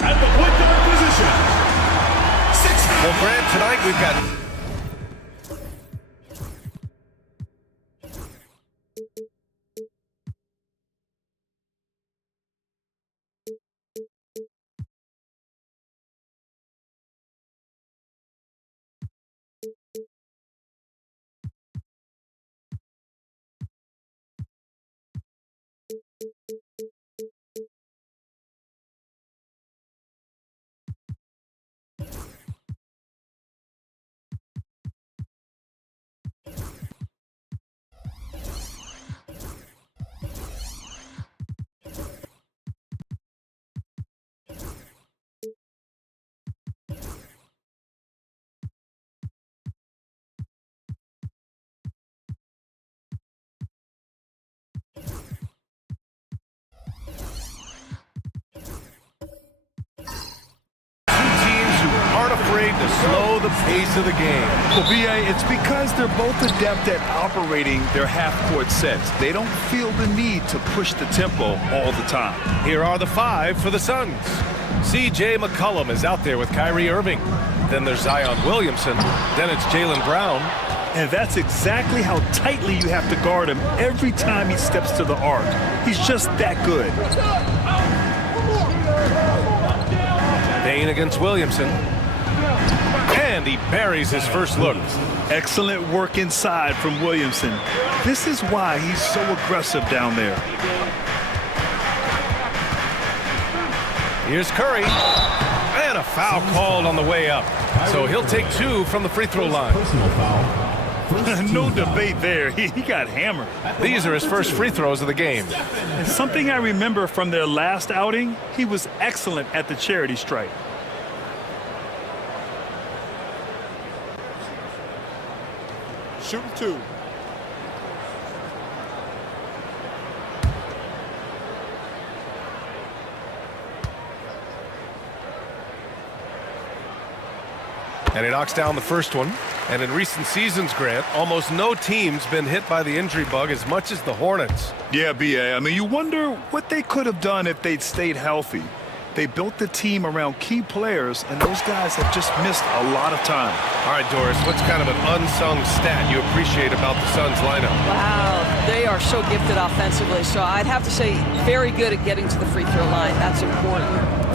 At the point guard position, 6'9". Well, Grant, tonight we've got... to slow the pace of the game. Well, B.A., it's because they're both adept at operating their half-court sets. They don't feel the need to push the tempo all the time. Here are the five for the Suns. C.J. McCollum is out there with Kyrie Irving. Then there's Zion Williamson. Then it's Jaylen Brown. And that's exactly how tightly you have to guard him every time he steps to the arc. He's just that good. Payne against Williamson. And he buries his first look. Excellent work inside from Williamson. This is why he's so aggressive down there. Here's Curry. And a foul called on the way up. So he'll take two from the free throw line. Personal foul. No debate there. He got hammered. These are his first free throws of the game. And something I remember from their last outing, he was excellent at the charity stripe. Shooting two. And he knocks down the first one. And in recent seasons, Grant, almost no team's been hit by the injury bug as much as the Hornets. Yeah, B.A. I mean, you wonder what they could have done if they'd stayed healthy. They built the team around key players, and those guys have just missed a lot of time. All right, Doris, what's kind of an unsung stat you appreciate about the Suns lineup? Wow, they are so gifted offensively. So I'd have to say very good at getting to the free throw line. That's important.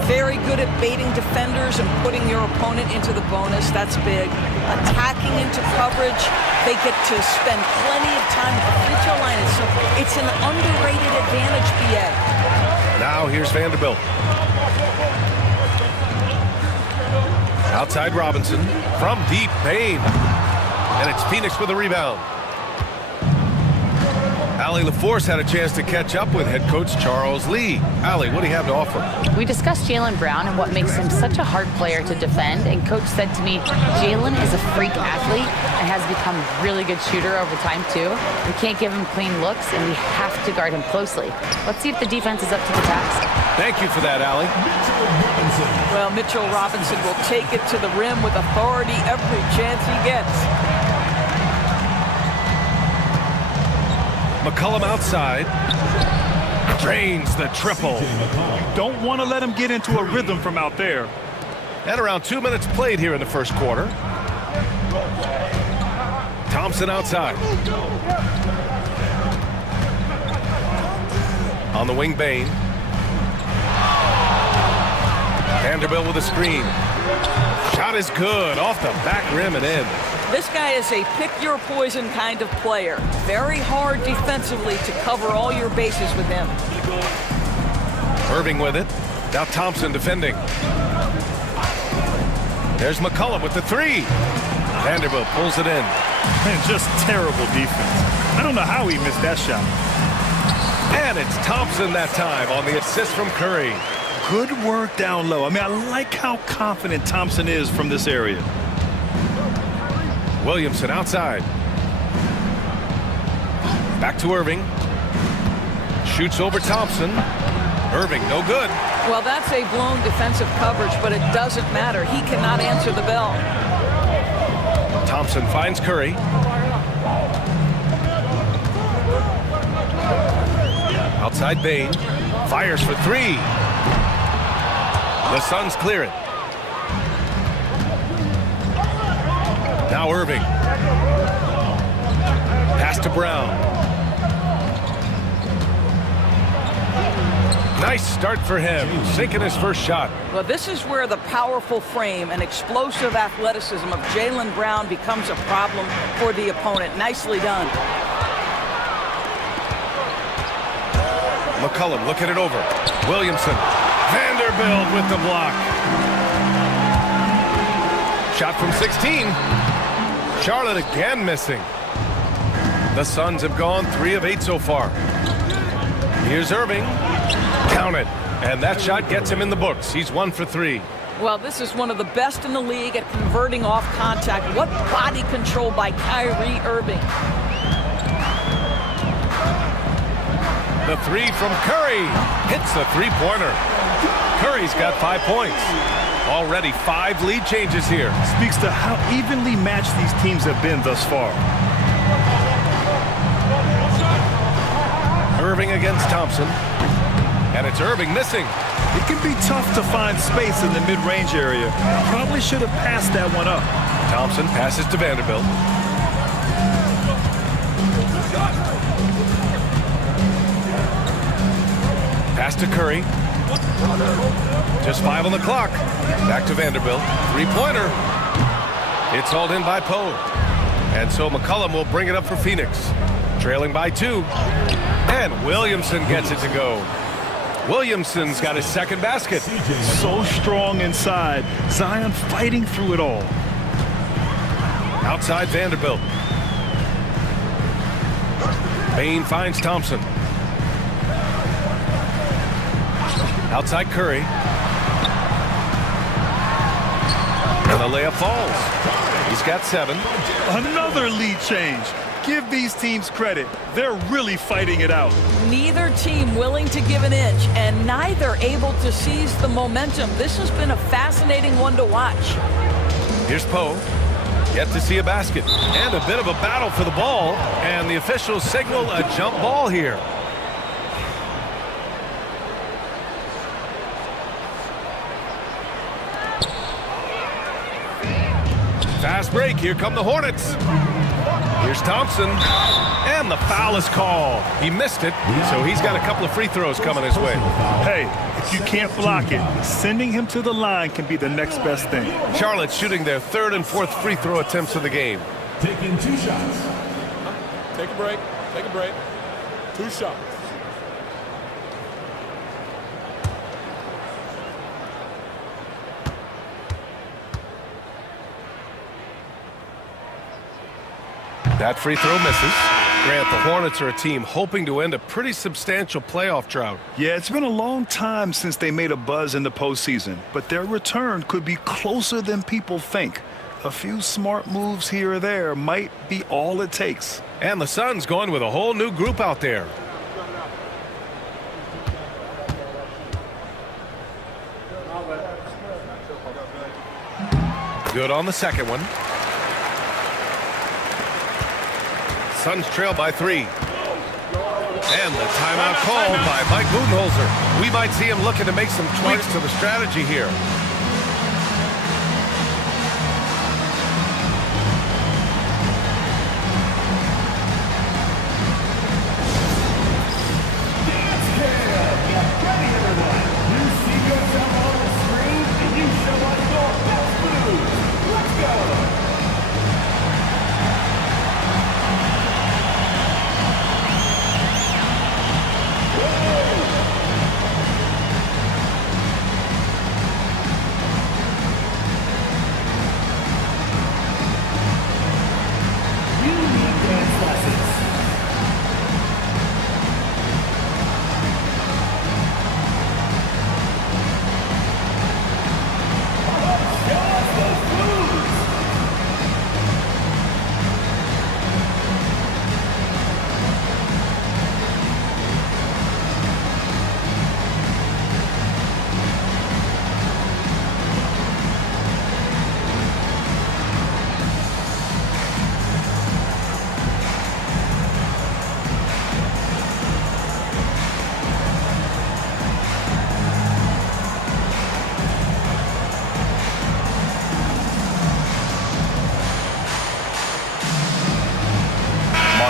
Very good at baiting defenders and putting your opponent into the bonus. That's big. Attacking into coverage. They get to spend plenty of time at the free throw line. It's an underrated advantage, BA. Now here's Vanderbilt. Outside Robinson from deep, Payne. And it's Phoenix with a rebound. Allie LaForce had a chance to catch up with head coach Charles Lee. Allie, what do you have to offer? We discussed Jaylen Brown and what makes him such a hard player to defend, and coach said to me, Jaylen is a freak athlete and has become a really good shooter over time too. We can't give him clean looks, and we have to guard him closely. Let's see if the defense is up to the task. Thank you for that, Allie. Well, Mitchell Robinson will take it to the rim with authority every chance he gets. McCollum outside. Drains the triple. Don't want to let him get into a rhythm from out there. And around 2 minutes played here in the first quarter. Thompson outside. On the wing, Bain. Vanderbilt with a screen. Shot is good. Off the back rim and in. This guy is a pick-your-poison kind of player. Very hard defensively to cover all your bases with him. Irving with it. Now Thompson defending. There's McCollum with the three. Vanderbilt pulls it in. Man, just terrible defense. I don't know how he missed that shot. And it's Thompson that time on the assist from Curry. Good work down low. I mean, I like how confident Thompson is from this area. Williamson outside. Back to Irving. Shoots over Thompson. Irving, no good. Well, that's a blown defensive coverage, but it doesn't matter. He cannot answer the bell. Thompson finds Curry. Outside Bain. Fires for three. The Suns clear it. Now Irving. Pass to Brown. Nice start for him, sinking his first shot. Well, this is where the powerful frame and explosive athleticism of Jaylen Brown becomes a problem for the opponent. Nicely done. McCollum looking it over. Williamson. Vanderbilt with the block. Shot from 16. Charlotte again missing. The Suns have gone 3 of 8 so far. Here's Irving. Count it. And that shot gets him in the books. He's 1 for 3. Well, this is one of the best in the league at converting off contact. What body control by Kyrie Irving. The three from Curry. Hits the three-pointer. Curry's got 5 points. Already 5 lead changes here. Speaks to how evenly matched these teams have been thus far. Irving against Thompson. And it's Irving missing. It can be tough to find space in the mid-range area. Probably should have passed that one up. Thompson passes to Vanderbilt. Pass to Curry. Just 5 on the clock. Back to Vanderbilt. Three-pointer. It's hauled in by Poe. And so McCollum will bring it up for Phoenix. Trailing by 2. And Williamson gets it to go. Williamson's got his second basket. So strong inside. Zion fighting through it all. Outside Vanderbilt. Bain finds Thompson. Outside Curry. And the layup falls. He's got 7. Another lead change. Give these teams credit. They're really fighting it out. Neither team willing to give an inch, and neither able to seize the momentum. This has been a fascinating one to watch. Here's Poe. Yet to see a basket. And a bit of a battle for the ball. And the officials signal a jump ball here. Fast break. Here come the Hornets. Here's Thompson. And the foul is called. He missed it, so he's got a couple of free throws coming his way. Hey, if you can't block it, sending him to the line can be the next best thing. Charlotte shooting their third and fourth free throw attempts of the game. Taking 2 shots. Take a break. Take a break. 2 shots. That free throw misses. Grant, the Hornets are a team hoping to end a pretty substantial playoff drought. Yeah, it's been a long time since they made a buzz in the postseason, but their return could be closer than people think. A few smart moves here or there might be all it takes. And the Suns going with a whole new group out there. Good on the second one. Suns trail by 3. And the timeout called by Mike Budenholzer. We might see him looking to make some tweaks to the strategy here.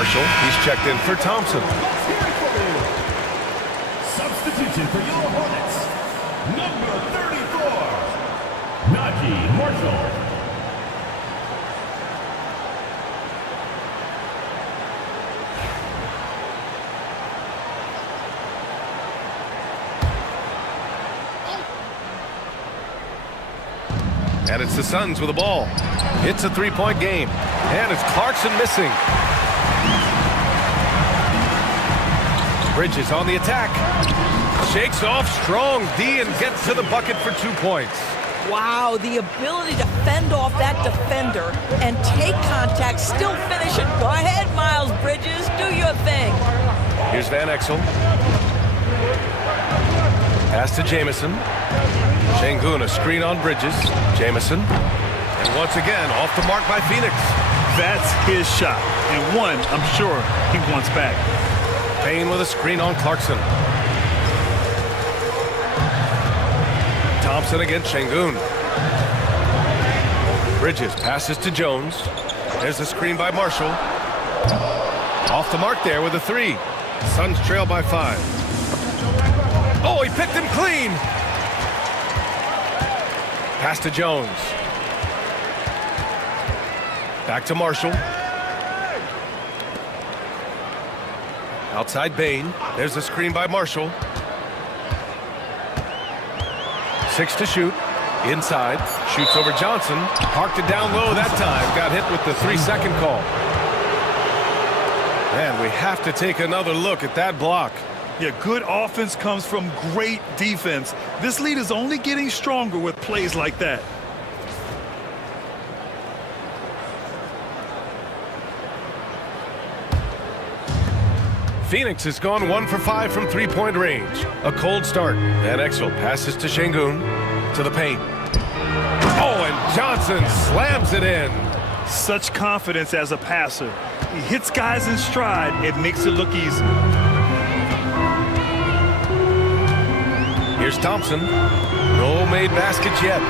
He's checked in for Thompson. Substitution for your Hornets, number 34, Najee Marshall. And it's the Suns with the ball. It's a three-point game. And it's Clarkson missing. Bridges on the attack. Shakes off strong D and gets to the bucket for 2 points. Wow, the ability to fend off that defender and take contact, still finish it. Go ahead, Miles Bridges, do your thing. Here's Van Exel. Pass to Jamison. Şengün, a screen on Bridges. Jamison. And once again, off the mark by Phoenix. That's his shot, and one I'm sure he wants back. Payne with a screen on Clarkson. Thompson against Şengün. Bridges passes to Jones. There's a screen by Marshall. Off the mark there with a 3. Suns trail by 5. Oh, he picked him clean. Pass to Jones. Back to Marshall. Outside Bane. There's a screen by Marshall. 6 to shoot. Inside. Shoots over Johnson. Parked it down low that time. Got hit with the 3-second call. And we have to take another look at that block. Yeah, good offense comes from great defense. This lead is only getting stronger with plays like that. Phoenix has gone 1 for 5 from three-point range. A cold start. Van Exel passes to Şengün. To the paint. Oh, and Johnson slams it in. Such confidence as a passer. He hits guys in stride. It makes it look easy. Here's Thompson. No made baskets yet.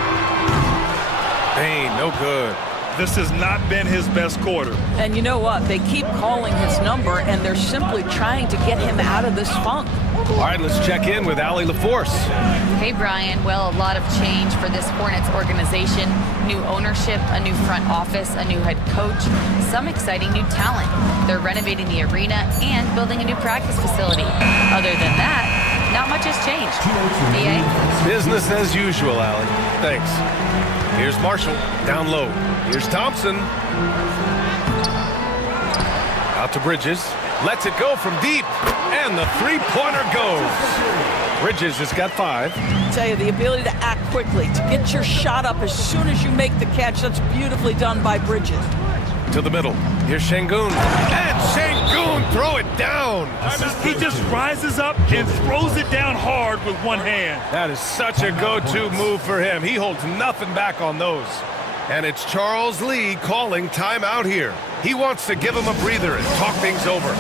Bain, no good. This has not been his best quarter. And you know what? They keep calling his number, and they're simply trying to get him out of this funk. All right, let's check in with Allie LaForce. Hey, Brian. Well, a lot of change for this Hornets organization. New ownership, a new front office, a new head coach, some exciting new talent. They're renovating the arena and building a new practice facility. Other than that, not much has changed. BA? Business as usual, Allie. Thanks. Here's Marshall, down low. Here's Thompson. Out to Bridges. Lets it go from deep. And the three-pointer goes. Bridges has got 5. I tell you, the ability to act quickly, to get your shot up as soon as you make the catch, that's beautifully done by Bridges. To the middle. Here's Şengün. And Şengün throw it down. He just rises up and throws it down hard with one hand. That is such a go-to move for him. He holds nothing back on those. And it's Charles Lee calling timeout here. He wants to give him a breather and talk things over.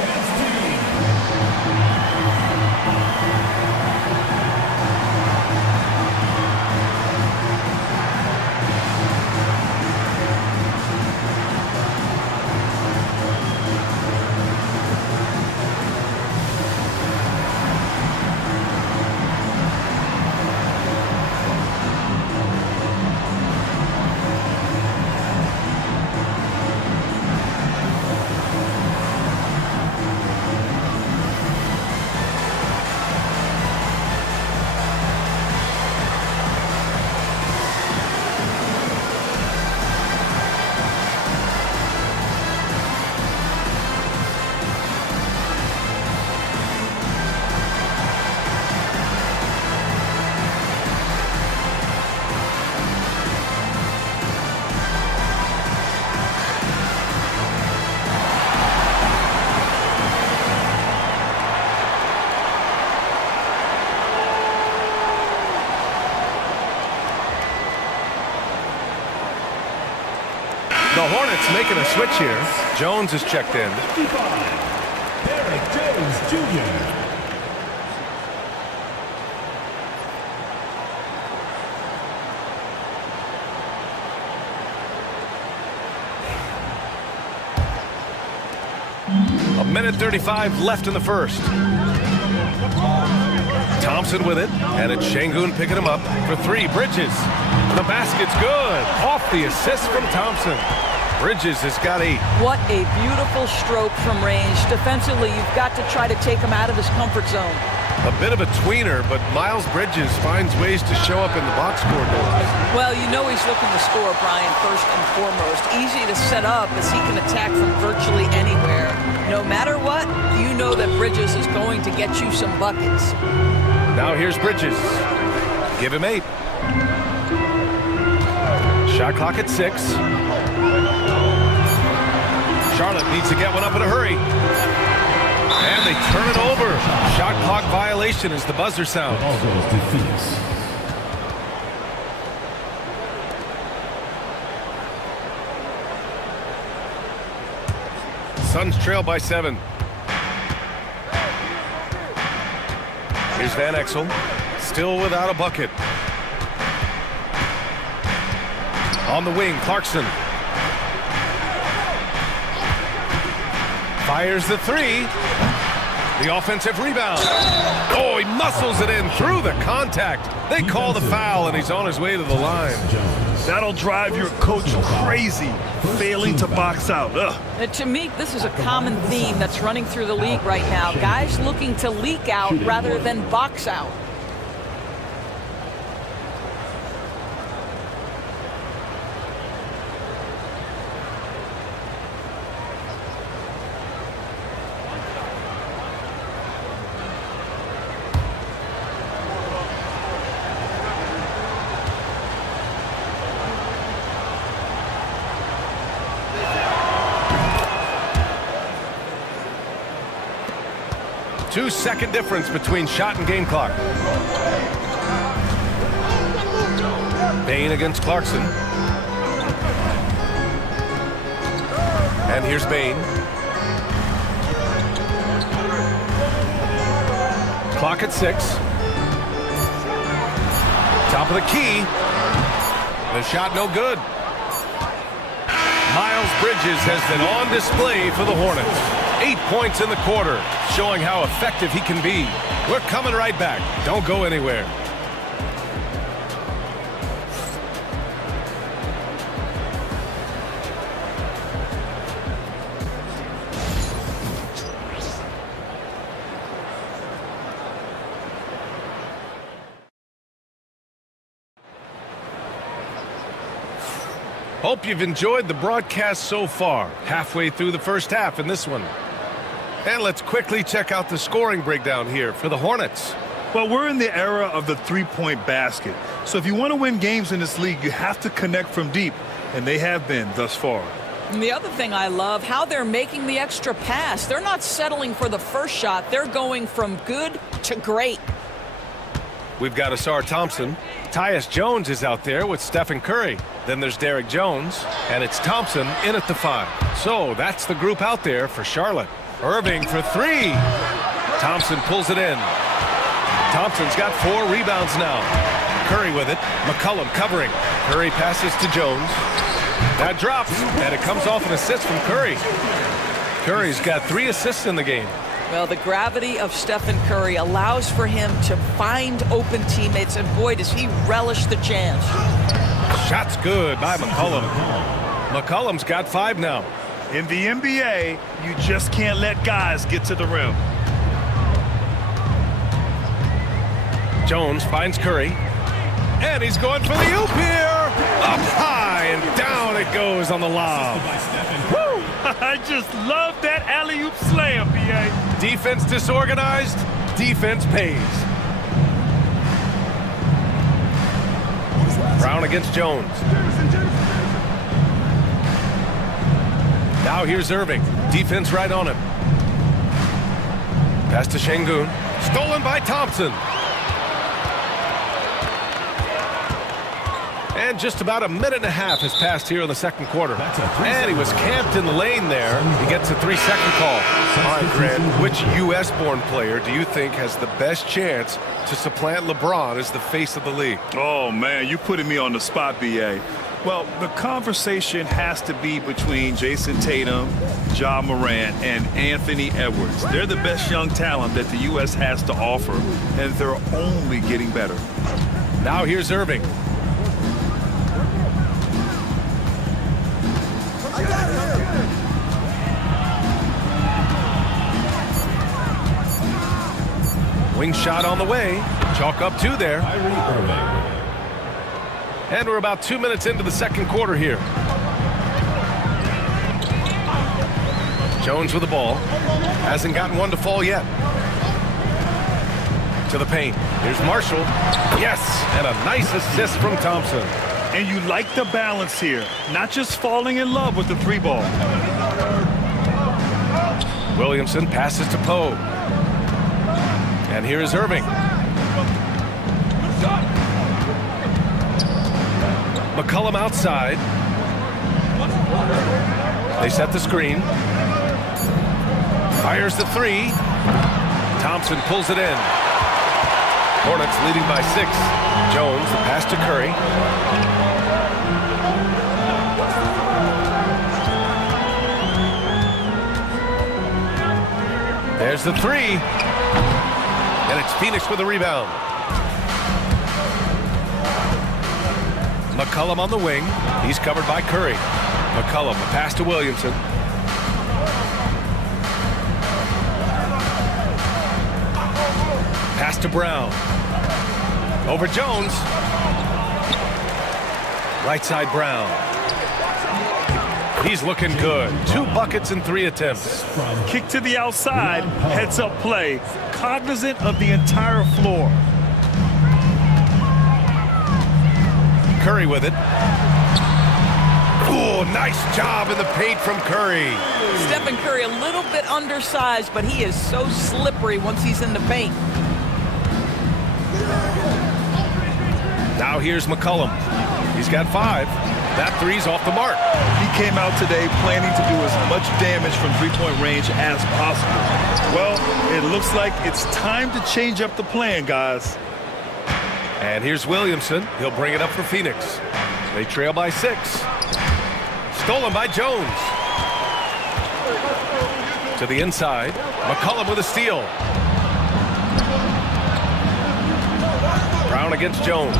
The Hornets making a switch here. Jones is checked in. 55, Derrick Jones Jr. A minute 35 left in the first. Thompson with it, and it's Şengün picking him up for 3. Bridges. The basket's good. Off the assist from Thompson. Bridges has got 8. What a beautiful stroke from range. Defensively, you've got to try to take him out of his comfort zone. A bit of a tweener, but Miles Bridges finds ways to show up in the box score doors. Well, you know he's looking to score, Brian, first and foremost. Easy to set up as he can attack from virtually anywhere. No matter what, you know that Bridges is going to get you some buckets. Now here's Bridges. Give him 8. Shot clock at 6. Charlotte needs to get one up in a hurry. And they turn it over. Shot clock violation as the buzzer sounds. Suns trail by 7. Here's Van Exel, still without a bucket. On the wing, Clarkson. Fires the 3. The offensive rebound. Oh, he muscles it in through the contact. They call the foul, and he's on his way to the line. That'll drive your coach crazy, failing to box out. To me, this is a common theme that's running through the league right now. Guys looking to leak out rather than box out. Two-second difference between shot and game clock. Bain against Clarkson. And here's Bain. Clock at 6. Top of the key. The shot no good. Miles Bridges has been on display for the Hornets. 8 points in the quarter, showing how effective he can be. We're coming right back. Don't go anywhere. Hope you've enjoyed the broadcast so far. Halfway through the first half in this one. And let's quickly check out the scoring breakdown here for the Hornets. Well, we're in the era of the three-point basket. So if you want to win games in this league, you have to connect from deep. And they have been thus far. And the other thing I love, how they're making the extra pass. They're not settling for the first shot. They're going from good to great. We've got Ausar Thompson. Tyus Jones is out there with Stephen Curry. Then there's Derek Jones, and it's Thompson in at the 5. So that's the group out there for Charlotte. Irving for 3. Thompson pulls it in. Thompson's got 4 rebounds now. Curry with it. McCollum covering. Curry passes to Jones. That drops, and it comes off an assist from Curry. Curry's got 3 assists in the game. Well, the gravity of Stephen Curry allows for him to find open teammates, and boy, does he relish the chance. Shot's good by McCollum. McCollum's got 5 now. In the NBA, you just can't let guys get to the rim. Jones finds Curry. And he's going for the oop here. Up high and down it goes on the lob. Woo! I just love that alley-oop slam, B.A. Defense disorganized. Defense pays. Brown against Jones. Now here's Irving. Defense right on him. Pass to Şengün. Stolen by Thompson. And just about a minute and a half has passed here in the second quarter. And he was camped in the lane there. He gets a 3-second call. All right, Grant, which U.S.-born player do you think has the best chance to supplant LeBron as the face of the league? Oh, man, you're putting me on the spot, B.A. Well, the conversation has to be between Jason Tatum, Ja Morant, and Anthony Edwards. They're the best young talent that the U.S. has to offer, and they're only getting better. Now here's Irving. Wing shot on the way. Chalk up 2 there. And we're about 2 minutes into the second quarter here. Jones with the ball. Hasn't gotten one to fall yet. To the paint. Here's Marshall. Yes, and a nice assist from Thompson. And you like the balance here, not just falling in love with the 3-ball. Williamson passes to Poe. And here is Irving. McCollum outside. They set the screen. Fires the 3. Thompson pulls it in. Hornets leading by 6. Jones, the pass to Curry. There's the 3. And it's Phoenix with a rebound. McCollum on the wing. He's covered by Curry. McCollum, the pass to Williamson. Pass to Brown. Over Jones. Right side Brown. He's looking good. 2 buckets and 3 attempts. Kick to the outside, heads-up play, cognizant of the entire floor. Curry with it. Oh, nice job in the paint from Curry. Stephen Curry, a little bit undersized, but he is so slippery once he's in the paint. Now here's McCollum. He's got 5. That three's off the mark. He came out today planning to do as much damage from three-point range as possible. Well, it looks like it's time to change up the plan, guys. And here's Williamson. He'll bring it up for Phoenix. They trail by 6. Stolen by Jones. To the inside. McCollum with a steal. Brown against Jones.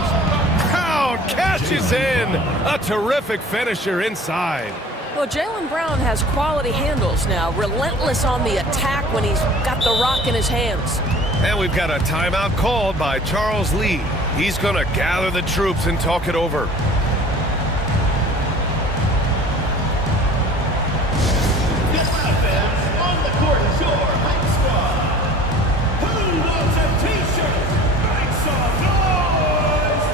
Brown catches in. A terrific finisher inside. Well, Jaylen Brown has quality handles now. Relentless on the attack when he's got the rock in his hands. And we've got a timeout called by Charles Lee. He's going to gather the troops and talk it over. On the court is your Hype Squad. Who wants a t-shirt? Make some noise!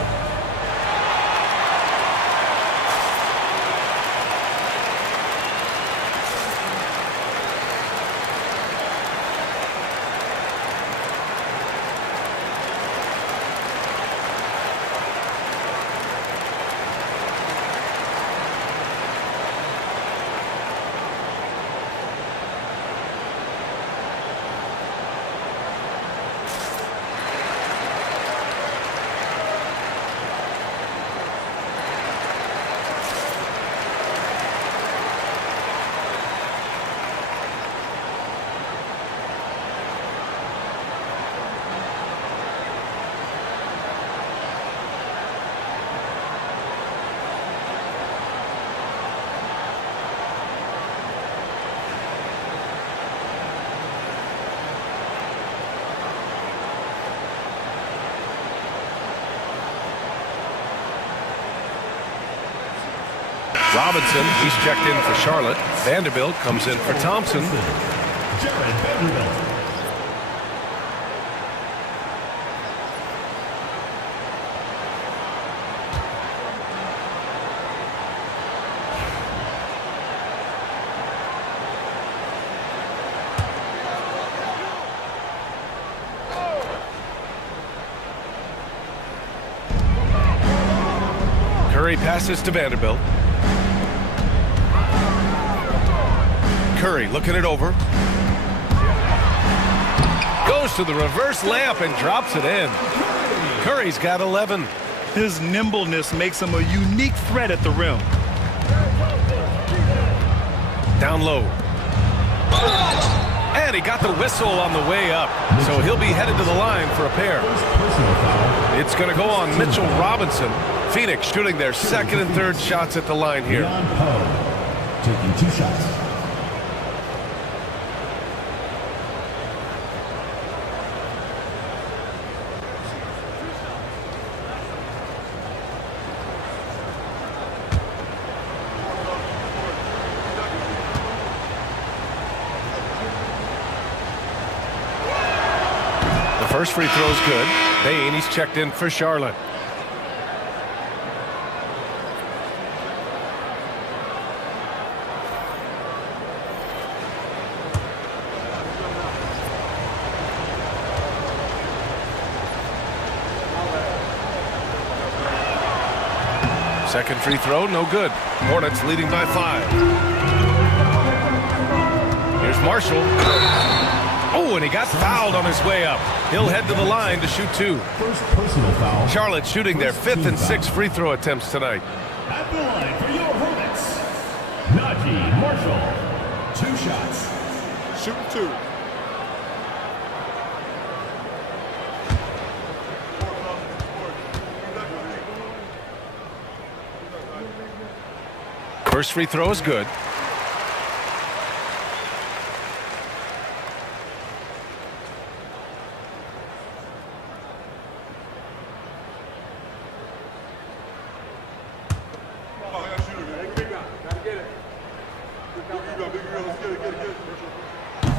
Robinson, he's checked in for Charlotte. Vanderbilt comes in for Thompson. Jared Vanderbilt. Curry passes to Vanderbilt. Curry looking it over. Goes to the reverse layup and drops it in. Curry's got 11. His nimbleness makes him a unique threat at the rim. Down low. And he got the whistle on the way up. So he'll be headed to the line for a pair. It's going to go on Mitchell Robinson. Phoenix shooting their second and third shots at the line here. Leon Poe taking 2 shots. The first free throw's good. Bain, he's checked in for Charlotte. Second free throw, no good. Hornets leading by 5. Here's Marshall. Oh, and he got fouled on his way up. He'll head to the line to shoot 2. First personal foul. Charlotte shooting their 5th and 6th free throw attempts tonight. At the line for your Hornets, Najee Marshall. 2 shots. Shooting 2. First free throw is good.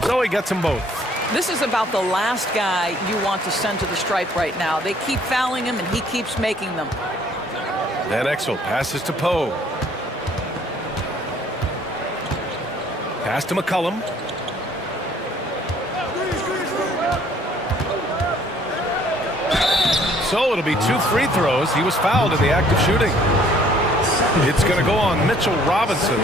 So he gets them both. This is about the last guy you want to send to the stripe right now. They keep fouling him, and he keeps making them. Van Exel passes to Poe. Pass to McCollum. So it'll be 2 free throws. He was fouled in the act of shooting. It's going to go on Mitchell Robinson.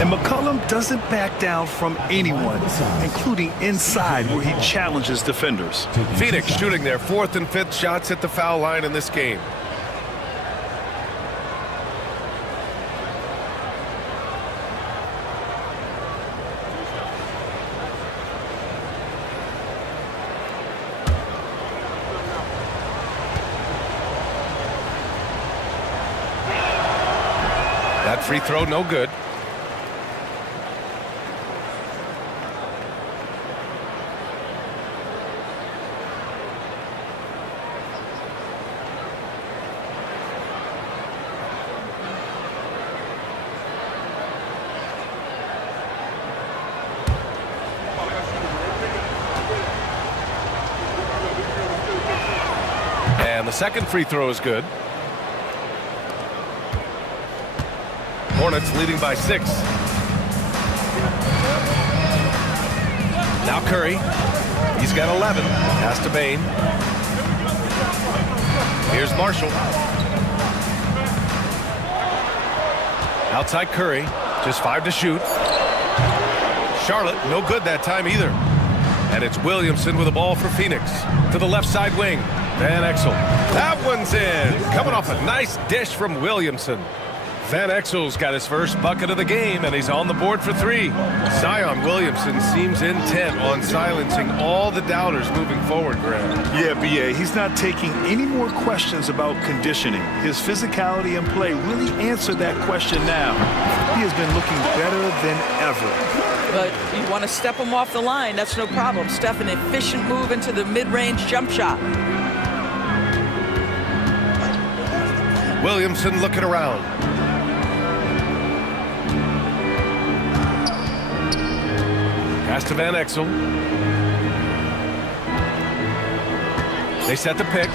And McCollum doesn't back down from anyone, including inside where he challenges defenders. Phoenix shooting their 4th and 5th shots at the foul line in this game. That free throw, no good. And the second free throw is good. Hornets leading by 6. Now Curry. He's got 11. Pass to Bane. Here's Marshall. Outside Curry. Just 5 to shoot. Charlotte, no good that time either. And it's Williamson with the ball for Phoenix. To the left side wing. Van Exel. That one's in. Coming off a nice dish from Williamson. Van Exel's got his first bucket of the game, and he's on the board for 3. Zion Williamson seems intent on silencing all the doubters moving forward, Graham. Yeah, B.A., he's not taking any more questions about conditioning. His physicality and play really answer that question now. He has been looking better than ever. But you want to step him off the line, that's no problem. Steph, an efficient move into the mid-range jump shot. Williamson looking around. Pass to Van Exel. They set the pick.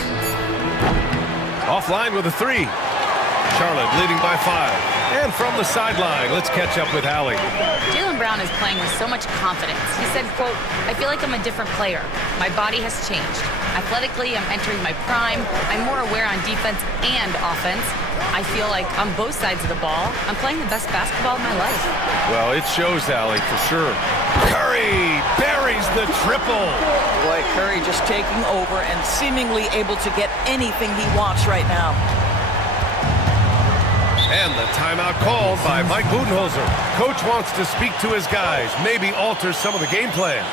Offline with a 3. Charlotte leading by 5. And from the sideline, let's catch up with Allie. Jaylen Brown is playing with so much confidence. He said, quote, "I feel like I'm a different player. My body has changed. Athletically, I'm entering my prime. I'm more aware on defense and offense. I feel like on both sides of the ball, I'm playing the best basketball of my life." Well, it shows, Allie, for sure. Curry buries the triple. Boy, Curry just taking over and seemingly able to get anything he wants right now. And the timeout called by Mike Budenholzer. Coach wants to speak to his guys, maybe alter some of the game plan.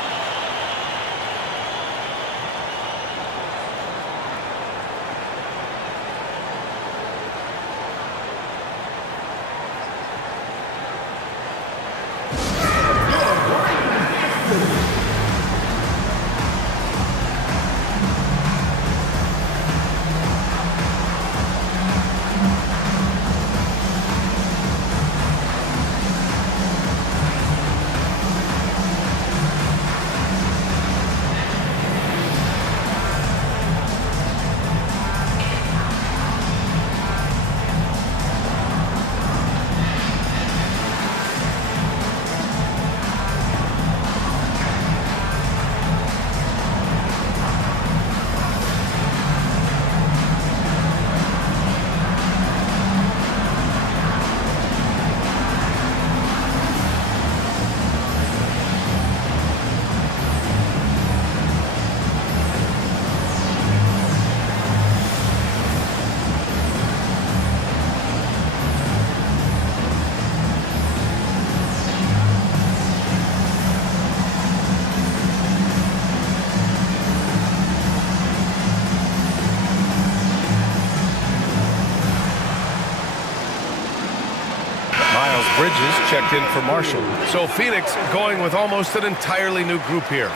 Bridges checked in for Marshall. So Phoenix going with almost an entirely new group here.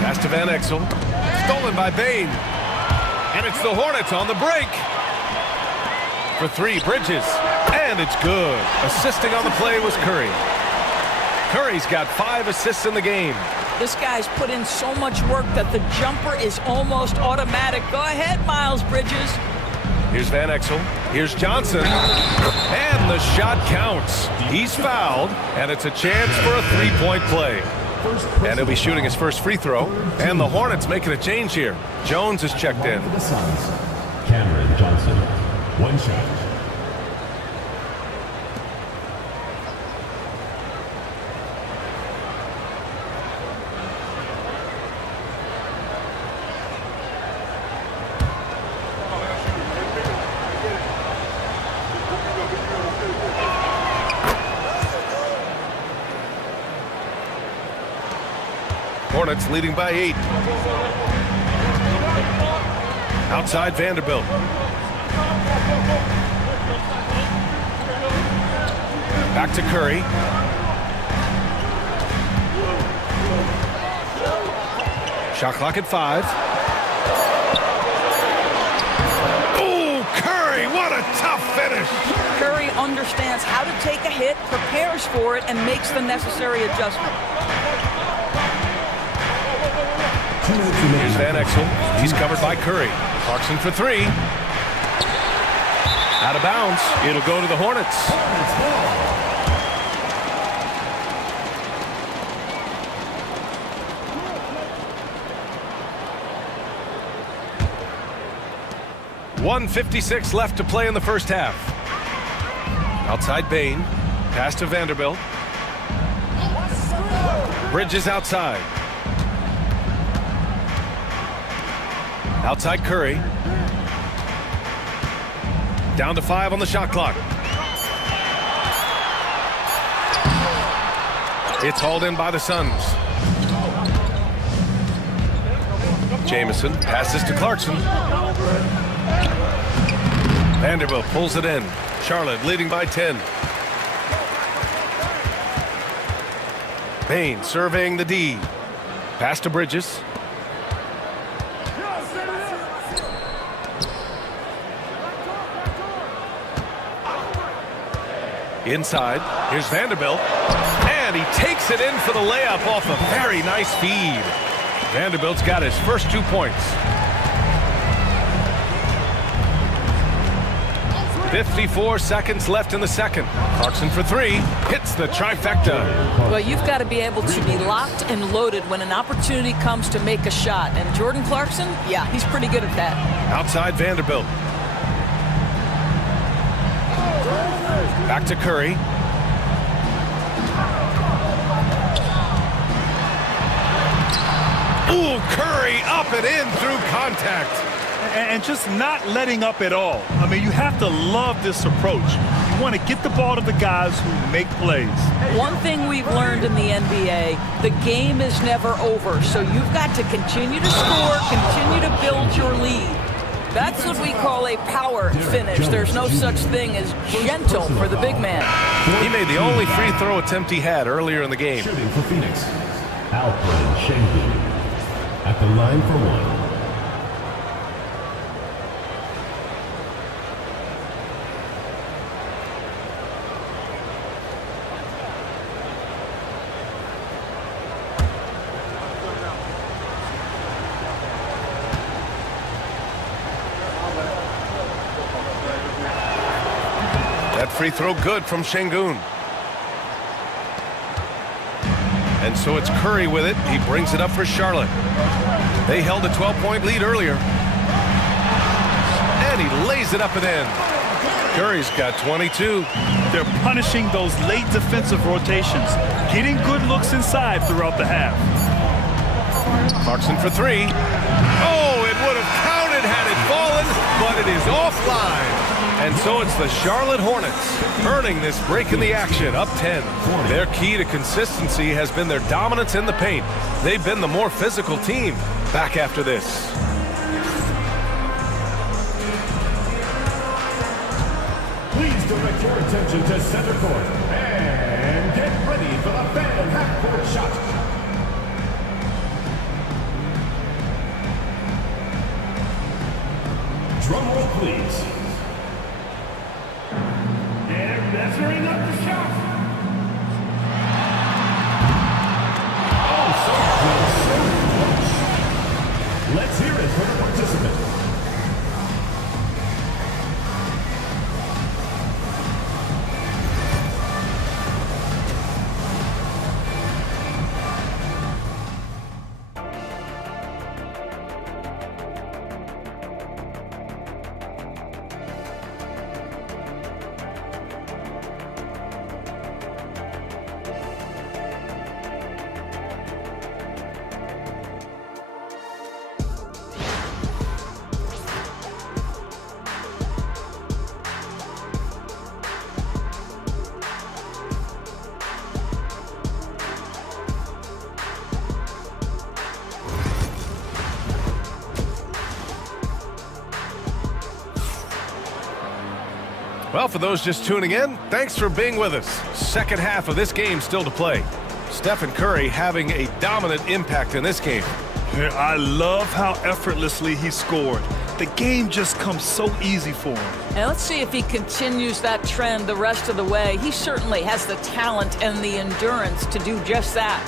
Pass to Van Exel. Stolen by Bane. And it's the Hornets on the break. For 3, Bridges. And it's good. Assisting on the play was Curry. Curry's got 5 assists in the game. This guy's put in so much work that the jumper is almost automatic. Go ahead, Miles Bridges. Here's Van Exel. Here's Johnson. And the shot counts. He's fouled, and it's a chance for a three-point play. And he'll be shooting his first free throw. And the Hornets making a change here. Jones is checked in. For the Suns, Cameron Johnson. 1 shot. Hornets leading by 8. Outside Vanderbilt. Back to Curry. Shot clock at 5. Oh, Curry, what a tough finish. Curry understands how to take a hit, prepares for it, and makes the necessary adjustment. Here's Van Exel. He's covered by Curry. Clarkson for 3. Out of bounds. It'll go to the Hornets. .156 left to play in the first half. Outside Bain. Pass to Vanderbilt. Bridges outside. Outside Curry. Down to 5 on the shot clock. It's hauled in by the Suns. Jamison passes to Clarkson. Vanderbilt pulls it in. Charlotte leading by 10. Bain surveying the D. Pass to Bridges. Inside, here's Vanderbilt, and he takes it in for the layup off a very nice feed. Vanderbilt's got his first 2 points. 54 seconds left in the second. Clarkson for 3, hits the trifecta. Well, you've got to be able to be locked and loaded when an opportunity comes to make a shot. And Jordan Clarkson, yeah, he's pretty good at that. Outside Vanderbilt. Back to Curry. Ooh, Curry up and in through contact. And just not letting up at all. I mean, you have to love this approach. You want to get the ball to the guys who make plays. One thing we've learned in the NBA, the game is never over. So you've got to continue to score, continue to build your lead. That's what we call a power finish. There's no such thing as gentle for the big man. He made the only free throw attempt he had earlier in the game. Shooting for Phoenix, Alfred Şengün. At the line for 1. Free throw good from Şengün. And so it's Curry with it. He brings it up for Charlotte. They held a 12-point lead earlier. And he lays it up and in. Curry's got 22. They're punishing those late defensive rotations, getting good looks inside throughout the half. Clarkson for 3. Oh, it would have counted had it fallen, but it is offline. And so it's the Charlotte Hornets earning this break in the action, up 10. Their key to consistency has been their dominance in the paint. They've been the more physical team. Back after this. Please direct your attention to center court and get ready for the fan half-court shot. Drum roll, please. They're measuring up the shot. Oh, so Well, for those just tuning in, thanks for being with us. Second half of this game still to play. Stephen Curry having a dominant impact in this game. I love how effortlessly he scored. The game just comes so easy for him. And let's see if he continues that trend the rest of the way. He certainly has the talent and the endurance to do just that.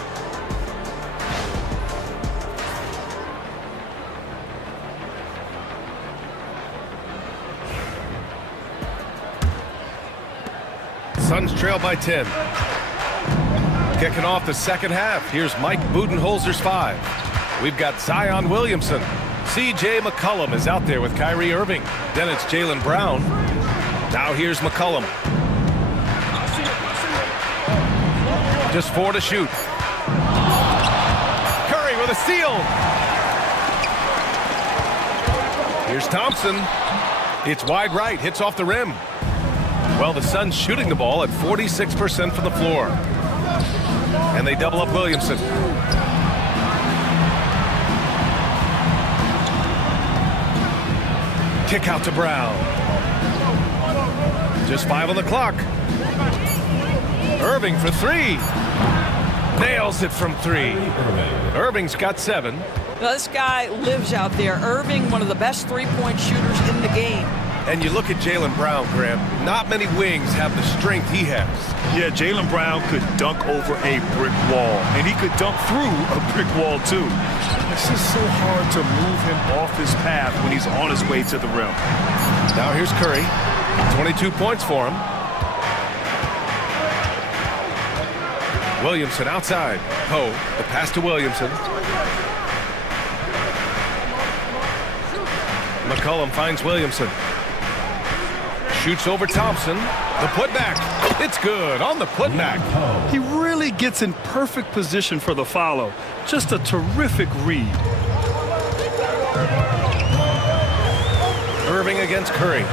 Suns trail by 10. Kicking off the second half, here's Mike Budenholzer's 5. We've got Zion Williamson. C.J. McCollum is out there with Kyrie Irving. Then it's Jaylen Brown. Now here's McCollum. Just 4 to shoot. Curry with a steal. Here's Thompson. It's wide right, hits off the rim. Well, the Suns shooting the ball at 46% from the floor. And they double up Williamson. Kick out to Brown. Just 5 on the clock. Irving for 3. Nails it from 3. Irving's got 7. Now, this guy lives out there. Irving, one of the best three-point shooters in the game. And you look at Jaylen Brown, Grant. Not many wings have the strength he has. Yeah, Jaylen Brown could dunk over a brick wall, and he could dunk through a brick wall, too. It's just so hard to move him off his path when he's on his way to the rim. Now here's Curry. 22 points for him. Williamson outside. Poe, the pass to Williamson. McCollum finds Williamson. Shoots over Thompson. The putback. It's good on the putback. He really gets in perfect position for the follow. Just a terrific read. Irving against Curry.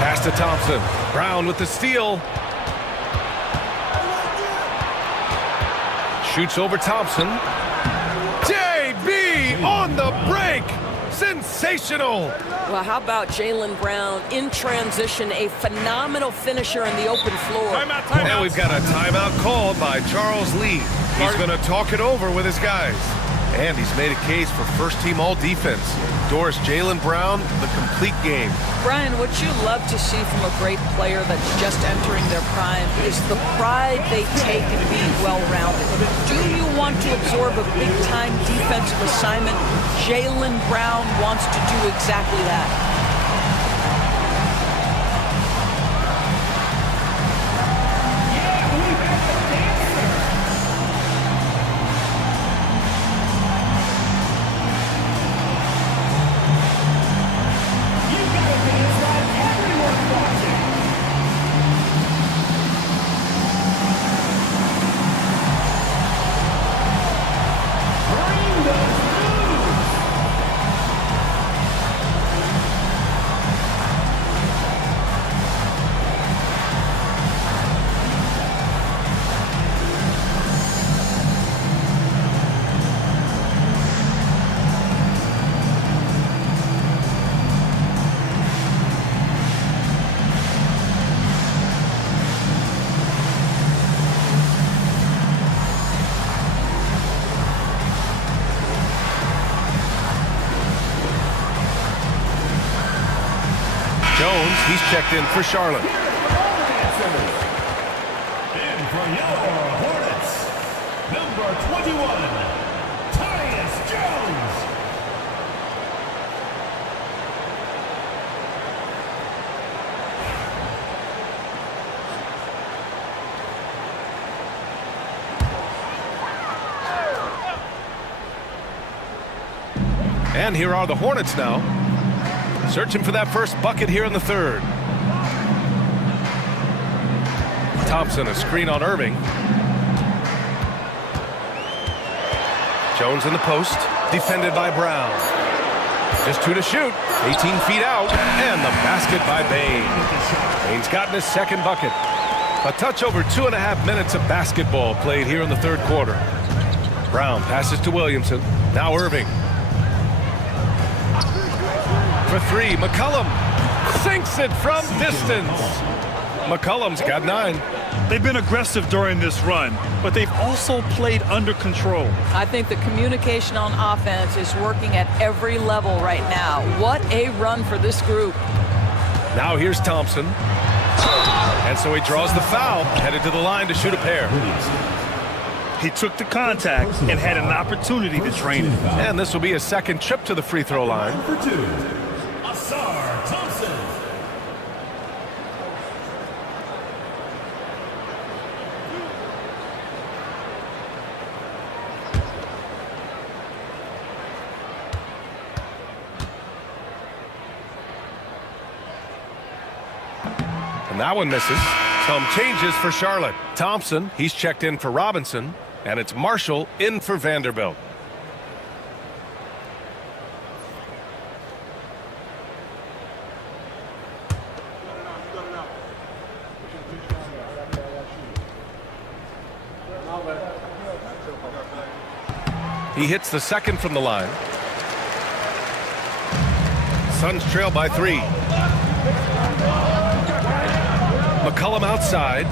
Pass to Thompson. Brown with the steal. Shoots over Thompson. JB on the break. Sensational. Well, how about Jaylen Brown in transition, a phenomenal finisher in the open floor. Timeout. And we've got a timeout called by Charles Lee. He's going to talk it over with his guys. And he's made a case for first-team all-defense. Doris Jaylen Brown, the complete game. Brian, what you love to see from a great player that's just entering their prime is the pride they take in being well-rounded. Do you want to absorb a big-time defensive assignment? Jaylen Brown wants to do exactly that. Jones, he's checked in for Charlotte. And for your Hornets, number 21, Tyus Jones. And here are the Hornets now. Searching for that first bucket here in the third. Thompson, a screen on Irving. Jones in the post, defended by Brown. Just 2 to shoot, 18 feet out, and the basket by Bane. Bane's gotten his second bucket. A touch over 2.5 minutes of basketball played here in the third quarter. Brown passes to Williamson. Now Irving. for three. McCollum sinks it from distance. McCollum's got 9. They've been aggressive during this run, but they've also played under control. I think the communication on offense is working at every level right now. What a run for this group. Now here's Thompson. And so he draws the foul, headed to the line to shoot a pair. He took the contact and had an opportunity to drain it. And this will be his second trip to the free throw line. For 2, Asar Thompson. And that one misses. Some changes for Charlotte. Thompson, he's checked in for Robinson. And it's Marshall in for Vanderbilt. He hits the second from the line. Suns trail by 3. McCollum outside.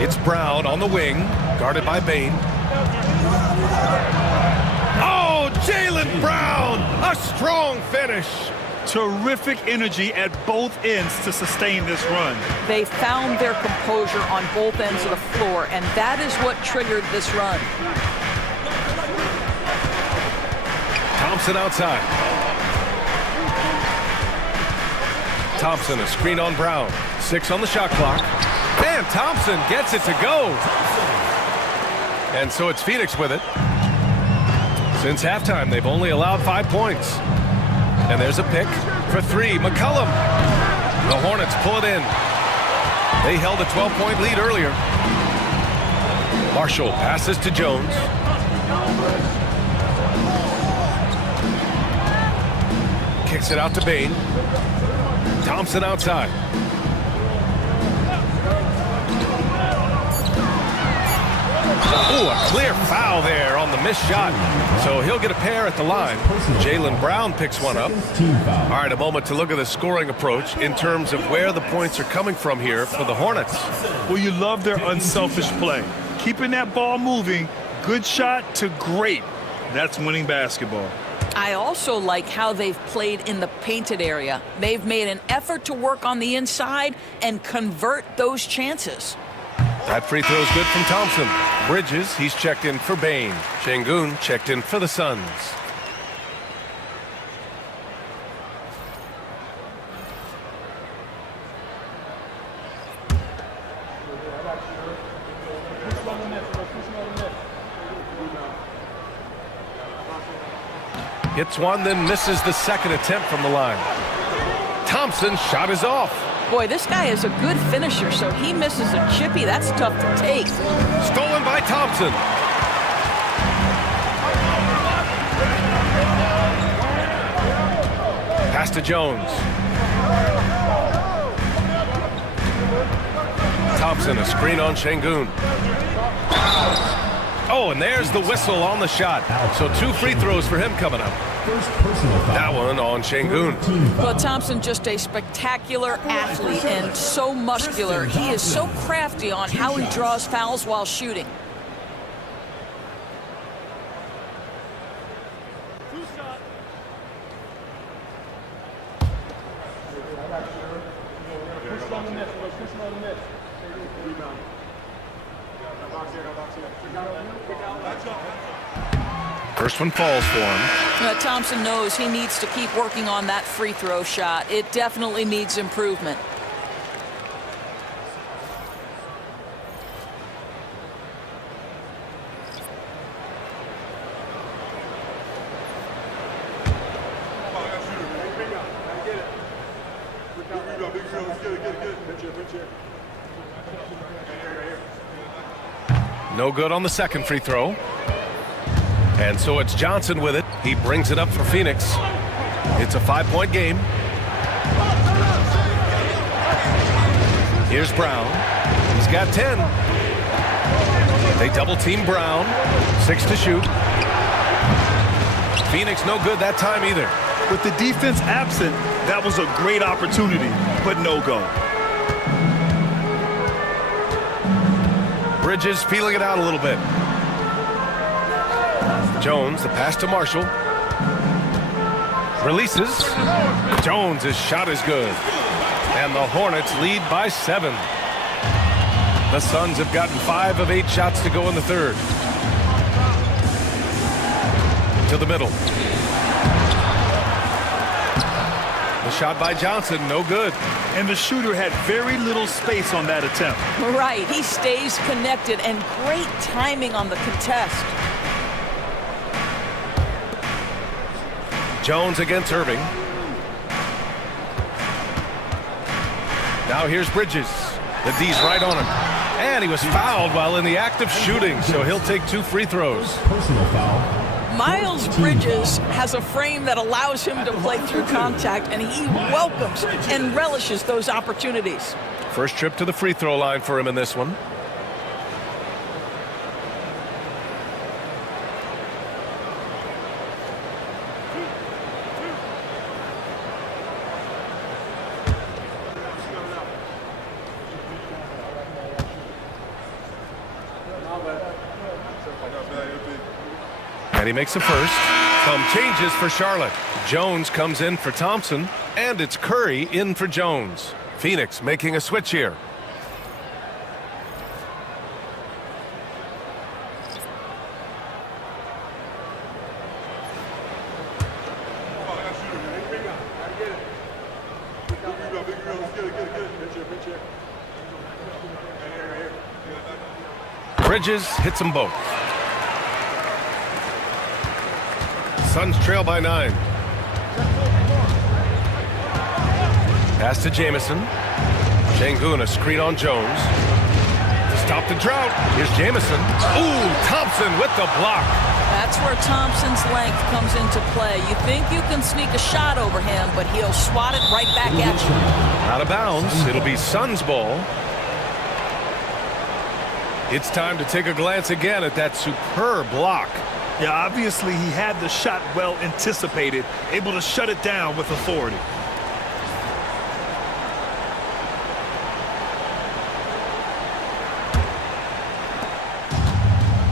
It's Brown on the wing, guarded by Bane. Oh, Jaylen Brown! A strong finish. Terrific energy at both ends to sustain this run. They found their composure on both ends of the floor, and that is what triggered this run. Thompson outside. Thompson, a screen on Brown. 6 on the shot clock. And Thompson gets it to go. And so it's Phoenix with it. Since halftime, they've only allowed 5 points. And there's a pick for 3. McCollum. The Hornets pull it in. They held a 12-point lead earlier. Marshall passes to Jones. Kicks it out to Bane. Thompson outside. Ooh, a clear foul there on the missed shot. So he'll get a pair at the line. Jaylen Brown picks one up. All right, a moment to look at the scoring approach in terms of where the points are coming from here for the Hornets. Well, you love their unselfish play. Keeping that ball moving, good shot to great. That's winning basketball. I also like how they've played in the painted area. They've made an effort to work on the inside and convert those chances. That free throw is good from Thompson. Bridges, he's checked in for Bane. Şengün checked in for the Suns. Hits one, then misses the second attempt from the line. Thompson's shot is off. Boy, this guy is a good finisher, so he misses a chippy. That's tough to take. Stolen by Thompson. Pass to Jones. Thompson, a screen on Şengün. Oh, and there's the whistle on the shot. So 2 free throws for him coming up. That one on Şengün. Well, Thompson, just a spectacular athlete and so muscular. He is so crafty on how he draws fouls while shooting. First one falls for him. Thompson knows he needs to keep working on that free throw shot. It definitely needs improvement. No good on the second free throw. And so it's Johnson with it. He brings it up for Phoenix. It's a 5-point game. Here's Brown. He's got 10. They double team Brown. 6 to shoot. Phoenix no good that time either. With the defense absent, that was a great opportunity, but no go. Bridges feeling it out a little bit. Jones, the pass to Marshall. Releases. Jones' shot is good. And the Hornets lead by 7. The Suns have gotten 5 of 8 shots to go in the third. To the middle. The shot by Johnson, no good. And the shooter had very little space on that attempt. Right, he stays connected and great timing on the contest. Jones against Irving. Now here's Bridges. The D's right on him. And he was fouled while in the act of shooting, so he'll take 2 free throws. Personal foul. Miles Bridges has a frame that allows him to play through contact, and he welcomes and relishes those opportunities. First trip to the free throw line for him in this one. And he makes a first. Some changes for Charlotte. Jones comes in for Thompson, and it's Curry in for Jones. Phoenix making a switch here. Bridges hits them both. Suns trail by 9. Pass to Jamison. Şengün, a screen on Jones. To stop the drought. Here's Jamison. Ooh, Thompson with the block. That's where Thompson's length comes into play. You think you can sneak a shot over him, but he'll swat it right back at you. Out of bounds. It'll be Suns ball. It's time to take a glance again at that superb block. Yeah, obviously he had the shot well anticipated, able to shut it down with authority.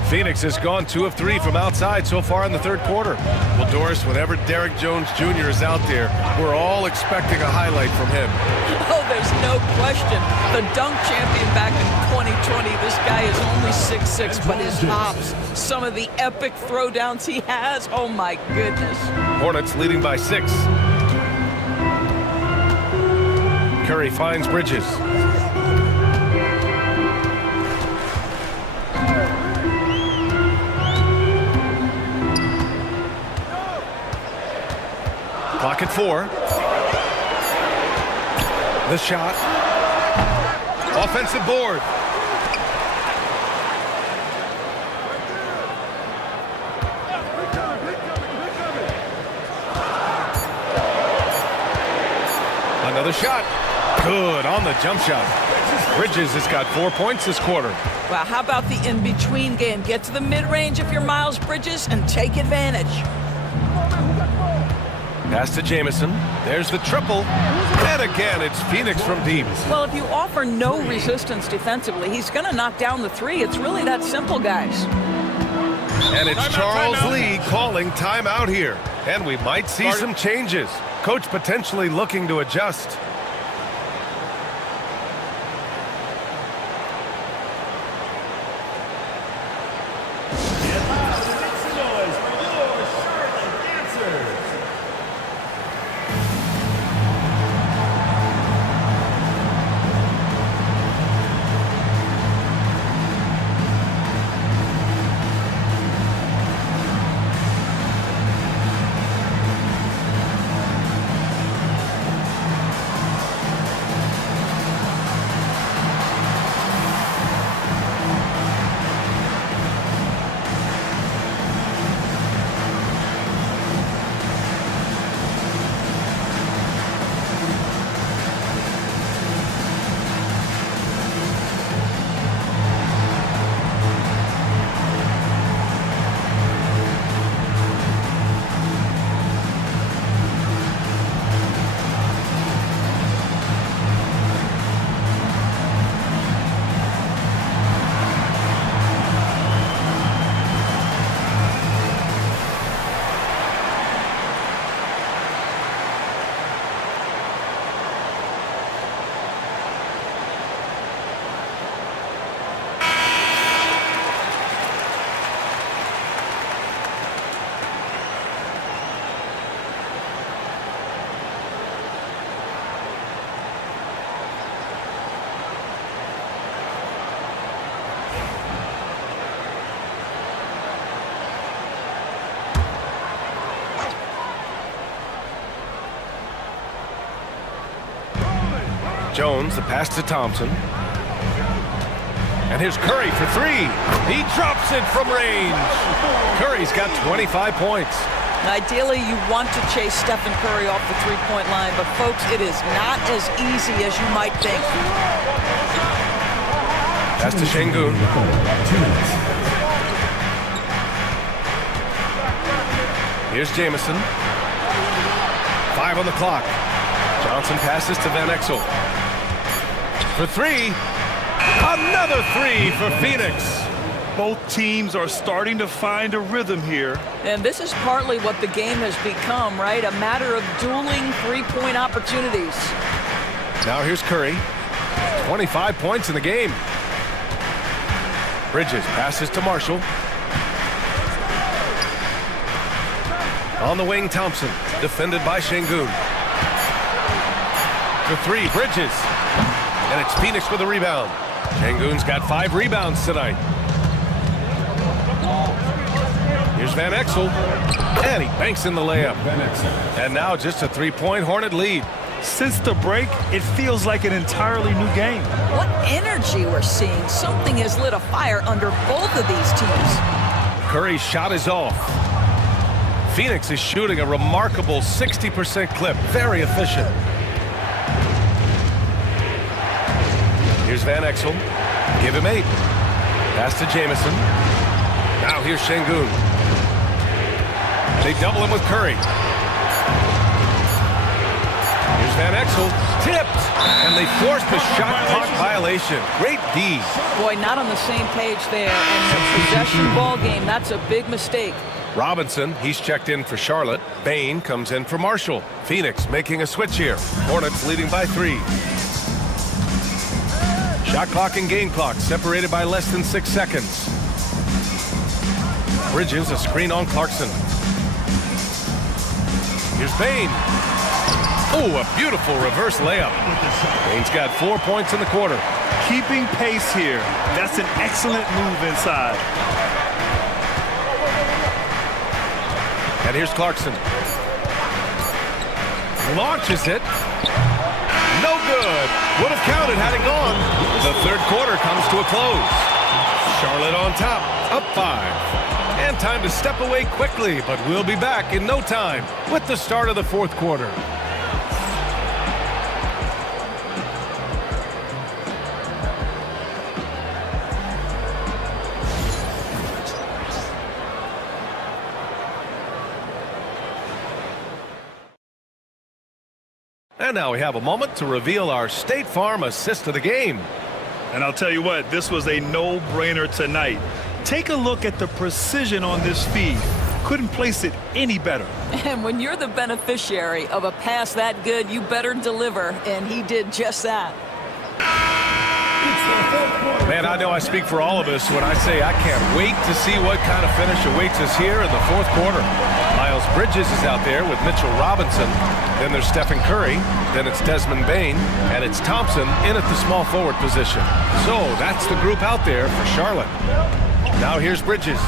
Phoenix has gone 2 of 3 from outside so far in the third quarter. Well, Doris, whenever Derrick Jones Jr. is out there, we're all expecting a highlight from him. Oh, there's no question. The dunk champion back in 2020, this guy is only 6'6", but his hops, some of the epic throwdowns he has, oh my goodness. Hornets leading by 6. Curry finds Bridges. Clock at 4. The shot. Offensive board. Another shot. Good on the jump shot. Bridges has got 4 points this quarter. Well, how about the in-between game? Get to the mid-range if you're Miles Bridges and take advantage. Pass to Jamison. There's the triple. And again, it's Phoenix from deep. Well, if you offer no resistance defensively, he's going to knock down the 3. It's really that simple, guys. And it's Charles Lee calling timeout here. And we might see some changes. Coach potentially looking to adjust. Jones, the pass to Thompson. And here's Curry for three. He drops it from range. Curry's got 25 points. Ideally, you want to chase Stephen Curry off the three-point line, but folks, it is not as easy as you might think. Pass to Şengün. Here's Jamison. 5 on the clock. Johnson passes to Van Exel. For three. Another three for Phoenix. Both teams are starting to find a rhythm here. And this is partly what the game has become, right? A matter of dueling three-point opportunities. Now here's Curry. 25 points in the game. Bridges passes to Marshall. On the wing, Thompson, defended by Şengün. For three, Bridges. And it's Phoenix with a rebound. Şengün's got 5 rebounds tonight. Here's Van Exel. And he banks in the layup. And now just a three-point Hornet lead. Since the break, it feels like an entirely new game. What energy we're seeing. Something has lit a fire under both of these teams. Curry's shot is off. Phoenix is shooting a remarkable 60% clip. Very efficient. Here's Van Exel. Give him 8. Pass to Jamison. Now here's Şengün. They double him with Curry. Here's Van Exel. Tipped. And they force the shot clock violation. Great D. Boy, not on the same page there. And the possession ball game, that's a big mistake. Robinson, he's checked in for Charlotte. Bane comes in for Marshall. Phoenix making a switch here. Hornets leading by 3. Shot clock and game clock separated by less than 6 seconds. Bridges, a screen on Clarkson. Here's Bane. Oh, a beautiful reverse layup. Bane's got 4 points in the quarter. Keeping pace here. That's an excellent move inside. And here's Clarkson. Launches it. No good. Would have counted had it gone. The third quarter comes to a close. Charlotte on top, up 5. And time to step away quickly, but we'll be back in no time with the start of the fourth quarter. And now we have a moment to reveal our State Farm assist of the game. And I'll tell you what, this was a no-brainer tonight. Take a look at the precision on this feed. Couldn't place it any better. And when you're the beneficiary of a pass that good, you better deliver. And he did just that. Man, I know I speak for all of us when I say I can't wait to see what kind of finish awaits us here in the fourth quarter. Miles Bridges is out there with Mitchell Robinson. Then there's Stephen Curry. Then it's Desmond Bane. And it's Thompson in at the small forward position. So that's the group out there for Charlotte. Now here's Bridges.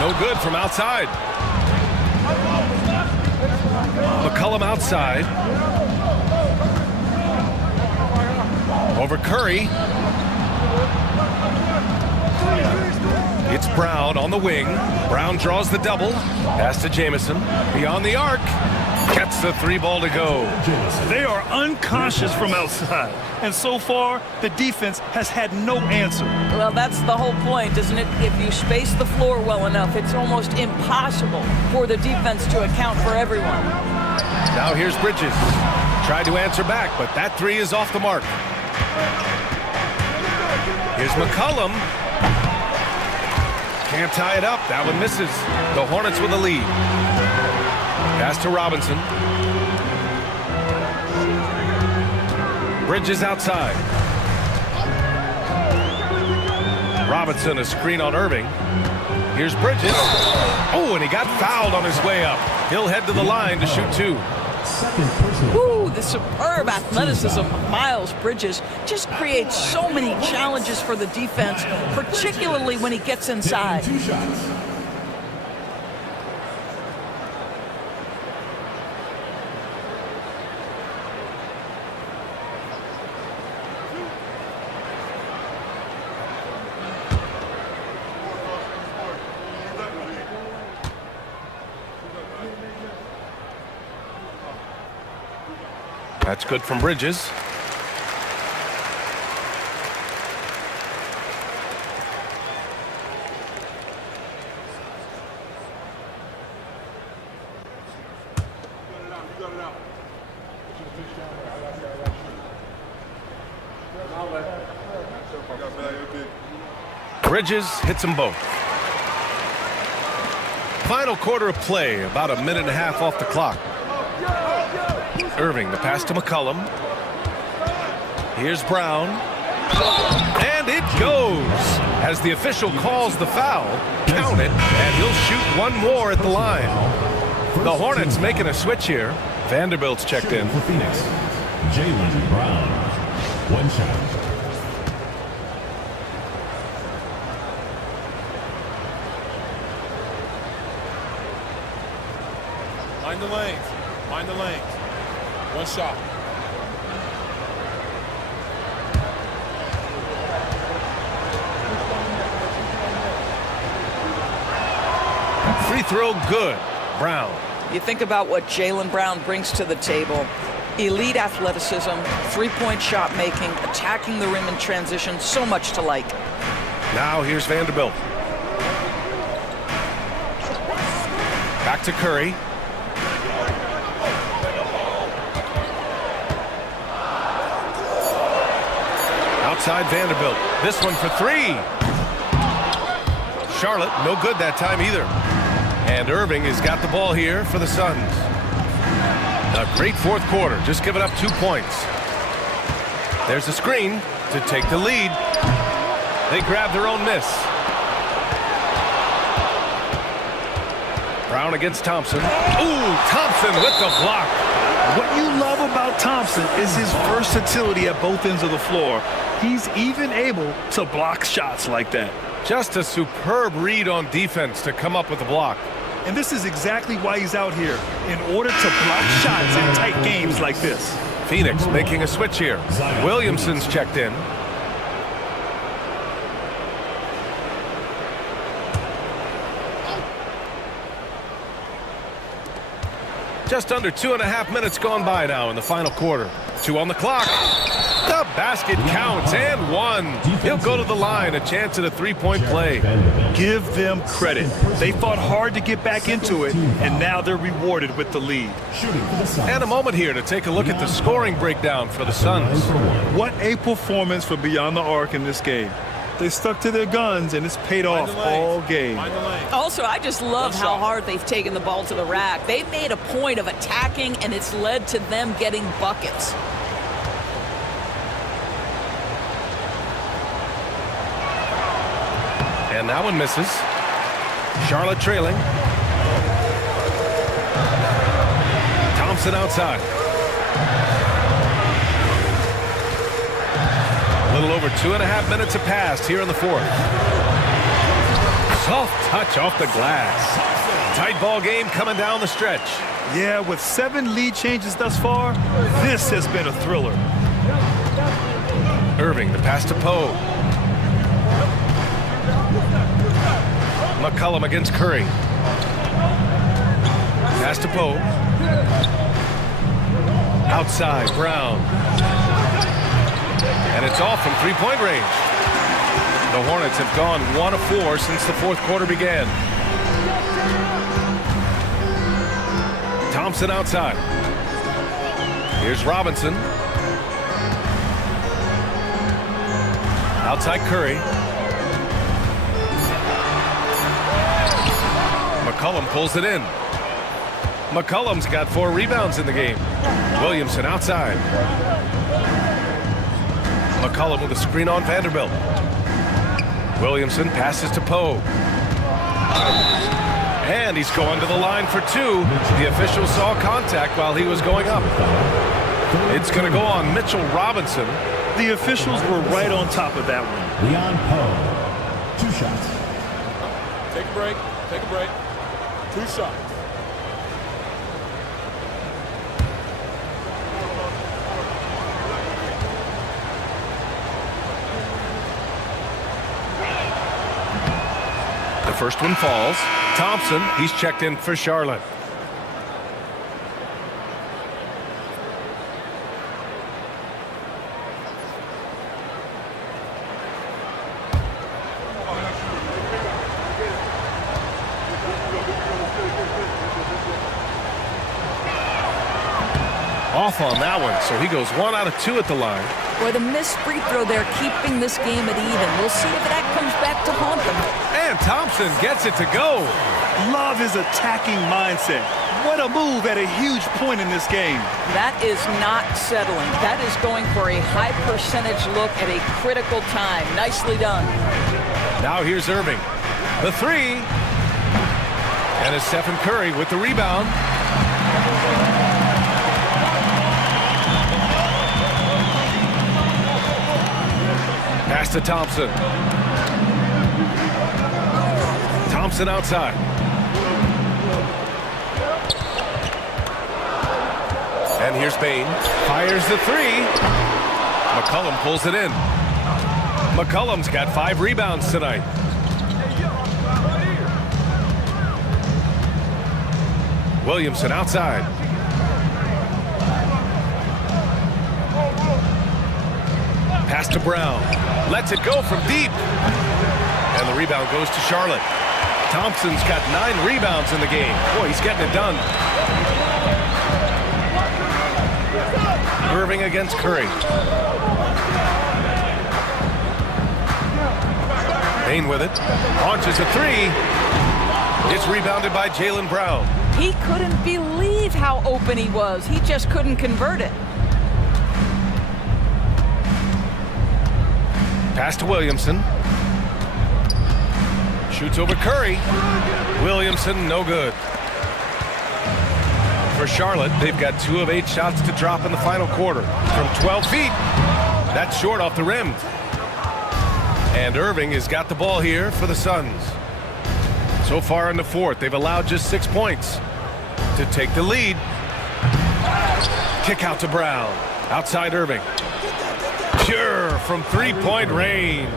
No good from outside. McCollum outside. Over Curry. It's Brown on the wing. Brown draws the double. Pass to Jamison. Beyond the arc. Gets the 3 ball to go. They are unconscious from outside. And so far, the defense has had no answer. Well, that's the whole point, isn't it? If you space the floor well enough, it's almost impossible for the defense to account for everyone. Now here's Bridges. Tried to answer back, but that 3 is off the mark. Here's McCollum. Can't tie it up. That one misses. The Hornets with the lead. Pass to Robinson. Bridges outside. Robinson, a screen on Irving. Here's Bridges. Oh, and he got fouled on his way up. He'll head to the line to shoot 2. Woo, the superb athleticism of Miles Bridges just creates so many challenges for the defense, particularly when he gets inside. 2 shots. That's good from Bridges. Bridges hits them both. Final quarter of play, about a minute and a half off the clock. Irving, the pass to McCollum. Here's Brown. And it goes. As the official calls the foul, count it, and he'll shoot one more at the line. The Hornets making a switch here. Vanderbilt's checked in. For Phoenix, Jaylen Brown. One shot. Mind the lanes. Mind the lanes. One shot. Free throw good. Brown. You think about what Jaylen Brown brings to the table. Elite athleticism, three-point shot making, attacking the rim in transition, so much to like. Now here's Vanderbilt. Back to Curry. Outside Vanderbilt. This one for three. Charlotte, no good that time either. And Irving has got the ball here for the Suns. A great fourth quarter, just giving up 2 points. There's a screen to take the lead. They grab their own miss. Brown against Thompson. Ooh, Thompson with the block. What you love about Thompson is his versatility at both ends of the floor. He's even able to block shots like that. Just a superb read on defense to come up with the block. And this is exactly why he's out here, in order to block shots in tight games like this. Phoenix making a switch here. Williamson's checked in. Just under 2.5 minutes gone by now in the final quarter. 2 on the clock. The basket counts and one. He'll go to the line, a chance at a three-point play. Give them credit. They fought hard to get back into it, and now they're rewarded with the lead. And a moment here to take a look at the scoring breakdown for the Suns. What a performance for Beyond the Arc in this game. They stuck to their guns, and it's paid off all game. Also, I just love how hard they've taken the ball to the rack. They've made a point of attacking, and it's led to them getting buckets. And that one misses. Charlotte trailing. Thompson outside. A little over 2.5 minutes have passed here in the fourth. Soft touch off the glass. Tight ball game coming down the stretch. Yeah, with 7 lead changes thus far, this has been a thriller. Irving, the pass to Poe. McCollum against Curry. Pass to Poe. Outside, Brown. And it's off from three-point range. The Hornets have gone 1 of 4 since the fourth quarter began. Thompson outside. Here's Robinson. Outside Curry. McCollum pulls it in. McCollum's got 4 rebounds in the game. Williamson outside. McCollum with a screen on Vanderbilt. Williamson passes to Poe. And he's going to the line for 2. The official saw contact while he was going up. It's going to go on Mitchell Robinson. The officials were right on top of that one. Leon Poe. 2 shots. Take a break. Take a break. 2 shots. The first one falls. Thompson, he's checked in for Charlotte. off on that one, so he goes 1 out of 2 at the line. Boy, the missed free throw there keeping this game at even. We'll see if that comes back to haunt them. And Thompson gets it to go. Love his attacking mindset. What a move at a huge point in this game. That is not settling. That is going for a high percentage look at a critical time. Nicely done. Now here's Irving. The 3. And it's Stephen Curry with the rebound. Pass to Thompson. Thompson outside. And here's Bane. Fires the 3. McCollum pulls it in. McCollum's got 5 rebounds tonight. Williamson outside. Pass to Brown. Lets it go from deep. And the rebound goes to Charlotte. Thompson's got 9 rebounds in the game. Boy, he's getting it done. Irving against Curry. Bane with it. Launches a 3. It's rebounded by Jaylen Brown. He couldn't believe how open he was. He just couldn't convert it. Pass to Williamson. Shoots over Curry. Williamson, no good. For Charlotte, they've got 2 of 8 shots to drop in the final quarter. From 12 feet, that's short off the rim. And Irving has got the ball here for the Suns. So far in the 4th, they've allowed just 6 points to take the lead. Kick out to Brown. Outside Irving. Sure, from 3-point range.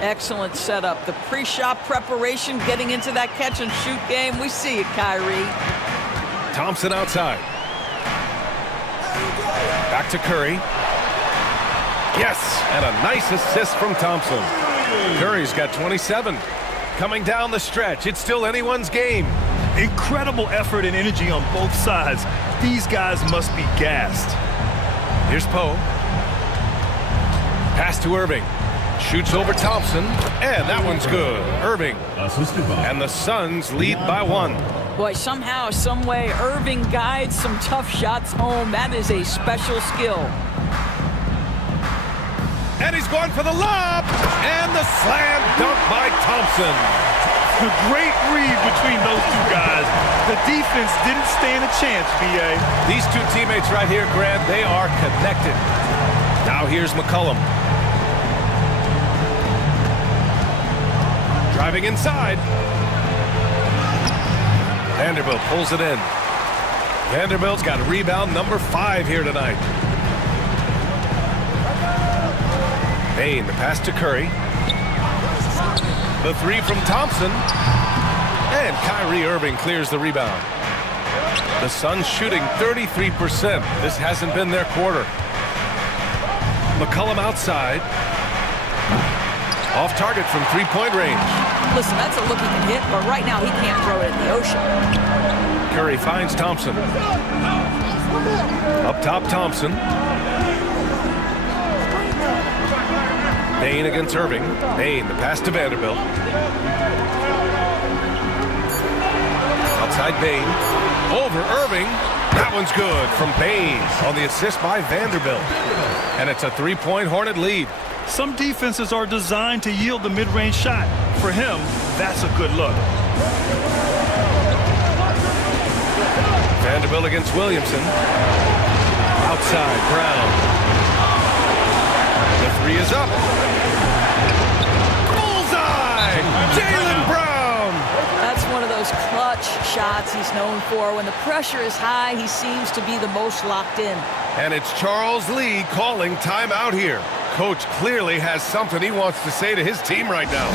Excellent setup. The pre-shot preparation, getting into that catch-and-shoot game. We see it, Kyrie. Thompson outside. Back to Curry. Yes, and a nice assist from Thompson. Curry's got 27. Coming down the stretch, it's still anyone's game. Incredible effort and energy on both sides. These guys must be gassed. Here's Poe. Pass to Irving. Shoots over Thompson, and that one's good. Irving. And the Suns lead by 1. Boy, somehow, some way, Irving guides some tough shots home. That is a special skill. And he's going for the lob, and the slam dunk by Thompson. A great read between those 2 guys. The defense didn't stand a chance, B.A. These 2 teammates right here, Grant, they are connected. Now here's McCollum. Driving inside. Vanderbilt pulls it in. Vanderbilt's got rebound number 5 here tonight. Bane, the pass to Curry. The 3 from Thompson. And Kyrie Irving clears the rebound. The Suns shooting 33%. This hasn't been their quarter. McCollum outside. Off target from 3-point range. Listen, that's a look he can hit, but right now he can't throw it in the ocean. Curry finds Thompson. Up top, Thompson. Bane against Irving. Bane, the pass to Vanderbilt. Outside Bane. Over Irving. That one's good from Bane on the assist by Vanderbilt. And it's a 3-point Hornet lead. Some defenses are designed to yield the mid-range shot. For him, that's a good look. Vanderbilt against Williamson. Outside, Brown. The 3 is up. Bullseye! Jaylen Brown! That's one of those clutch shots he's known for. When the pressure is high, he seems to be the most locked in. And it's Charles Lee calling timeout here. Coach clearly has something he wants to say to his team right now.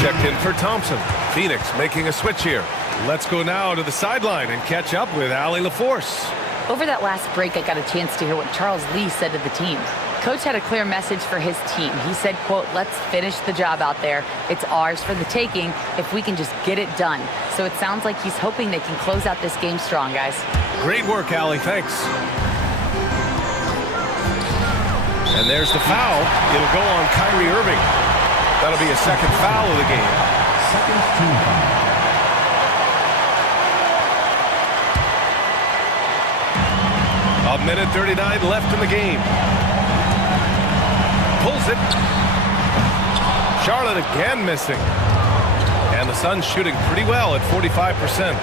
checked in for Thompson. Phoenix making a switch here. Let's go now to the sideline and catch up with Allie LaForce. Over that last break, I got a chance to hear what Charles Lee said to the team. Coach had a clear message for his team. He said, quote, "Let's finish the job out there. It's ours for the taking if we can just get it done." So it sounds like he's hoping they can close out this game strong, guys. Great work, Allie. Thanks. And there's the foul. It'll go on Kyrie Irving. That'll be a second foul of the game. Second team foul. A minute 39 left in the game. Pulls it. Charlotte again missing. And the Suns shooting pretty well at 45%.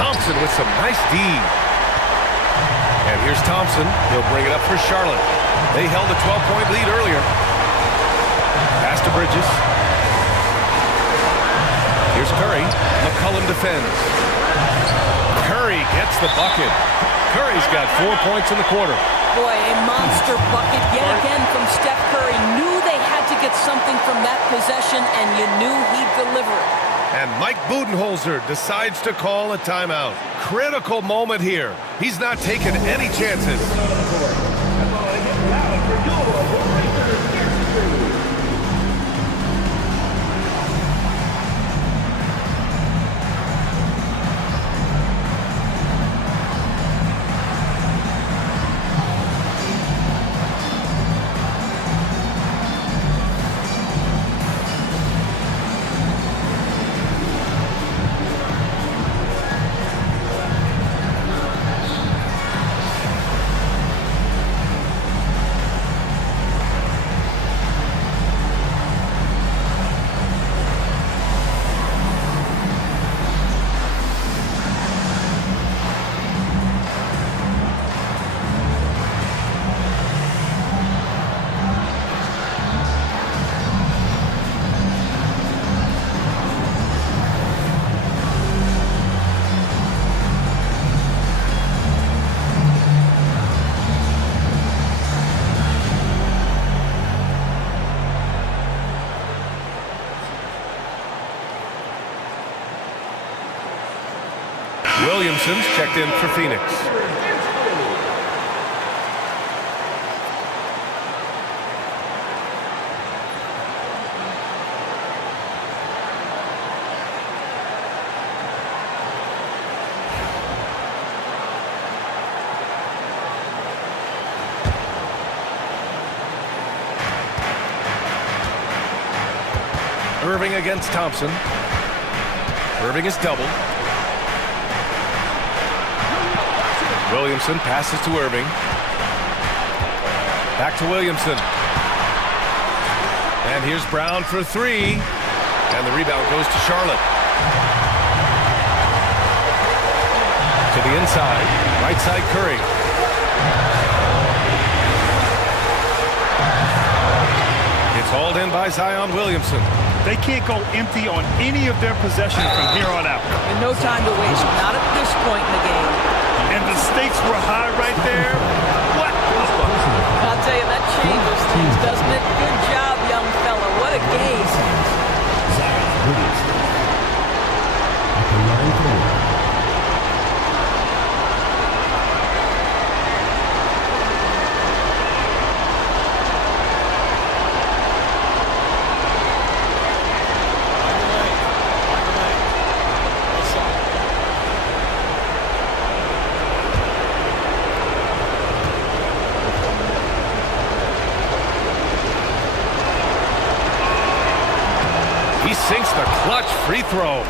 Thompson with some nice D. And here's Thompson. He'll bring it up for Charlotte. They held a 12-point lead earlier. Pass to Bridges. Here's Curry. McCollum defends. Curry gets the bucket. Curry's got 4 points in the quarter. Boy, a monster bucket yet again from Steph Curry. Knew they had to get something from that possession, and you knew he'd deliver it. And Mike Budenholzer decides to call a timeout. Critical moment here. He's not taking any chances. Williamson's checked in for Phoenix. Irving against Thompson. Irving is doubled. Williamson passes to Irving. Back to Williamson. And here's Brown for three. And the rebound goes to Charlotte. To the inside. Right side Curry. It's hauled in by Zion Williamson. They can't go empty on any of their possessions from here on out. And no time to waste. Not at this point in the game. And the stakes were high right there. What? I'll tell you, that changes things, doesn't it? Good job, young fella. What a game. Zion Williamson. At the line forward. Sinks the clutch free throw.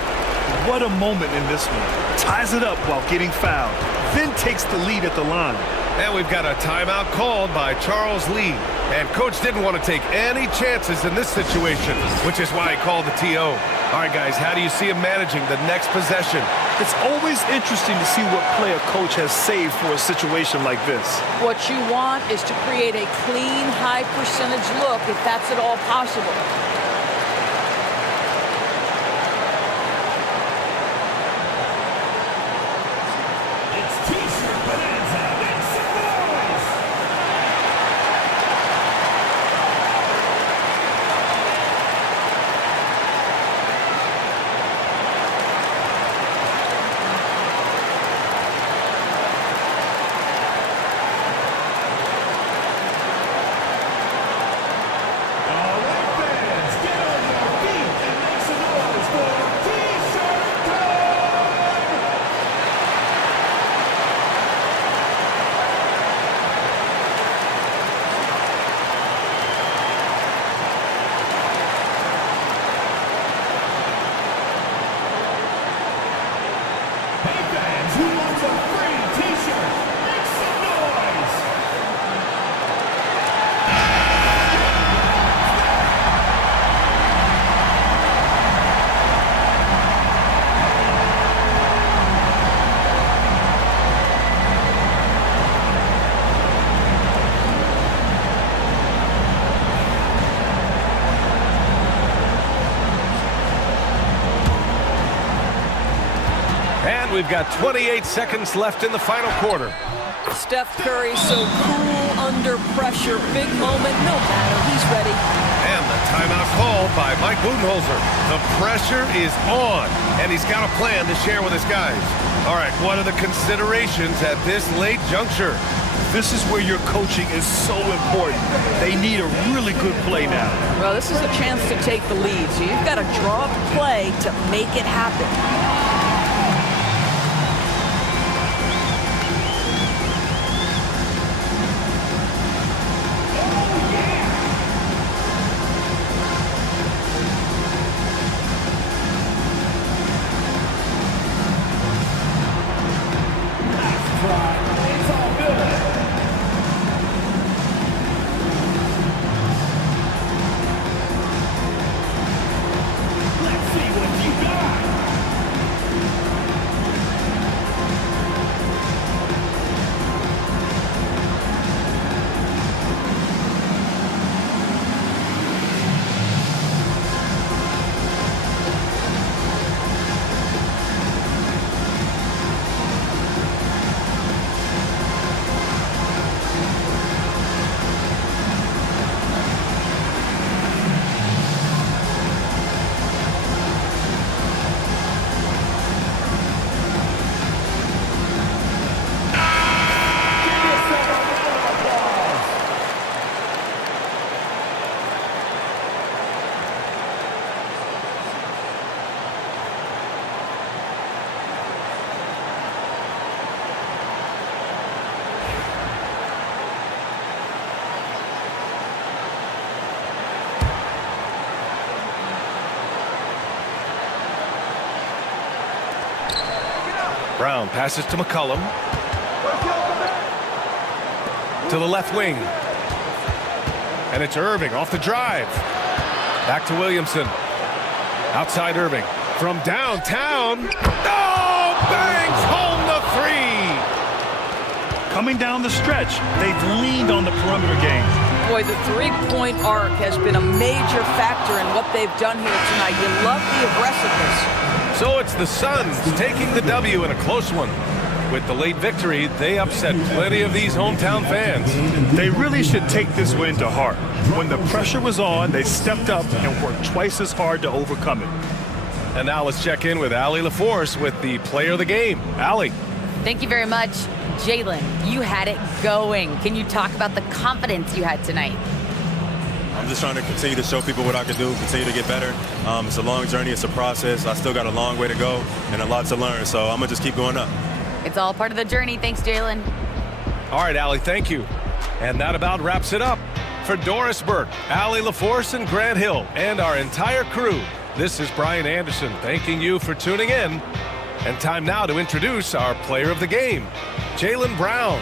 What a moment in this one. Ties it up while getting fouled. Then takes the lead at the line. And we've got a timeout called by Charles Lee. And coach didn't want to take any chances in this situation, which is why he called the TO. All right, guys, how do you see him managing the next possession? It's always interesting to see what play a coach has saved for a situation like this. What you want is to create a clean, high percentage look, if that's at all possible. And we've got 28 seconds left in the final quarter. Steph Curry so cool under pressure. Big moment, no matter. He's ready. And the timeout call by Mike Budenholzer. The pressure is on, and he's got a plan to share with his guys. All right, what are the considerations at this late juncture? This is where your coaching is so important. They need a really good play now. Well, this is a chance to take the lead, so you've got to draw up a play to make it happen. It's all good. Let's see what you got. Brown passes to McCollum. To the left wing. And it's Irving off the drive. Back to Williamson. Outside Irving. From downtown. Oh, bangs home the three. Coming down the stretch, they've leaned on the perimeter game. Boy, the three-point arc has been a major factor in what they've done here tonight. You love the aggressiveness. So it's the Suns taking the W in a close one. With the late victory, they upset plenty of these hometown fans. They really should take this win to heart. When the pressure was on, they stepped up and worked twice as hard to overcome it. And now let's check in with Allie LaForce with the player of the game. Allie. Thank you very much. Jalen, you had it going. Can you talk about the confidence you had tonight? I'm just trying to continue to show people what I can do, continue to get better. It's a long journey. It's a process. I still got a long way to go and a lot to learn, so I'm going to just keep going up. It's all part of the journey. Thanks, Jalen. All right, Allie, thank you. And that about wraps it up. For Doris Burke, Allie LaForce, and Grant Hill, and our entire crew, this is Brian Anderson thanking you for tuning in. And time now to introduce our player of the game, Jaylen Brown.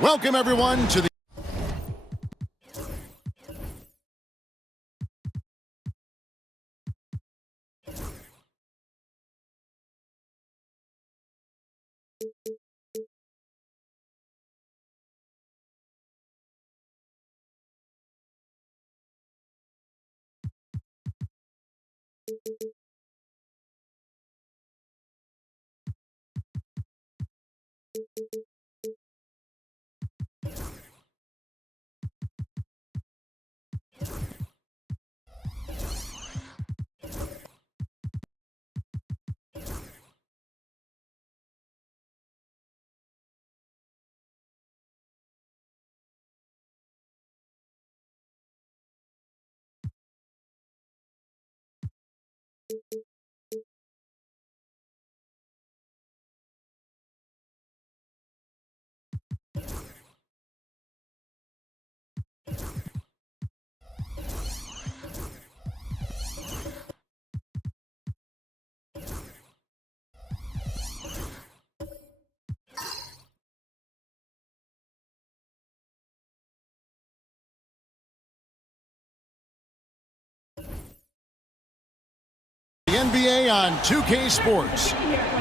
Welcome, everyone, to the NBA on 2K Sports.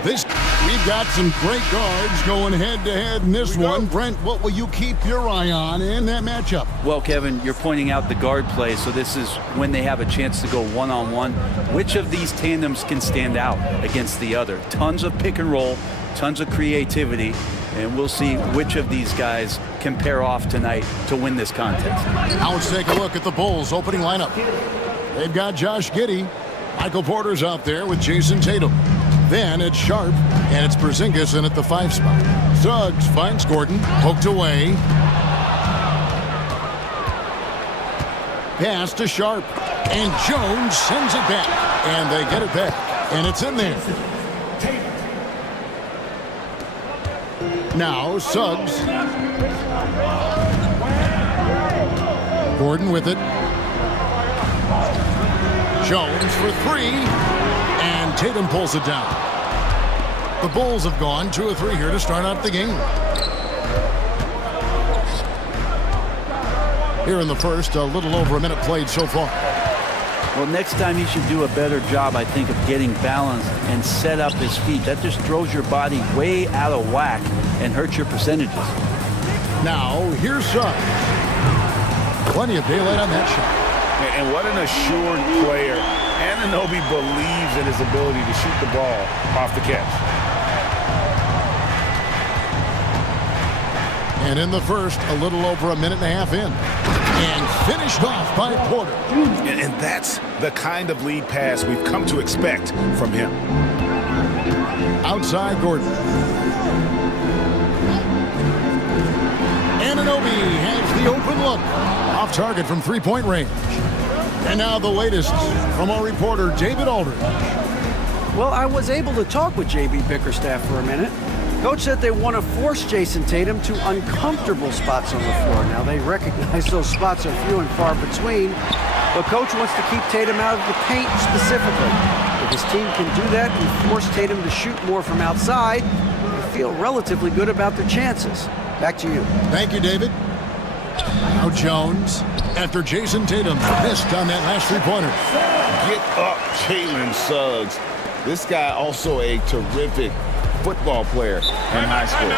This We've got some great guards going head-to-head in this one. Brent, what will you keep your eye on in that matchup? Well, Kevin, you're pointing out the guard play, so this is when they have a chance to go one-on-one. Which of these tandems can stand out against the other? Tons of pick and roll, tons of creativity, and we'll see which of these guys can pair off tonight to win this contest. Now let's take a look at the Bulls' opening lineup. They've got Josh Giddey. Michael Porter's out there with Jason Tatum. Then it's Sharp, and it's Porzingis in at the 5 spot. Suggs finds Gordon, poked away. Pass to Sharp, and Jones sends it back. And they get it back, and it's in there. Now Suggs. Gordon with it. Jones for 3, and Tatum pulls it down. The Bulls have gone 2 of 3 here to start out the game. Here in the first, a little over a minute played so far. Well, next time he should do a better job, I think, of getting balanced and set up his feet. That just throws your body way out of whack and hurts your percentages. Now, here's Suggs. Plenty of daylight on that shot. And what an assured player. Anunoby believes in his ability to shoot the ball off the catch. And in the first, a little over a minute and a half in. And finished off by Porter. And that's the kind of lead pass we've come to expect from him. Outside Gordon. Anunoby has the open look. Off target from three-point range. And now the latest from our reporter, David Aldridge. Well, I was able to talk with J.B. Bickerstaff for a minute. Coach said they want to force Jason Tatum to uncomfortable spots on the floor. Now, they recognize those spots are few and far between, but Coach wants to keep Tatum out of the paint specifically. If his team can do that and force Tatum to shoot more from outside, they feel relatively good about their chances. Back to you. Thank you, David. Now Jones, after Jason Tatum missed on that last three-pointer. Get up, Jalen Suggs. This guy also a terrific football player in high school.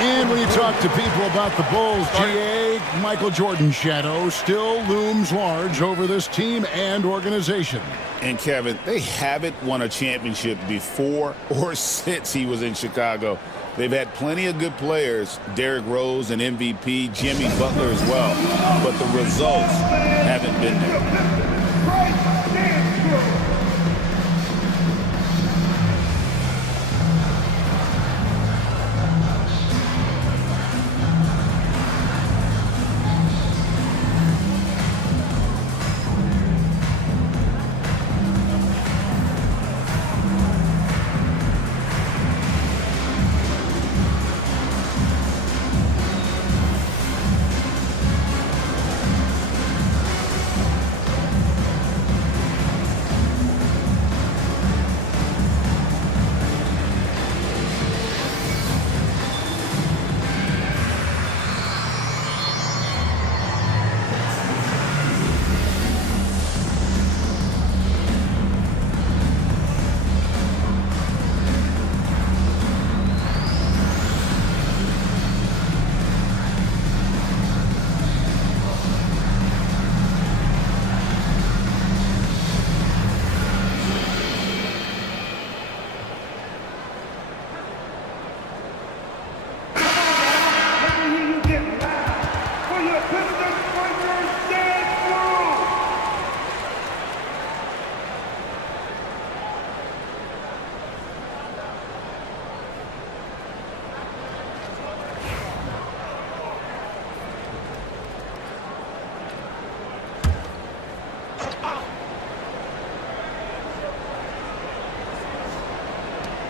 And when you talk to people about the Bulls, GA, Michael Jordan's shadow still looms large over this team and organization. And Kevin, they haven't won a championship before or since he was in Chicago. They've had plenty of good players, Derrick Rose and MVP, Jimmy Butler as well, but the results haven't been there.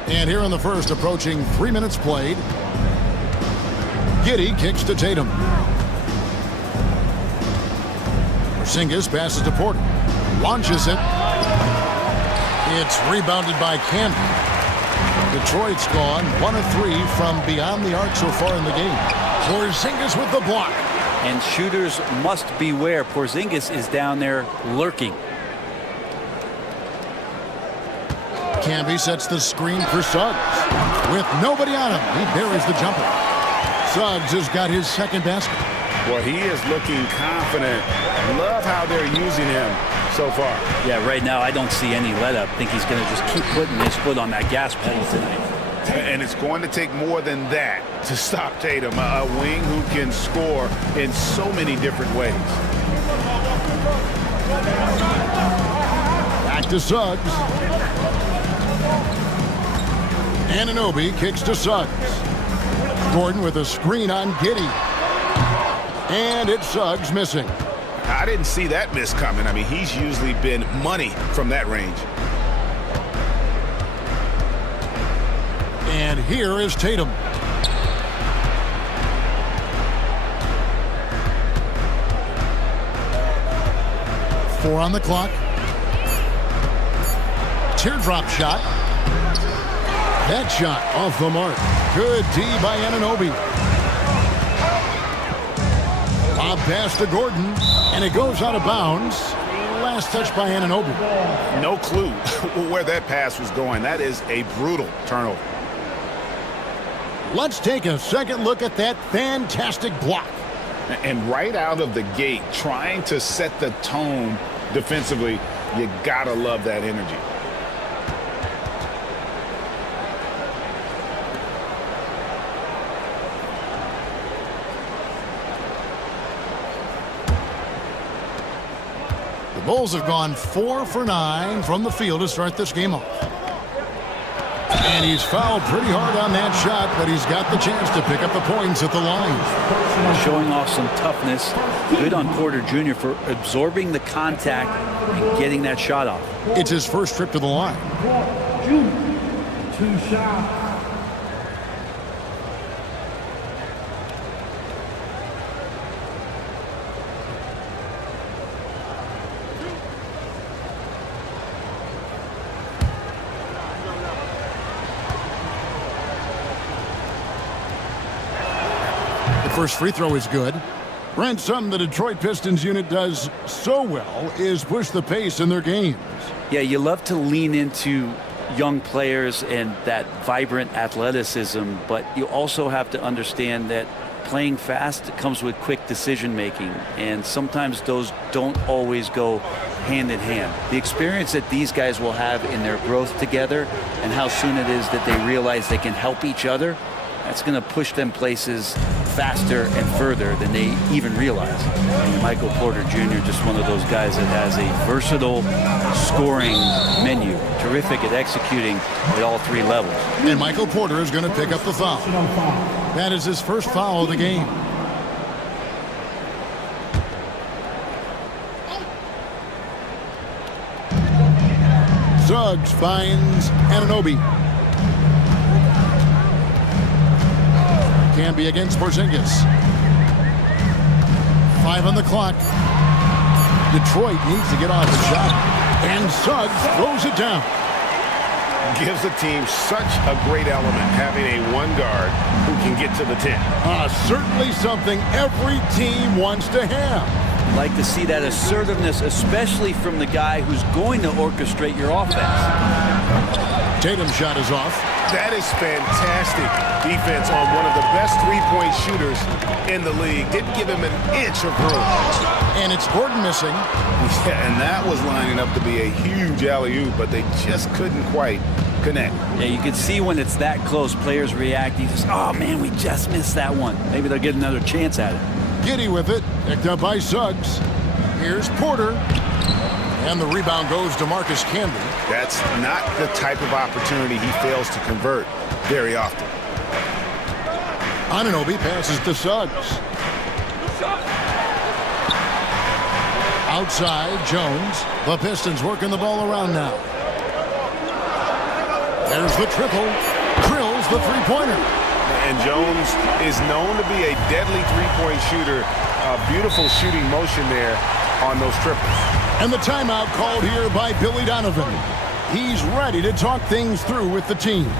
And here in the first, approaching 3 minutes played. Giddey kicks to Tatum. Porzingis passes to Porter. Launches it. It's rebounded by Camden. Detroit's gone 1 of 3 from beyond the arc so far in the game. Porzingis with the block. And shooters must beware. Porzingis is down there lurking. Camby sets the screen for Suggs. With nobody on him, he buries the jumper. Suggs has got his second basket. Well, he is looking confident. Love how they're using him so far. Yeah, right now I don't see any let up. I think he's going to just keep putting his foot on that gas pedal tonight. And it's going to take more than that to stop Tatum, a wing who can score in so many different ways. Back to Suggs. Anunoby kicks to Suggs. Gordon with a screen on Giddey. And it's Suggs missing. I didn't see that miss coming. I mean, he's usually been money from that range. And here is Tatum. Four on the clock. Teardrop shot. That shot off the mark. Good D by Anunoby. Lob pass to Gordon, and it goes out of bounds. Last touch by Anunoby. No clue where that pass was going. That is a brutal turnover. Let's take a second look at that fantastic block. And right out of the gate, trying to set the tone defensively, you gotta love that energy. The Bulls have gone 4 for 9 from the field to start this game off. And he's fouled pretty hard on that shot, but he's got the chance to pick up the points at the line. Showing off some toughness. Good on Porter Jr. for absorbing the contact and getting that shot off. It's his first trip to the line. Jr. 2 shots. First free throw is good. Brent, something the Detroit Pistons unit does so well is push the pace in their games. Yeah, you love to lean into young players and that vibrant athleticism, but you also have to understand that playing fast comes with quick decision making, and sometimes those don't always go hand in hand. The experience that these guys will have in their growth together and how soon it is that they realize they can help each other, that's going to push them places faster and further than they even realize. And Michael Porter Jr. just one of those guys that has a versatile scoring menu, terrific at executing at all three levels. And Michael Porter is going to pick up the foul. That is his first foul of the game. Suggs finds Anunoby. Camby against Porzingis. 5 on the clock. Detroit needs to get off the shot. And Suggs throws it down. Gives the team such a great element having a one guard who can get to the 10. Certainly something every team wants to have. Like to see that assertiveness, especially from the guy who's going to orchestrate your offense. Tatum's shot is off. That is fantastic defense on one of the best three-point shooters in the league. Didn't give him an inch of room. And it's Gordon missing. Yeah, and that was lining up to be a huge alley-oop, but they just couldn't quite connect. Yeah, you can see when it's that close, players react. You just, oh man, we just missed that one. Maybe they'll get another chance at it. Giddey with it, picked up by Suggs. Here's Porter. And the rebound goes to Marcus Camby. That's not the type of opportunity he fails to convert very often. Anunoby passes to Suggs. Outside, Jones. The Pistons working the ball around now. There's the triple. Drills the three-pointer. And Jones is known to be a deadly three-point shooter. A beautiful shooting motion there on those triples. And the timeout called here by Billy Donovan. He's ready to talk things through with the team.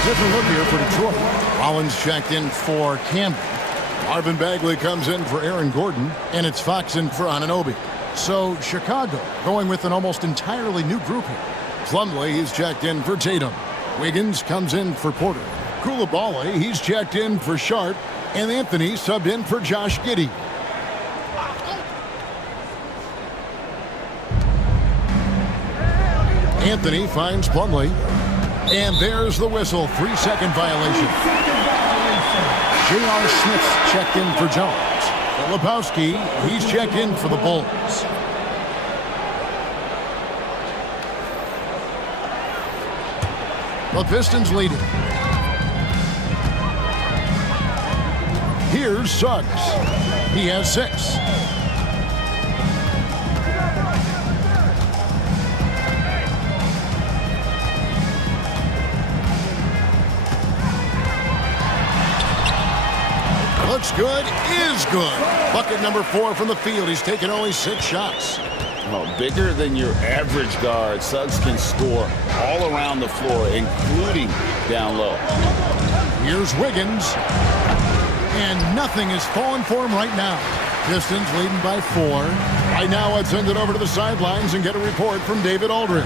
A different look here for Detroit. Rollins checked in for Campbell. Marvin Bagley comes in for Aaron Gordon, and it's Fox in for Anunoby. So Chicago going with an almost entirely new group here. Plumlee, he's checked in for Tatum. Wiggins comes in for Porter. Koulibaly, he's checked in for Sharp, and Anthony subbed in for Josh Giddey. Anthony finds Plumlee, and there's the whistle. 3-second violation. J.R. Smith's checked in for Jones. Filipowski, he's checked in for the Bulls. The Pistons lead it. Here's Suggs. He has 6. Looks good, is good. Bucket number 4 from the field. He's taken only 6 shots. Oh, bigger than your average guard, Suggs can score all around the floor, including down low. Here's Wiggins. And nothing is falling for him right now. Pistons leading by 4. Right now, let's send it over to the sidelines and get a report from David Aldridge.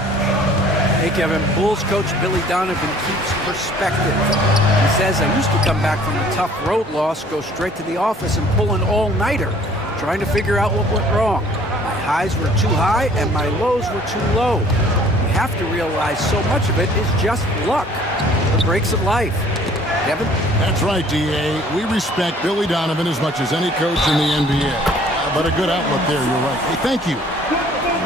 Hey, Kevin, Bulls coach Billy Donovan keeps perspective. He says, I used to come back from a tough road loss, go straight to the office and pull an all-nighter, trying to figure out what went wrong. My highs were too high and my lows were too low. You have to realize so much of it is just luck, the breaks of life. Kevin? That's right, D.A. We respect Billy Donovan as much as any coach in the NBA. But a good outlook there, you're right. Hey, thank you.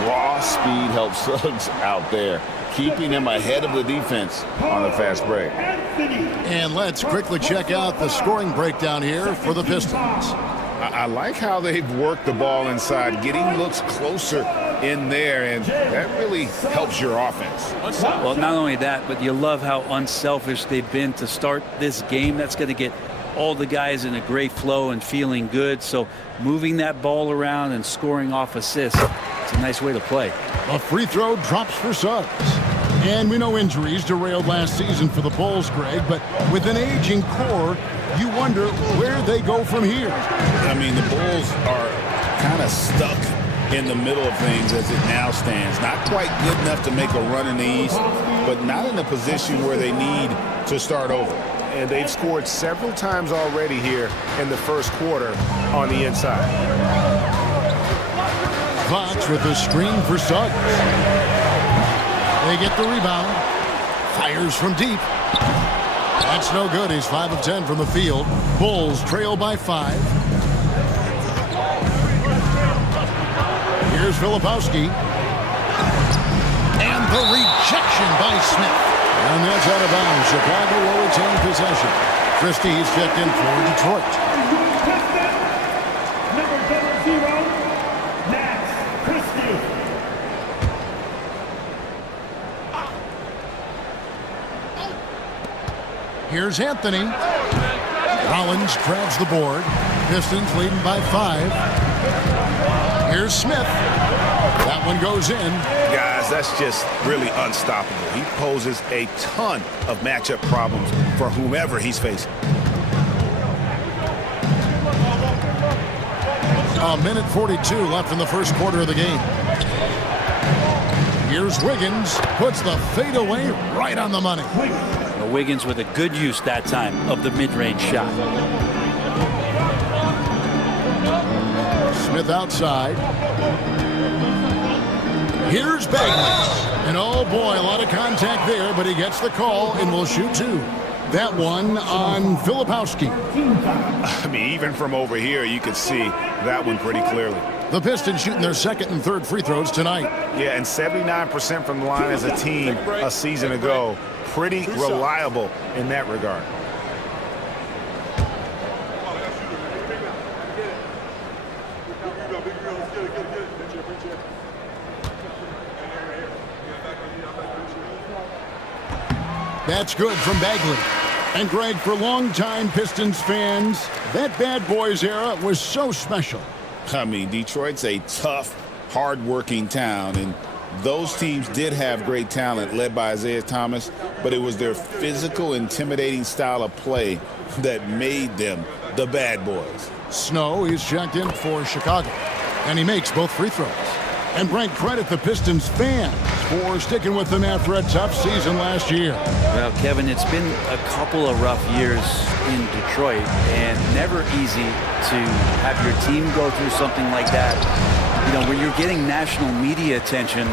Raw speed helps Suggs out there, keeping him ahead of the defense on the fast break. And let's quickly check out the scoring breakdown here for the Pistons. I like how they've worked the ball inside, getting looks closer in there, and that really helps your offense. Well, not only that, but you love how unselfish they've been to start this game. That's going to get all the guys in a great flow and feeling good. So moving that ball around and scoring off assists, it's a nice way to play. A free throw drops for Suggs. And we know injuries derailed last season for the Bulls, Greg, but with an aging core, you wonder where they go from here. I mean, the Bulls are kind of stuck in the middle of things as it now stands. Not quite good enough to make a run in the East, but not in a position where they need to start over. And they've scored several times already here in the first quarter on the inside. Fox with a screen for Suggs. They get the rebound. Fires from deep. That's no good. He's 5 of 10 from the field. Bulls trail by 5. Here's Filipowski. And the rejection by Smith. And that's out of bounds. Chicago will retain possession. Christie's checked in for Detroit. Number 0, Max Christie. Here's Anthony. Rollins grabs the board. Pistons leading by 5. Here's Smith. That one goes in. Guys, that's just really unstoppable. He poses a ton of matchup problems for whomever he's facing. A minute 42 left in the first quarter of the game. Here's Wiggins. Puts the fadeaway right on the money. Wiggins with a good use that time of the mid-range shot. Smith outside. Here's Bagley. And oh boy, a lot of contact there, but he gets the call and will shoot 2. That one on Filipowski. I mean, even from over here, you could see that one pretty clearly. The Pistons shooting their second and third free throws tonight. Yeah, and 79% from the line as a team a season ago. Pretty reliable in that regard. That's good from Bagley. And Greg, for longtime Pistons fans, that Bad Boys era was so special. I mean, Detroit's a tough, hard-working town, and Those teams did have great talent led by Isaiah Thomas, but it was their physical, intimidating style of play that made them the bad boys. Snow is checked in for Chicago, and he makes both free throws. And Brent, credit the Pistons fans for sticking with them after a tough season last year. Well, Kevin, it's been a couple of rough years in Detroit, and never easy to have your team go through something like that. You know, when you're getting national media attention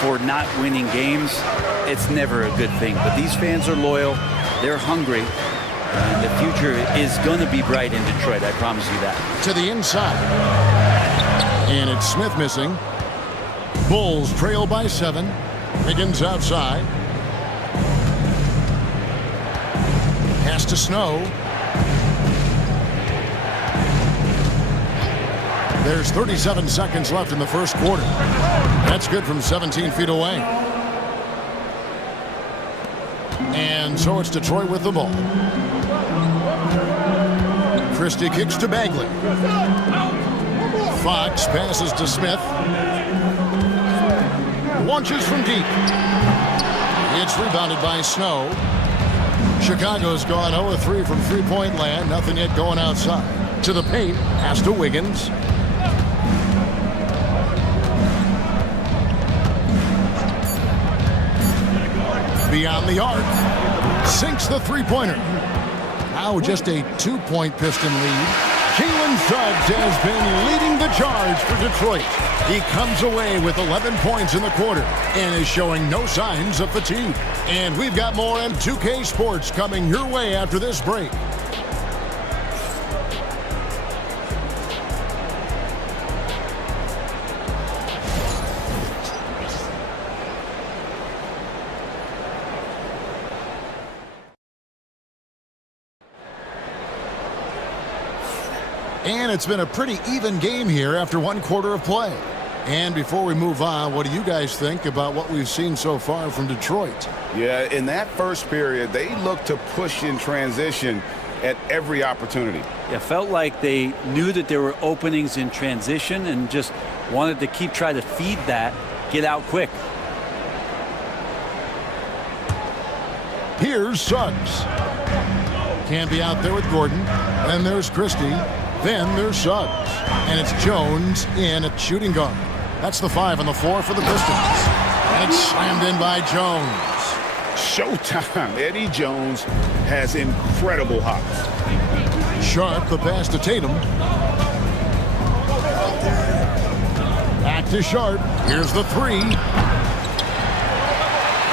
for not winning games, it's never a good thing. But these fans are loyal, they're hungry, and the future is going to be bright in Detroit, I promise you that. To the inside. And it's Smith missing. Bulls trail by 7. Higgins outside. Pass to Snow. There's 37 seconds left in the first quarter. That's good from 17 feet away. And so it's Detroit with the ball. Christie kicks to Bagley. Fox passes to Smith. Launches from deep. It's rebounded by Snow. Chicago's gone 0-3 from three-point land. Nothing yet going outside. To the paint. Pass to Wiggins. Beyond the arc. Sinks the three-pointer. Now just a 2-point Piston lead. Jalen Suggs has been leading the charge for Detroit. He comes away with 11 points in the quarter and is showing no signs of fatigue. And we've got more M2K Sports coming your way after this break. And it's been a pretty even game here after one quarter of play. And before we move on, what do you guys think about what we've seen so far from Detroit? Yeah, in that first period, they looked to push in transition at every opportunity. Yeah, felt like they knew that there were openings in transition and just wanted to keep trying to feed that, get out quick. Here's Suggs. Can be out there with Gordon. Then there's Christie. Then there's Suggs. And it's Jones in at shooting guard. That's the 5 on the floor for the Pistons. And it's slammed in by Jones. Showtime. Eddie Jones has incredible hops. Sharp, the pass to Tatum. Back to Sharp. Here's the 3.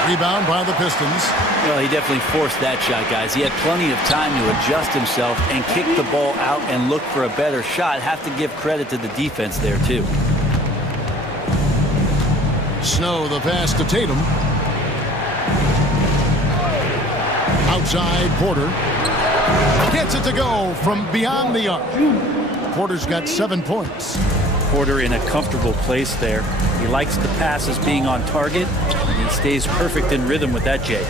Rebound by the Pistons. Well, he definitely forced that shot, guys. He had plenty of time to adjust himself and kick the ball out and look for a better shot. Have to give credit to the defense there, too. Snow, the pass to Tatum. Outside, Porter. Gets it to go from beyond the arc. Porter's got 7 points. Porter in a comfortable place there. He likes the passes being on target, and he stays perfect in rhythm with that, Jay.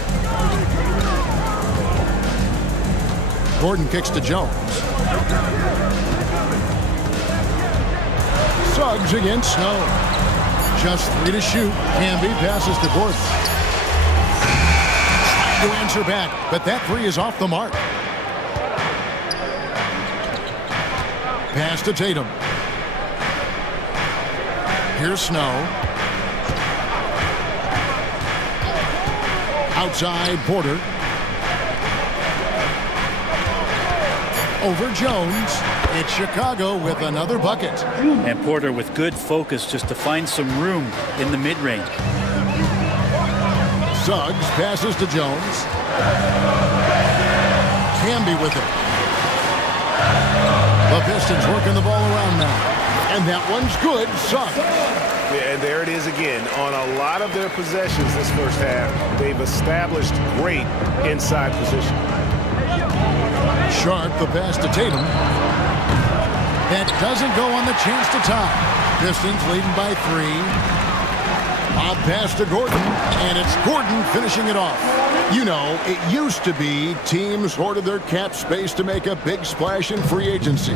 Gordon kicks to Jones. Suggs against Snow. Just 3 to shoot. Camby passes to Gordon. Trying to answer back, but that 3 is off the mark. Pass to Tatum. Here's Snow. Outside, Porter. Over Jones. It's Chicago with another bucket. And Porter with good focus just to find some room in the mid-range. Suggs passes to Jones. Camby with it. The Pistons working the ball around now. And that one's good. Suggs. Yeah, and there it is again. On a lot of their possessions this first half, they've established great inside position. Sharp, the pass to Tatum. That doesn't go on the chance to tie. Pistons leading by 3. Bob pass to Gordon, and it's Gordon finishing it off. You know, it used to be teams hoarded their cap space to make a big splash in free agency.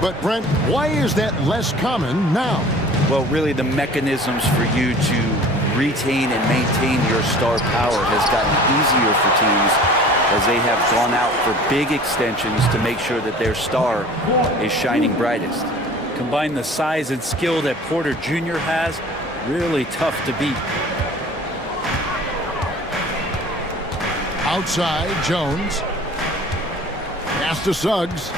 But, Brent, why is that less common now? Well, really the mechanisms for you to retain and maintain your star power has gotten easier for teams as they have gone out for big extensions to make sure that their star is shining brightest. Combine the size and skill that Porter Jr. has, really tough to beat. Outside, Jones. Pass to Suggs.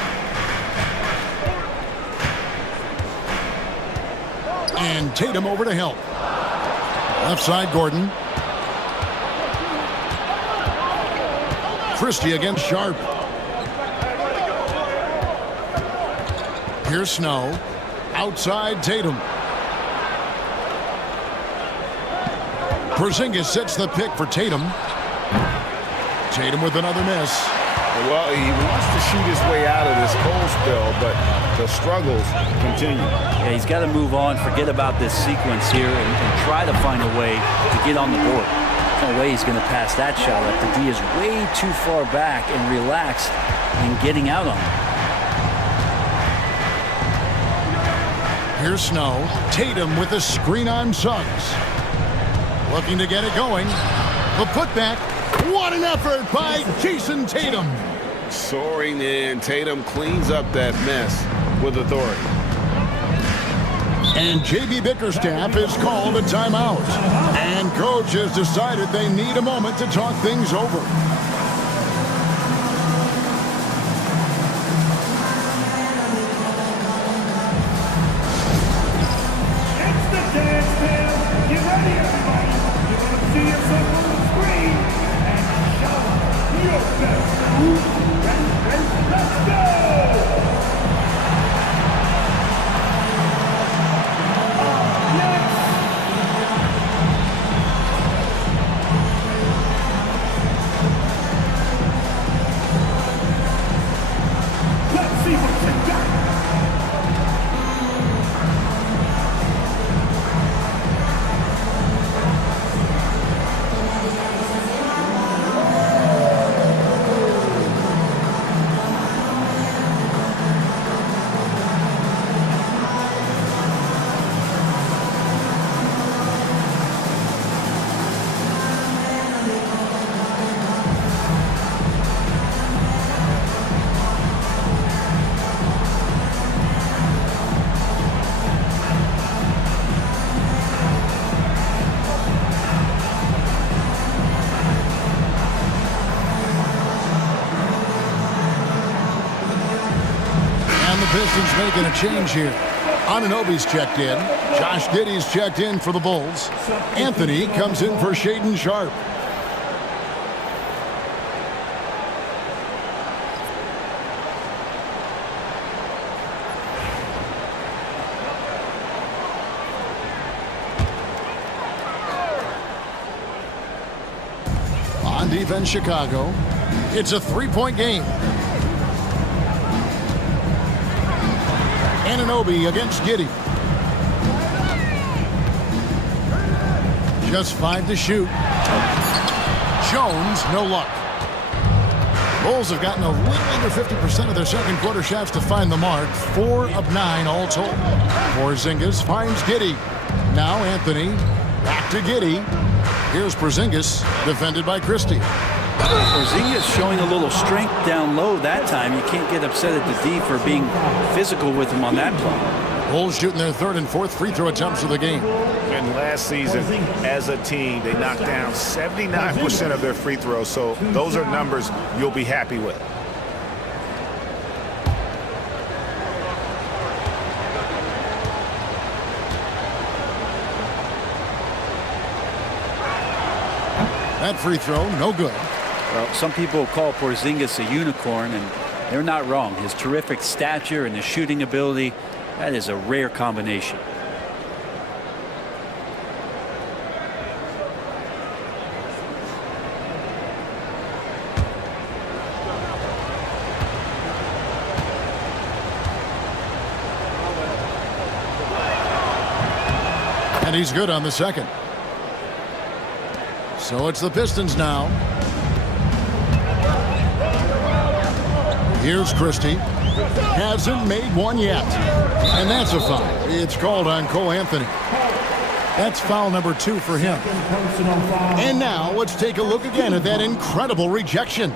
And Tatum over to help. Left side, Gordon. Christie against Sharp. Here's Snow. Outside, Tatum. Porzingis sets the pick for Tatum. Tatum with another miss. Well, he wants to shoot his way out of this cold spell, but the struggles continue. Yeah, he's got to move on, forget about this sequence here, and try to find a way to get on the board. No way he's going to pass that shot up. The D is way too far back and relaxed in getting out on it. Here's Snow. Tatum with a screen on Suggs. Looking to get it going. The putback. What an effort by Jason Tatum. Soaring in, Tatum cleans up that mess with authority. And J.B. Bickerstaff has called a timeout. And coach has decided they need a moment to talk things over. It's the dance band. Get ready, everybody. You're going to see yourself on the screen and show your best. Ready? Let's go! Let's see what you got. Pistons making a change here. Anunoby's checked in. Josh Giddey's checked in for the Bulls. Anthony comes in for Shaedon Sharpe. On defense, Chicago. It's a three-point game. Anunoby against Giddey. Just 5 to shoot. Jones, no luck. Bulls have gotten a little under 50% of their second quarter shots to find the mark. 4 of 9 all told. Porzingis finds Giddey. Now Anthony. Back to Giddey. Here's Porzingis, defended by Christie. Porzingis showing a little strength down low that time. You can't get upset at the D for being physical with him on that play. Bulls shooting their third and fourth free throw attempts of the game. And last season, as a team, they knocked down 79% of their free throws. So those are numbers you'll be happy with. That free throw, no good. Well, some people call Porzingis a unicorn, and they're not wrong. His terrific stature and his shooting ability, that is a rare combination. And he's good on the second. So it's the Pistons now. Here's Christie. hasn't made one yet. And that's a foul. It's called on Cole Anthony. That's foul number 2 for him. And now let's take a look again at that incredible rejection.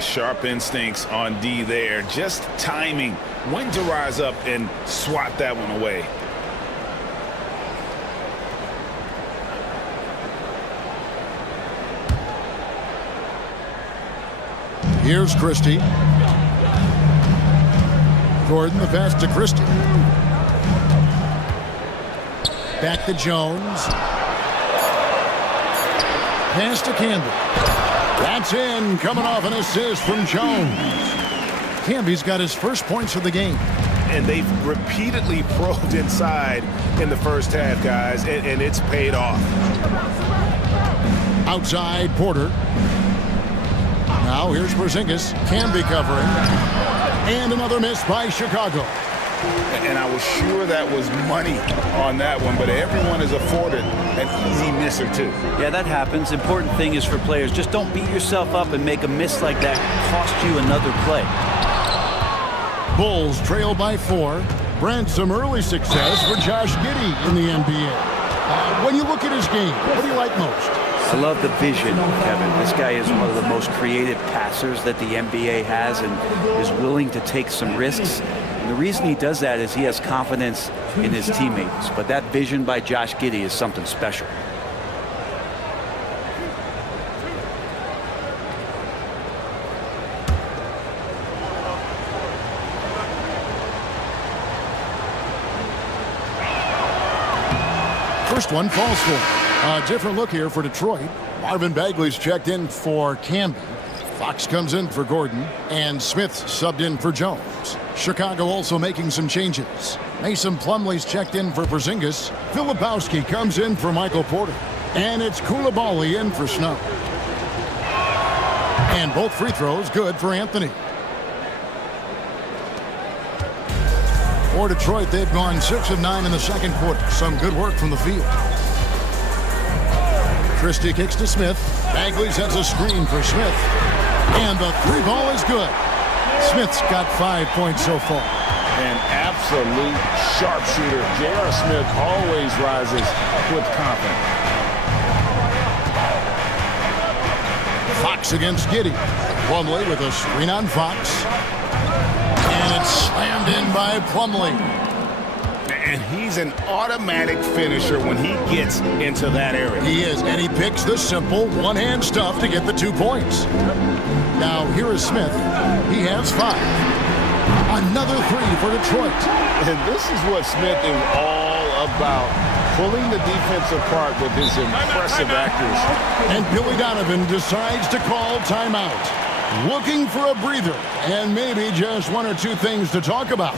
Sharp instincts on D there. Just timing. When to rise up and swat that one away. Here's Christie. Gordon, the pass to Christie. Back to Jones. Pass to Camby. That's in, coming off an assist from Jones. Camby's got his first points of the game. And they've repeatedly probed inside in the first half, guys, and it's paid off. Outside, Porter. Now here's Porzingis. Camby covering. And another miss by Chicago. And I was sure that was money on that one, but everyone is afforded an easy miss or two. Yeah, that happens. Important thing is for players, just don't beat yourself up and make a miss like that cost you another play. Bulls trail by 4. Brent, some early success for Josh Giddey in the NBA. When you look at his game, what do you like most? I love the vision, Kevin. This guy is one of the most creative passers that the NBA has and is willing to take some risks. And the reason he does that is he has confidence in his teammates. But that vision by Josh Giddey is something special. First one falls for. A different look here for Detroit. Marvin Bagley's checked in for Camby. Fox comes in for Gordon. And Smith subbed in for Jones. Chicago also making some changes. Mason Plumlee's checked in for Porzingis. Filipowski comes in for Michael Porter. And it's Coulibaly in for Snow. And both free throws good for Anthony. For Detroit, they've gone 6 of 9 in the second quarter. Some good work from the field. Christie kicks to Smith. Bagley sets a screen for Smith. And the 3 ball is good. Smith's got 5 points so far. An absolute sharpshooter. J.R. Smith always rises with confidence. Fox against Giddey. Plumlee with a screen on Fox. And it's slammed in by Plumlee. And he's an automatic finisher when he gets into that area. He is, and he picks the simple one-hand stuff to get the 2 points. Now, here is Smith. He has 5. Another 3 for Detroit. And this is what Smith is all about. Pulling the defense apart with his impressive accuracy. And Billy Donovan decides to call timeout. Looking for a breather and maybe just 1 or 2 things to talk about.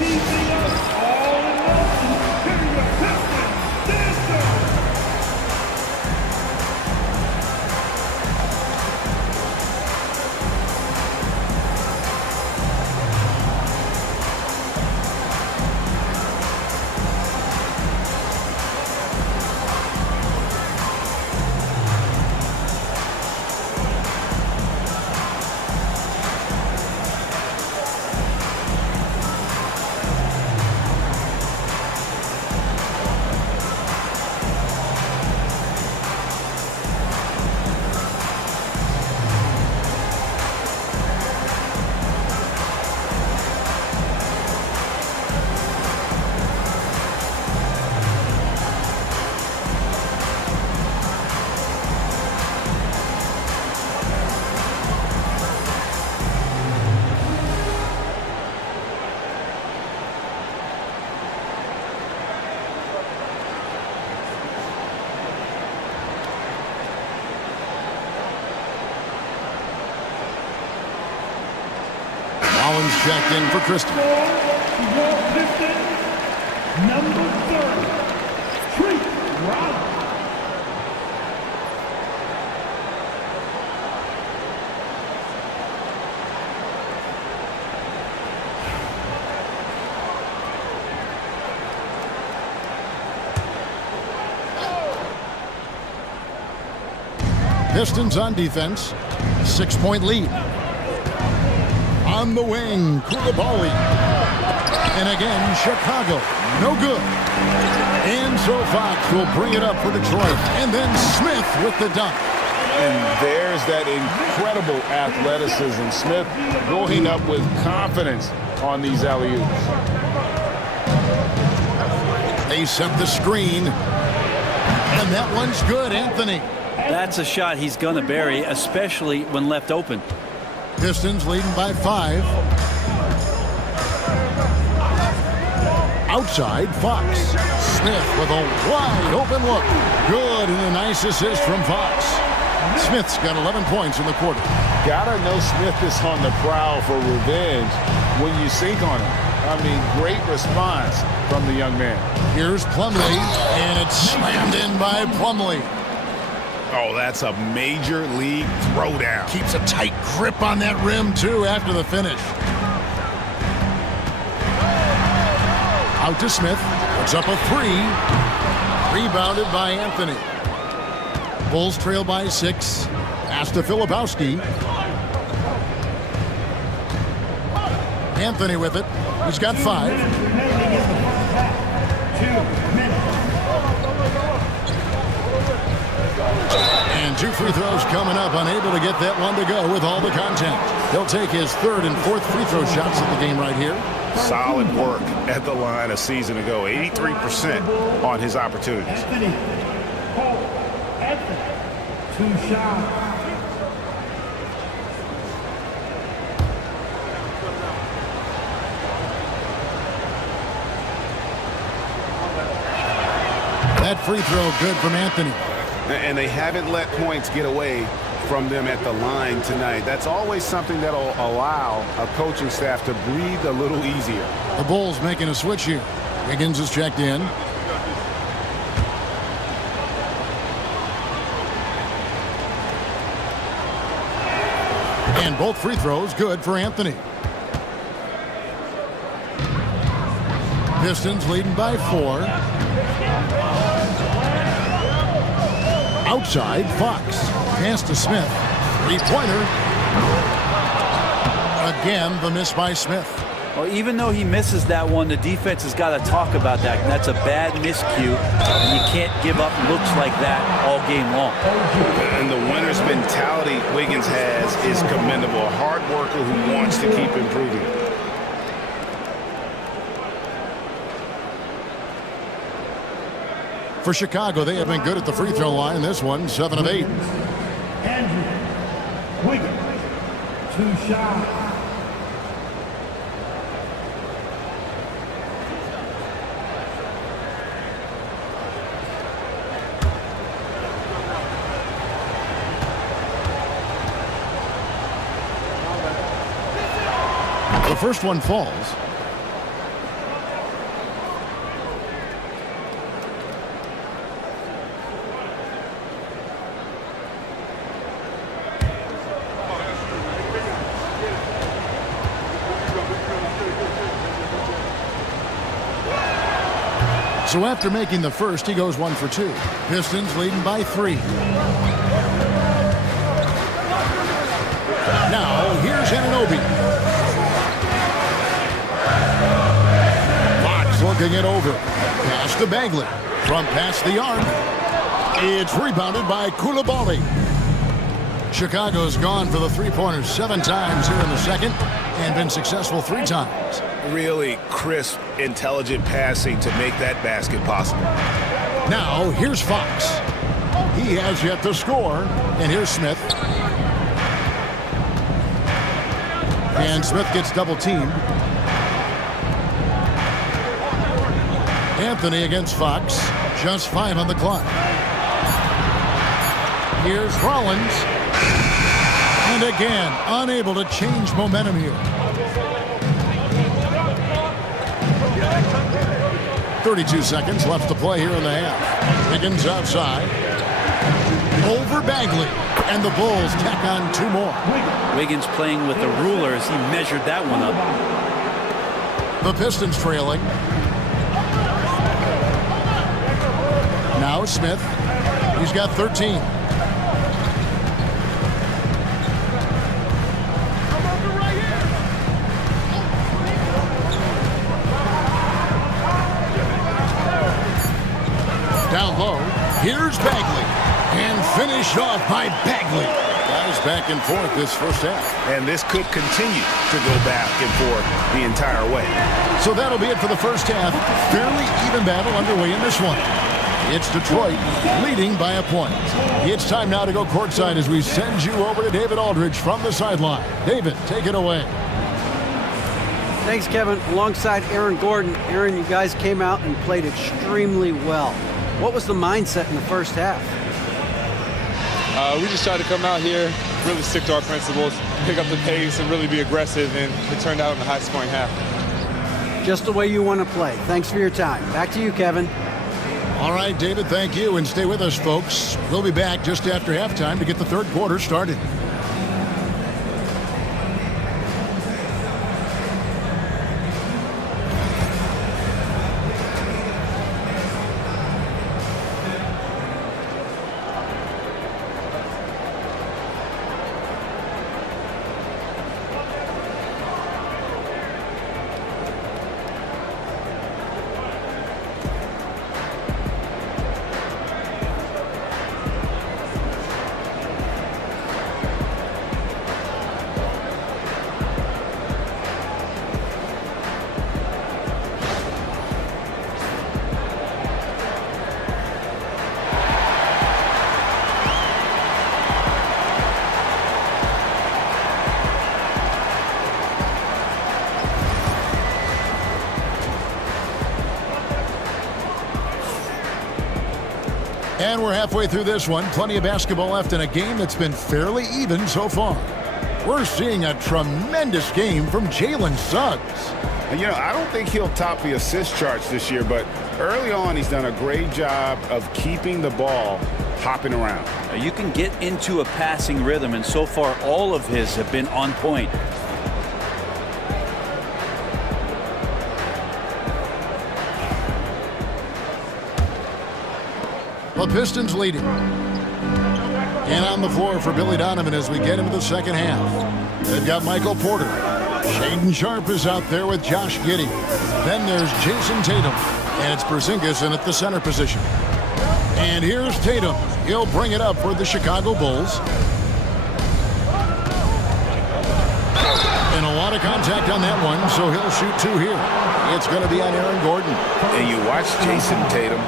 Collins checked in for Christie. Number 30, Tree Rollins. Pistons on defense. 6-point lead. On the wing, Koulibaly. And again, Chicago. No good. And so Fox will bring it up for Detroit. And then Smith with the dunk. And there's that incredible athleticism. Smith going up with confidence on these alley-oops. They set the screen. And that one's good, Anthony. That's a shot he's going to bury, especially when left open. Pistons leading by 5. Outside, Fox. Smith with a wide open look. Good, and a nice assist from Fox. Smith's got 11 points in the quarter. Gotta know Smith is on the prowl for revenge when you sink on him. I mean, great response from the young man. Here's Plumlee, and it's slammed in by Plumlee. Oh, that's a major league throwdown. Keeps a tight grip on that rim, too, after the finish. Out to Smith. Puts up a 3. Rebounded by Anthony. Bulls trail by 6. Pass to Filipowski. Anthony with it. He's got 5. And 2 free throws coming up. Unable to get that one to go with all the contact. He'll take his 3rd and 4th free throw shots at the game right here. Solid work at the line a season ago. 83% on his opportunities. Anthony. 2 shots. That free throw good from Anthony. And they haven't let points get away from them at the line tonight. That's always something that'll allow a coaching staff to breathe a little easier. The Bulls making a switch here. Higgins is checked in. And both free throws good for Anthony. Pistons leading by 4. Outside, Fox. Pass to Smith. 3-pointer. Again, the miss by Smith. Well, even though he misses that one, the defense has got to talk about that. That's a bad miscue, and you can't give up looks like that all game long. And the winner's mentality Wiggins has is commendable. A hard worker who wants to keep improving. For Chicago, they have been good at the free throw line. This one, 7 of 8. Andrew Wiggins. 2 shots. The first one falls. So after making the first, he goes 1 for 2. Pistons leading by 3. Now, here's Anunoby. Fox looking it over. Pass to Bagley. From past the arc. It's rebounded by Koulibaly. Chicago's gone for the 3-pointers 7 times here in the second and been successful 3 times. Really crisp, intelligent passing to make that basket possible. Now, here's Fox. He has yet to score. And here's Smith. And Smith gets double-teamed. Anthony against Fox. Just 5 on the clock. Here's Rollins. And again, unable to change momentum here. 32 seconds left to play here in the half. Higgins outside. Over Bagley. And the Bulls tack on 2 more. Wiggins playing with the ruler as he measured that one up. The Pistons trailing. Now Smith. He's got 13. Finished off by Bagley. Guys back and forth this first half. And this could continue to go back and forth the entire way. So that'll be it for the first half. Fairly even battle underway in this one. It's Detroit leading by a point. It's time now to go courtside as we send you over to David Aldridge from the sideline. David, take it away. Thanks, Kevin. Alongside Aaron Gordon. Aaron, you guys came out and played extremely well. What was the mindset in the first half? We just tried to come out here, really stick to our principles, pick up the pace, and really be aggressive, and it turned out in a high-scoring half. Just the way you want to play. Thanks for your time. Back to you, Kevin. All right, David, thank you, and stay with us, folks. We'll be back just after halftime to get the third quarter started. And we're halfway through this one. Plenty of basketball left in a game that's been fairly even so far. We're seeing a tremendous game from Jalen Suggs. And, I don't think he'll top the assist charts this year, but early on he's done a great job of keeping the ball hopping around. You can get into a passing rhythm, and so far all of his have been on point. The Pistons leading. And on the floor for Billy Donovan as we get into the second half. They've got Michael Porter. Shaedon Sharpe is out there with Josh Giddey. Then there's Jason Tatum. And it's Porzingis in at the center position. And here's Tatum. He'll bring it up for the Chicago Bulls. And a lot of contact on that one, so he'll shoot two here. It's going to be on Aaron Gordon. And you watch Jason Tatum.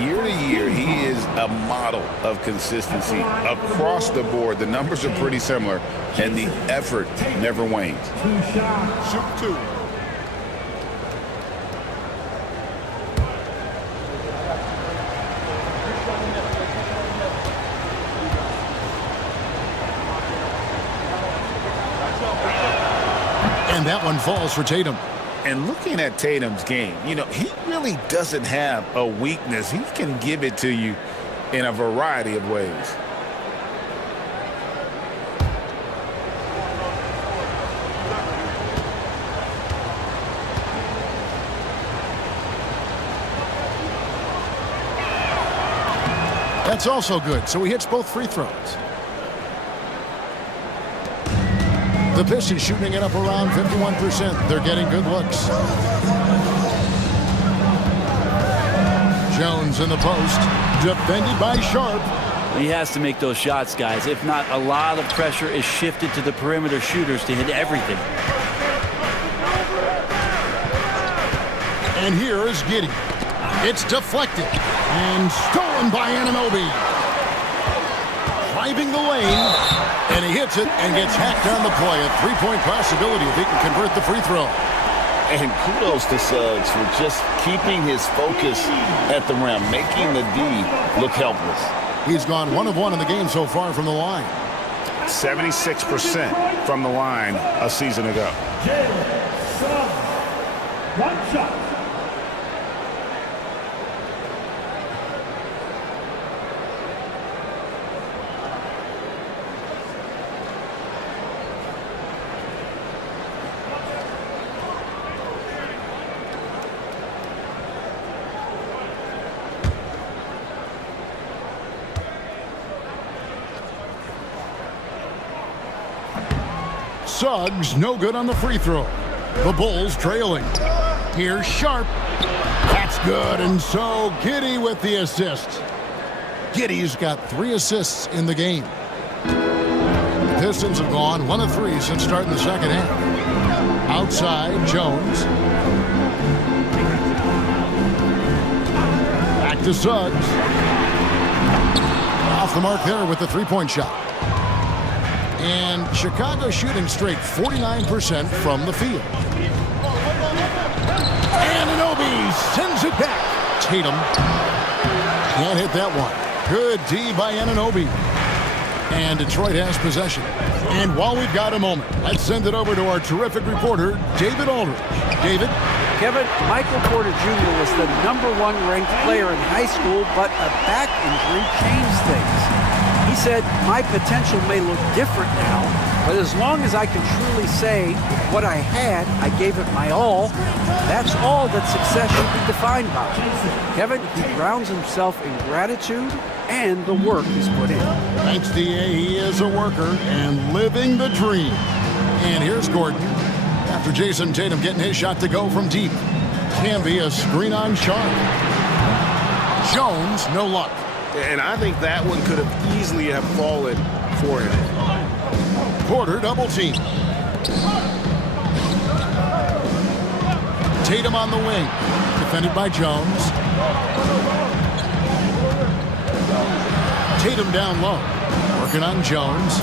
Year to year, he is a model of consistency across the board. The numbers are pretty similar, and the effort never wanes. Shoot two. And that one falls for Tatum. And looking at Tatum's game, he really doesn't have a weakness. He can give it to you in a variety of ways. That's also good, so he hits both free throws. The Pistons shooting it up around 51%. They're getting good looks. Jones in the post, defended by Sharpe. He has to make those shots, guys. If not, a lot of pressure is shifted to the perimeter shooters to hit everything. And here is Giddey. It's deflected and stolen by Anunoby. Driving the lane, and he hits it and gets hacked on the play. A three-point possibility if he can convert the free throw. And kudos to Suggs for just keeping his focus at the rim, making the D look helpless. He's gone 1 of 1 in the game so far from the line. 76% from the line a season ago. Jalen Suggs. One shot. Suggs no good on the free throw. The Bulls trailing. Here's Sharpe. That's good, and so Giddey with the assist. Giddey's got 3 assists in the game. The Pistons have gone 1 of 3 since starting the second half. Outside, Jones. Back to Suggs. Off the mark there with the three-point shot. And Chicago shooting straight 49% from the field. Anunoby sends it back. Tatum can't hit that one. Good D by Anunoby. And Detroit has possession. And while we've got a moment, let's send it over to our terrific reporter, David Aldridge. David? Kevin, Michael Porter Jr. was the #1 ranked player in high school, but a back injury changed things. He said, my potential may look different now, but as long as I can truly say what I had, I gave it my all, that's all that success should be defined by. Kevin, he grounds himself in gratitude and the work he's put in. Thanks, D.A. He is a worker and living the dream. And here's Gordon. After Jason Tatum getting his shot to go from deep. Can be a screen on Sharp. Jones, no luck. And I think that one could have easily have fallen for him. Porter double team. Tatum on the wing. Defended by Jones. Tatum down low. Working on Jones.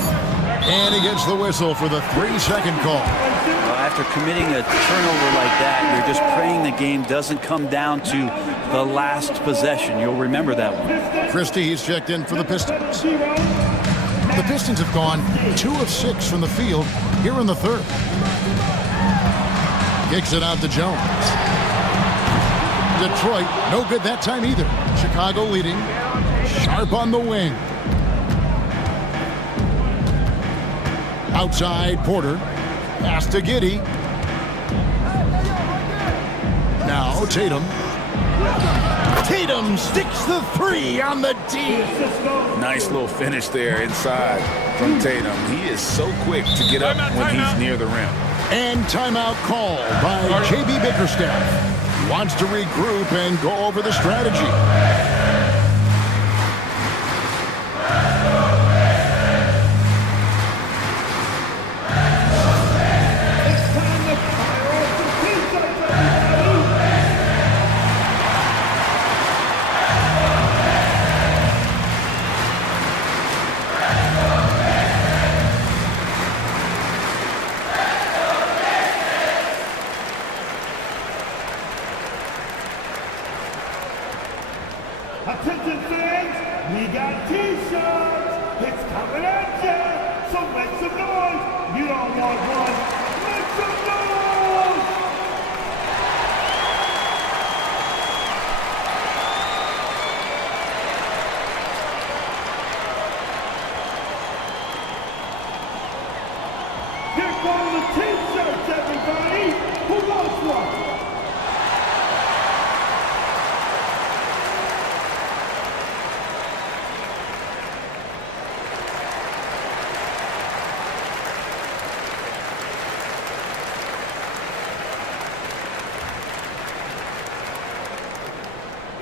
And he gets the whistle for the 3-second call. After committing a turnover like that, you're just praying the game doesn't come down to the last possession. You'll remember that one. Christie, he's checked in for the Pistons. The Pistons have gone 2 of 6 from the field here in the third. Kicks it out to Jones. Detroit, no good that time either. Chicago leading. Sharp on the wing. Outside, Porter. Pass to Giddey. Now Tatum. Tatum sticks the 3 on the D. Nice little finish there inside from Tatum. He is so quick to get up when he's near the rim. And timeout called by J.B. Bickerstaff. He wants to regroup and go over the strategy. Attention fans, we got T-shirts. It's coming at you. So make some noise. You don't want one. Make some noise. Here come the T-shirts, everybody. Who wants one?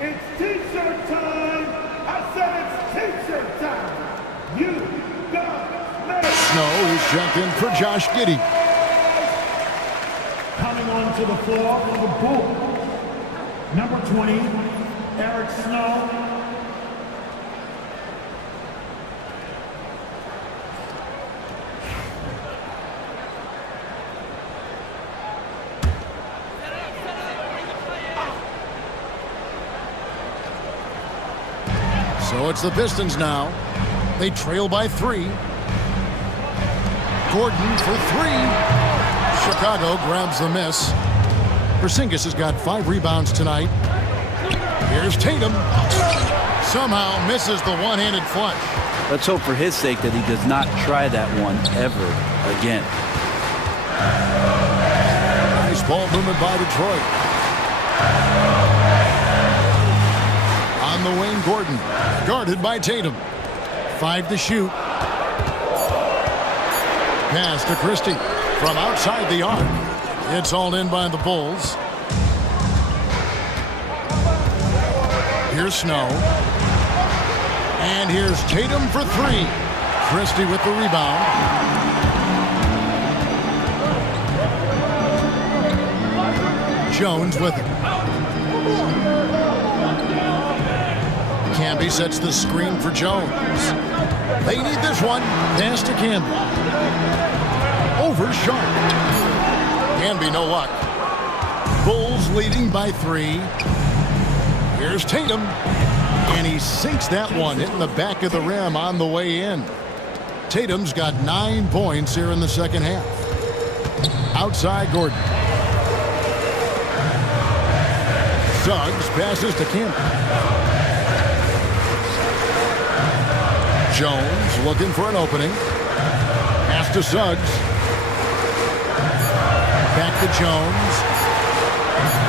It's T-shirt time! I said it's T-shirt time! You got me! Snow is checked in for Josh Giddey. Coming onto the floor for the Bulls. Number 20, Eric Snow. So it's the Pistons now. They trail by 3. Gordon for 3. Chicago grabs the miss. Porzingis has got 5 rebounds tonight. Here's Tatum. Somehow misses the one-handed flush. Let's hope for his sake that he does not try that one ever again. Nice ball movement by Detroit. On the wing, Gordon. Guarded by Tatum. 5 to shoot. Pass to Christie from outside the arc. It's hauled in by the Bulls. Here's Snow. And here's Tatum for three. Christie with the rebound. Jones with it. Camby sets the screen for Jones. They need this one. Pass to Camby. Over Sharp. Camby, no luck. Bulls leading by 3. Here's Tatum. And he sinks that one, hitting the back of the rim on the way in. Tatum's got 9 points here in the second half. Outside Gordon. Suggs passes to Camby. Jones looking for an opening. Pass to Suggs. Back to Jones.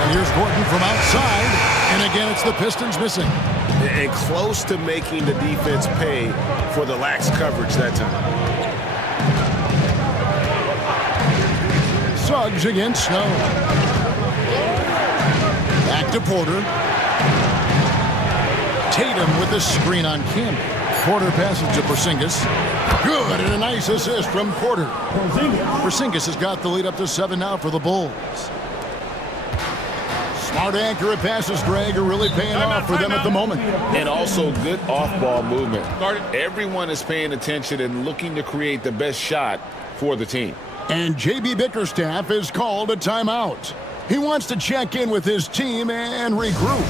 And here's Gordon from outside. And again, it's the Pistons missing. And close to making the defense pay for the lax coverage that time. Suggs against Snow. Back to Porter. Tatum with the screen on Camby. Porter passes to Porzingis. Good, and a nice assist from Porter. Porzingis has got the lead up to 7 now for the Bulls. Smart, accurate passes, Greg, are really paying off for them at the moment. And also good off-ball movement. Everyone is paying attention and looking to create the best shot for the team. And J.B. Bickerstaff is called a timeout. He wants to check in with his team and regroup.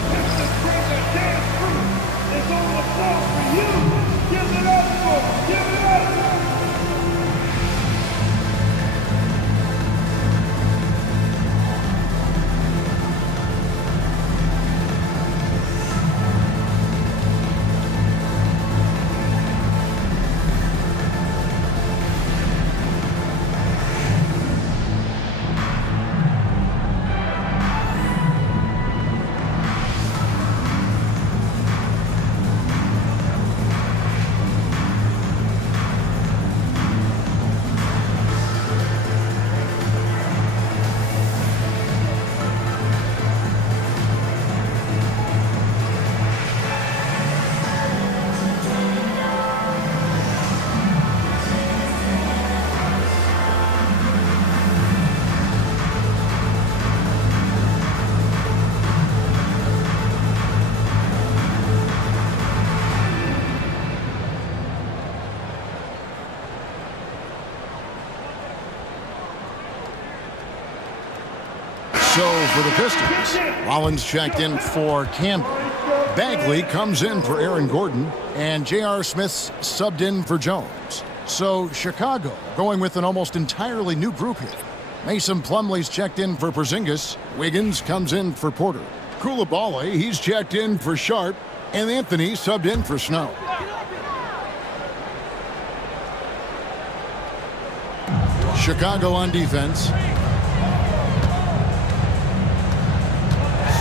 So for the Pistons, Rollins checked in for Campbell. Bagley comes in for Aaron Gordon, and J.R. Smith's subbed in for Jones. So Chicago going with an almost entirely new group here. Mason Plumlee's checked in for Porzingis. Wiggins comes in for Porter. Coulibaly, he's checked in for Sharp, and Anthony subbed in for Snow. Chicago on defense.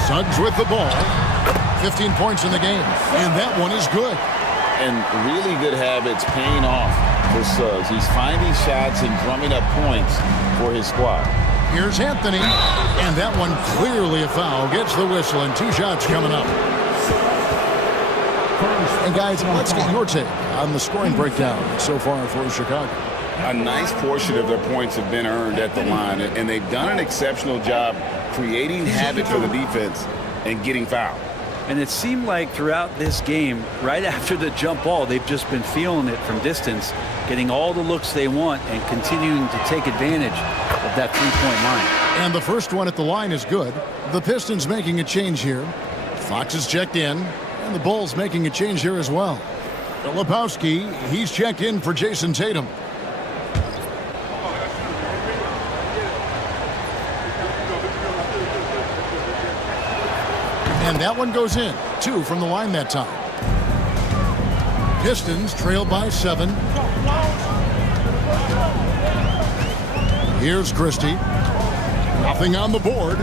Suggs with the ball. 15 points in the game, and that one is good. And really good habits paying off for Suggs. He's finding shots and drumming up points for his squad. Here's Anthony, and that one clearly a foul. Gets the whistle, and 2 shots coming up. And guys, let's get your take on the scoring breakdown so far for Chicago. A nice portion of their points have been earned at the line, and they've done an exceptional job creating havoc for the defense and getting fouled. And it seemed like throughout this game, right after the jump ball, they've just been feeling it from distance, getting all the looks they want and continuing to take advantage of that three-point line. And the first one at the line is good. The Pistons making a change here. Fox is checked in, and the Bulls making a change here as well. Filipowski, he's checked in for Jason Tatum. And that one goes in. 2 from the line that time. Pistons trail by 7. Here's Christie. Nothing on the board.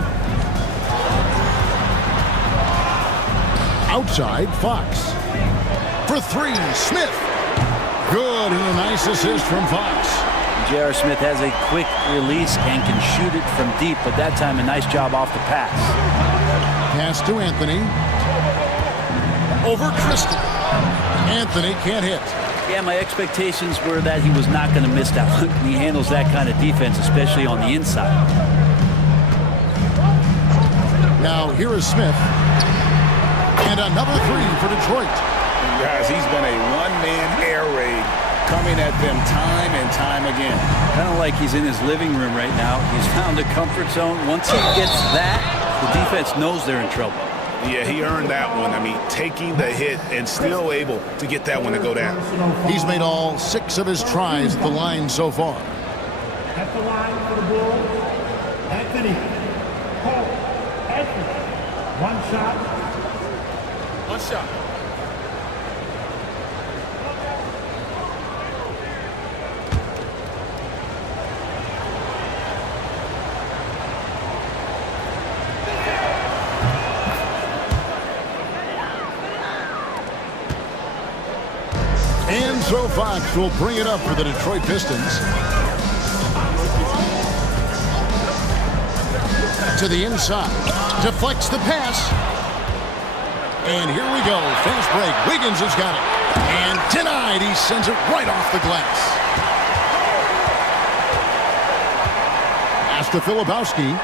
Outside, Fox. For 3, Smith. Good, and a nice assist from Fox. J.R. Smith has a quick release and can shoot it from deep, but that time a nice job off the pass. Pass to Anthony. Over Christie. Anthony can't hit. Yeah, my expectations were that he was not going to miss that one. He handles that kind of defense, especially on the inside. Now here is Smith. And another three for Detroit. Guys, he's been a one-man air raid coming at them time and time again. Kind of like he's in his living room right now. He's found a comfort zone. Once he gets that, the defense knows they're in trouble. Yeah, he earned that one. I mean, taking the hit and still able to get that one to go down. He's made all 6 of his tries at the line so far. At the line for the Bull, Anthony. Cole. Anthony. One shot. One shot. And so Fox will bring it up for the Detroit Pistons. To the inside. Deflects the pass. And here we go. Fast break. Wiggins has got it. And denied. He sends it right off the glass. Pass to Filipowski.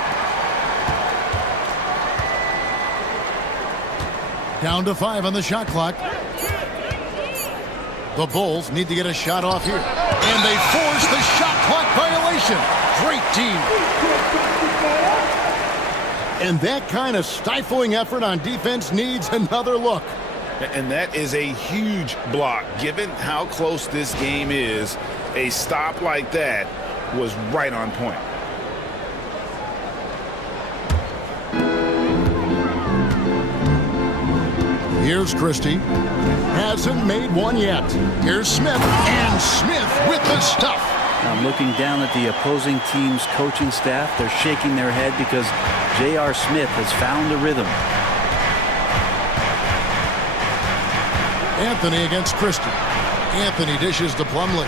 Down to 5 on the shot clock. The Bulls need to get a shot off here. And they force the shot clock violation. Great team. And that kind of stifling effort on defense needs another look. And that is a huge block. Given how close this game is, a stop like that was right on point. Here's Christie. Hasn't made one yet. Here's Smith. And Smith with the stuff. I'm looking down at the opposing team's coaching staff. They're shaking their head because J.R. Smith has found a rhythm. Anthony against Christie. Anthony dishes to Plumlee.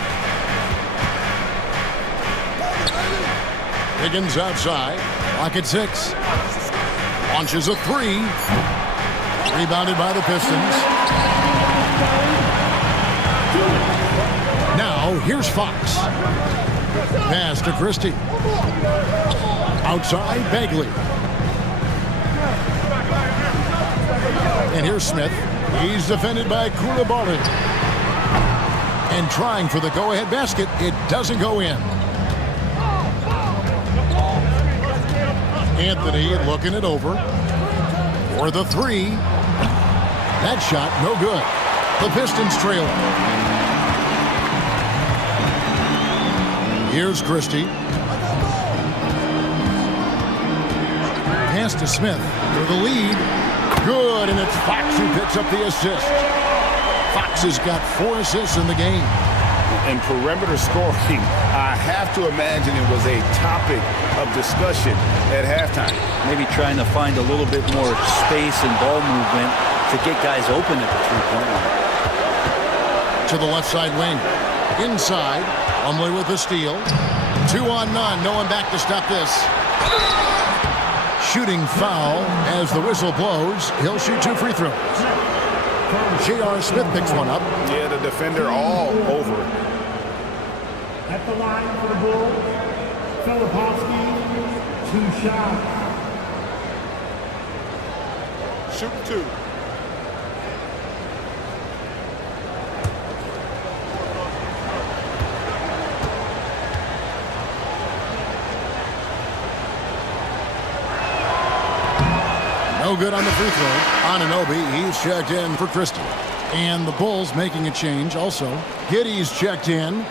Higgins outside. Clock at 6. Launches a 3. Rebounded by the Pistons. Now here's Fox. Pass to Christie. Outside Bagley. And here's Smith. He's defended by Koulibaly. And trying for the go-ahead basket. It doesn't go in. Anthony looking it over. For the 3. That shot, no good. The Pistons trail. Here's Christie. Pass to Smith for the lead. Good, and it's Fox who picks up the assist. Fox has got 4 assists in the game. And perimeter scoring, I have to imagine it was a topic of discussion at halftime. Maybe trying to find a little bit more space and ball movement to get guys open at the three-point line. To the left side wing. Inside. Plumlee with the steal. 2 on none. No one back to stop this. Shooting foul as the whistle blows. He'll shoot 2 free throws. J.R. Smith picks one up. Yeah, the defender all over it. At the line for the Bulls, Filipowski, 2 shots. Shoot 2. No good on the free throw. Anunoby, he's checked in for Christie. And the Bulls making a change also. Giddey's checked in.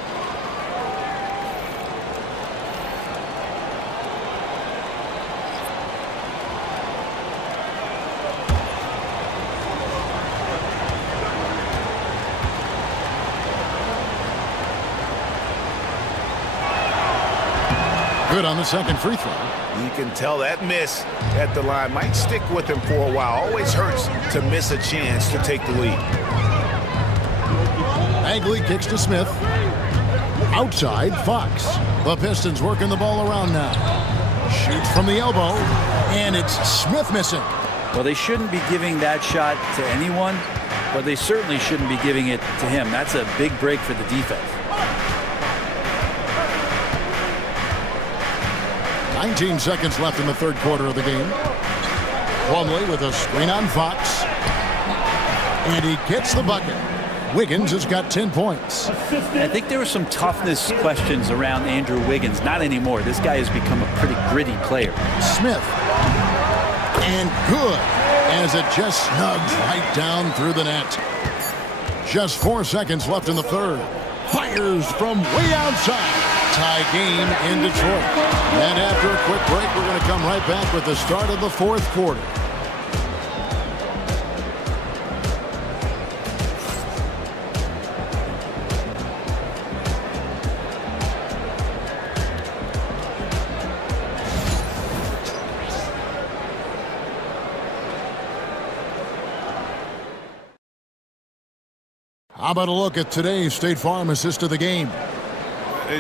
Good on the second free throw. You can tell that miss at the line might stick with him for a while. Always hurts to miss a chance to take the lead. Bagley kicks to Smith. Outside, Fox. The Pistons working the ball around now. Shoots from the elbow, and it's Smith missing. Well, they shouldn't be giving that shot to anyone, but they certainly shouldn't be giving it to him. That's a big break for the defense. 19 seconds left in the third quarter of the game. Plumlee with a screen on Fox. And he gets the bucket. Wiggins has got 10 points. I think there were some toughness questions around Andrew Wiggins. Not anymore. This guy has become a pretty gritty player. Smith. And good, as it just snugs right down through the net. Just 4 seconds left in the third. Fires from way outside. Tie game in Detroit. And after a quick break, we're going to come right back with the start of the fourth quarter. How about a look at today's State Farm assist of the game?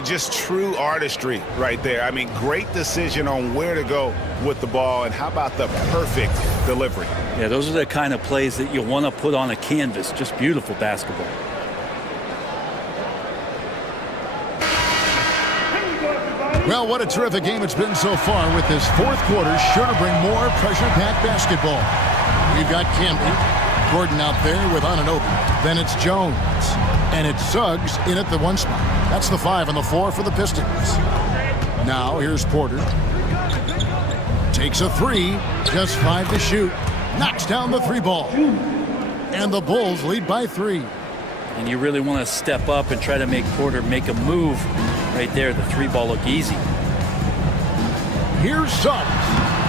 Just true artistry right there. I mean, great decision on where to go with the ball, and how about the perfect delivery? Yeah, those are the kind of plays that you want to put on a canvas. Just beautiful basketball. Well, what a terrific game it's been so far, with this fourth quarter sure to bring more pressure-packed basketball. We've got Camby, Gordon out there with Anunoby. Then it's Jones. And it's Suggs in at the 1 spot. That's the 5 and the 4 for the Pistons. Now here's Porter. Takes a 3. Just 5 to shoot. Knocks down the 3 ball. And the Bulls lead by 3. And you really want to step up and try to make Porter make a move right there. The 3 ball look easy. Here's Suggs.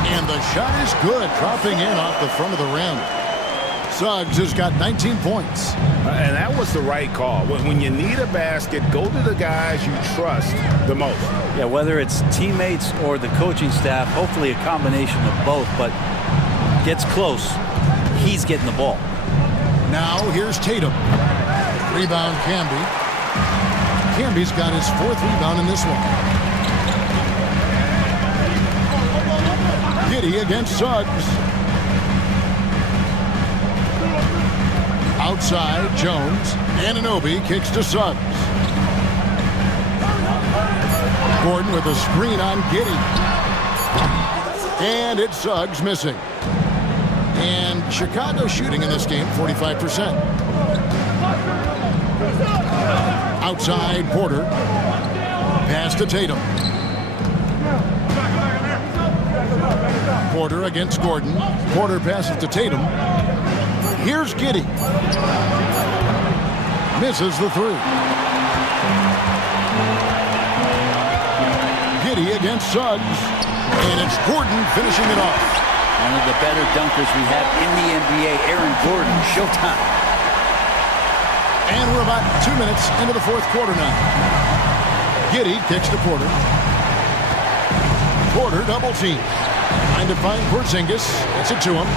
And the shot is good, dropping in off the front of the rim. Suggs has got 19 points. And that was the right call. When you need a basket, go to the guys you trust the most. Yeah, whether it's teammates or the coaching staff, hopefully a combination of both, but gets close, he's getting the ball. Now here's Tatum. Rebound Camby. Camby's got his 4th rebound in this one. Giddey against Suggs. Outside, Jones. Anunoby kicks to Suggs. Gordon with a screen on Giddey. And it's Suggs missing. And Chicago shooting in this game 45%. Outside, Porter. Pass to Tatum. Porter against Gordon. Porter passes to Tatum. Here's Giddey. Misses the 3. Giddey against Suggs. And it's Gordon finishing it off. One of the better dunkers we have in the NBA, Aaron Gordon. Showtime. And we're about 2 minutes into the fourth quarter now. Giddey kicks to Porter. Porter double team. Trying to find Porzingis. Gets it to him.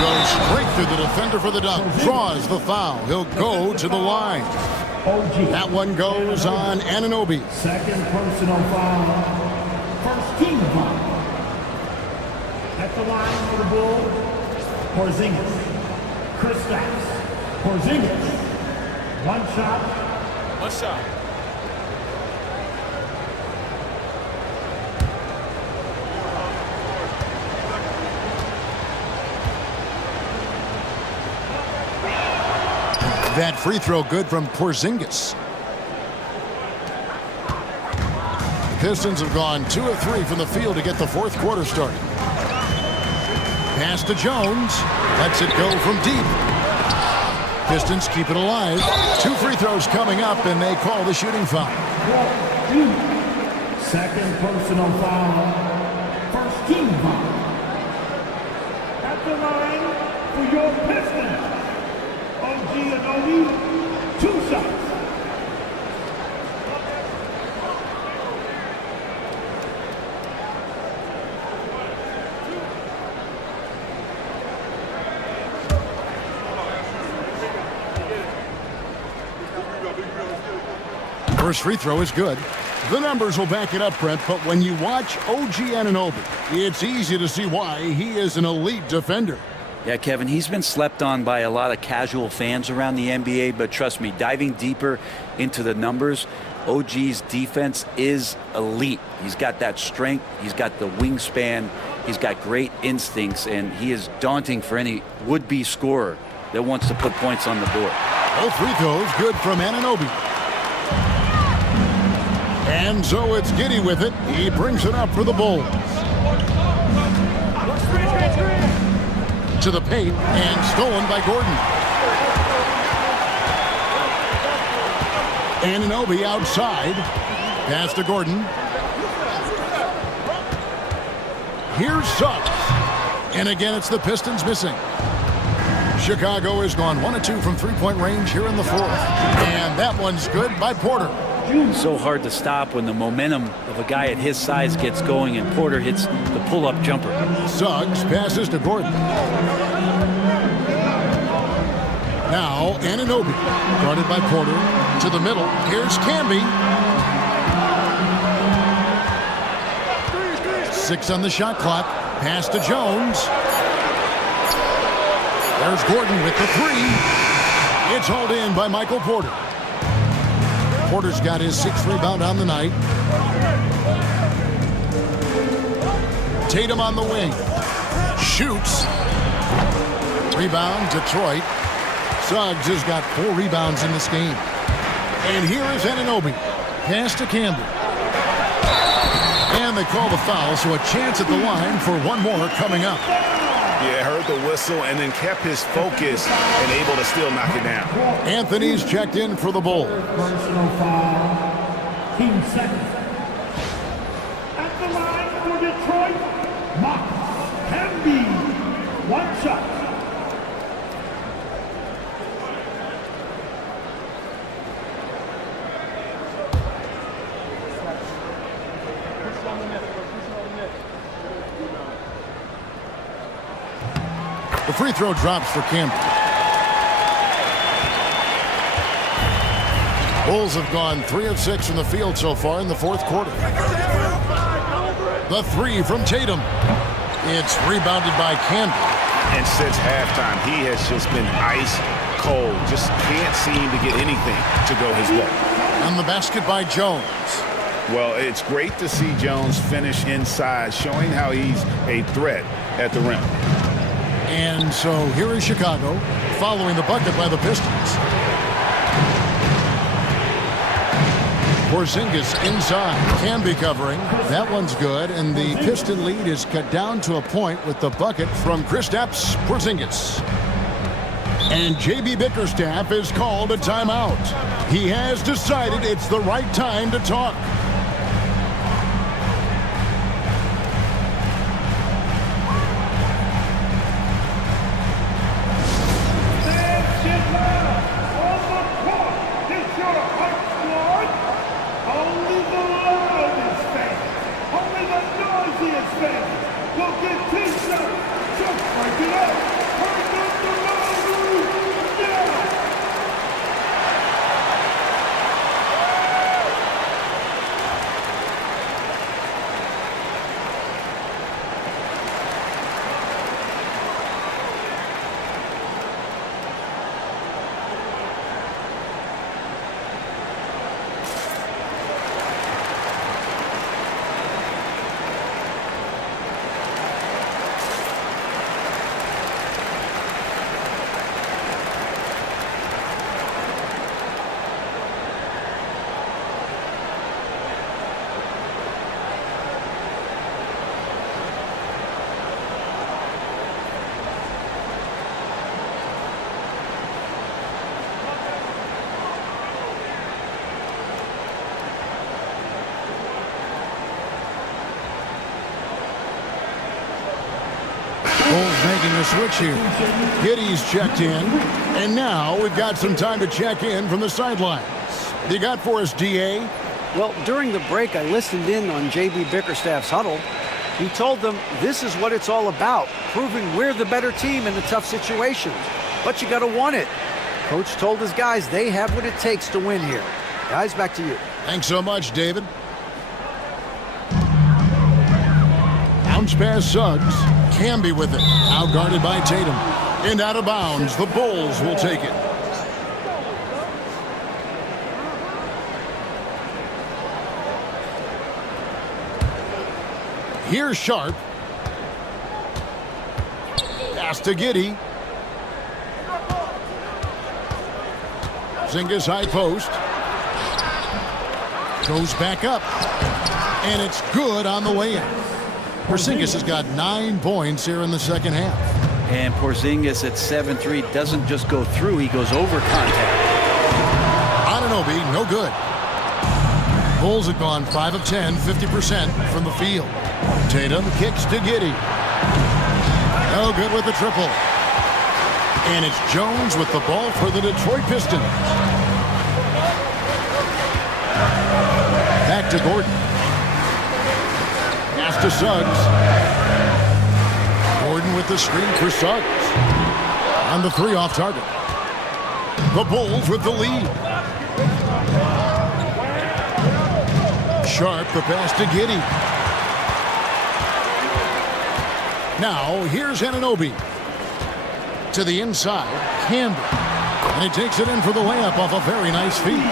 Goes straight through the defender for the dunk. Draws the foul. He'll go to the line. That one goes on Anunoby. Second personal foul. First team foul. At the line for the Bulls, Porzingis. Kristaps. Porzingis. One shot. One shot. That free throw good from Porzingis. The Pistons have gone 2 of 3 from the field to get the fourth quarter started. Pass to Jones. Lets it go from deep. Pistons keep it alive. 2 free throws coming up, and they call the shooting foul. Second personal foul. First team foul. At the line for your Pistons, OG Anunoby, 2 shots. First free throw is good. The numbers will back it up, Brent, but when you watch OG Anunoby, it's easy to see why he is an elite defender. Yeah, Kevin, he's been slept on by a lot of casual fans around the NBA, but trust me, diving deeper into the numbers, OG's defense is elite. He's got that strength, he's got the wingspan, he's got great instincts, and he is daunting for any would-be scorer that wants to put points on the board. Both free throws good from Anunoby. And so it's Giddey with it. He brings it up for the Bulls. To the paint and stolen by Gordon. Anunoby outside. Pass to Gordon. Here's Suggs. And again, it's the Pistons missing. Chicago has gone 1 of 2 from three-point range here in the fourth. And that one's good by Porter. So hard to stop when the momentum of a guy at his size gets going and Porter hits the pull-up jumper. Suggs passes to Gordon. Now Anunoby, guarded by Porter, to the middle. Here's Camby. 6 on the shot clock. Pass to Jones. There's Gordon with the 3. It's hauled in by Michael Porter. Porter's got his 6th rebound on the night. Tatum on the wing. Shoots. Rebound, Detroit. Suggs has got 4 rebounds in this game. And here is Anunoby. Pass to Campbell. And they call the foul, so a chance at the line for one more coming up. Yeah, heard the whistle and then kept his focus and able to still knock it down. Anthony's checked in for the Bulls. Personal foul. Team second. At the line for Detroit, Marcus Camby. 1 shot. The free throw drops for Campbell. Bulls have gone 3 of 6 from the field so far in the fourth quarter. The 3 from Tatum. It's rebounded by Campbell. And since halftime, he has just been ice cold. Just can't seem to get anything to go his way. And the basket by Jones. Well, it's great to see Jones finish inside, showing how he's a threat at the rim. And so here is Chicago, following the bucket by the Pistons. Porzingis inside, can be covering. That one's good, and the Piston lead is cut down to a point with the bucket from Kristaps Porzingis. And J.B. Bickerstaff has called a timeout. He has decided it's the right time to talk. Bulls making a switch here. Giddey's checked in. And now we've got some time to check in from the sidelines. You got for us, D.A.? Well, during the break, I listened in on J.B. Bickerstaff's huddle. He told them this is what it's all about, proving we're the better team in the tough situations. But you got to want it. Coach told his guys they have what it takes to win here. Guys, back to you. Thanks so much, David. Bounce pass Suggs. Camby with it. Out guarded by Tatum. And out of bounds. The Bulls will take it. Here's Sharp. Pass to Giddey. Porzingis high post. Goes back up. And it's good on the way in. Porzingis has got 9 points here in the second half. And Porzingis at 7'3" doesn't just go through, he goes over contact. Anunoby, no good. Bulls have gone 5 of 10, 50% from the field. Tatum kicks to Giddey. No good with the triple. And it's Jones with the ball for the Detroit Pistons. Back to Gordon. Pass to Suggs. Gordon with the screen for Suggs. On the 3 off target. The Bulls with the lead. Sharp the pass to Giddey. Now here's Anunoby. To the inside, Camby. And he takes it in for the layup off a very nice feed.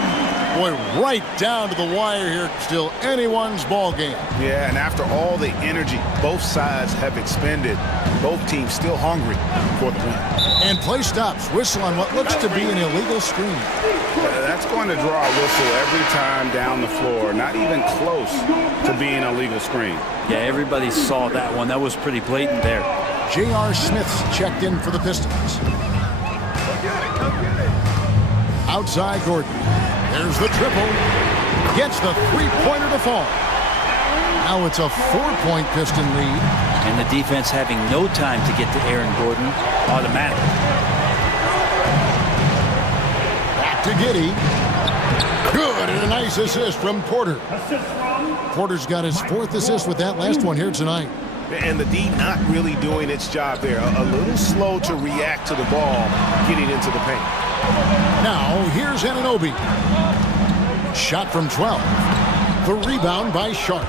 Boy, right down to the wire here. Still anyone's ball game. Yeah, and after all the energy both sides have expended, both teams still hungry for the win. And play stops. Whistle on what looks to be an illegal screen. That's going to draw a whistle every time down the floor. Not even close to being a legal screen. Yeah, everybody saw that one. That was pretty blatant there. J.R. Smith's checked in for the Pistons. Outside Gordon. There's the triple. Gets the three-pointer to fall. Now it's a 4-point Piston lead. And the defense having no time to get to Aaron Gordon. Automatic. Back to Giddey. Good, and a nice assist from Porter. Porter's got his 4th assist with that last one here tonight. And the D not really doing its job there. A little slow to react to the ball getting into the paint. Now, here's Anunoby. Shot from 12. The rebound by Sharp.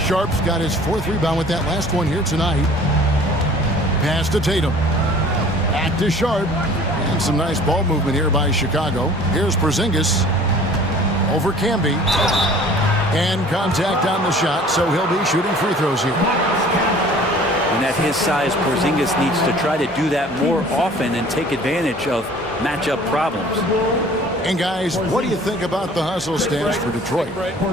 Sharp's got his 4th rebound with that last one here tonight. Pass to Tatum. Back to Sharp. And some nice ball movement here by Chicago. Here's Porzingis. Over Camby. And contact on the shot, so he'll be shooting free throws here. And at his size, Porzingis needs to try to do that more often and take advantage of matchup problems. And guys, what do you think about the hustle stance for Detroit?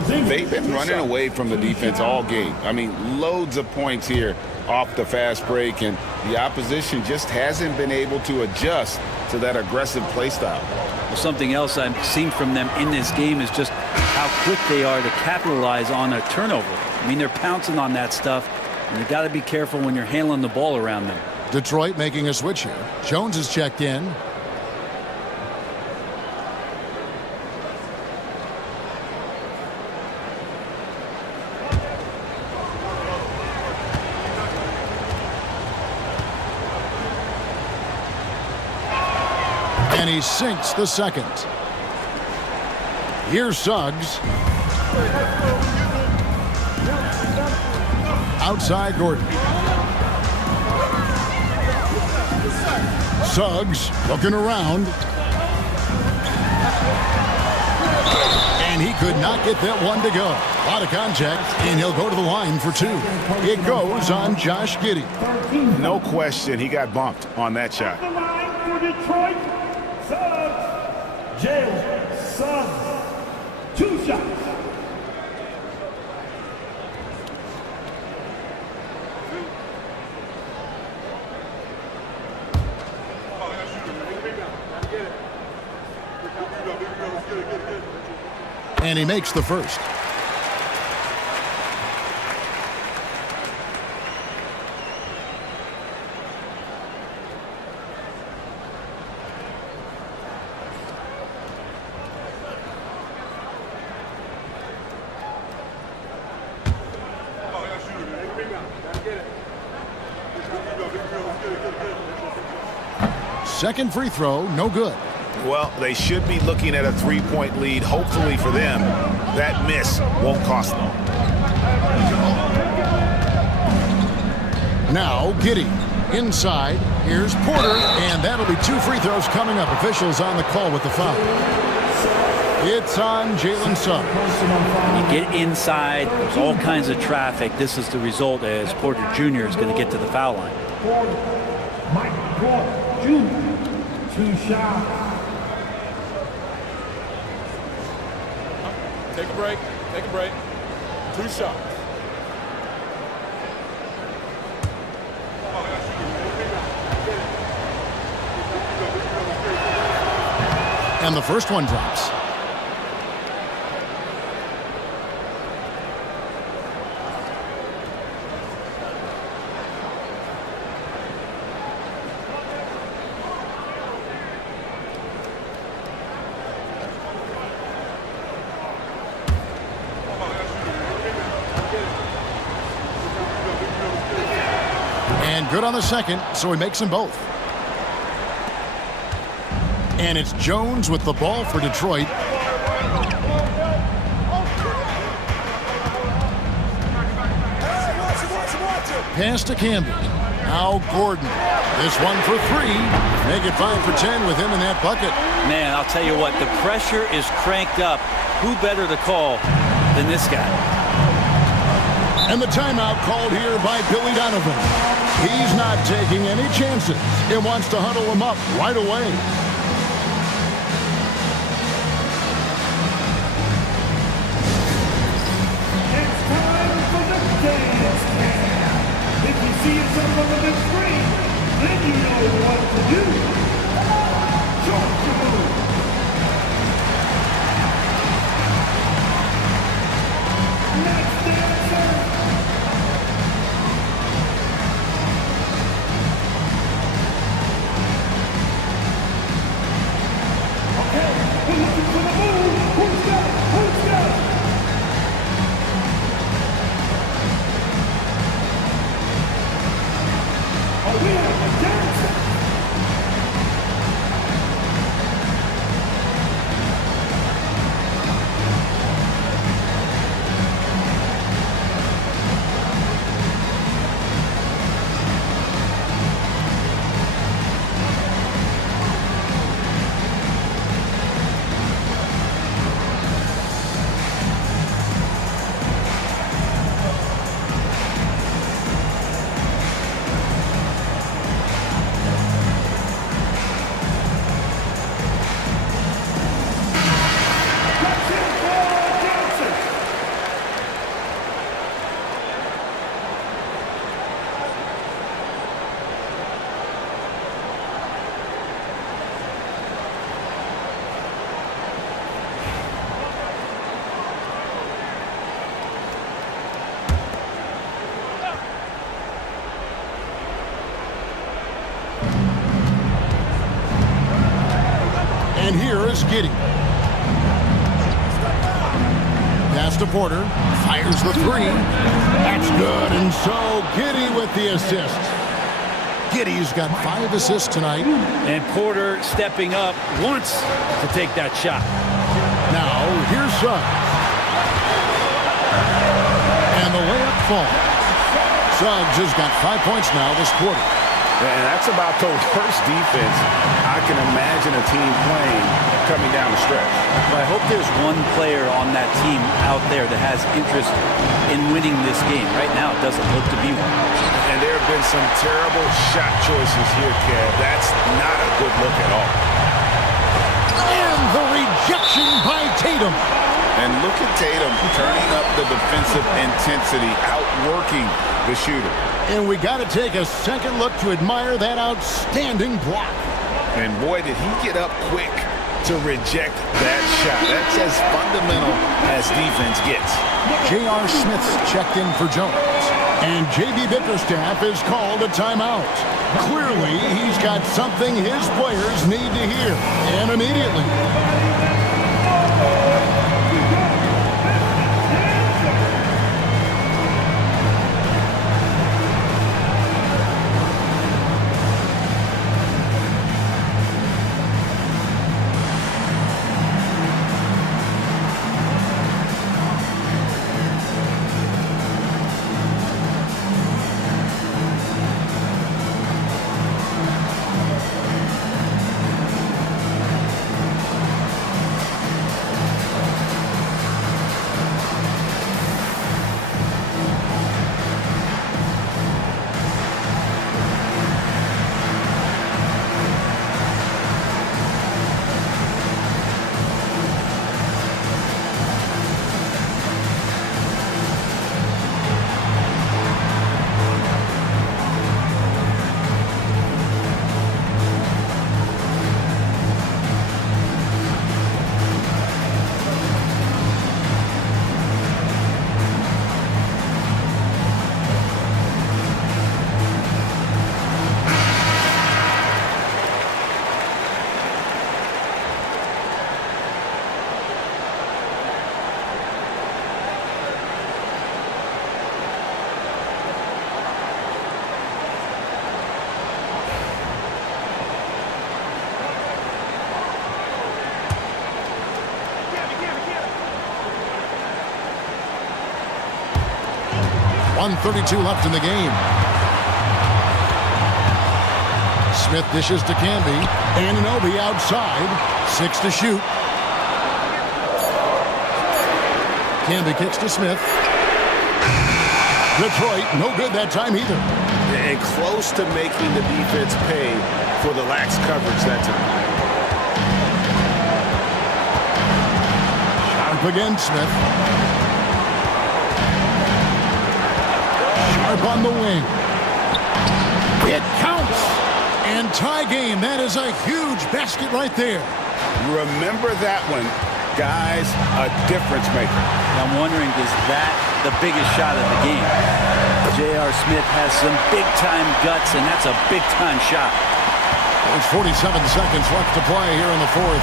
They've been running away from the defense all game. I mean, loads of points here off the fast break, and the opposition just hasn't been able to adjust to that aggressive play style. Well, something else I've seen from them in this game is just how quick they are to capitalize on a turnover. I mean, they're pouncing on that stuff, and you got to be careful when you're handling the ball around them. Detroit making a switch here. Jones is checked in. And he sinks the second. Here's Suggs. Outside Gordon. Suggs looking around. And he could not get that one to go. A lot of contact, and he'll go to the line for 2. It goes on Josh Giddey. No question, he got bumped on that shot. The line for Detroit. Suggs. Jalen Suggs. 2 shots. And he makes the first. Second free throw, no good. Well, they should be looking at a 3-point lead. Hopefully for them, that miss won't cost them. Now Giddey inside. Here's Porter, and that'll be 2 free throws coming up. Officials on the call with the foul. It's on Jalen Suggs. You get inside, there's all kinds of traffic. This is the result as Porter Jr. is going to get to the foul line. Mike Porter Jr. 2 shots. Take a break. Take a break. 2 shots. And the first one drops. And good on the second, so he makes them both. And it's Jones with the ball for Detroit. Pass to Camden. Now Gordon. This one for 3. Make it 5 for 10 with him in that bucket. Man, I'll tell you what, the pressure is cranked up. Who better to call than this guy? And the timeout called here by Billy Donovan. He's not taking any chances. He wants to huddle him up right away. It's time for the dance cam. If you see yourself on the big screen, then you know what to do. Georgia move. Next dancer. Okay, we're looking for the move. Who's got it? Who's got it? Oh, we have a dancer. Let's hear it for our dancers. And here is Giddey. Pass to Porter. Fires the 3. That's good. And so Giddey with the assist. Giddey's got 5 assists tonight. And Porter stepping up wants to take that shot. Now here's Suggs. And the layup falls. Suggs has got 5 points now this quarter. And that's about the worst defense I can imagine a team playing coming down the stretch. Well, I hope there's one player on that team out there that has interest in winning this game. Right now, it doesn't look to be one. And there have been some terrible shot choices here, Kev. That's not a good look at all. And the rejection by Tatum. And look at Tatum turning up the defensive intensity, outworking the shooter. And we got to take a second look to admire that outstanding block. And boy, did he get up quick to reject that shot. That's as fundamental as defense gets. J.R. Smith's checked in for Jones. And J.B. Bickerstaff is called a timeout. Clearly, he's got something his players need to hear. And immediately. 1:32 left in the game. Smith dishes to Camby. Anunoby outside. 6 to shoot. Camby kicks to Smith. Detroit, no good that time either. And close to making the defense pay for the lax coverage that time. Sharp again, Smith. Sharp on the wing. It counts. And tie game. That is a huge basket right there. Remember that one, guys, a difference maker. I'm wondering, is that the biggest shot of the game? J.R. Smith has some big-time guts, and that's a big-time shot. There's 47 seconds left to play here in the fourth.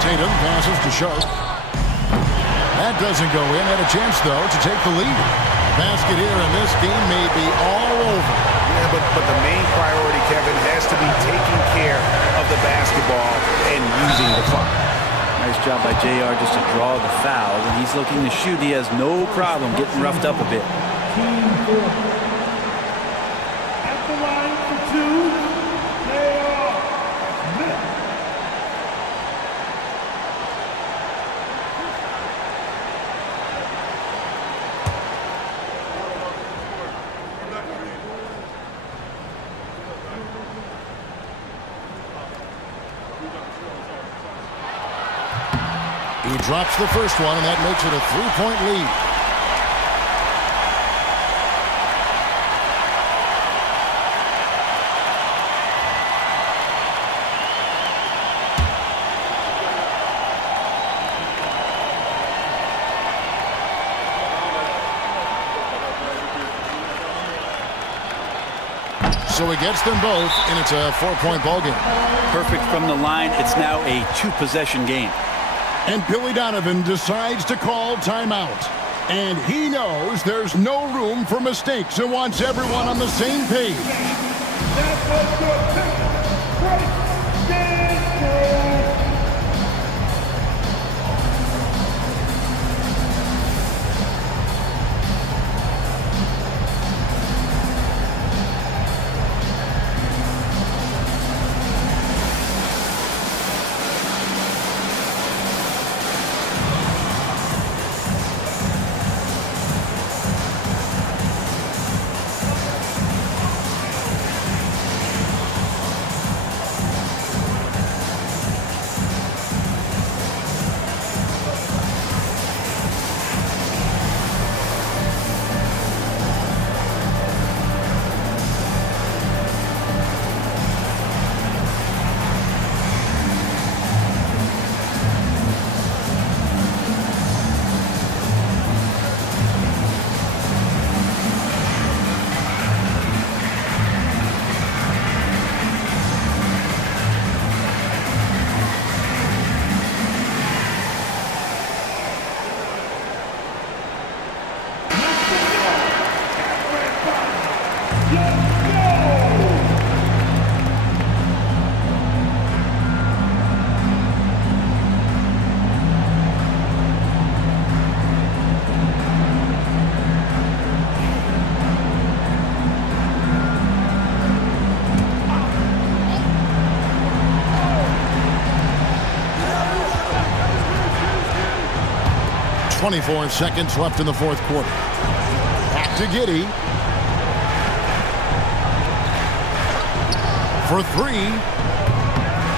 Tatum passes to Sharp. That doesn't go in. Had a chance, though, to take the lead. Basket here, and this game may be all over. Yeah, but the main priority, Kevin, has to be taking care of the basketball and using the clock. Nice job by JR just to draw the foul. When he's looking to shoot, he has no problem getting roughed up a bit. At the line for 2, J.R. Smith. He drops the first one, and that makes it a 3-point lead. So he gets them both, and it's a 4-point ball game. Perfect from the line. It's now a 2-possession game. And Billy Donovan decides to call timeout. And he knows there's no room for mistakes and wants everyone on the same page. That was your pick. Great game. – 24 seconds left in the fourth quarter. Back to Giddey. For 3.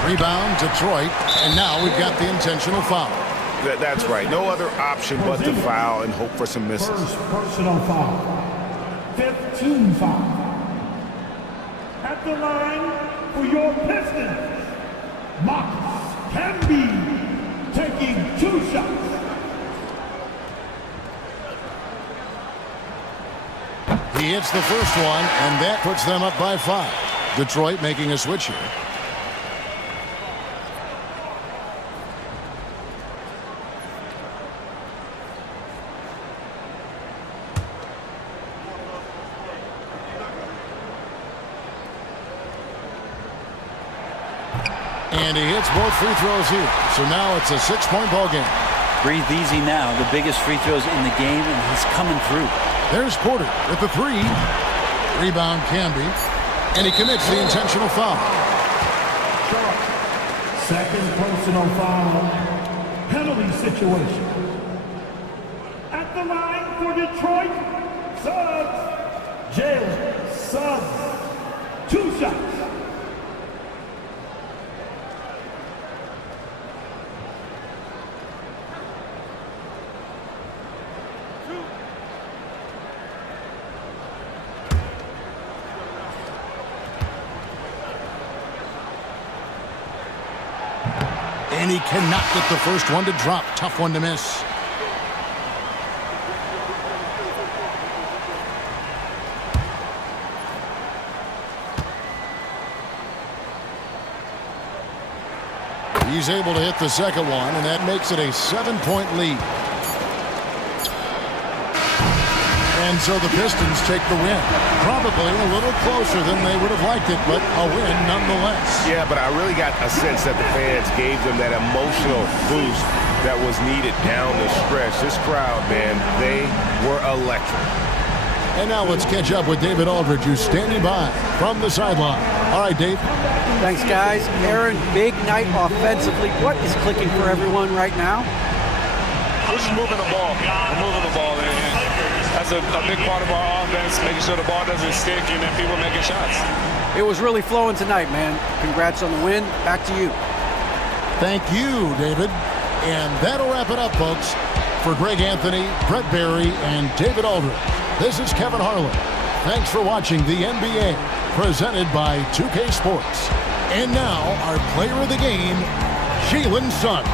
Rebound, Detroit. And now we've got the intentional foul. That's right. No other option but to foul and hope for some misses. First personal foul. 5th team foul. At the line for your Pistons, Marcus Camby taking 2 shots. He hits the first one, and that puts them up by 5. Detroit making a switch here. And he hits both free throws here. So now it's a 6-point ball game. breathe easy now. The biggest free throws in the game, and he's coming through. There's Porter with the three. Rebound Camby, and he commits the intentional foul. Second personal foul. Penalty situation. At the line for Detroit, Suggs. Jalen Suggs. 2 shots. And he cannot get the first one to drop. Tough one to miss. He's able to hit the second one, and that makes it a 7-point lead. And so the Pistons take the win. Probably a little closer than they would have liked it, but a win nonetheless. Yeah, but I really got a sense that the fans gave them that emotional boost that was needed down the stretch. This crowd, man, they were electric. And now let's catch up with David Aldridge, who's standing by from the sideline. All right, Dave. Thanks, guys. Aaron, big night offensively. What is clicking for everyone right now? We're just moving the ball. We're moving the ball. And that's a big part of our offense, making sure the ball doesn't stick and then people making shots. It was really flowing tonight, man. Congrats on the win. Back to you. Thank you, David. And that'll wrap it up, folks. For Greg Anthony, Brett Barry, and David Aldridge, this is Kevin Harlan. Thanks for watching the NBA, presented by 2K Sports. And now, our player of the game, Jalen Suggs.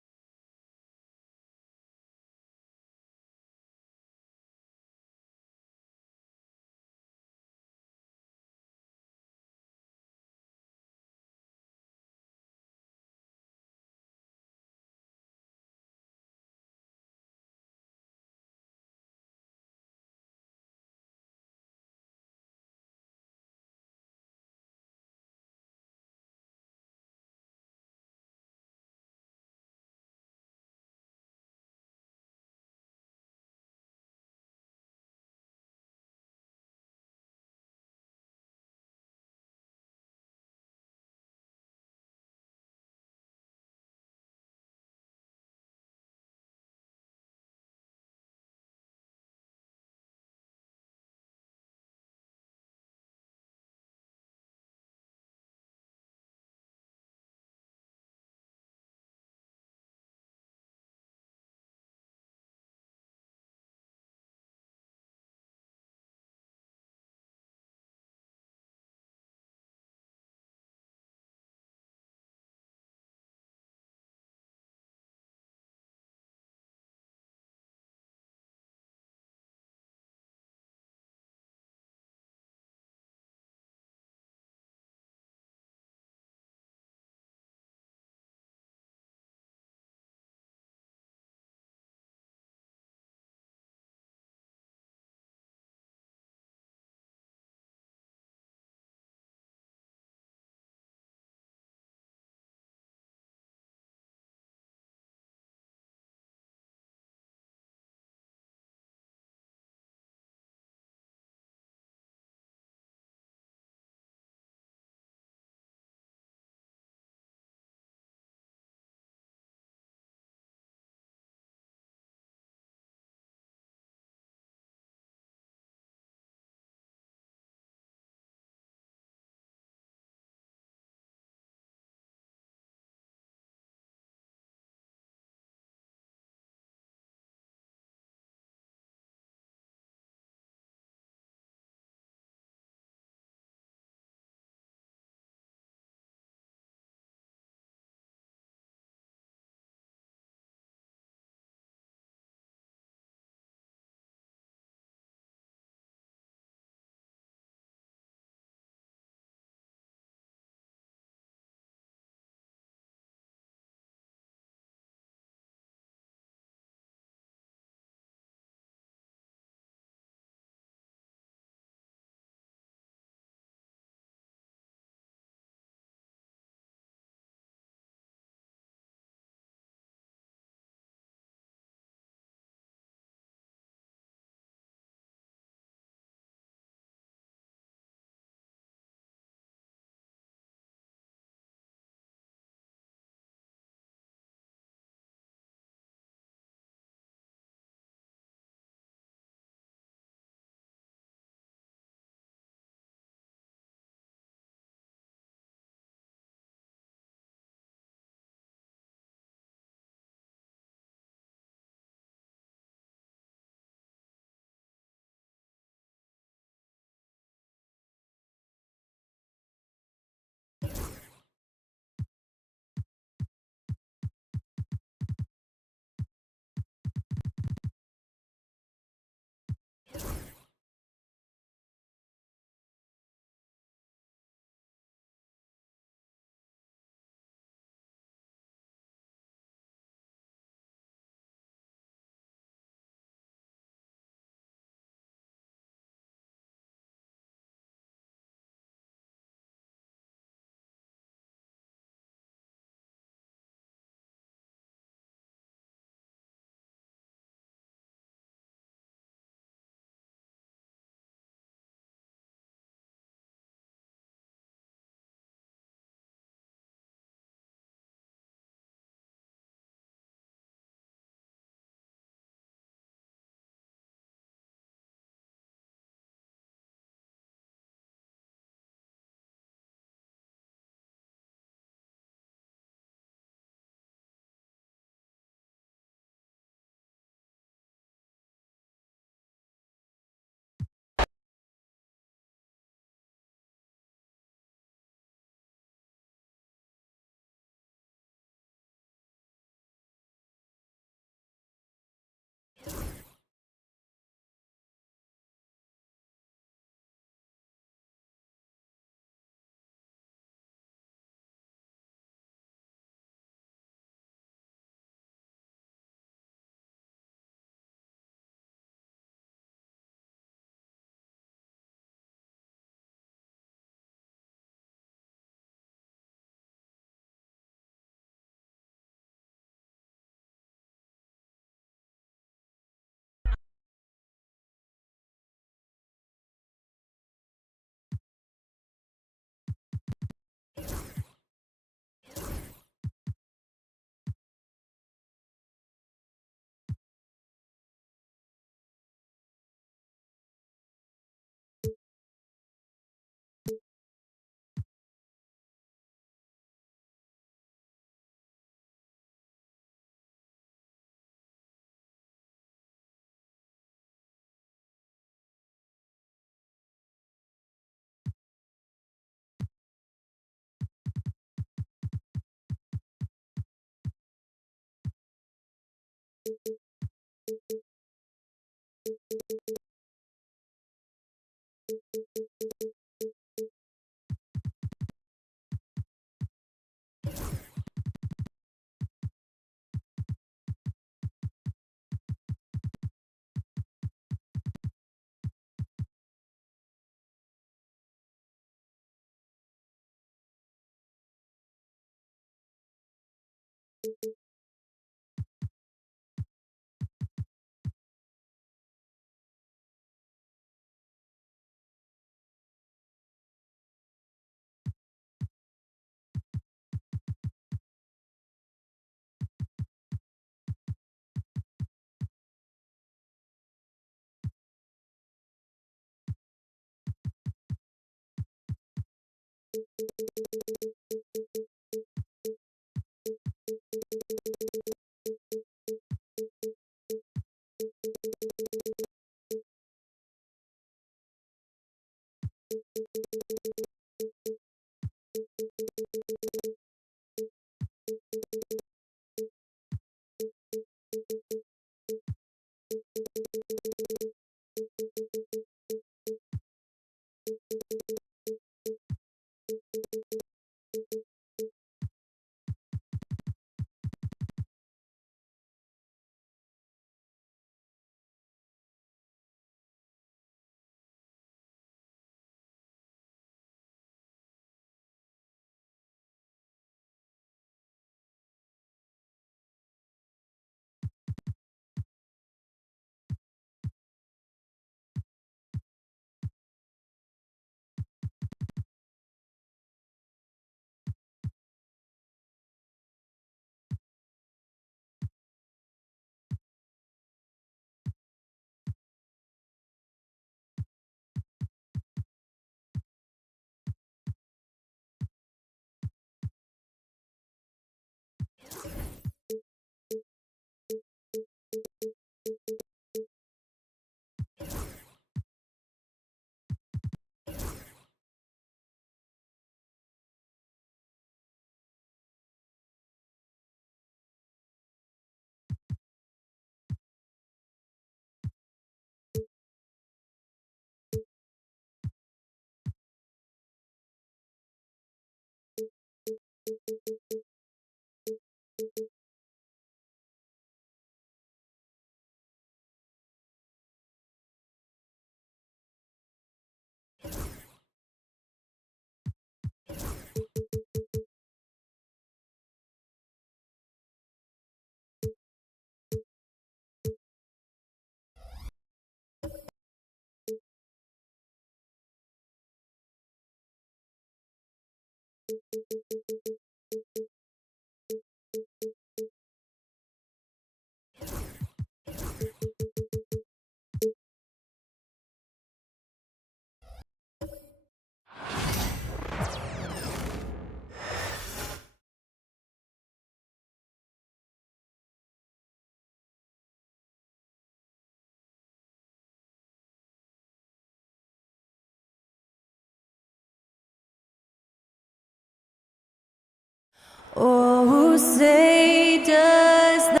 Oh, say does the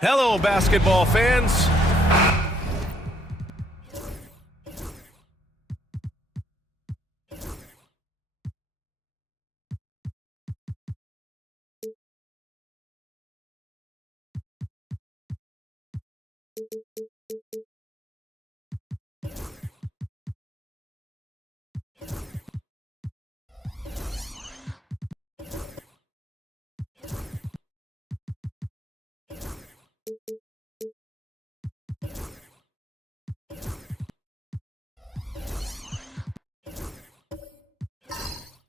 Hello, basketball fans.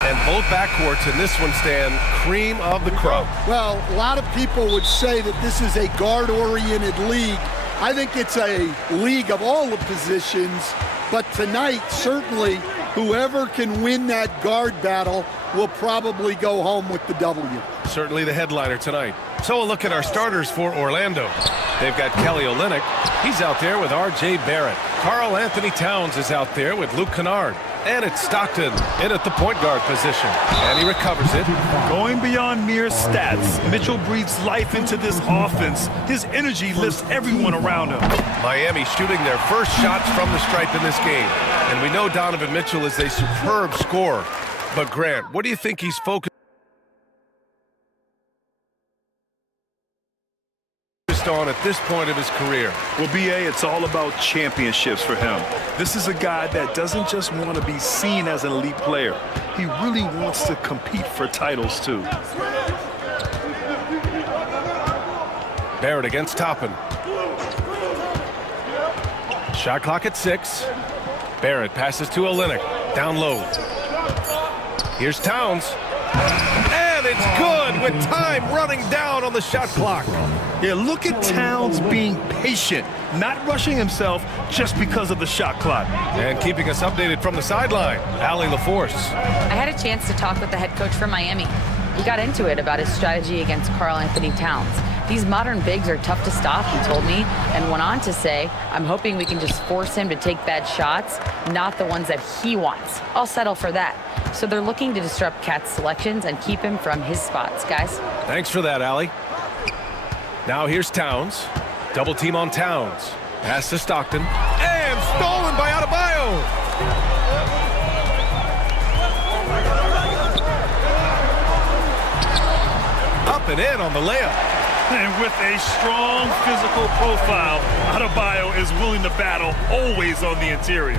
And both backcourts in this one stand cream of the crop. Well, a lot of people would say that this is a guard-oriented league. I think it's a league of all the positions, but tonight, certainly, whoever can win that guard battle will probably go home with the W. Certainly the headliner tonight. So a look at our starters for Orlando. They've got Kelly Olynyk. He's out there with R.J. Barrett. Karl Anthony Towns is out there with Luke Kennard. And it's Stockton in at the point guard position. And he recovers it. Going beyond mere stats, Mitchell breathes life into this offense. His energy lifts everyone around him. Miami shooting their first shots from the stripe in this game. And we know Donovan Mitchell is a superb scorer. But Grant, what do you think he's focused on at this point of his career? Well, B.A., it's all about championships for him. This is a guy that doesn't just want to be seen as an elite player. He really wants to compete for titles, too. Barrett against Toppin. Shot clock at 6. Barrett passes to Olynyk. Down low. Here's Towns. And it's good with time running down on the shot clock. Yeah, look at Towns being patient, not rushing himself just because of the shot clock. And keeping us updated from the sideline, Allie LaForce. I had a chance to talk with the head coach from Miami. We got into it about his strategy against Karl Anthony Towns. These modern bigs are tough to stop, he told me, and went on to say, I'm hoping we can just force him to take bad shots, not the ones that he wants. I'll settle for that. So they're looking to disrupt Cat's selections and keep him from his spots, guys. Thanks for that, Allie. Now here's Towns. Double team on Towns. Pass to Stockton. And stolen by Adebayo. Up and in on the layup. And with a strong physical profile, Adebayo is willing to battle, always on the interior.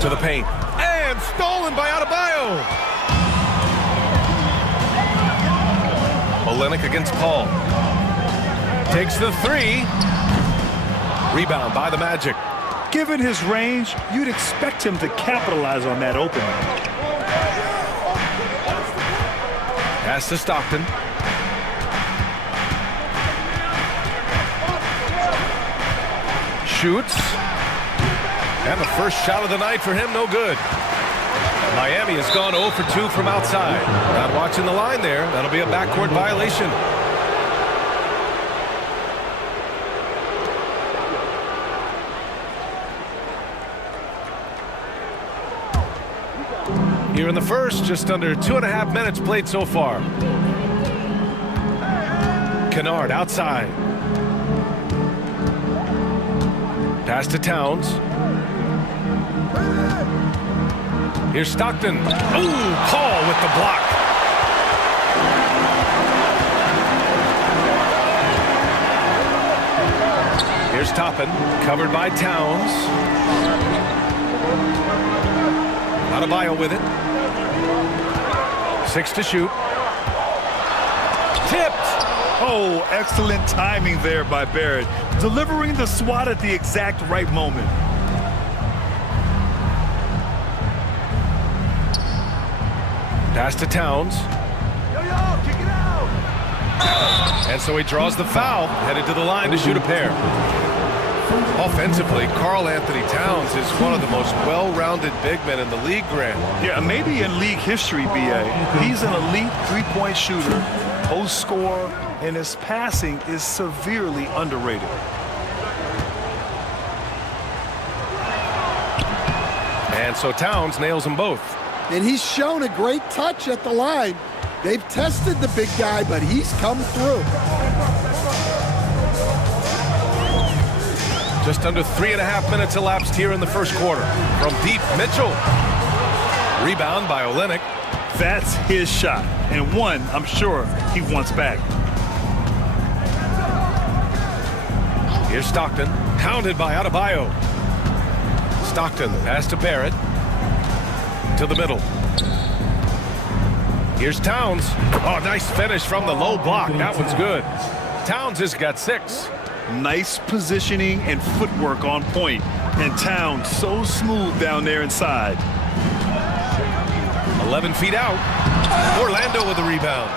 To the paint. And stolen by Adebayo. Olynyk against Paul. Takes the 3. Rebound by the Magic. Given his range, you'd expect him to capitalize on that opening. Pass to Stockton. Shoots. And the first shot of the night for him, no good. Miami has gone 0 for 2 from outside. Not watching the line there. That'll be a backcourt violation. Here in the first, just under 2.5 minutes played so far. Kennard outside. Pass to Towns. Here's Stockton. Ooh, Paul with the block. Here's Toppin, covered by Towns. Adebayo with it. 6 to shoot. Tipped. Oh, excellent timing there by Barrett, delivering the swat at the exact right moment. Pass to Towns. Kick it out. And so he draws the foul, headed to the line to shoot a pair. Offensively, Karl Anthony Towns is one of the most well-rounded big men in the league, Grant. Yeah, maybe in league history, B.A. He's an elite three-point shooter, post scorer, and his passing is severely underrated. And so Towns nails them both. And he's shown a great touch at the line. They've tested the big guy, but he's come through. Just under 3.5 minutes elapsed here in the first quarter. From deep, Mitchell. Rebound by Olynyk. That's his shot, and one I'm sure he wants back. Here's Stockton, pounded by Adebayo. Stockton, pass to Barrett. To the middle. Here's Towns. Oh, nice finish from the low block. That one's good. Towns has got 6. Nice positioning and footwork on point. And Towns so smooth down there inside. 11 feet out. Orlando with the rebound.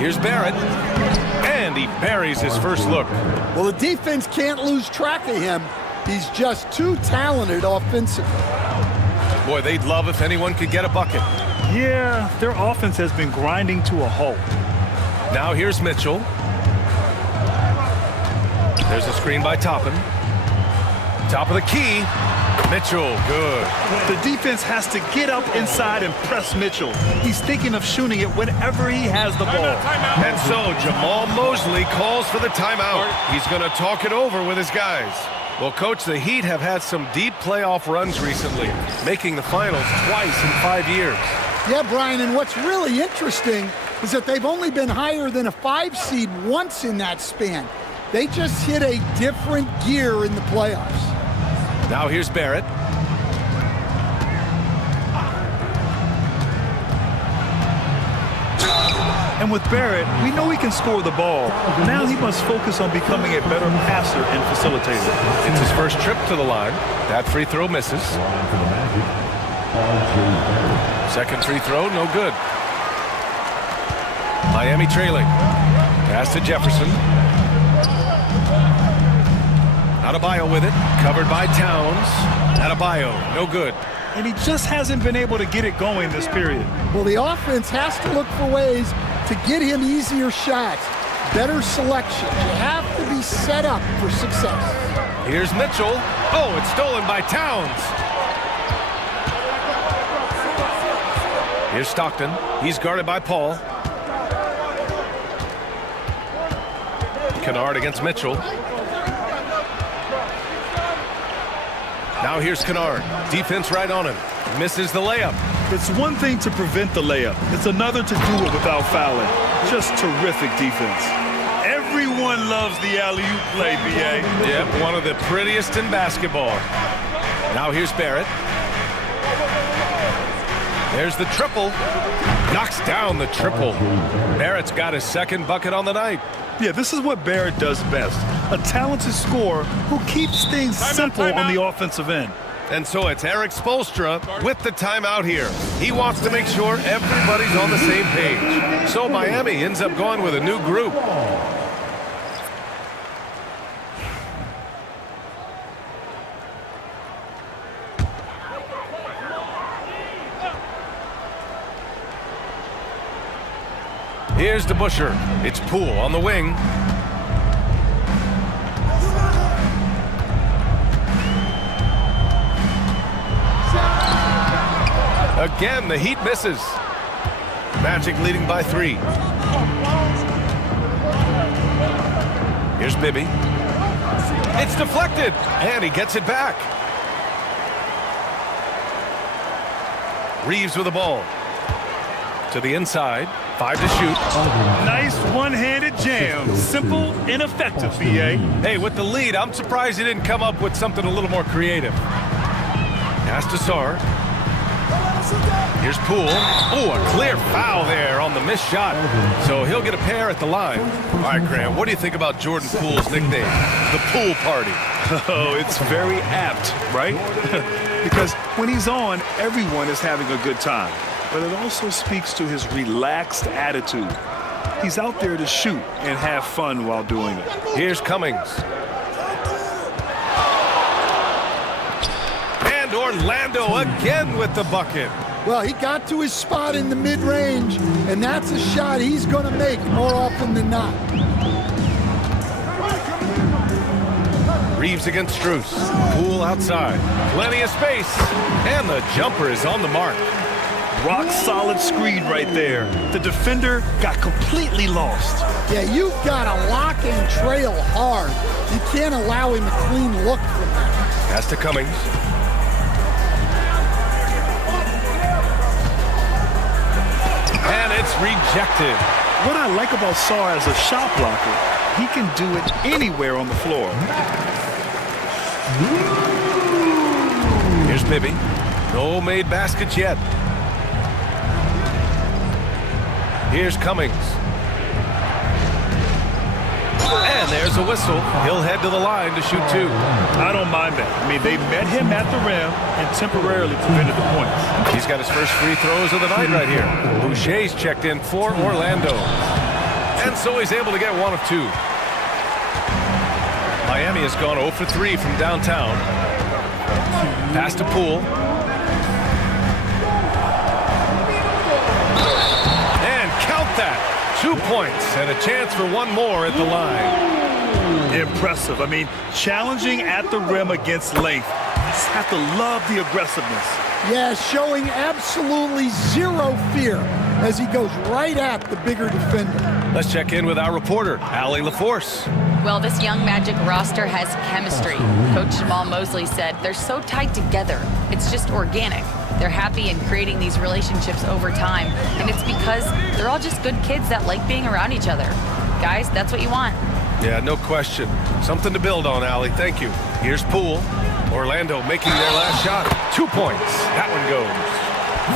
Here's Barrett. And he buries his first look. Well, the defense can't lose track of him. He's just too talented offensively. Boy, they'd love if anyone could get a bucket. Yeah, their offense has been grinding to a halt. Now here's Mitchell. There's a screen by Toppin. Top of the key. Mitchell, good. The defense has to get up inside and press Mitchell. He's thinking of shooting it whenever he has the ball. And so Jamal Mosley calls for the timeout. He's going to talk it over with his guys. Well, Coach, the Heat have had some deep playoff runs recently, making the finals twice in 5 years. Yeah, Brian, and what's really interesting is that they've only been higher than a 5 seed once in that span. They just hit a different gear in the playoffs. Now here's Barrett. And with Barrett, we know he can score the ball. Now he must focus on becoming a better passer and facilitator. It's his first trip to the line. That free throw misses. Second free throw, no good. Miami trailing. Pass to Jefferson. Adebayo with it. Covered by Towns. Adebayo, no good. And he just hasn't been able to get it going this period. Well, the offense has to look for ways to get him easier shots, better selection. You have to be set up for success. Here's Mitchell. Oh, it's stolen by Towns. Here's Stockton. He's guarded by Paul. Kennard against Mitchell. Now here's Kennard. Defense right on him. Misses the layup. It's one thing to prevent the layup. It's another to do it without fouling. Just terrific defense. Everyone loves the alley-oop play, B.A. Yep, one of the prettiest in basketball. Now here's Barrett. There's the triple. Knocks down the triple. Barrett's got his second bucket on the night. Yeah, this is what Barrett does best. A talented scorer who keeps things simple on the offensive end. And so it's Eric Spoelstra with the timeout here. He wants to make sure everybody's on the same page. So Miami ends up going with a new group. Here's DeBusschere. It's Poole on the wing. Again, the Heat misses. Magic leading by 3. Here's Bibby. It's deflected, and he gets it back. Reeves with the ball. To the inside. 5 to shoot. Nice one-handed jam. Simple and effective, B.A. Hey, with the lead, I'm surprised he didn't come up with something a little more creative. Pass to Sarr. Here's Poole. Oh, a clear foul there on the missed shot. So he'll get a pair at the line. All right, Graham, what do you think about Jordan Poole's nickname? The Pool Party. Oh, it's very apt, right? Because when he's on, everyone is having a good time. But it also speaks to his relaxed attitude. He's out there to shoot and have fun while doing it. Here's Cummings. And Orlando again with the bucket. Well, he got to his spot in the mid-range, and that's a shot he's going to make more often than not. Reeves against Strus. Poole outside. Plenty of space. And the jumper is on the mark. Rock solid screen right there. The defender got completely lost. Yeah, you've got to lock and trail hard. You can't allow him a clean look from that. Pass to Cummings. And it's rejected. What I like about Sarr as a shot blocker, he can do it anywhere on the floor. Here's Bibby. No made baskets yet. Here's Cummings. And there's a whistle. He'll head to the line to shoot 2. I don't mind that. I mean, they met him at the rim and temporarily prevented the points. He's got his first free throws of the night right here. Boucher's checked in for Orlando. And so he's able to get 1 of 2. Miami has gone 0 for 3 from downtown. Pass to Poole. And count that. 2 points and a chance for one more at the line. Impressive. I mean, challenging at the rim against length. You just have to love the aggressiveness. Yeah, showing absolutely zero fear as he goes right at the bigger defender. Let's check in with our reporter, Allie LaForce. Well, this young Magic roster has chemistry. Coach Jamal Mosley said they're so tied together. It's just organic. They're happy in creating these relationships over time, and it's because they're all just good kids that like being around each other. Guys, that's what you want. Yeah, no question. Something to build on, Allie. Thank you. Here's Poole. Orlando making their last shot. 2 points. That one goes.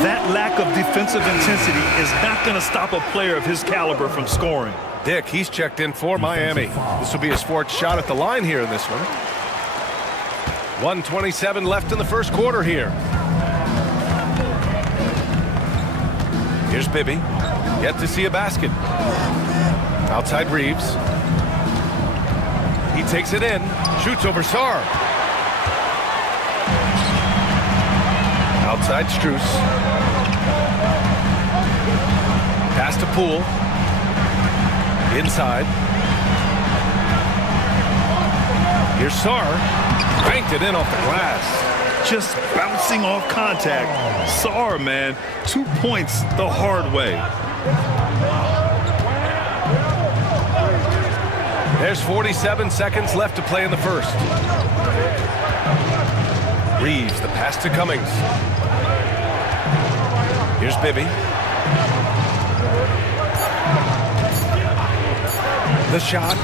That lack of defensive intensity is not going to stop a player of his caliber from scoring. Dick, he's checked in for Miami. This will be his fourth shot at the line here in this one. 1:27 left in the first quarter here. Here's Bibby. Yet to see a basket. Outside Reeves. He takes it in. Shoots over Sarr. Outside Strus. Pass to Poole. Inside. Here's Sarr. Banked it in off the glass. Just bouncing off contact. Sarr, man. 2 points the hard way. There's 47 seconds left to play in the first. Reeves, the pass to Cummings. Here's Bibby. The shot.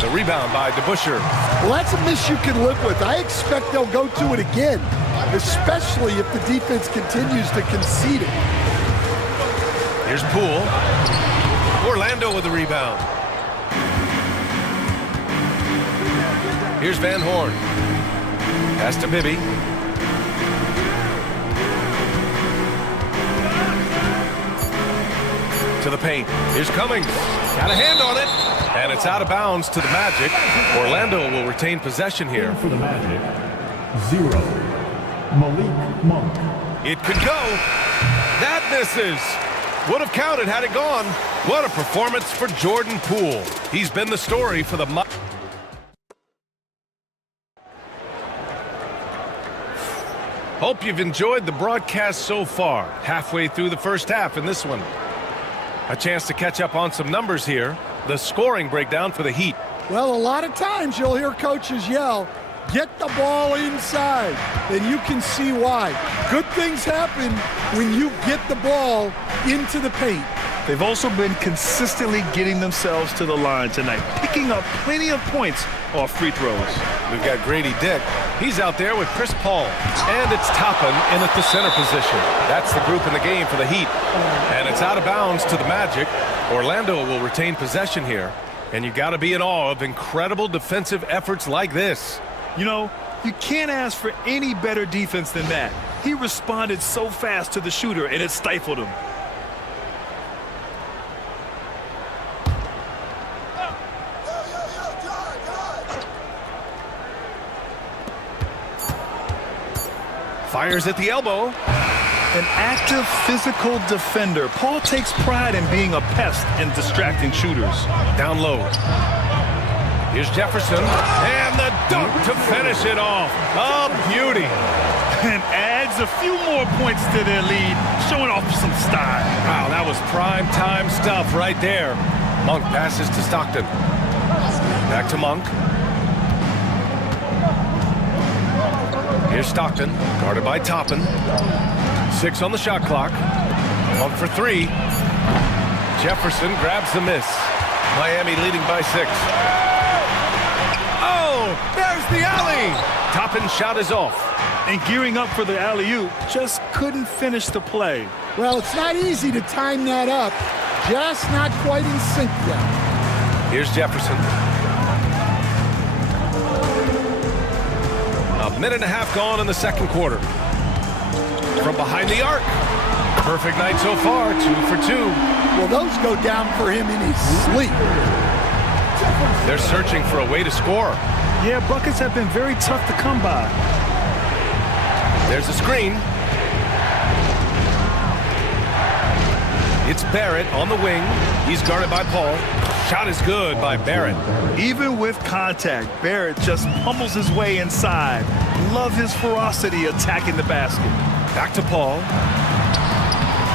The rebound by DeBusschere. Well, that's a miss you can live with. I expect they'll go to it again, especially if the defense continues to concede it. Here's Poole. Orlando with the rebound. Here's Van Horn. Pass to Bibby. To the paint. Here's Cummings. Got a hand on it. And it's out of bounds to the Magic. Orlando will retain possession here. For the Magic, 0. Malik Monk. It could go. That misses. Would have counted had it gone. What a performance for Jordan Poole. He's been the story for the... Hope you've enjoyed the broadcast so far. Halfway through the first half in this one. A chance to catch up on some numbers here. The scoring breakdown for the Heat. Well, a lot of times you'll hear coaches yell, get the ball inside, and you can see why. Good things happen when you get the ball into the paint. They've also been consistently getting themselves to the line tonight, picking up plenty of points off free throws. We've got Grady Dick. He's out there with Chris Paul. And it's Toppin in at the center position. That's the group in the game for the Heat. And it's out of bounds to the Magic. Orlando will retain possession here. And you got to be in awe of incredible defensive efforts like this. You know, you can't ask for any better defense than that. He responded so fast to the shooter, and it stifled him. Fires at the elbow. An active physical defender. Paul takes pride in being a pest and distracting shooters. Down low. Here's Jefferson. And the dunk to finish it off. A beauty. And adds a few more points to their lead, showing off some style. Wow, that was prime time stuff right there. Monk passes to Stockton. Back to Monk. Here's Stockton, guarded by Toppin. 6 on the shot clock. Monk for 3. Jefferson grabs the miss. Miami leading by 6. Oh, there's the alley. Toppin's shot is off. And gearing up for the alley-oop, just couldn't finish the play. Well, it's not easy to time that up. Just not quite in sync yet. Here's Jefferson. A minute and a half gone in the second quarter. From behind the arc. Perfect night so far, 2 for 2. Well, those go down for him in his sleep. They're searching for a way to score. Yeah, buckets have been very tough to come by. There's a screen. It's Barrett on the wing. He's guarded by Paul. Shot is good by Barrett. Even with contact, Barrett just pummels his way inside. Love his ferocity attacking the basket. Back to Paul.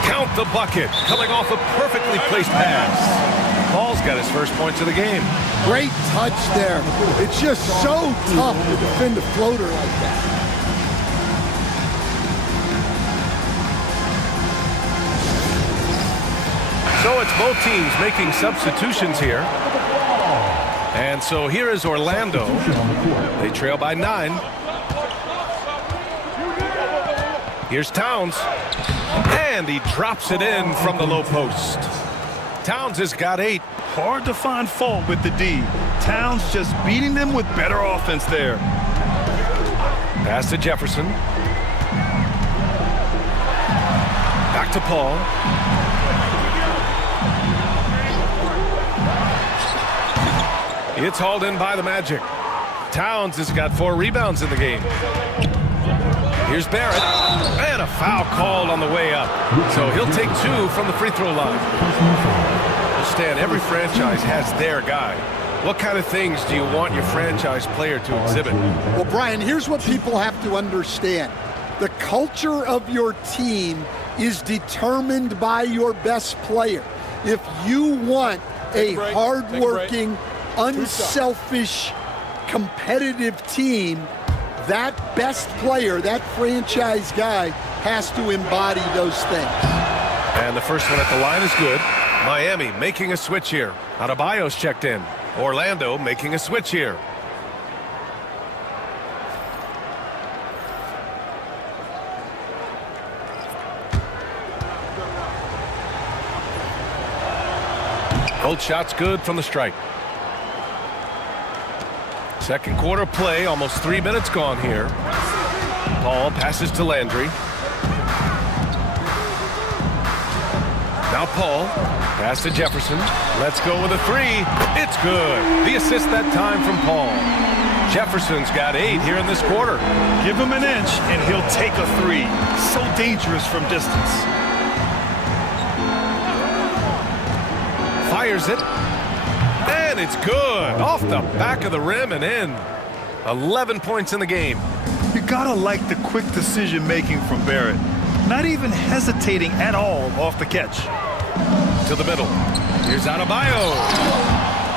Count the bucket. Coming off a perfectly placed pass. Paul's got his first points of the game. Great touch there. It's just so tough to defend a floater like that. So it's both teams making substitutions here. And so here is Orlando. They trail by 9. Here's Towns. And he drops it in from the low post. Towns has got 8. Hard to find fault with the D. Towns just beating them with better offense there. Pass to Jefferson. Back to Paul. It's hauled in by the Magic. Towns has got 4 rebounds in the game. Here's Barrett. And a foul called on the way up. So he'll take 2 from the free throw line. Stan, every franchise has their guy. What kind of things do you want your franchise player to exhibit? Well, Brian, here's what people have to understand. The culture of your team is determined by your best player. If you want a hardworking, unselfish, competitive team, that best player, that franchise guy, has to embody those things. And the first one at the line is good. Miami making a switch here. Adebayo's checked in. Orlando making a switch here. Both shots good from the strike. Second quarter play, almost 3 minutes gone here. Paul passes to Landry. Now Paul, pass to Jefferson. Let's go with a 3. It's good. The assist that time from Paul. Jefferson's got 8 here in this quarter. Give him an inch and he'll take a 3. So dangerous from distance. Fires it. And it's good. Off the back of the rim and in. 11 points in the game. You gotta like the quick decision making from Barrett. Not even hesitating at all off the catch. To the middle. Here's Adebayo.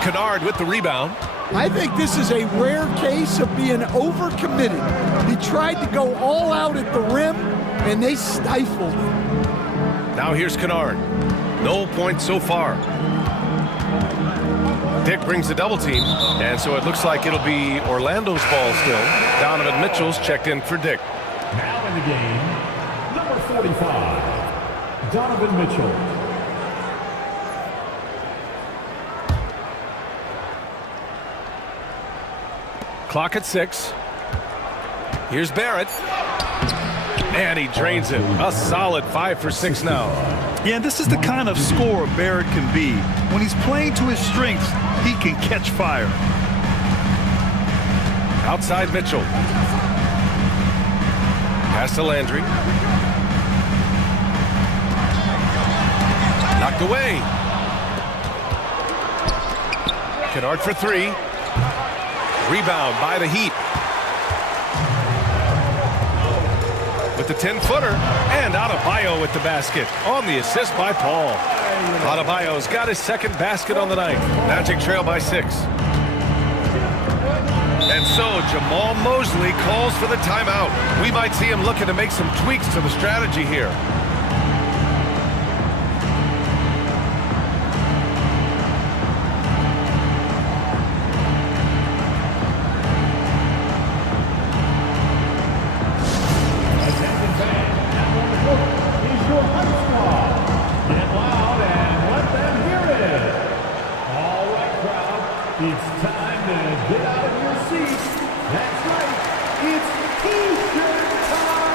Kennard with the rebound. I think this is a rare case of being overcommitted. He tried to go all out at the rim, and they stifled him. Now here's Kennard. No points so far. Dick brings the double team, and so it looks like it'll be Orlando's ball still. Donovan Mitchell's checked in for Dick. Now in the game, number 45, Donovan Mitchell. Clock at 6. Here's Barrett. And he drains it. A solid 5 for 6 now. Yeah, this is the kind of scorer Barrett can be. When he's playing to his strengths, he can catch fire. Outside Mitchell. Pass to Landry. Knocked away. Kennard for 3. Rebound by the Heat. With the 10-footer, and Adebayo with the basket on the assist by Paul. Adebayo's got his second basket on the night. Magic trail by 6. And so Jamal Mosley calls for the timeout. We might see him looking to make some tweaks to the strategy here. It's time to get out of your seats. That's right. It's T-shirt time.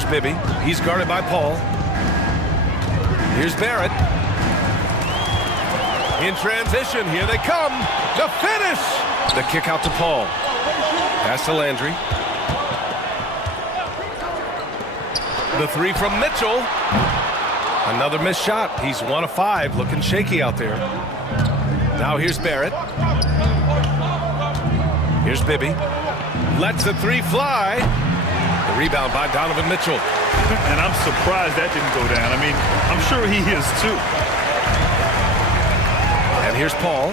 Here's Bibby. He's guarded by Paul. Here's Barrett. In transition, here they come. The finish. The kick out to Paul. Pass to Landry. The three from Mitchell. Another missed shot. He's 1 of 5, looking shaky out there. Now here's Barrett. Here's Bibby. Lets the three fly. The rebound by Donovan Mitchell. And I'm surprised that didn't go down. I mean, I'm sure he is too. And here's Paul.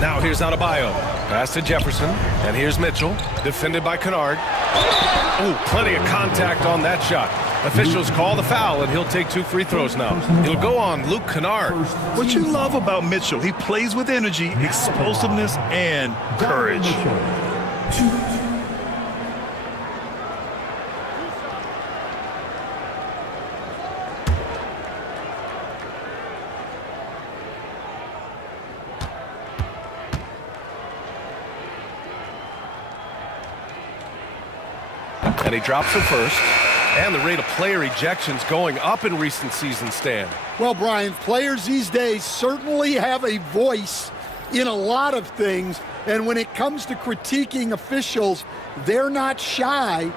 Now here's Adebayo. Pass to Jefferson. And here's Mitchell. Defended by Kennard. Oh, plenty of contact on that shot. Officials call the foul, and he'll take 2 free throws now. He'll go on Luke Kennard. What you love about Mitchell, he plays with energy, explosiveness, and courage. And he drops the first. And the rate of player ejections going up in recent seasons, Stan. Well, Brian, players these days certainly have a voice in a lot of things. And when it comes to critiquing officials, they're not shy.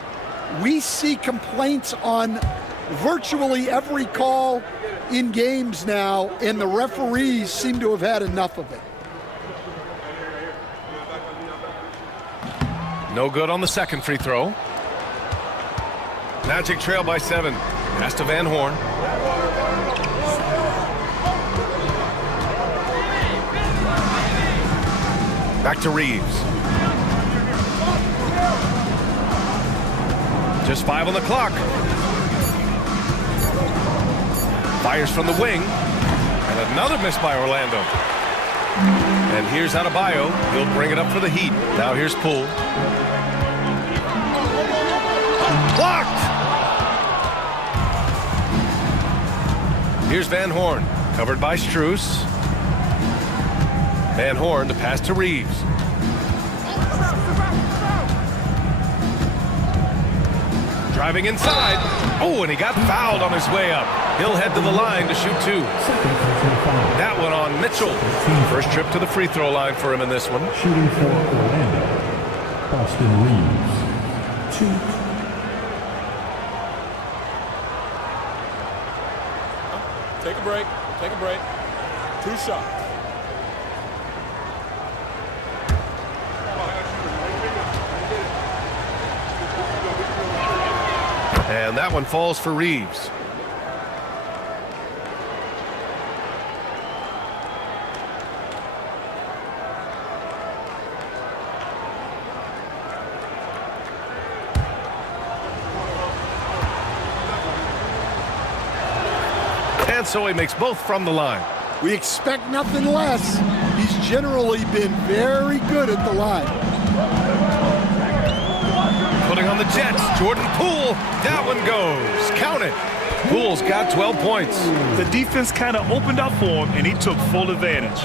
We see complaints on virtually every call in games now, and the referees seem to have had enough of it. No good on the second free throw. Magic trail by 7. Pass to Van Horn. Back to Reeves. Just 5 on the clock. Fires from the wing. And another miss by Orlando. And here's Adebayo. He'll bring it up for the Heat. Now here's Poole. Blocked! Here's Van Horn, covered by Strus. Van Horn to pass to Reeves. Driving inside. Oh, and he got fouled on his way up. He'll head to the line to shoot 2. That one on Mitchell. First trip to the free throw line for him in this one. Shooting for Orlando, Austin Reeves. 2. Take a break. Take a break. 2 shots. And that one falls for Reeves. And so he makes both from the line. We expect nothing less. He's generally been very good at the line. Putting on the Jets, Jordan Poole. That one goes. Count it. Poole's got 12 points. The defense kind of opened up for him, and he took full advantage.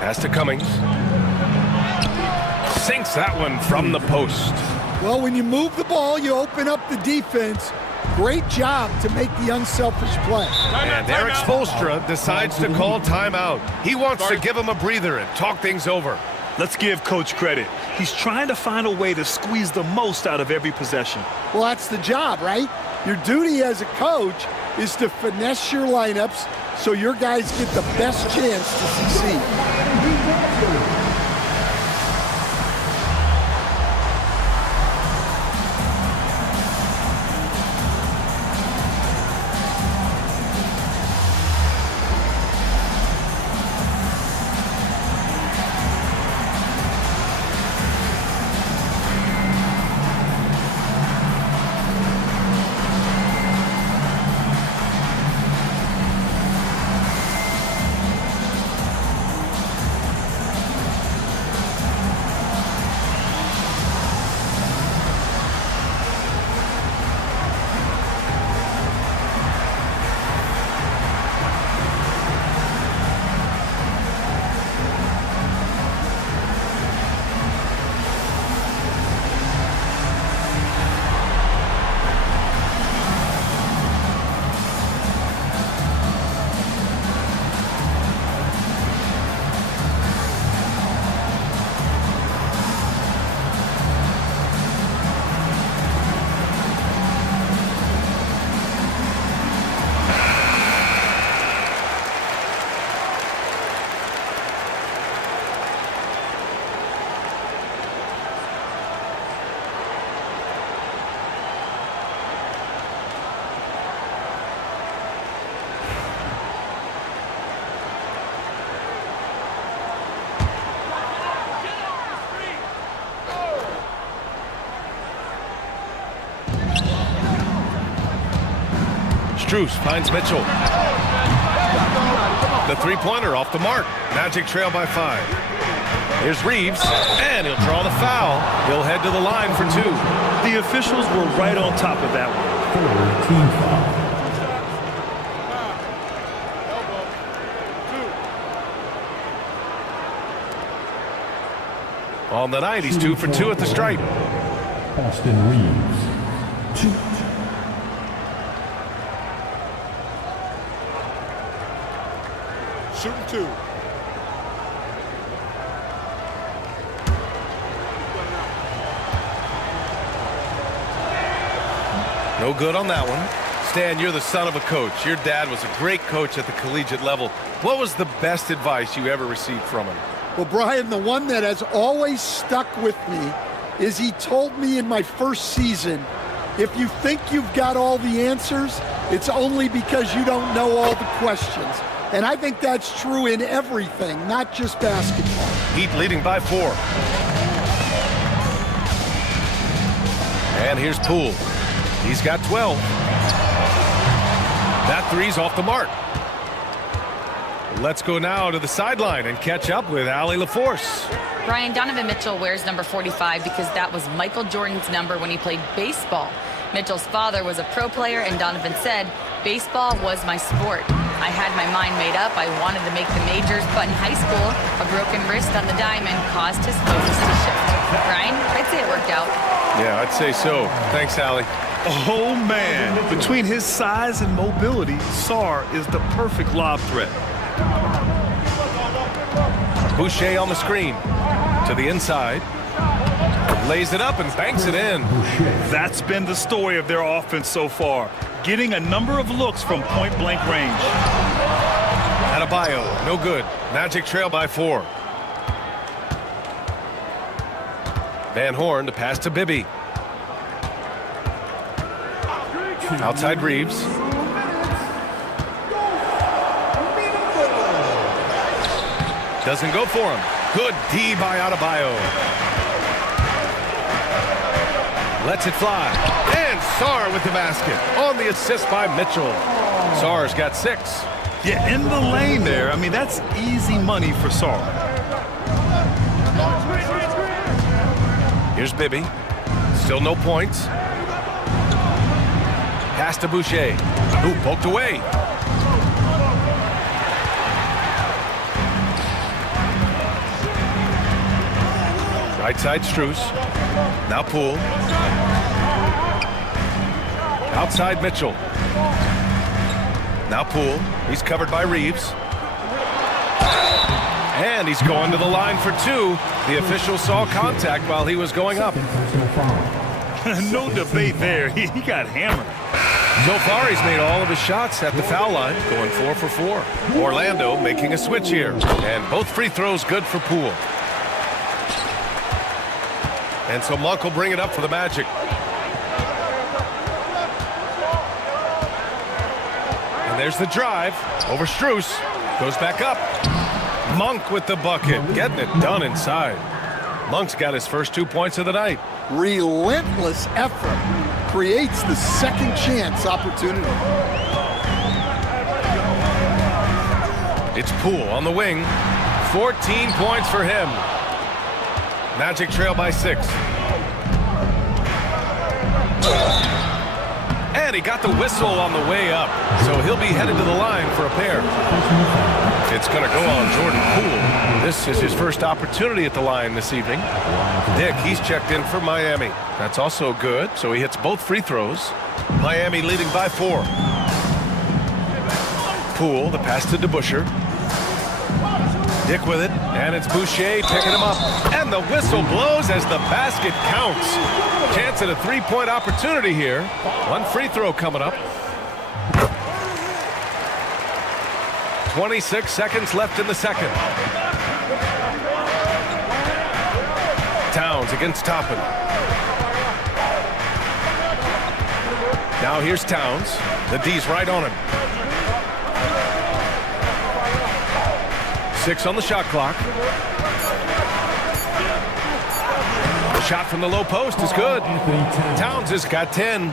Pass to Cummings. Sinks that one from the post. Well, when you move the ball, you open up the defense. Great job to make the unselfish play. And Eric Spoelstra decides to call timeout. He wants to give him a breather and talk things over. Let's give Coach credit. He's trying to find a way to squeeze the most out of every possession. Well, that's the job, right? Your duty as a coach is to finesse your lineups so your guys get the best chance to succeed. Strus finds Mitchell. The three-pointer off the mark. Magic trail by 5. Here's Reeves, and he'll draw the foul. He'll head to the line for 2. The officials were right on top of that one. Team foul. On the night, he's 2 for 2 at the stripe. Austin Reeves. 2. Shooting 2. No good on that one. Stan, you're the son of a coach. Your dad was a great coach at the collegiate level. What was the best advice you ever received from him? Well, Brian, the one that has always stuck with me is he told me in my first season, if you think you've got all the answers, it's only because you don't know all the questions. And I think that's true in everything, not just basketball. Heat leading by 4. And here's Poole. He's got 12. That three's off the mark. Let's go now to the sideline and catch up with Allie LaForce. Brian, Donovan Mitchell wears number 45 because that was Michael Jordan's number when he played baseball. Mitchell's father was a pro player, and Donovan said, baseball was my sport. I had my mind made up. I wanted to make the majors, but in high school, a broken wrist on the diamond caused his focus to shift. Brian, I'd say it worked out. Yeah, I'd say so. Thanks, Allie. Oh, man. Between his size and mobility, Sarr is the perfect lob threat. Boucher on the screen. To the inside. Lays it up and banks it in. That's been the story of their offense so far. Getting a number of looks from point-blank range. Adebayo, no good. Magic trail by 4. Van Horn to pass to Bibby. Outside Reeves. Doesn't go for him. Good D by Adebayo. Lets it fly. And Sarr with the basket. On the assist by Mitchell. Sarr's got 6. Yeah, in the lane there. I mean, that's easy money for Sarr. Here's Bibby. Still no points. Pass to Boucher. Ooh, poked away. Right side Strus. Now Poole. Outside Mitchell. Now Poole. He's covered by Reeves. And he's going to the line for 2. The official saw contact while he was going up. No debate there. He got hammered. So far, he's made all of his shots at the foul line, going 4 for 4. Orlando making a switch here. And both free throws good for Poole. And so Monk will bring it up for the Magic. And there's the drive over Strus. Goes back up. Monk with the bucket, getting it done inside. Monk's got his first 2 points of the night. Relentless effort creates the second chance opportunity. It's Poole on the wing. 14 points for him. Magic trail by 6. And he got the whistle on the way up. So he'll be headed to the line for a pair. It's going to go on Jordan Poole. This is his first opportunity at the line this evening. Dick, he's checked in for Miami. That's also good, so he hits both free throws. Miami leading by 4. Poole, the pass to DeBusschere. Dick with it, and it's Boucher picking him up. And the whistle blows as the basket counts. Chance at a 3-point opportunity here. 1 free throw coming up. 26 seconds left in the second. Towns against Toppin. Now here's Towns. The D's right on him. 6 on the shot clock. The shot from the low post is good. Towns has got 10.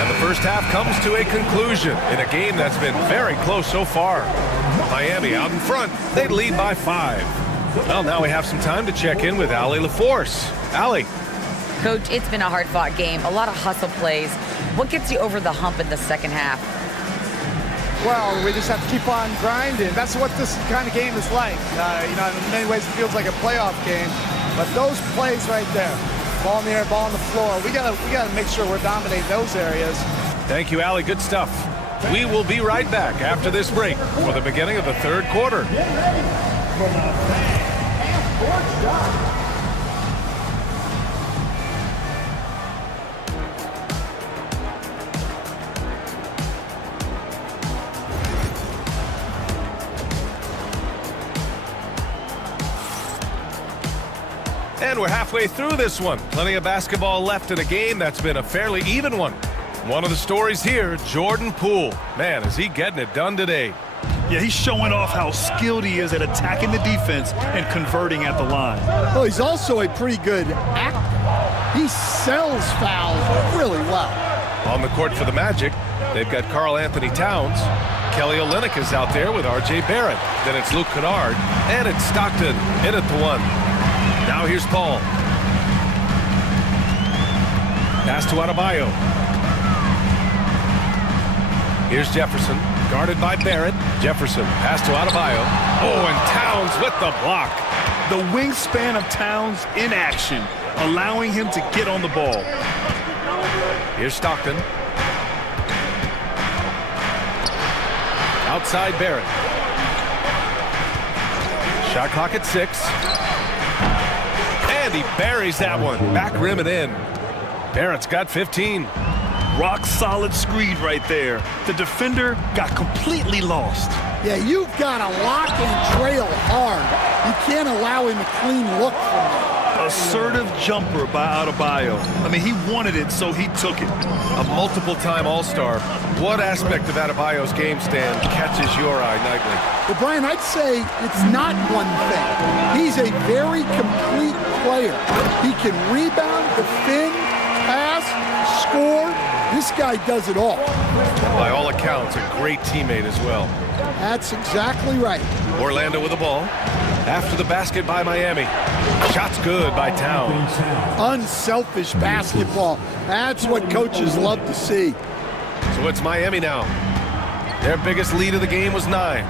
And the first half comes to a conclusion in a game that's been very close so far. Miami out in front. They lead by 5. Well, now we have some time to check in with Allie LaForce. Allie. Coach, it's been a hard-fought game, a lot of hustle plays. What gets you over the hump in the second half? Well, we just have to keep on grinding. That's what this kind of game is like. In many ways it feels like a playoff game, but those plays right there, ball in the air, ball on the floor, we gotta make sure we're dominating those areas. Thank you, Allie. Good stuff. We will be right back after this break for the beginning of the third quarter. Get ready for the half-court shot. And we're halfway through this one. Plenty of basketball left in a game that's been a fairly even one. One of the stories here, Jordan Poole. Man, is he getting it done today. Yeah, he's showing off how skilled he is at attacking the defense and converting at the line. Well, he's also a pretty good actor. He sells fouls really well. On the court for the Magic, they've got Karl Anthony Towns. Kelly Olynyk is out there with R.J. Barrett. Then it's Luke Kennard, and it's Stockton in at the 1. Now here's Paul. Pass to Adebayo. Here's Jefferson, guarded by Barrett. Jefferson, pass to Adebayo. Oh, and Towns with the block. The wingspan of Towns in action, allowing him to get on the ball. Here's Stockton. Outside Barrett. Shot clock at 6. And he buries that one. Back rim and in. Barrett's got 15. Rock solid screen right there. The defender got completely lost. Yeah, you've got to lock and trail hard. You can't allow him a clean look from there. Assertive jumper by Adebayo. I mean, he wanted it, so he took it. A multiple-time All-Star. What aspect of Adebayo's game stand catches your eye nightly? Well, Brian, I'd say it's not one thing. He's a very complete player. He can rebound, defend, pass, score. This guy does it all. And by all accounts, a great teammate as well. That's exactly right. Orlando with the ball. After the basket by Miami. Shot's good by Towns. Unselfish basketball. That's what coaches love to see. So it's Miami now. Their biggest lead of the game was 9.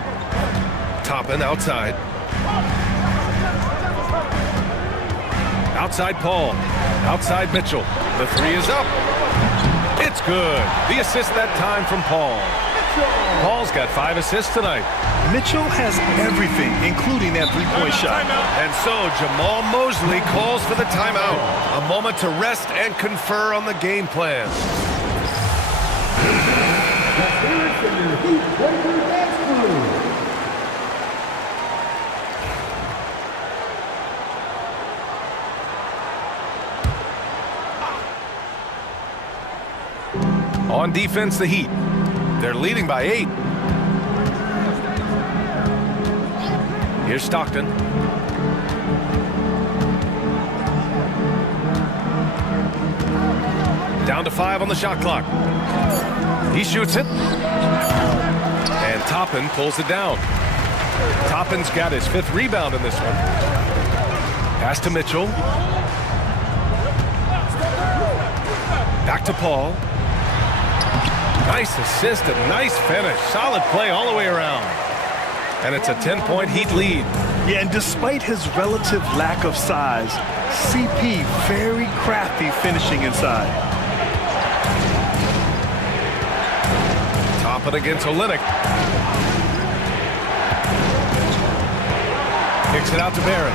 Toppin outside. Outside Paul. Outside Mitchell. The 3 is up. It's good. The assist that time from Paul. Paul's got 5 assists tonight. Mitchell has everything, including that three-point shot. And so Jamal Mosley calls for the timeout. A moment to rest and confer on the game plan. On defense, the Heat. They're leading by 8. Here's Stockton. Down to 5 on the shot clock. He shoots it. And Toppin pulls it down. Toppin's got his 5th rebound in this one. Pass to Mitchell. Back to Paul. Nice assist and nice finish. Solid play all the way around. And it's a 10-point Heat lead. Yeah, and despite his relative lack of size, CP very crafty finishing inside. Toppin against Olynyk. Kicks it out to Barrett.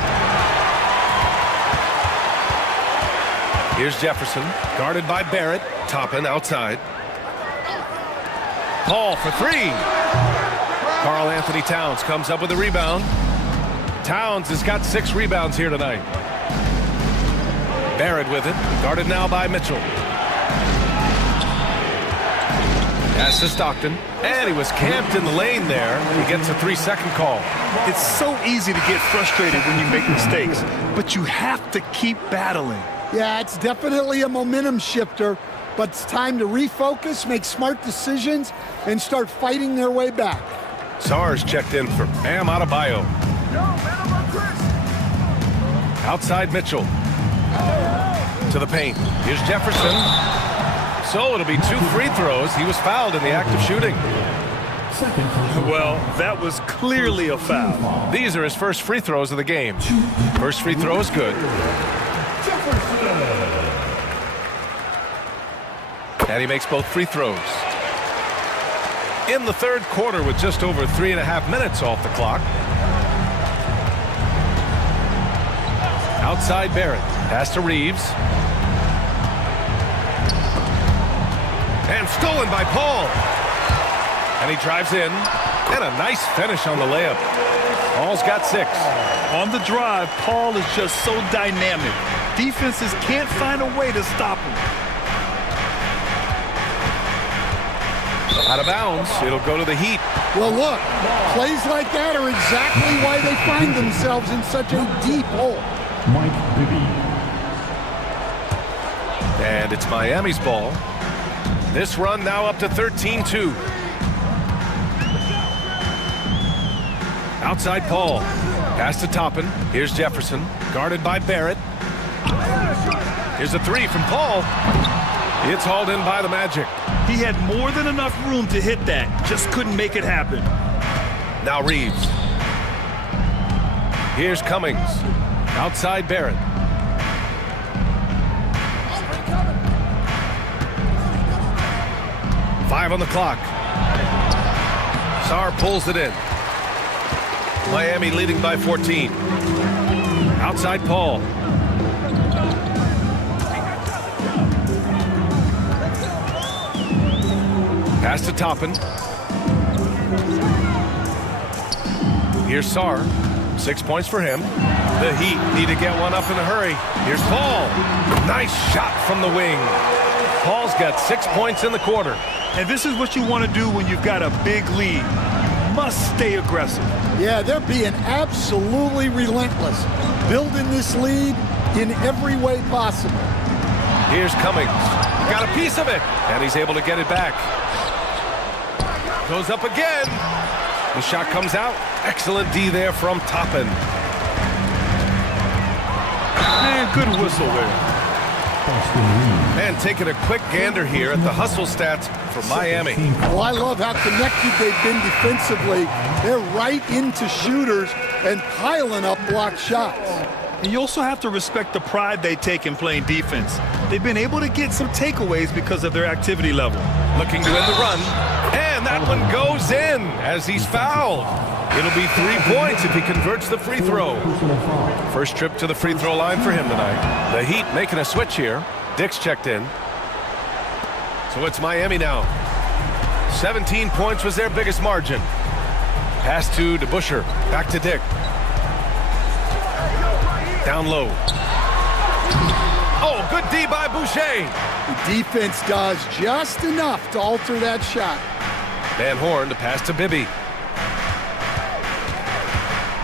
Here's Jefferson, guarded by Barrett. Toppin outside. Paul for 3. Karl Anthony Towns comes up with a rebound. Towns has got 6 rebounds here tonight. Barrett with it, guarded now by Mitchell. Pass to Stockton, and he was camped in the lane there. He gets a 3-second call. It's so easy to get frustrated when you make mistakes, but you have to keep battling. Yeah, it's definitely a momentum shifter. but it's time to refocus, make smart decisions, and start fighting their way back. Sar's checked in for Bam Adebayo. Outside Mitchell. To the paint. Here's Jefferson. So it'll be 2 free throws. He was fouled in the act of shooting. Well, that was clearly a foul. These are his first free throws of the game. First free throw is good. And he makes both free throws. In the third quarter with just over 3.5 minutes off the clock. Outside Barrett. Pass to Reeves. And stolen by Paul. And he drives in. And a nice finish on the layup. Paul's got 6. On the drive, Paul is just so dynamic. Defenses can't find a way to stop him. Out of bounds. It'll go to the Heat. Well, look, plays like that are exactly why they find themselves in such a deep hole. Mike Bibby. And it's Miami's ball. This run now up to 13-2. Outside Paul. Pass to Toppin. Here's Jefferson. Guarded by Barrett. Here's a 3 from Paul. It's hauled in by the Magic. He had more than enough room to hit that. Just couldn't make it happen. Now Reeves. Here's Cummings. Outside Barrett. Five on the clock. Sarr pulls it in. Miami leading by 14. Outside Paul. Pass to Toppin. Here's Sarr. 6 points for him. The Heat need to get one up in a hurry. Here's Paul. Nice shot from the wing. Paul's got 6 points in the quarter. And this is what you want to do when you've got a big lead. Must stay aggressive. Yeah, they're being absolutely relentless. Building this lead in every way possible. Here's Cummings. Got a piece of it. And he's able to get it back. Goes up again. The shot comes out. Excellent D there from Toppin. Man, good whistle there. And taking a quick gander here at the hustle stats for Miami. Well, I love how connected they've been defensively. They're right into shooters and piling up blocked shots. And you also have to respect the pride they take in playing defense. They've been able to get some takeaways because of their activity level. Looking to win the run. And that one goes in as he's fouled. It'll be 3 points if he converts the free throw. First trip to the free throw line for him tonight. The Heat making a switch here. Dick's checked in. So it's Miami now. 17 points was their biggest margin. Pass to DeBusschere. Back to Dick. Down low. Oh, good D by Boucher. The defense does just enough to alter that shot. Van Horn to pass to Bibby.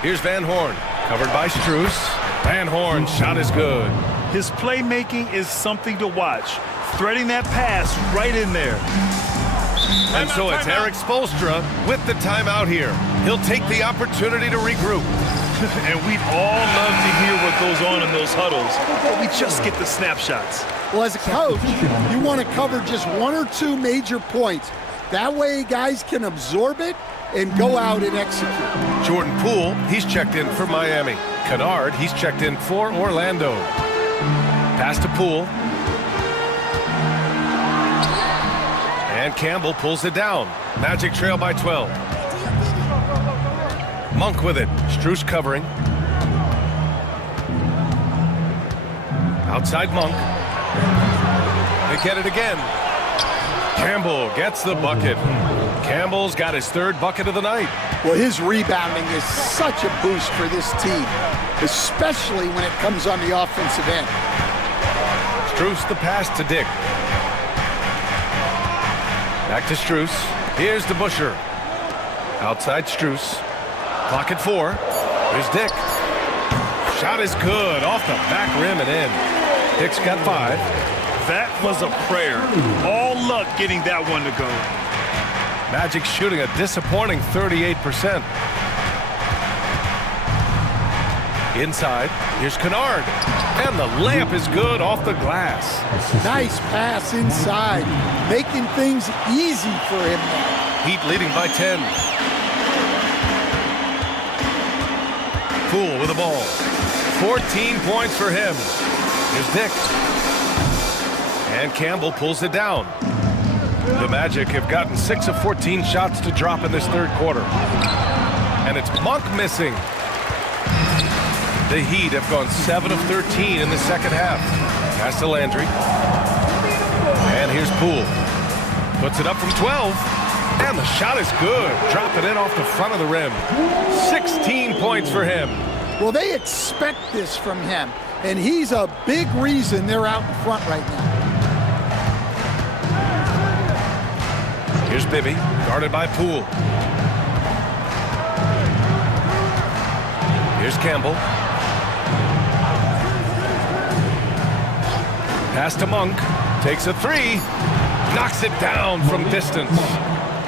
Here's Van Horn. Covered by Strus. Van Horn, shot is good. His playmaking is something to watch. Threading that pass right in there. And so it's Eric Spoelstra with the timeout here. He'll take the opportunity to regroup. And we'd all love to hear what goes on in those huddles, but we just get the snapshots. Well, as a coach, you want to cover just 1 or 2 major points. That way guys can absorb it and go out and execute. Jordan Poole, he's checked in for Miami. Kennard, he's checked in for Orlando. Pass to Poole. And Campbell pulls it down. Magic trail by 12. Monk with it. Strus covering. Outside Monk. They get it again. Campbell gets the bucket. Campbell's got his 3rd bucket of the night. Well, his rebounding is such a boost for this team, especially when it comes on the offensive end. Strus the pass to Dick. Back to Strus. Here's DeBusschere. Outside Strus. Clock at 4. Here's Dick. Shot is good. Off the back rim and in. Dick's got 5. That was a prayer. All luck getting that one to go. Magic shooting a disappointing 38%. Inside, here's Kennard. And the layup is good off the glass. Nice pass inside, making things easy for him now. Heat leading by 10. Poole with the ball. 14 points for him. Here's Dick. And Campbell pulls it down. The Magic have gotten 6 of 14 shots to drop in this third quarter. And it's Monk missing. The Heat have gone 7 of 13 in the second half. Pass to Landry. And here's Poole. Puts it up from 12. And the shot is good. Dropping it off the front of the rim. 16 points for him. Well, they expect this from him. And he's a big reason they're out in front right now. Here's Bibby, guarded by Poole. Here's Campbell. Pass to Monk. Takes a three. Knocks it down from distance.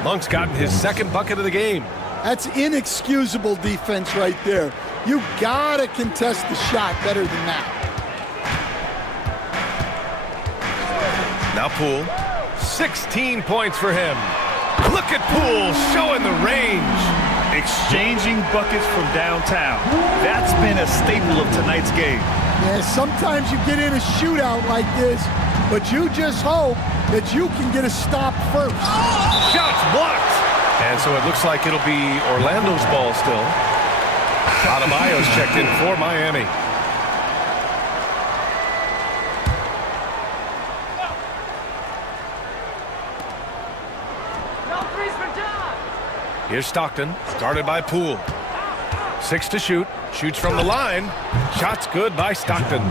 Monk's gotten his second bucket of the game. That's inexcusable defense right there. You gotta contest the shot better than that. Now Poole. 16 points for him. Look at Poole showing the range. Exchanging buckets from downtown. That's been a staple of tonight's game. Yeah, sometimes you get in a shootout like this, but you just hope that you can get a stop first. Shots blocked. And so it looks like it'll be Orlando's ball still. Adebayo's checked in for Miami. Here's Stockton, guarded by Poole. 6 to shoot. Shoots from the line. Shot's good by Stockton.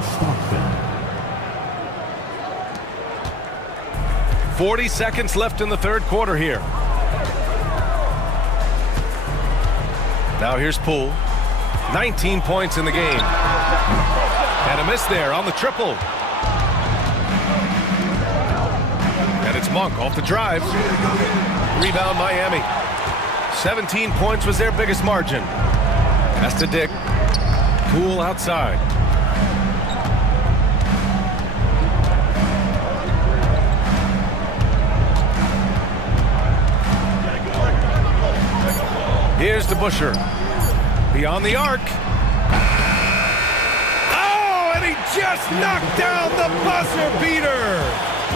40 seconds left in the third quarter here. Now here's Poole. 19 points in the game. And a miss there on the triple. And it's Monk off the drive. Rebound Miami. 17 points was their biggest margin. Pass to Dick. Poole outside. Here's the Busher. Beyond the arc. Oh, and he just knocked down the buzzer beater.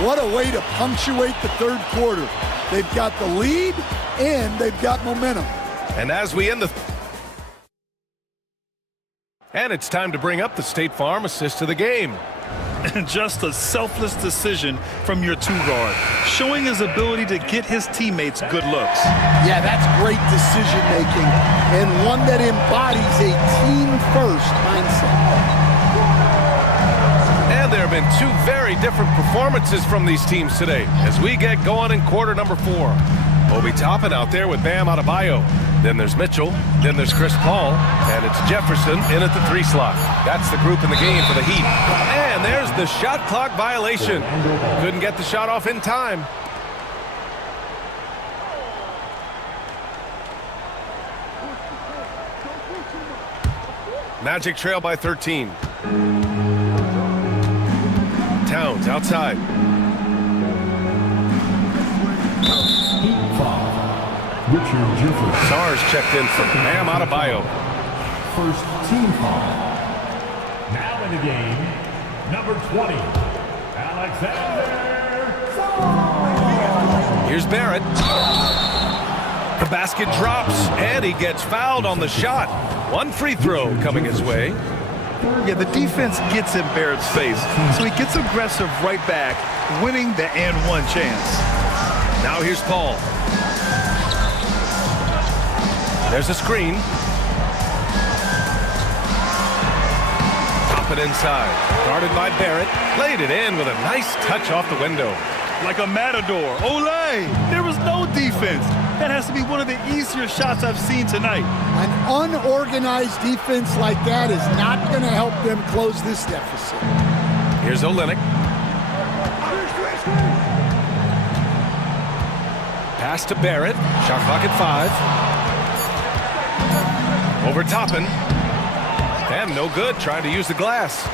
What a way to punctuate the third quarter. They've got the lead and they've got momentum. And as we end the... And it's time to bring up the State Farm assist of the game. And just a selfless decision from your two-guard, showing his ability to get his teammates good looks. Yeah, that's great decision-making, and one that embodies a team-first mindset. And there have been two very different performances from these teams today as we get going in quarter number 4. Obi Toppin out there with Bam Adebayo. Then there's Mitchell. Then there's Chris Paul. And it's Jefferson in at the 3 slot. That's the group in the game for the Heat. And there's the shot clock violation. Couldn't get the shot off in time. Magic trail by 13. Towns outside. Richard Jefferson. Sars checked in for Bam Adebayo. First team foul. Now in the game, number 20, Alexander Sars. Here's Barrett. The basket drops, and he gets fouled on the shot. One free throw coming his way. Yeah, the defense gets in Barrett's face, so he gets aggressive right back, winning the and one chance. Now here's Paul. There's a screen. Pop it inside. Guarded by Barrett. Laid it in with a nice touch off the window. Like a matador. Olay! There was no defense. That has to be one of the easier shots I've seen tonight. An unorganized defense like that is not going to help them close this deficit. Here's Olynyk. Pass to Barrett. Shot clock at 5. Over Toppin. And no good. Trying to use the glass.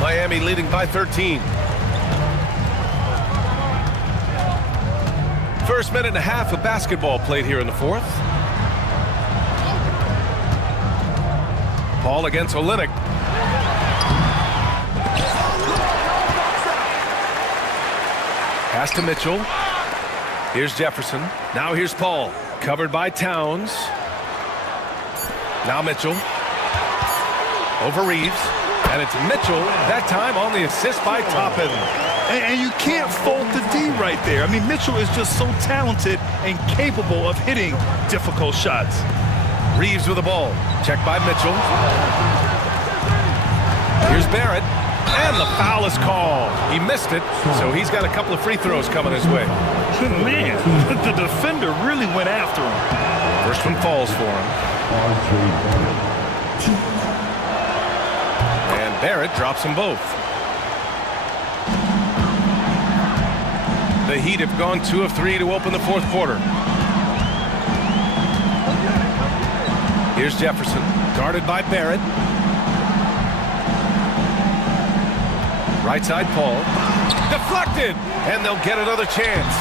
Miami leading by 13. First minute and a half of basketball played here in the fourth. Paul against Olynyk. Pass to Mitchell. Here's Jefferson. Now here's Paul. Covered by Towns. Now Mitchell. Over Reeves. And it's Mitchell, that time on the assist by Toppin. And you can't fault the D right there. I mean, Mitchell is just so talented and capable of hitting difficult shots. Reeves with the ball. Checked by Mitchell. Here's Barrett. And the foul is called. He missed it, so he's got a couple of free throws coming his way. Man, the defender really went after him. First one falls for him. And Barrett drops them both. The Heat have gone 2 of 3 to open the fourth quarter. Here's Jefferson, guarded by Barrett. Right side, Paul. Deflected! And they'll get another chance.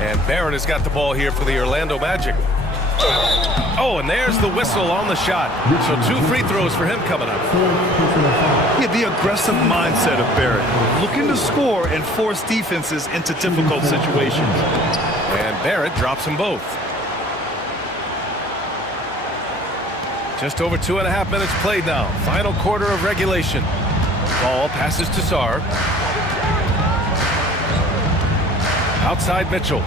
And Barrett has got the ball here for the Orlando Magic. Oh, and there's the whistle on the shot. So 2 free throws for him coming up. Yeah, the aggressive mindset of Barrett. Looking to score and force defenses into difficult situations. And Barrett drops them both. Just over 2.5 minutes played now. Final quarter of regulation. Ball passes to Sarr. Outside Mitchell.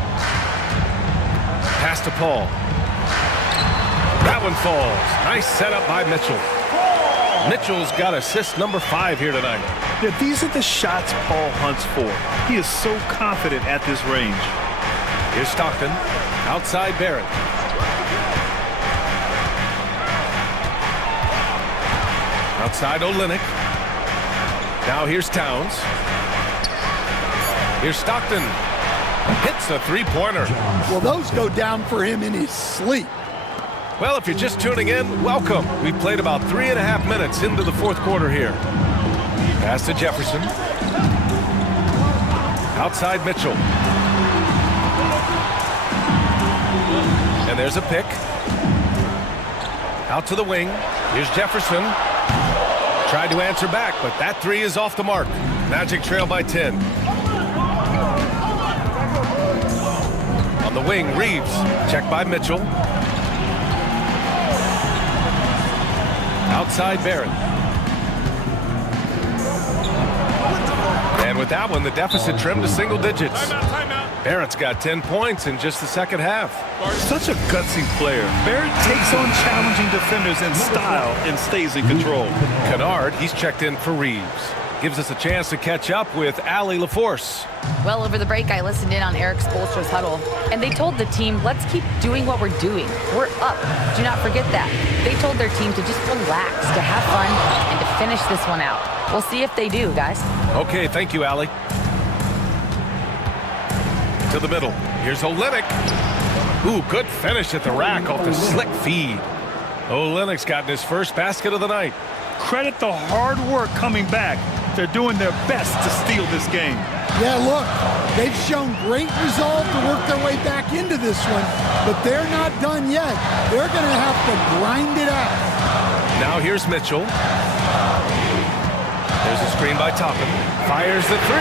Pass to Paul. That one falls. Nice setup by Mitchell. Mitchell's got assist number 5 here tonight. Yeah, these are the shots Paul hunts for. He is so confident at this range. Here's Stockton. Outside Barrett. Outside Olynyk. Now here's Towns. Here's Stockton. Hits a three-pointer. Well, those go down for him in his sleep. Well, if you're just tuning in, welcome. We've played about 3.5 minutes into the fourth quarter here. Pass to Jefferson. Outside Mitchell. And there's a pick. Out to the wing. Here's Jefferson. Tried to answer back, but that 3 is off the mark. Magic trail by 10. On the wing, Reeves. Checked by Mitchell. Outside Barrett. And with that one, the deficit trimmed to single digits. Barrett's got 10 points in just the second half. Such a gutsy player. Barrett takes on challenging defenders in style and stays in control. Kennard, he's checked in for Reeves. Gives us a chance to catch up with Allie LaForce. Well, over the break, I listened in on Eric Spoelstra's huddle, and they told the team, let's keep doing what we're doing. We're up. Do not forget that. They told their team to just relax, to have fun, and to finish this one out. We'll see if they do, guys. Okay, thank you, Allie. To the middle. Here's Olynyk. Ooh, good finish at the rack off the slick feed. Olynyk's gotten his first basket of the night. Credit the hard work coming back. They're doing their best to steal this game. Yeah, look, they've shown great resolve to work their way back into this one, but they're not done yet. They're going to have to grind it out. Now here's Mitchell. There's a screen by Toppin. Fires the 3.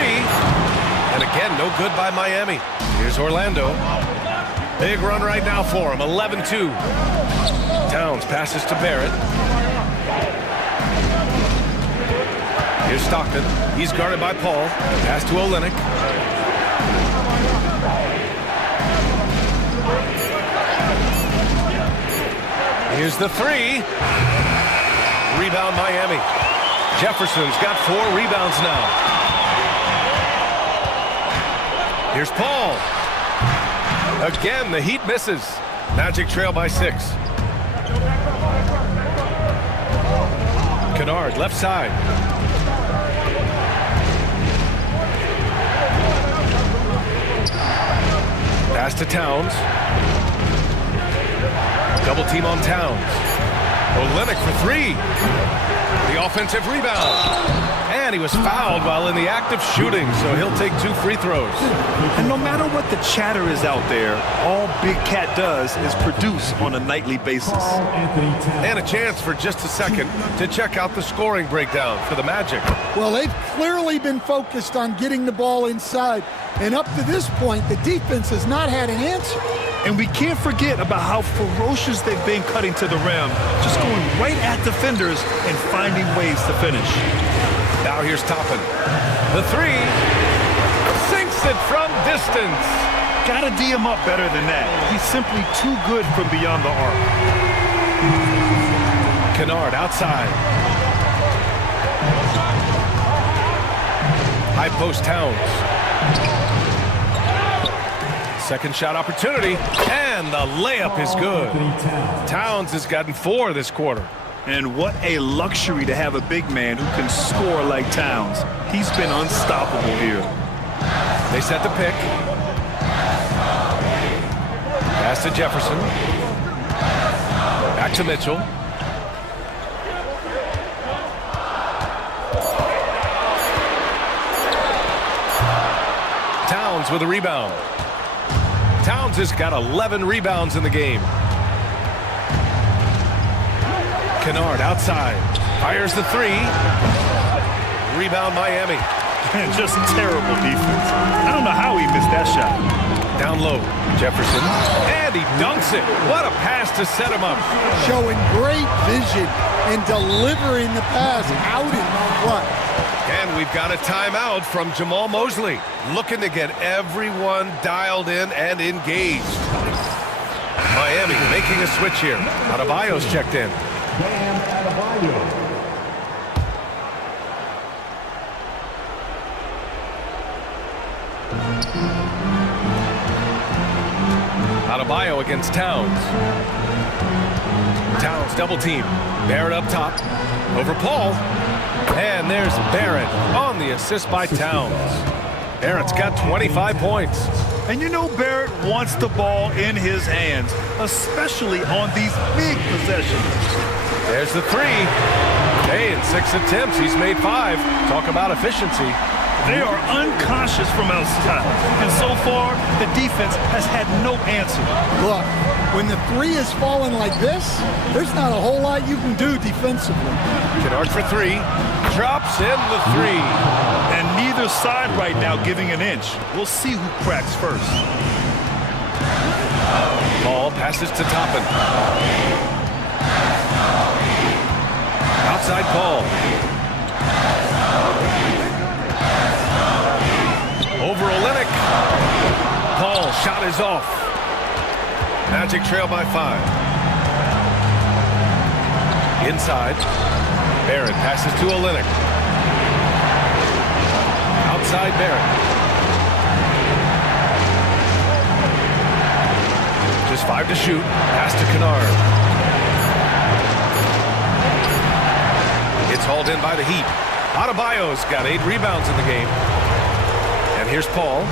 And again, no good by Miami. Here's Orlando. Big run right now for him, 11-2. Towns passes to Barrett. Here's Stockton. He's guarded by Paul. Pass to Olynyk. Here's the 3. Rebound Miami. Jefferson's got 4 rebounds now. Here's Paul. Again, the Heat misses. Magic trail by 6. Kennard, left side. Pass to Towns. Double team on Towns. Olynyk for three. The offensive rebound. And he was fouled while in the act of shooting, so he'll take 2 free throws. And no matter what the chatter is out there, all Big Cat does is produce on a nightly basis. And a chance for just a second to check out the scoring breakdown for the Magic. Well, they've clearly been focused on getting the ball inside. And up to this point, the defense has not had an answer. And we can't forget about how ferocious they've been cutting to the rim, just going right at defenders and finding ways to finish. Now here's Toppin. The three. Sinks it from distance. Gotta D him up better than that. He's simply too good from beyond the arc. Kennard outside. High post Towns. Second shot opportunity, and the layup is good. Towns has gotten 4 this quarter. And what a luxury to have a big man who can score like Towns. He's been unstoppable here. They set the pick. Pass to Jefferson. Back to Mitchell. Towns with a rebound. Towns has got 11 rebounds in the game. Kennard outside. Fires the three. Rebound Miami. Just terrible defense. I don't know how he missed that shot. Down low. Jefferson. And he dunks it. What a pass to set him up. Showing great vision and delivering the pass out in front. And we've got a timeout from Jamal Mosley. Looking to get everyone dialed in and engaged. Miami making a switch here. Adebayo's checked in. Bam Adebayo. Adebayo against Towns. Towns double team. Barrett up top. Over Paul. And there's Barrett on the assist by Towns. Barrett's got 25 points. And you know Barrett wants the ball in his hands, especially on these big possessions. There's the three. Hey, in 6 attempts, he's made 5. Talk about efficiency. They are unconscious from outside. And so far, the defense has had no answer. Look, when the three is falling like this, there's not a whole lot you can do defensively. Kennard for 3. Drops in the 3. And neither side right now giving an inch. We'll see who cracks first. Ball passes to Toppin. Outside Paul. Over Olynyk. Paul, shot is off. Magic trail by 5. Inside. Barrett passes to Olynyk. Outside Barrett. Just 5 to shoot. Pass to Kennard. It's hauled in by the Heat. Adebayo's got 8 rebounds in the game. And here's Paul.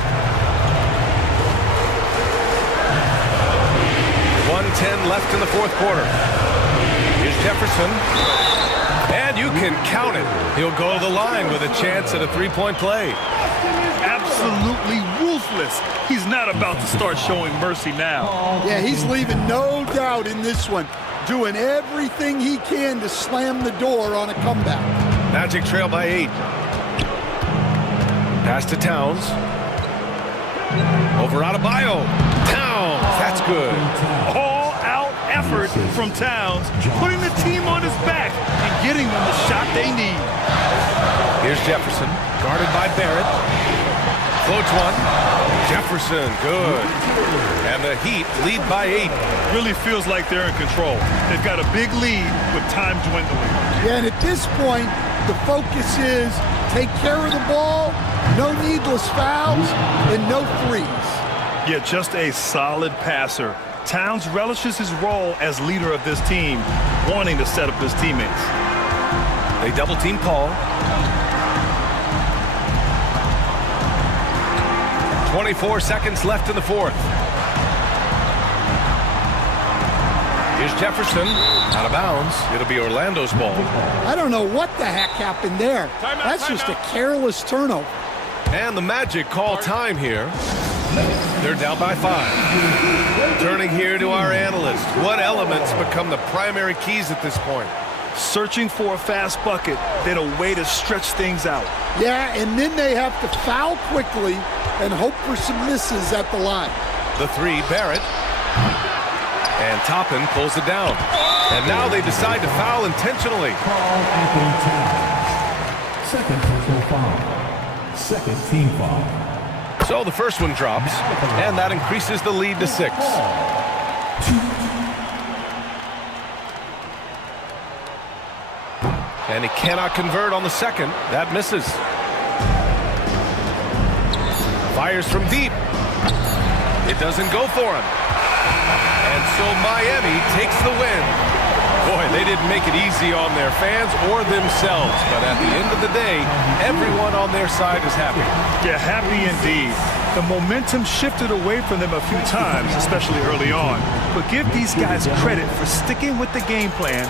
1:10 left in the 4th quarter. Here's Jefferson. And you can count it. He'll go to the line with a chance at a 3-point play. Absolutely ruthless. He's not about to start showing mercy now. Yeah, he's leaving no doubt in this one. Doing everything he can to slam the door on a comeback. Magic trail by 8. Pass to Towns. Over Adebayo. Towns. That's good. All-out effort from Towns, putting the team on his back and getting them the shot they need. Here's Jefferson, guarded by Barrett. Floats one. Jefferson, good. And the Heat lead by 8. Really feels like they're in control. They've got a big lead with time dwindling. Yeah, and at this point, the focus is take care of the ball, no needless fouls, and no threes. Yeah, just a solid passer. Towns relishes his role as leader of this team, wanting to set up his teammates. They double team Paul. 24 seconds left in the 4th. Here's Jefferson, out of bounds. It'll be Orlando's ball. I don't know what the heck happened there. That's just a careless turnover. And the Magic call time here. They're down by 5. Turning here to our analyst. What elements become the primary keys at this point? Searching for a fast bucket, then a way to stretch things out. Yeah, and then they have to foul quickly and hope for some misses at the line. The 3, Barrett. And Toppin pulls it down. And now they decide to foul intentionally. Second personal foul. Second team foul. So the first one drops, and that increases the lead to 6. And he cannot convert on the second. That misses. Fires from deep. It doesn't go for him. And so Miami takes the win. Boy, they didn't make it easy on their fans or themselves. But at the end of the day, everyone on their side is happy. Yeah, happy indeed. The momentum shifted away from them a few times, especially early on. But give these guys credit for sticking with the game plan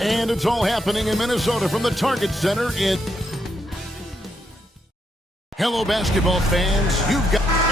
And it's all happening in Minnesota from the Target Center in... Hello, basketball fans. You've got...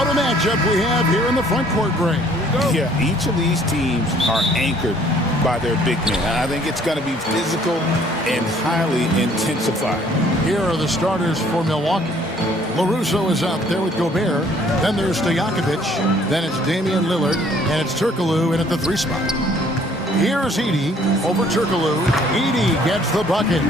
What a matchup we have here in the front court, Greg. Yeah, each of these teams are anchored by their big men. I think it's going to be physical and highly intensified. Here are the starters for Milwaukee. LaRusso is out there with Gobert. Then there's Stojakovic. Then it's Damian Lillard. And it's Turkoglu in at the 3 spot. Here's Edey over Turkoglu. Edey gets the bucket.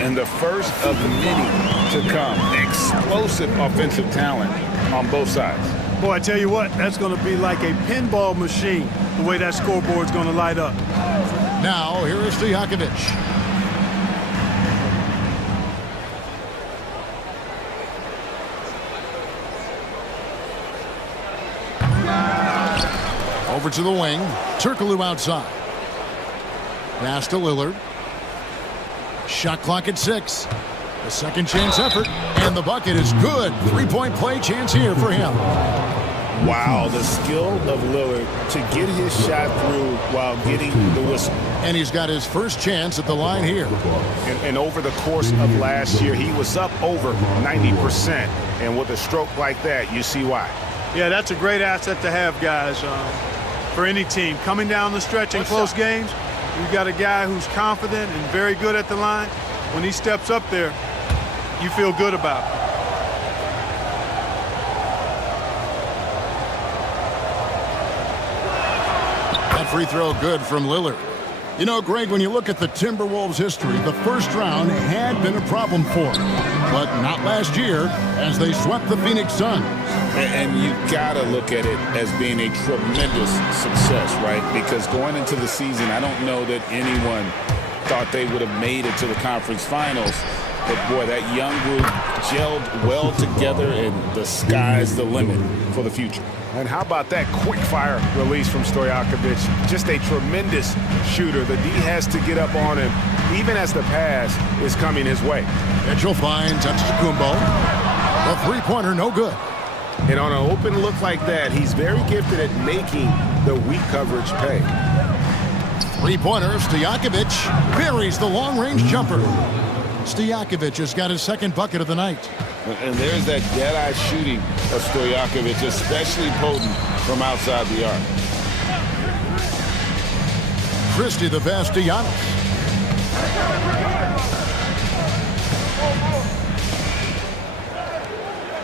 And the first of many to come. Explosive offensive talent on both sides. Boy, I tell you what, that's going to be like a pinball machine, the way that scoreboard's going to light up. Now, here is Stojakovic. Over to the wing. Turkoglu outside. Pass to Lillard. Shot clock at 6. A second chance effort, and the bucket is good. 3-point play chance here for him. Wow, the skill of Lillard to get his shot through while getting the whistle. And he's got his first chance at the line here. And over the course of last year, he was up over 90%. And with a stroke like that, you see why. Yeah, that's a great asset to have, guys, for any team. Coming down the stretch in close games, you've got a guy who's confident and very good at the line. When he steps up there, you feel good about it. That free throw good from Lillard. You know, Greg, when you look at the Timberwolves' history, the first round had been a problem for them. But not last year, as they swept the Phoenix Suns. And you got to look at it as being a tremendous success, right? Because going into the season, I don't know that anyone thought they would have made it to the conference finals. But, boy, that young group gelled well together, and the sky's the limit for the future. And how about that quick-fire release from Stojakovic? Just a tremendous shooter. The D has to get up on him, even as the pass is coming his way. Mitchell finds Antetokounmpo. The three-pointer, no good. And on an open look like that, he's very gifted at making the weak coverage pay. Three-pointer, Stojakovic buries the long-range jumper. Stojakovic has got his second bucket of the night. And there's that dead-eye shooting of Stojakovic, especially potent from outside the arc. Christie the best to Giannis.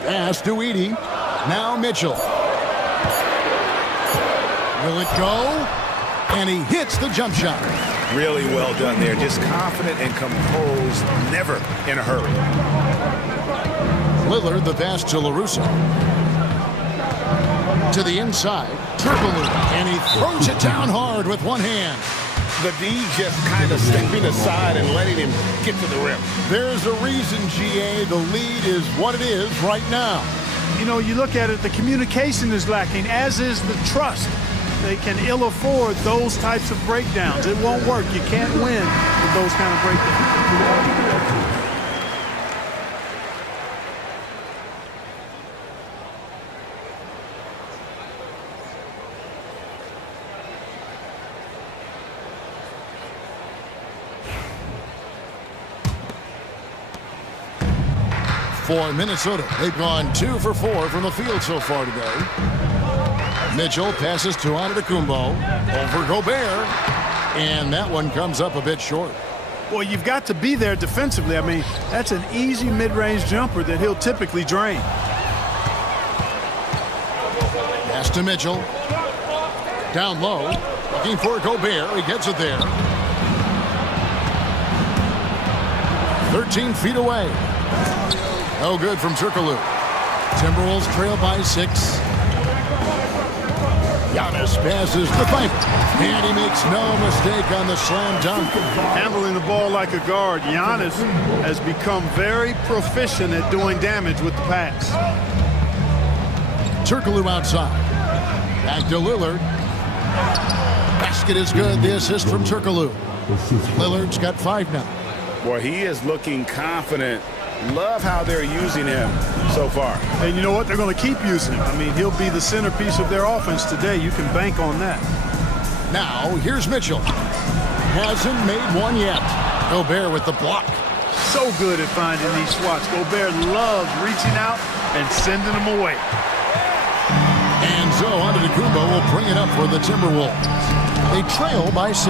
Pass to Edey. Now Mitchell. Will it go? And he hits the jump shot. Really well done there. Just confident and composed, never in a hurry. Lillard the pass to LaRusso. To the inside, Turkoglu, and he throws it down hard with one hand. The D just kind of stepping aside and letting him get to the rim. There's a reason, GA, the lead is what it is right now. You know, you look at it, the communication is lacking, as is the trust. They can ill afford those types of breakdowns. It won't work. You can't win with those kind of breakdowns. 4 Minnesota. They've gone 2 for 4 from the field so far today. Mitchell passes to Antetokounmpo over Gobert, and that one comes up a bit short. Well, you've got to be there defensively. I mean, that's an easy mid-range jumper that he'll typically drain. Pass to Mitchell. Down low. Looking for Gobert. He gets it there. 13 feet away. No good from Turkoglu. Timberwolves trail by 6. Giannis passes to Piper, and he makes no mistake on the slam dunk. Handling the ball like a guard, Giannis has become very proficient at doing damage with the pass. Turkoglu outside. Back to Lillard. Basket is good. The assist from Turkoglu. Lillard's got 5 now. Boy, he is looking confident. Love how they're using him so far. And you know what? They're going to keep using him. I mean, he'll be the centerpiece of their offense today. You can bank on that. Now, here's Mitchell. Hasn't made one yet. Gobert with the block. So good at finding these swats. Gobert loves reaching out and sending them away. And so Antetokounmpo will bring it up for the Timberwolves. They trail by 6.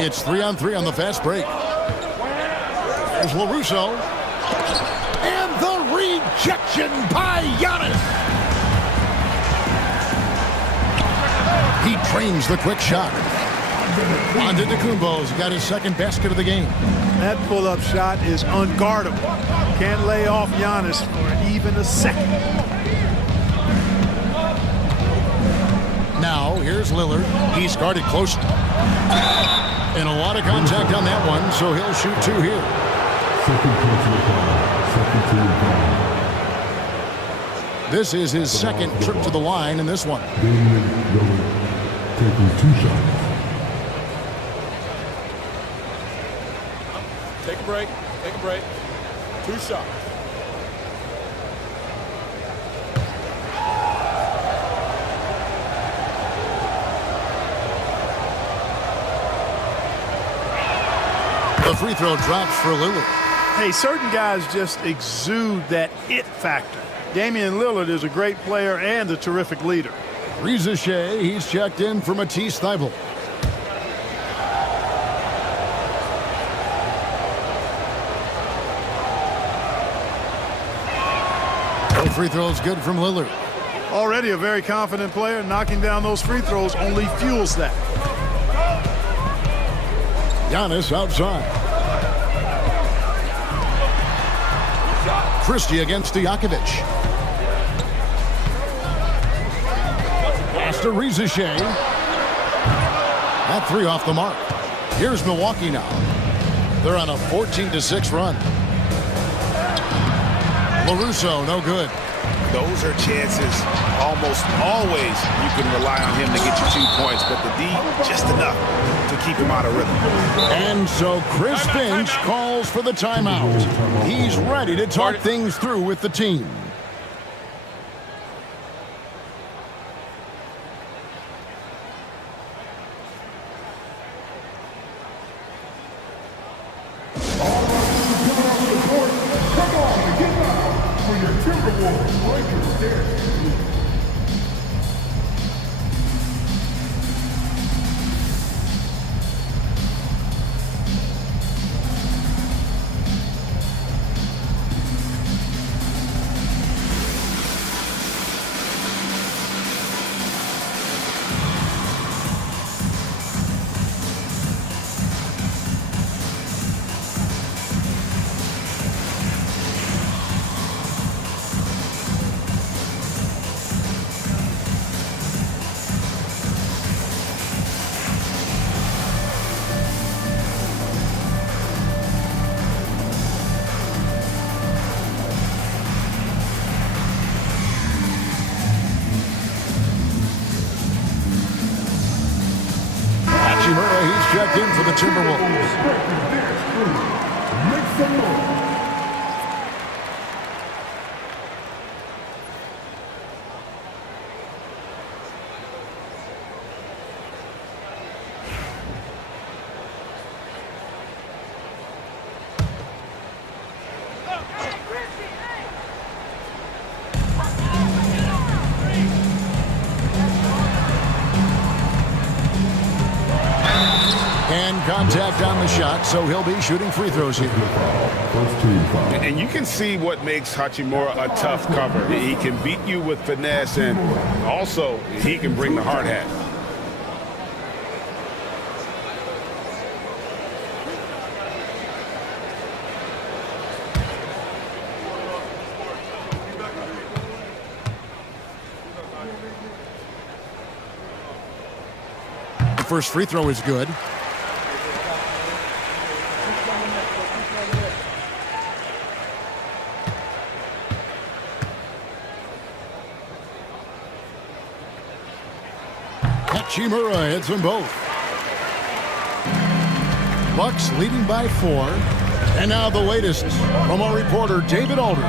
It's 3-on-3 on the fast break. There's LaRusso. And the rejection by Giannis. He trains the quick shot. Antetokounmpo's got his second basket of the game. That pull-up shot is unguardable. Can't lay off Giannis for even a second. Now, here's Lillard. He's guarded closely. And a lot of contact on that one, so he'll shoot 2 here. This is his second trip to the line in this one. Taking 2 shots. Take a break. Take a break. 2 shots. The free throw drops for Lillard. Hey, certain guys just exude that it factor. Damian Lillard is a great player and a terrific leader. Reza Shea, he's checked in for Matisse Thybulle. No free throws good from Lillard. Already a very confident player. Knocking down those free throws only fuels that. Giannis outside. Christie against Stojakovic. Pass to Reza Shea. That 3 off the mark. Here's Milwaukee now. They're on a 14-6 run. LaRusso, no good. Those are chances almost always you can rely on him to get you 2 points, but the D, just enough to keep him out of rhythm. And so Chris Finch calls for the timeout. He's ready to talk things through with the team. He's checked in for the Timberwolves. And contact on the shot, so he'll be shooting free throws here. And you can see what makes Hachimura a tough cover. He can beat you with finesse, and also he can bring the hard hat. The first free throw is good. Hachimura hits them both. Bucks leading by 4. And now the latest from our reporter, David Aldridge.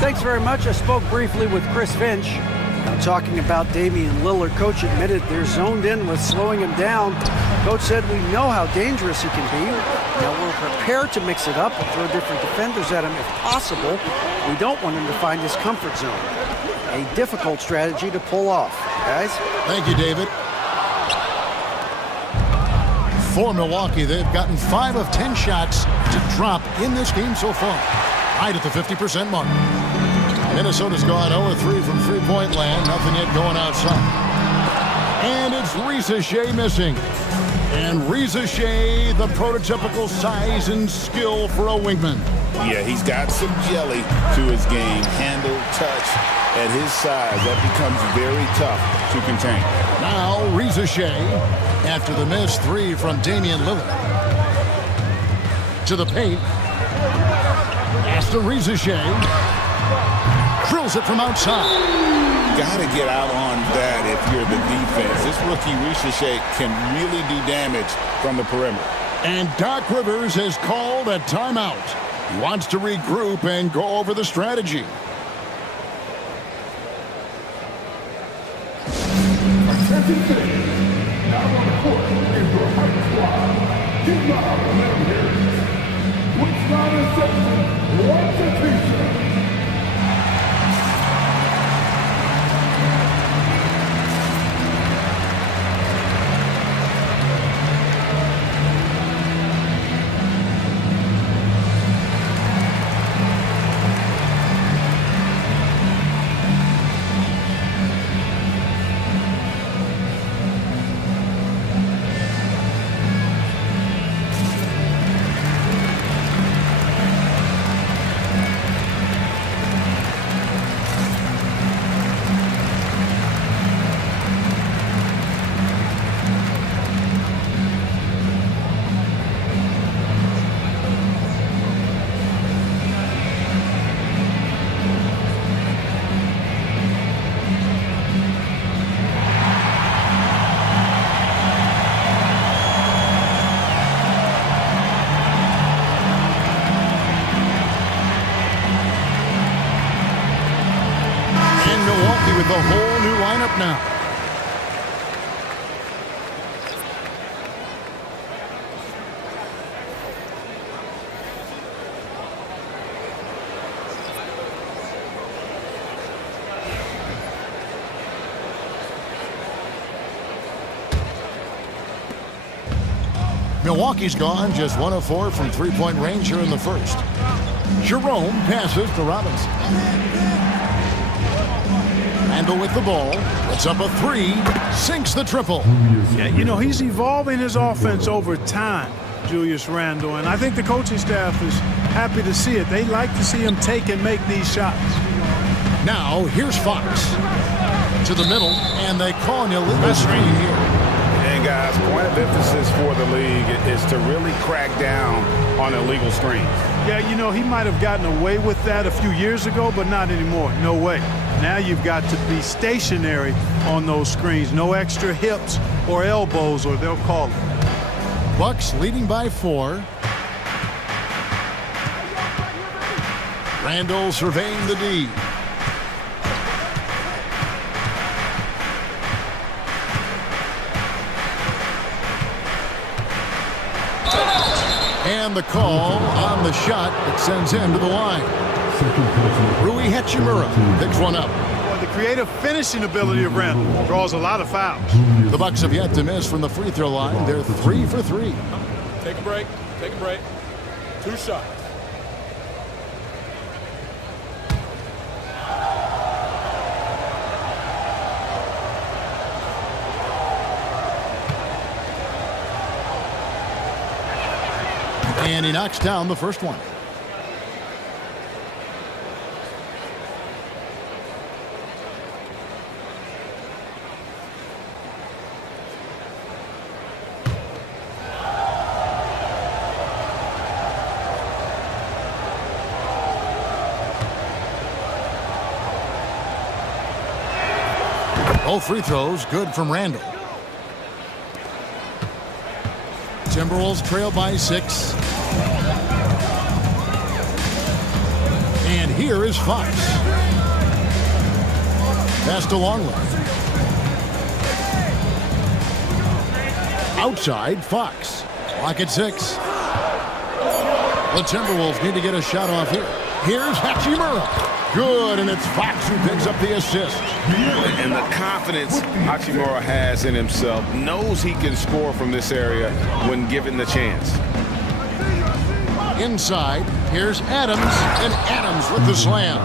Thanks very much. I spoke briefly with Chris Finch. Now, talking about Damian Lillard, coach admitted they're zoned in with slowing him down. Coach said we know how dangerous he can be. Now we're prepared to mix it up and throw different defenders at him if possible. We don't want him to find his comfort zone. A difficult strategy to pull off, guys. Thank you, David. For Milwaukee, they've gotten 5 of 10 shots to drop in this game so far, right at the 50% mark. Minnesota's gone 0-3 from three-point land. Nothing yet going outside. And it's Risa Shea missing. And Risa Shea, the prototypical size and skill for a wingman. Yeah, he's got some jelly to his game. Handle, touch. At his size, that becomes very tough to contain. Now, Risa Shea, after the missed 3 from Damian Lillard. To the paint. Pass to Risa Shea. Drills it from outside. Got to get out on that if you're the defense. This rookie Risa Shea can really do damage from the perimeter. And Doc Rivers has called a timeout. He wants to regroup and go over the strategy. Attention fans, now on the court is your hype squad. Get loud and let them hear it. Which line is section? What's the t-shirt? With a whole new lineup now. Milwaukee's gone just 1 of 4 from three-point range here in the first. Jerome passes to Robinson. Randle with the ball. Puts up a 3. Sinks the triple. Yeah, you know, he's evolving his offense over time, Julius Randle. And I think the coaching staff is happy to see it. They like to see him take and make these shots. Now, here's Fox. To the middle, and they call an illegal screen here. And guys, point of emphasis for the league is to really crack down on illegal screens. Yeah, you know, he might have gotten away with that a few years ago, but not anymore. No way. Now you've got to be stationary on those screens. No extra hips or elbows, or they'll call it. Bucks leading by 4. Randle surveying the D. And the call on the shot that sends him to the line. Rui Hachimura picks one up. the creative finishing ability of Randall draws a lot of fouls. The Bucks have yet to miss from the free throw line. They're 3 for 3. Take a break. Take a break. 2 shots. And he knocks down the first one. Both free throws good from Randall. Timberwolves trail by 6. And here is Fox. Pass to Longley. Outside, Fox. Clock at 6. The Timberwolves need to get a shot off here. Here's Hachimura. Good, and it's Fox who picks up the assist. And the confidence Hachimura has in himself, knows he can score from this area when given the chance. Inside, here's Adams, and Adams with the slam.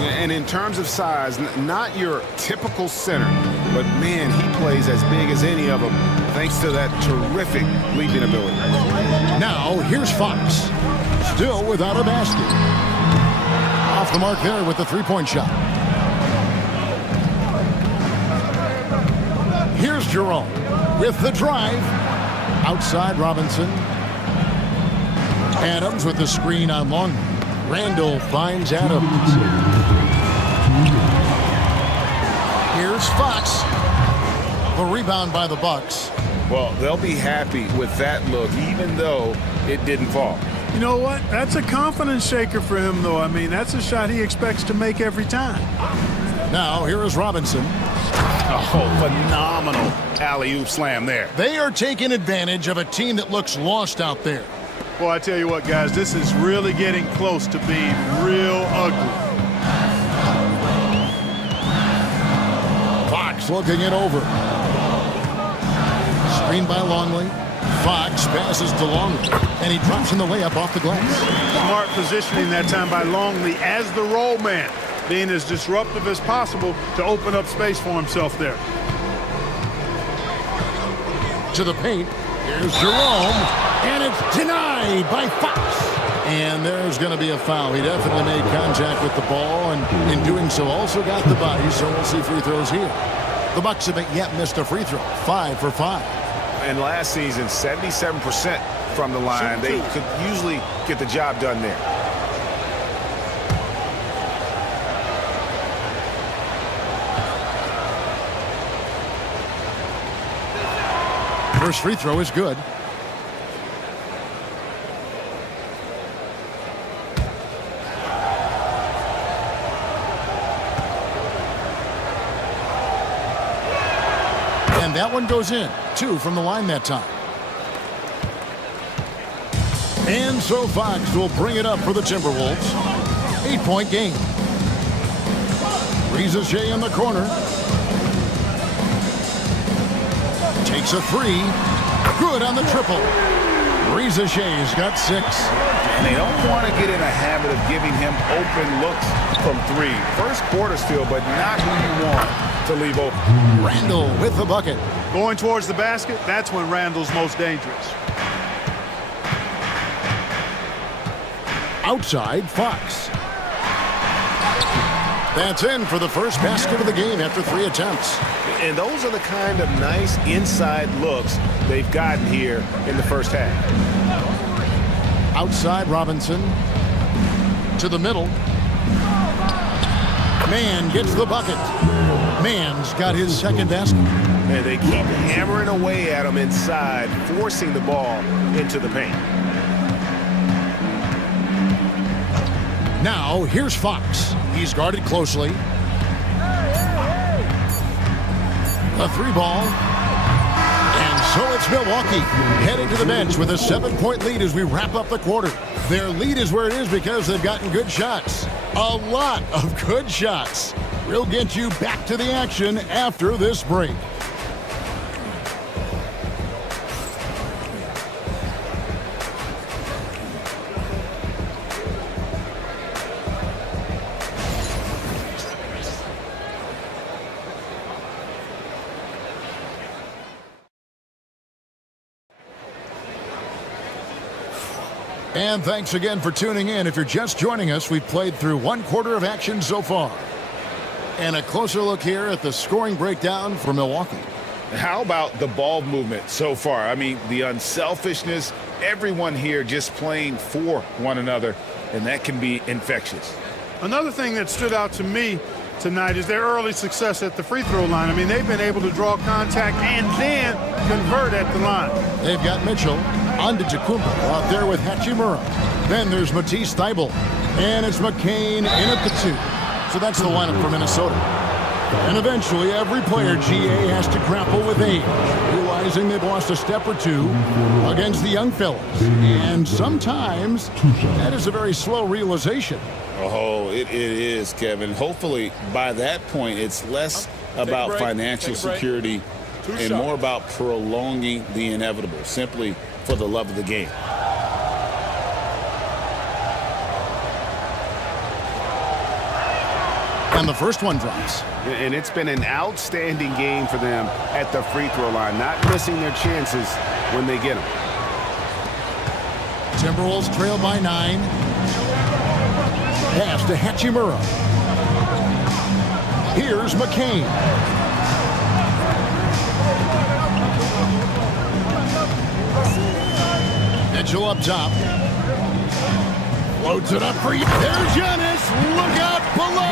And in terms of size, not your typical center, but man, he plays as big as any of them thanks to that terrific leaping ability. Now, here's Fox, still without a basket. Off the mark there with the three-point shot. Here's Jerome with the drive. Outside, Robinson. Adams with the screen on Longley. Randall finds Adams. Here's Fox. The rebound by the Bucks. Well, they'll be happy with that look, even though it didn't fall. You know what? That's a confidence shaker for him, though. I mean, that's a shot he expects to make every time. Now, here is Robinson. Oh, phenomenal alley-oop slam there. They are taking advantage of a team that looks lost out there. Well, I tell you what, guys, this is really getting close to being real ugly. Fox looking it over. Screen by Longley. Fox passes to Longley, and he drops in the layup off the glass. Smart positioning that time by Longley as the roll man, being as disruptive as possible to open up space for himself there. To the paint, here's Jerome, and it's denied by Fox. And there's going to be a foul. He definitely made contact with the ball, and in doing so also got the body, so we'll see free throws here. The Bucks haven't yet missed a free throw, 5 for 5. And last season, 77% from the line. They could usually get the job done there. First free throw is good. And that one goes in. 2 from the line that time. And so Fox will bring it up for the Timberwolves. 8-point game. Reza Shea in the corner. Takes a 3. Good on the triple. Reza Shea's got 6. And they don't want to get in a habit of giving him open looks from 3. First quarter still, but not who you want to leave open. Randall with the bucket. Going towards the basket, that's when Randall's most dangerous. Outside, Fox. That's in for the first basket of the game after 3 attempts. And those are the kind of nice inside looks they've gotten here in the first half. Outside, Robinson. To the middle. Mann gets the bucket. Mann's got his second basket. And they keep hammering away at him inside, forcing the ball into the paint. Now, here's Fox. He's guarded closely. A 3 ball. And so it's Milwaukee heading to the bench with a 7-point lead as we wrap up the quarter. Their lead is where it is because they've gotten good shots. A lot of good shots. We'll get you back to the action after this break. And thanks again for tuning in. If you're just joining us, we've played through 1 quarter of action so far. And a closer look here at the scoring breakdown for Milwaukee. How about the ball movement so far? I mean, the unselfishness, everyone here just playing for one another, and that can be infectious. Another thing that stood out to me tonight is their early success at the free throw line. I mean, they've been able to draw contact and then convert at the line. They've got Mitchell, Antetokounmpo out there with Hachimura. Then there's Matisse Thybulle, and it's McCain in at the 2. So that's the lineup for Minnesota. And eventually, every player, GA, has to grapple with age, realizing they've lost a step or two against the young fellas. And sometimes that is a very slow realization. Oh, it is, Kevin. Hopefully, by that point, it's less about financial security and more about prolonging the inevitable, simply for the love of the game. And the first one drops. And it's been an outstanding game for them at the free throw line, not missing their chances when they get them. Timberwolves trail by 9. Pass to Hachimura. Here's McCain. Mitchell up top. Floats it up for you. There's Giannis. Look out below.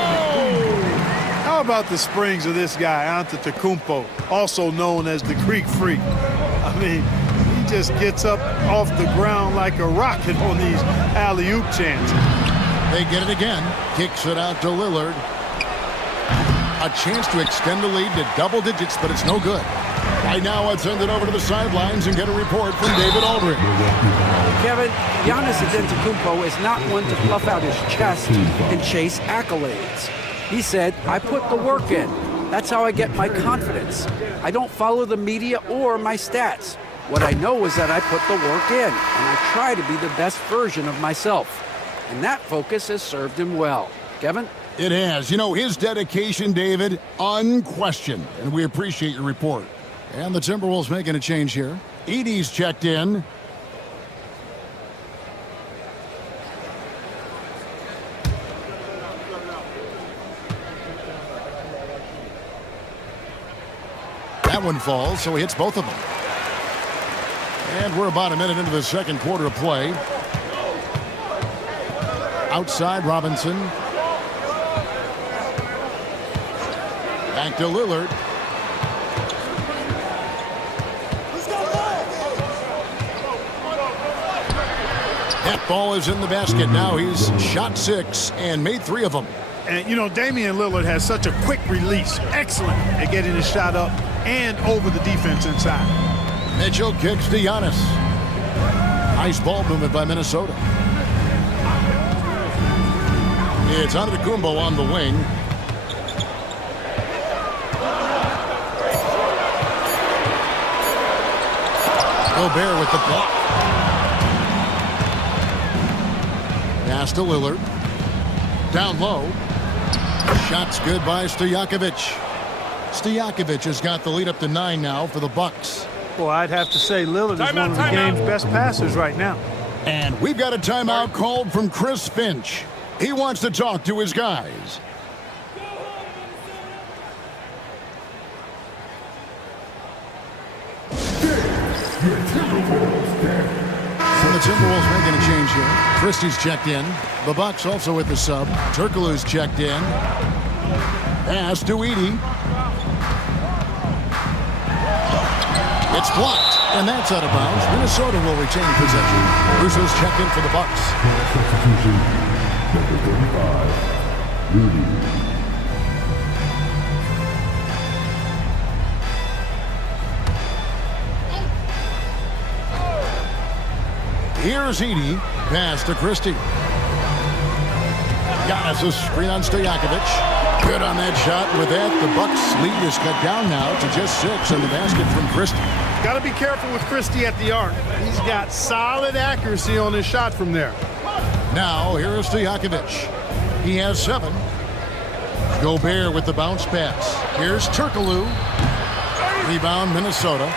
How about the springs of this guy, Antetokounmpo, also known as the Greek Freak? I mean, he just gets up off the ground like a rocket on these alley-oop chances. They get it again. Kicks it out to Lillard. A chance to extend the lead to double digits, but it's no good. Right now, let's send it over to the sidelines and get a report from David Aldridge. Kevin, Giannis Antetokounmpo is not one to puff out his chest and chase accolades. He said, I put the work in. That's how I get my confidence. I don't follow the media or my stats. What I know is that I put the work in, and I try to be the best version of myself. And that focus has served him well. Kevin? It has. You know, his dedication, David, unquestioned. And we appreciate your report. And the Timberwolves making a change here. Edey's checked in. That one falls, so he hits both of them. And we're about a minute into the second quarter of play. Outside, Robinson. Back to Lillard. That ball is in the basket. Now he's shot 6 and made 3 of them. And, you know, Damian Lillard has such a quick release. Excellent at getting his shot up and over the defense inside. Mitchell kicks to Giannis. Nice ball movement by Minnesota. It's Antetokounmpo on the wing. Gobert with the block. Pass to Lillard. Down low. Shot's good by Stojakovic. Stojakovic has got the lead up to 9 now for the Bucks. Well, I'd have to say Lillard is one of the game's best passers right now. And we've got a timeout called from Chris Finch. He wants to talk to his guys. So the Timberwolves making a change here. Christie's checked in. The Bucks also with the sub. Turkoglu's checked in. Pass to Edey. It's blocked, and that's out of bounds. Minnesota will retain possession. Russo's checked in for the Bucks. Substitution, number 35, Rudy. Here's Edey. Pass to Christie. Giannis a screen on Stojakovic. Good on that shot. With that, the Bucks lead is cut down now to just 6 in the basket from Christie. Got to be careful with Christie at the arc. He's got solid accuracy on his shot from there. Now, here is Stojakovic. He has 7. Gobert with the bounce pass. Here's Turkoglu. Rebound, Minnesota.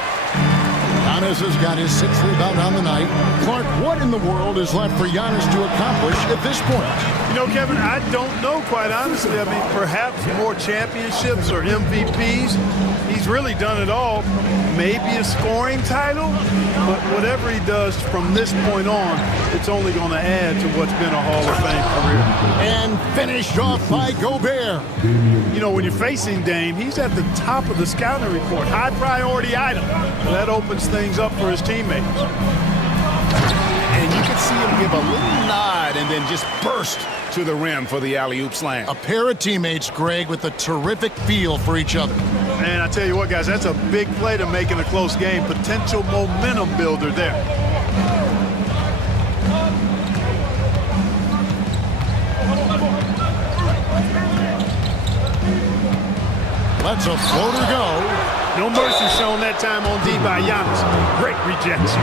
Giannis has got his 6th rebound on the night. Clark, what in the world is left for Giannis to accomplish at this point? You know, Kevin, I don't know, quite honestly. I mean, perhaps more championships or MVPs. He's really done it all. Maybe a scoring title, but whatever he does from this point on, it's only going to add to what's been a Hall of Fame career. And finished off by Gobert. You know, when you're facing Dame, he's at the top of the scouting report. High priority item. Well, that opens things up for his teammates. And you can see him give a little nod and then just burst to the rim for the alley-oop slam. A pair of teammates, Greg, with a terrific feel for each other. And I tell you what, guys, that's a big play to make in a close game. Potential momentum builder there. Lets a floater go. No mercy shown that time on D by Giannis. Great rejection.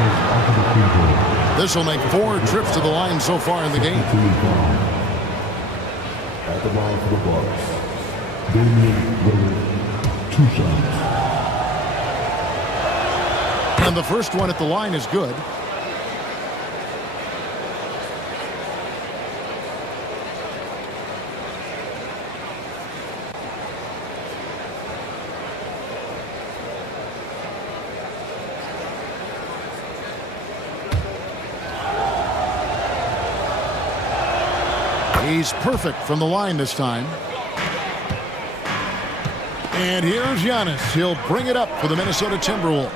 This will make 4 trips to the line so far in the game. At the line for the Bucks, Damian Lillard, 2 shots. And the first one at the line is good. He's perfect from the line this time. And here's Giannis. He'll bring it up for the Minnesota Timberwolves.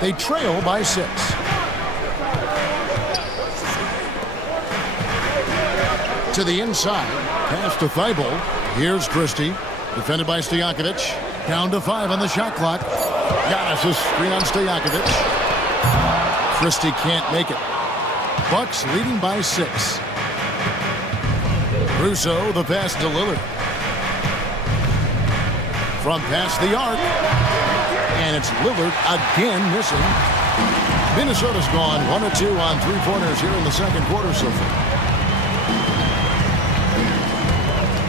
They trail by 6. To the inside. Pass to Thibault. Here's Christie. Defended by Stojakovic. Down to 5 on the shot clock. Giannis' screen on Stojakovic. Christie can't make it. Bucks leading by 6. Russo, the pass to Lillard. From past the arc. And it's Lillard again missing. Minnesota's gone 1 of 2 on 3-pointers here in the second quarter so far.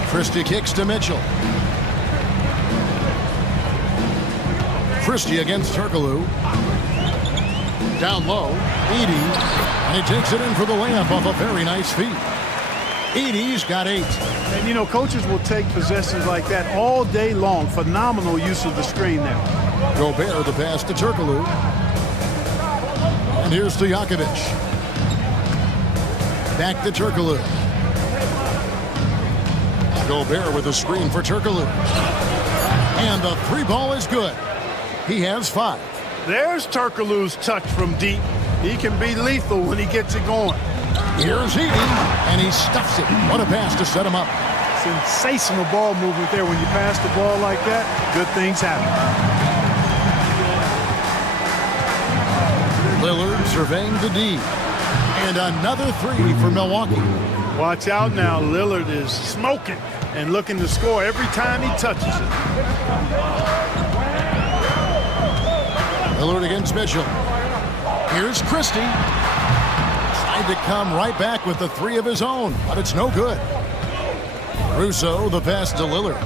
Christie kicks to Mitchell. Christie against Turkoglu. Down low, Edey. And he takes it in for the layup off a very nice feed. Edey's got 8. And, you know, coaches will take possessions like that all day long. Phenomenal use of the screen there. Gobert, the pass to Turkoglu. And here's Stojakovic. Back to Turkoglu. Gobert with a screen for Turkoglu. And the 3-ball is good. He has 5. There's Turkoglu's touch from deep. He can be lethal when he gets it going. Here's Edey, and he stuffs it. What a pass to set him up. Sensational ball movement there. When you pass the ball like that, good things happen. Lillard surveying the D. And another 3 for Milwaukee. Watch out now. Lillard is smoking and looking to score every time he touches it. Lillard against Mitchell. Here's Christie. Tried to come right back with the 3 of his own, but it's no good. Russo, the pass to Lillard.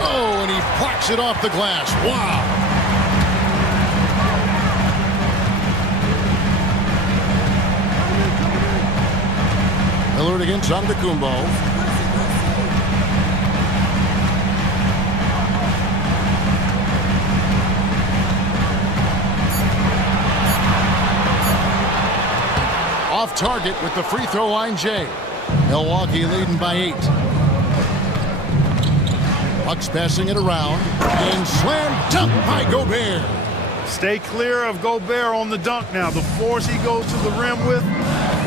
Oh, and he plucks it off the glass. Wow. Lillard against Antetokounmpo. Off target with the free throw line, Jay. Milwaukee leading by 8. Bucks passing it around. And slam dunk by Gobert. Stay clear of Gobert on the dunk now. The force he goes to the rim with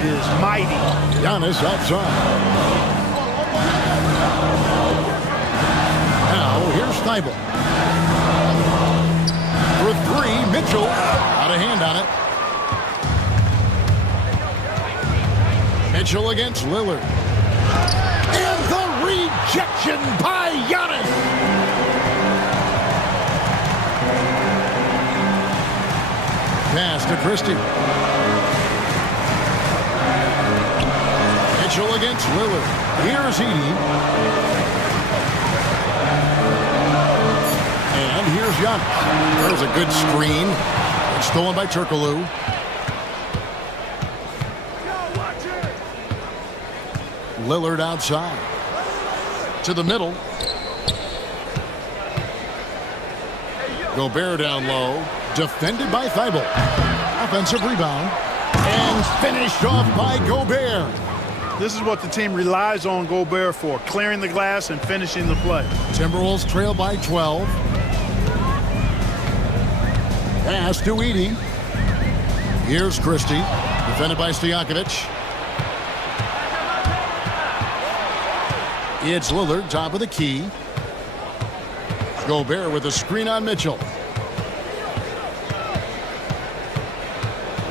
is mighty. Giannis outside. Now here's Thibault. For 3, Mitchell. Got a hand on it. Mitchell against Lillard. And the Rejection by Giannis. Pass to Christie. Mitchell against Lillard. Here's Edey. And here's Giannis. There's a good screen. It's stolen by Turkoglu. Lillard outside. To the middle. Gobert down low. Defended by Thibault. Offensive rebound. And finished off by Gobert. This is what the team relies on Gobert for, clearing the glass and finishing the play. Timberwolves trail by 12. Pass to Edey. Here's Christie. Defended by Stojakovic. It's Lillard, top of the key. Gobert with a screen on Mitchell.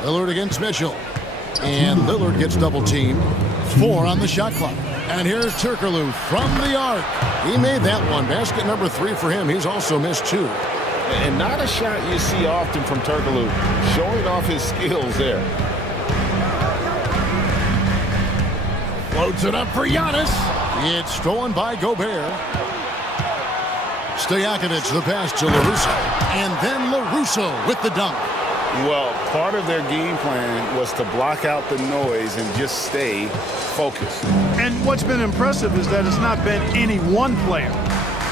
Lillard against Mitchell. And Lillard gets double teamed. 4 on the shot clock. And here's Turkoglu from the arc. He made that one. Basket number 3 for him. He's also missed 2. And not a shot you see often from Turkoglu. Showing off his skills there. Floats it up for Giannis. It's stolen by Gobert. Stojakovic the pass to LaRusso. And then LaRusso with the dunk. Well, part of their game plan was to block out the noise and just stay focused. And what's been impressive is that it's not been any one player.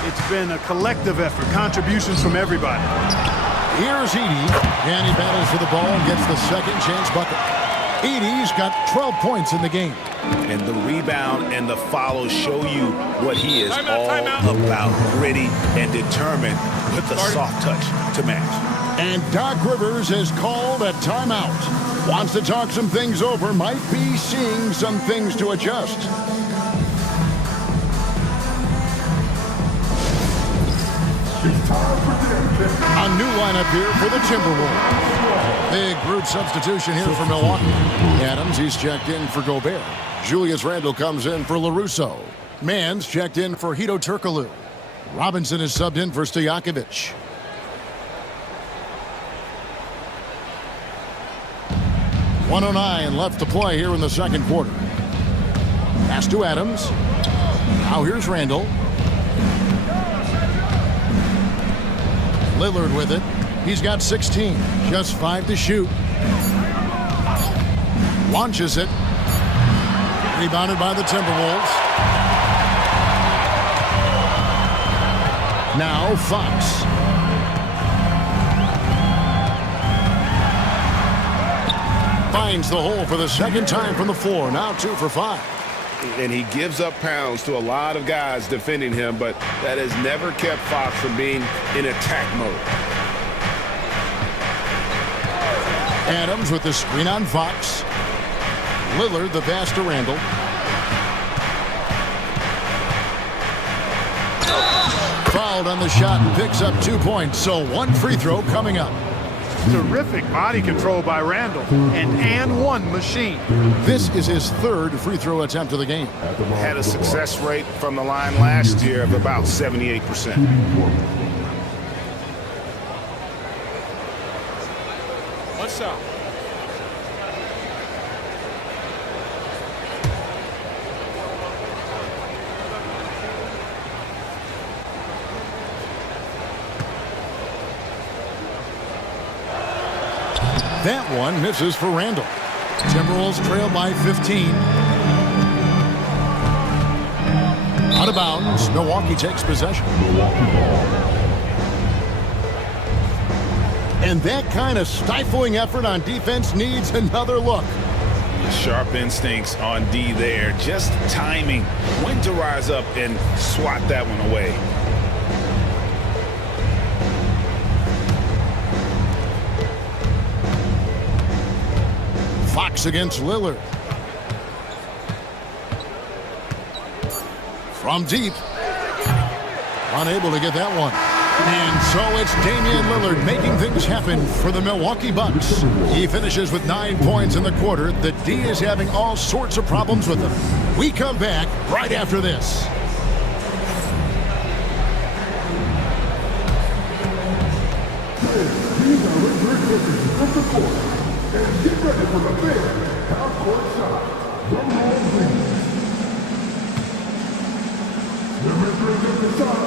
It's been a collective effort, contributions from everybody. Here's Edey, and he battles for the ball and gets the second chance bucket. Edey's got 12 points in the game. And the rebound and the follow show you what he is all about. Gritty and determined with the soft touch to match. And Doc Rivers has called a timeout. Wants to talk some things over. Might be seeing some things to adjust. A new lineup here for the Timberwolves. Big brute substitution here for Milwaukee. Adams, he's checked in for Gobert. Julius Randle comes in for LaRusso. Mans checked in for Hedo Turkoglu. Robinson is subbed in for Stojakovic. .109 left to play here in the second quarter. Pass to Adams. Now here's Randle. Lillard with it. He's got 16. Just 5 to shoot. Launches it. Rebounded by the Timberwolves. Now Fox. Finds the hole for the second time from the floor. Now 2 for 5. And he gives up pounds to a lot of guys defending him, but that has never kept Fox from being in attack mode. Adams with the screen on Fox. Lillard the pass to Randle. Fouled on the shot and picks up 2 points, so 1 free throw coming up. Terrific body control by Randle. An and one machine. This is his 3rd free throw attempt of the game. Had a success rate from the line last year of about 78%. What's up? That one misses for Randle. Timberwolves trail by 15. Out of bounds. Milwaukee takes possession. And that kind of stifling effort on defense needs another look. Sharp instincts on D there. Just timing. When to rise up and swat that one away. Fox against Lillard. From deep. Unable to get that one. And so it's Damian Lillard making things happen for the Milwaukee Bucks. He finishes with 9 points in the quarter. The D is having all sorts of problems with him. We come back right after this. Fans, these are representatives from the court. And get ready for the big half-court shot. Drum roll, please. The representative of the shot.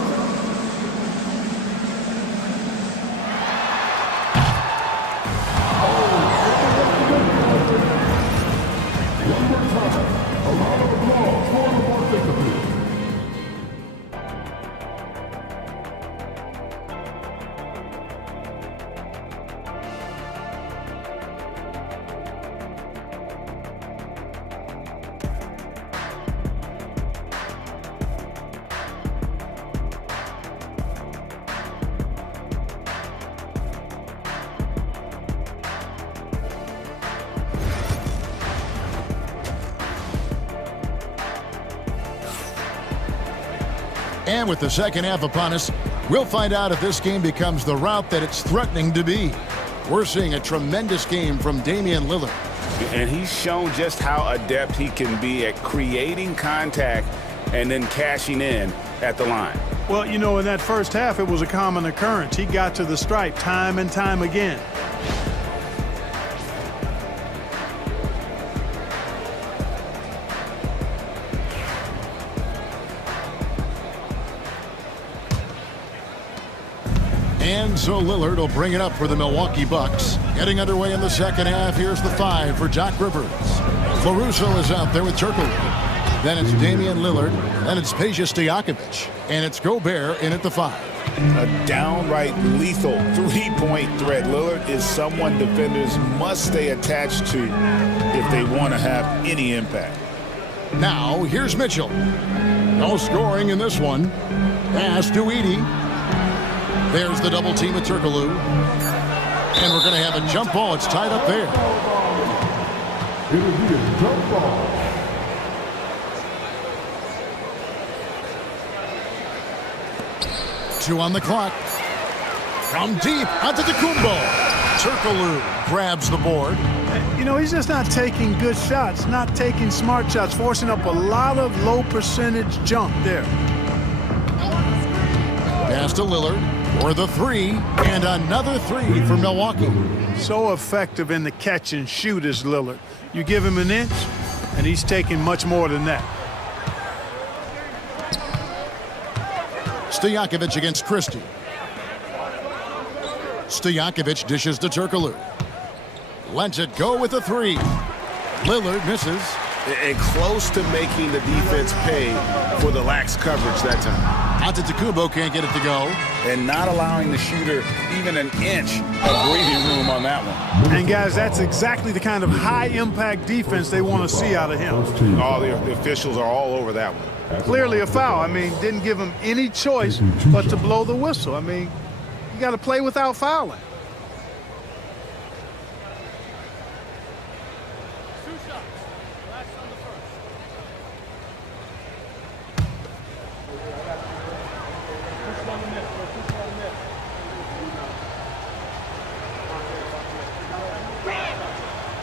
One more time. A round of applause for the participants. And with the second half upon us, we'll find out if this game becomes the route that it's threatening to be. We're seeing a tremendous game from Damian Lillard. And he's shown just how adept he can be at creating contact and then cashing in at the line. Well, you know, in that first half, it was a common occurrence. He got to the stripe time and time again. And so Lillard will bring it up for the Milwaukee Bucks. Getting underway in the second half, here's the 5 for Doc Rivers. LaRusso is out there with Turkoglu. Then it's Damian Lillard. Then it's Peja Stojakovic. And it's Gobert in at the 5. A downright lethal three-point threat. Lillard is someone defenders must stay attached to if they want to have any impact. Now, here's Mitchell. No scoring in this one. Pass to Edey. There's the double team at Turkoglu. And we're going to have a jump ball. It's tied up there. It'll be a jump ball. Two on the clock. From deep, Antetokounmpo. Turkoglu grabs the board. You know, he's just not taking good shots, not taking smart shots, forcing up a lot of low percentage jump there. Pass to Lillard for the 3, and another 3 for Milwaukee. So effective in the catch and shoot is Lillard. You give him an inch, and he's taking much more than that. Stojakovic against Christie. Stojakovic dishes to Turkoglu. Lets it go with a 3. Lillard misses. And close to making the defense pay for the lax coverage that time. Antetokounmpo can't get it to go. And not allowing the shooter even an inch of breathing room on that one. And guys, that's exactly the kind of high-impact defense they want to see out of him. All the officials are all over that one. Clearly a foul. I mean, didn't give him any choice but to blow the whistle. I mean, you got to play without fouling.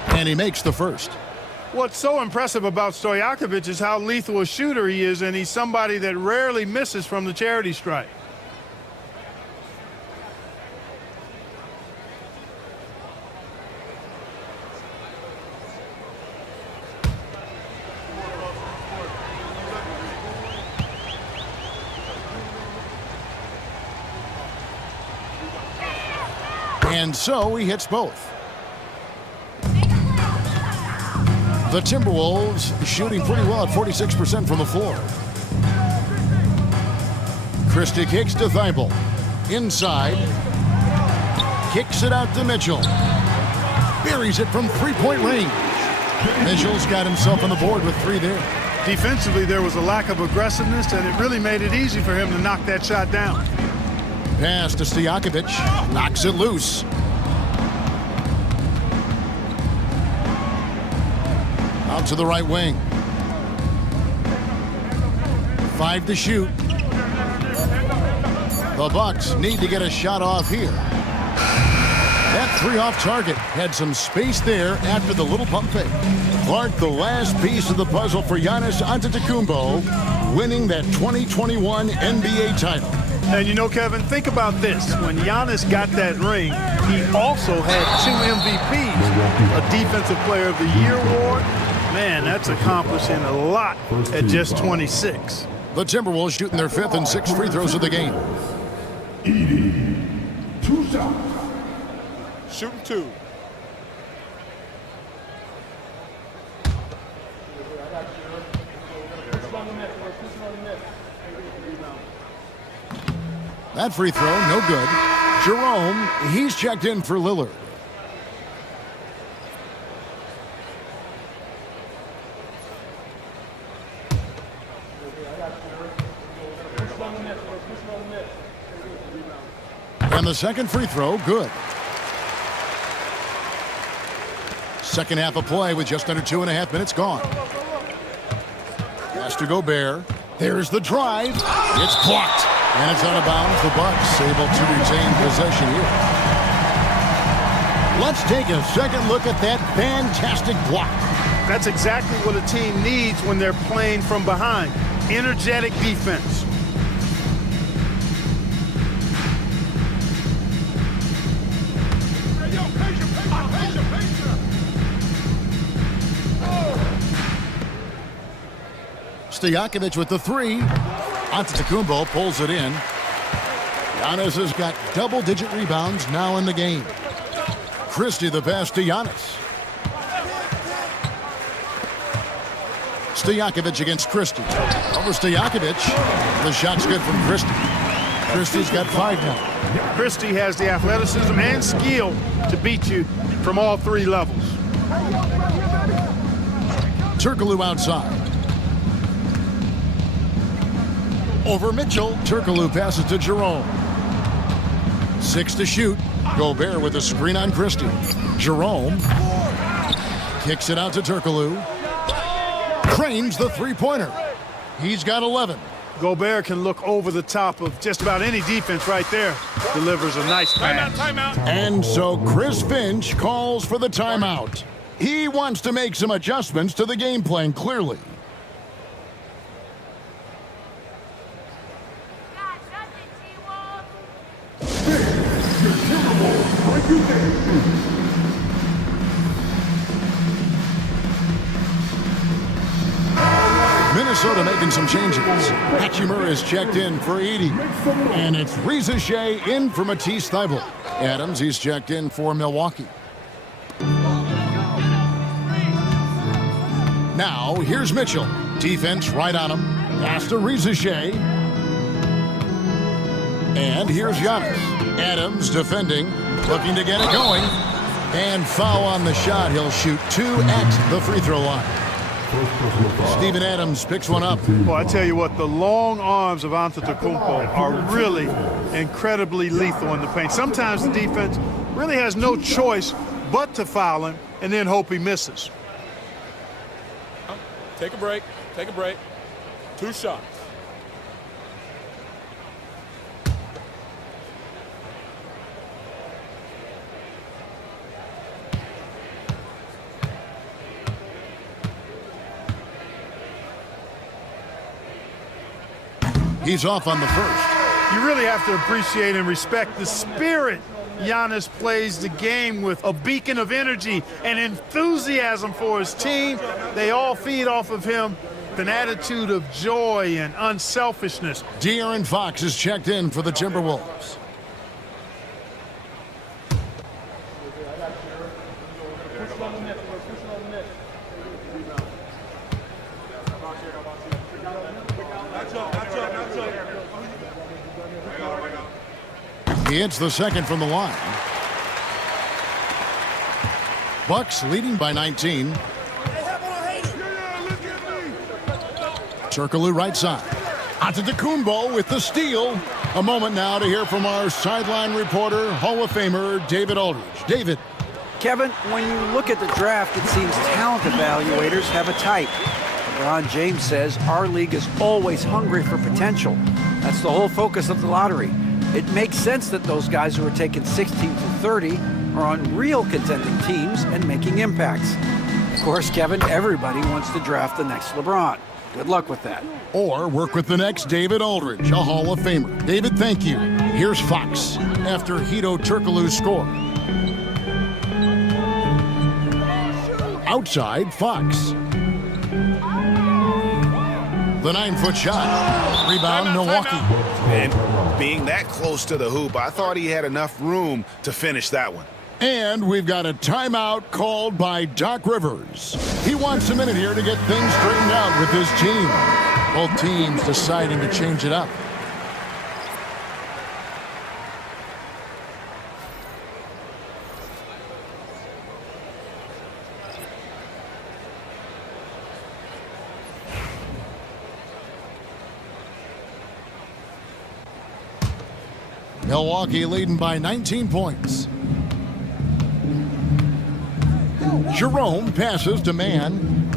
And he makes the first. What's so impressive about Stojakovic is how lethal a shooter he is, and he's somebody that rarely misses from the charity stripe. And so he hits both. The Timberwolves shooting pretty well at 46% from the floor. Christie kicks to Thibault. Inside. Kicks it out to Mitchell. Buries it from three-point range. Mitchell's got himself on the board with 3 there. Defensively, there was a lack of aggressiveness, and it really made it easy for him to knock that shot down. Pass to Stojakovic. Knocks it loose. Out to the right wing. 5 to shoot. The Bucks need to get a shot off here. That 3 off target had some space there after the little pump fake. Clark, the last piece of the puzzle for Giannis Antetokounmpo, winning that 2021 NBA title. And you know, Kevin, think about this. When Giannis got that ring, he also had 2 MVPs, a Defensive Player of the Year award. Man, that's accomplishing a lot at just 26. The Timberwolves shooting their 5th and 6th free throws of the game. Edey, 2 shots. Shooting 2. That free throw, no good. Jerome, he's checked in for Lillard. And the second free throw, good. Second half of play with just under 2.5 minutes gone. Pass to Gobert. There's the drive. It's blocked. And it's out of bounds. The Bucks able to retain possession here. Let's take a second look at that fantastic block. That's exactly what a team needs when they're playing from behind. Energetic defense. Stojakovic with the 3. Antetokounmpo pulls it in. Giannis has got double-digit rebounds now in the game. Christie the pass to Giannis. Stojakovic against Christie. Over Stojakovic. The shot's good from Christie. Christie's got 5 now. Christie has the athleticism and skill to beat you from all 3 levels. Turkoglu outside. Over Mitchell. Turkoglu passes to Jerome. 6 to shoot. Gobert with a screen on Christie. Jerome kicks it out to Turkoglu. Cranes the 3-pointer. He's got 11. Gobert can look over the top of just about any defense right there. Delivers a nice pass. Timeout. And so Chris Finch calls for the timeout. He wants to make some adjustments to the game plan, clearly. Minnesota making some changes. Hachimura is checked in for Edey. And it's Reza Shea in for Matisse Thybulle. Adams, he's checked in for Milwaukee. Now, here's Mitchell. Defense right on him. Pass to Reza Shea. And here's Giannis. Adams defending, looking to get it going. And foul on the shot. He'll shoot 2 at the free throw line. Steven Adams picks one up. Well, I tell you what, the long arms of Antetokounmpo are really incredibly lethal in the paint. Sometimes the defense really has no choice but to foul him and then hope he misses. Take a break. 2 shots. He's off on the first. You really have to appreciate and respect the spirit Giannis plays the game with. A beacon of energy and enthusiasm for his team. They all feed off of him. An attitude of joy and unselfishness. De'Aaron Fox is checked in for the Timberwolves. He hits the second from the line. Bucks leading by 19. Turkoglu right side. Antetokounmpo with the steal. A moment now to hear from our sideline reporter, Hall of Famer David Aldridge. David. Kevin, when you look at the draft, it seems talent evaluators have a type. LeBron James says our league is always hungry for potential. That's the whole focus of the lottery. It makes sense that those guys who are taken 16 through 30 are on real contending teams and making impacts. Of course, Kevin, everybody wants to draft the next LeBron. Good luck with that. Or work with the next David Aldridge, a Hall of Famer. David, thank you. Here's Fox after Hedo Turkoglu's score. Outside, Fox. The 9-foot shot. Rebound, Milwaukee. And being that close to the hoop, I thought he had enough room to finish that one. And we've got a timeout called by Doc Rivers. He wants a minute here to get things straightened out with his team. Both teams deciding to change it up. Milwaukee leading by 19 points. Jerome passes to Mann.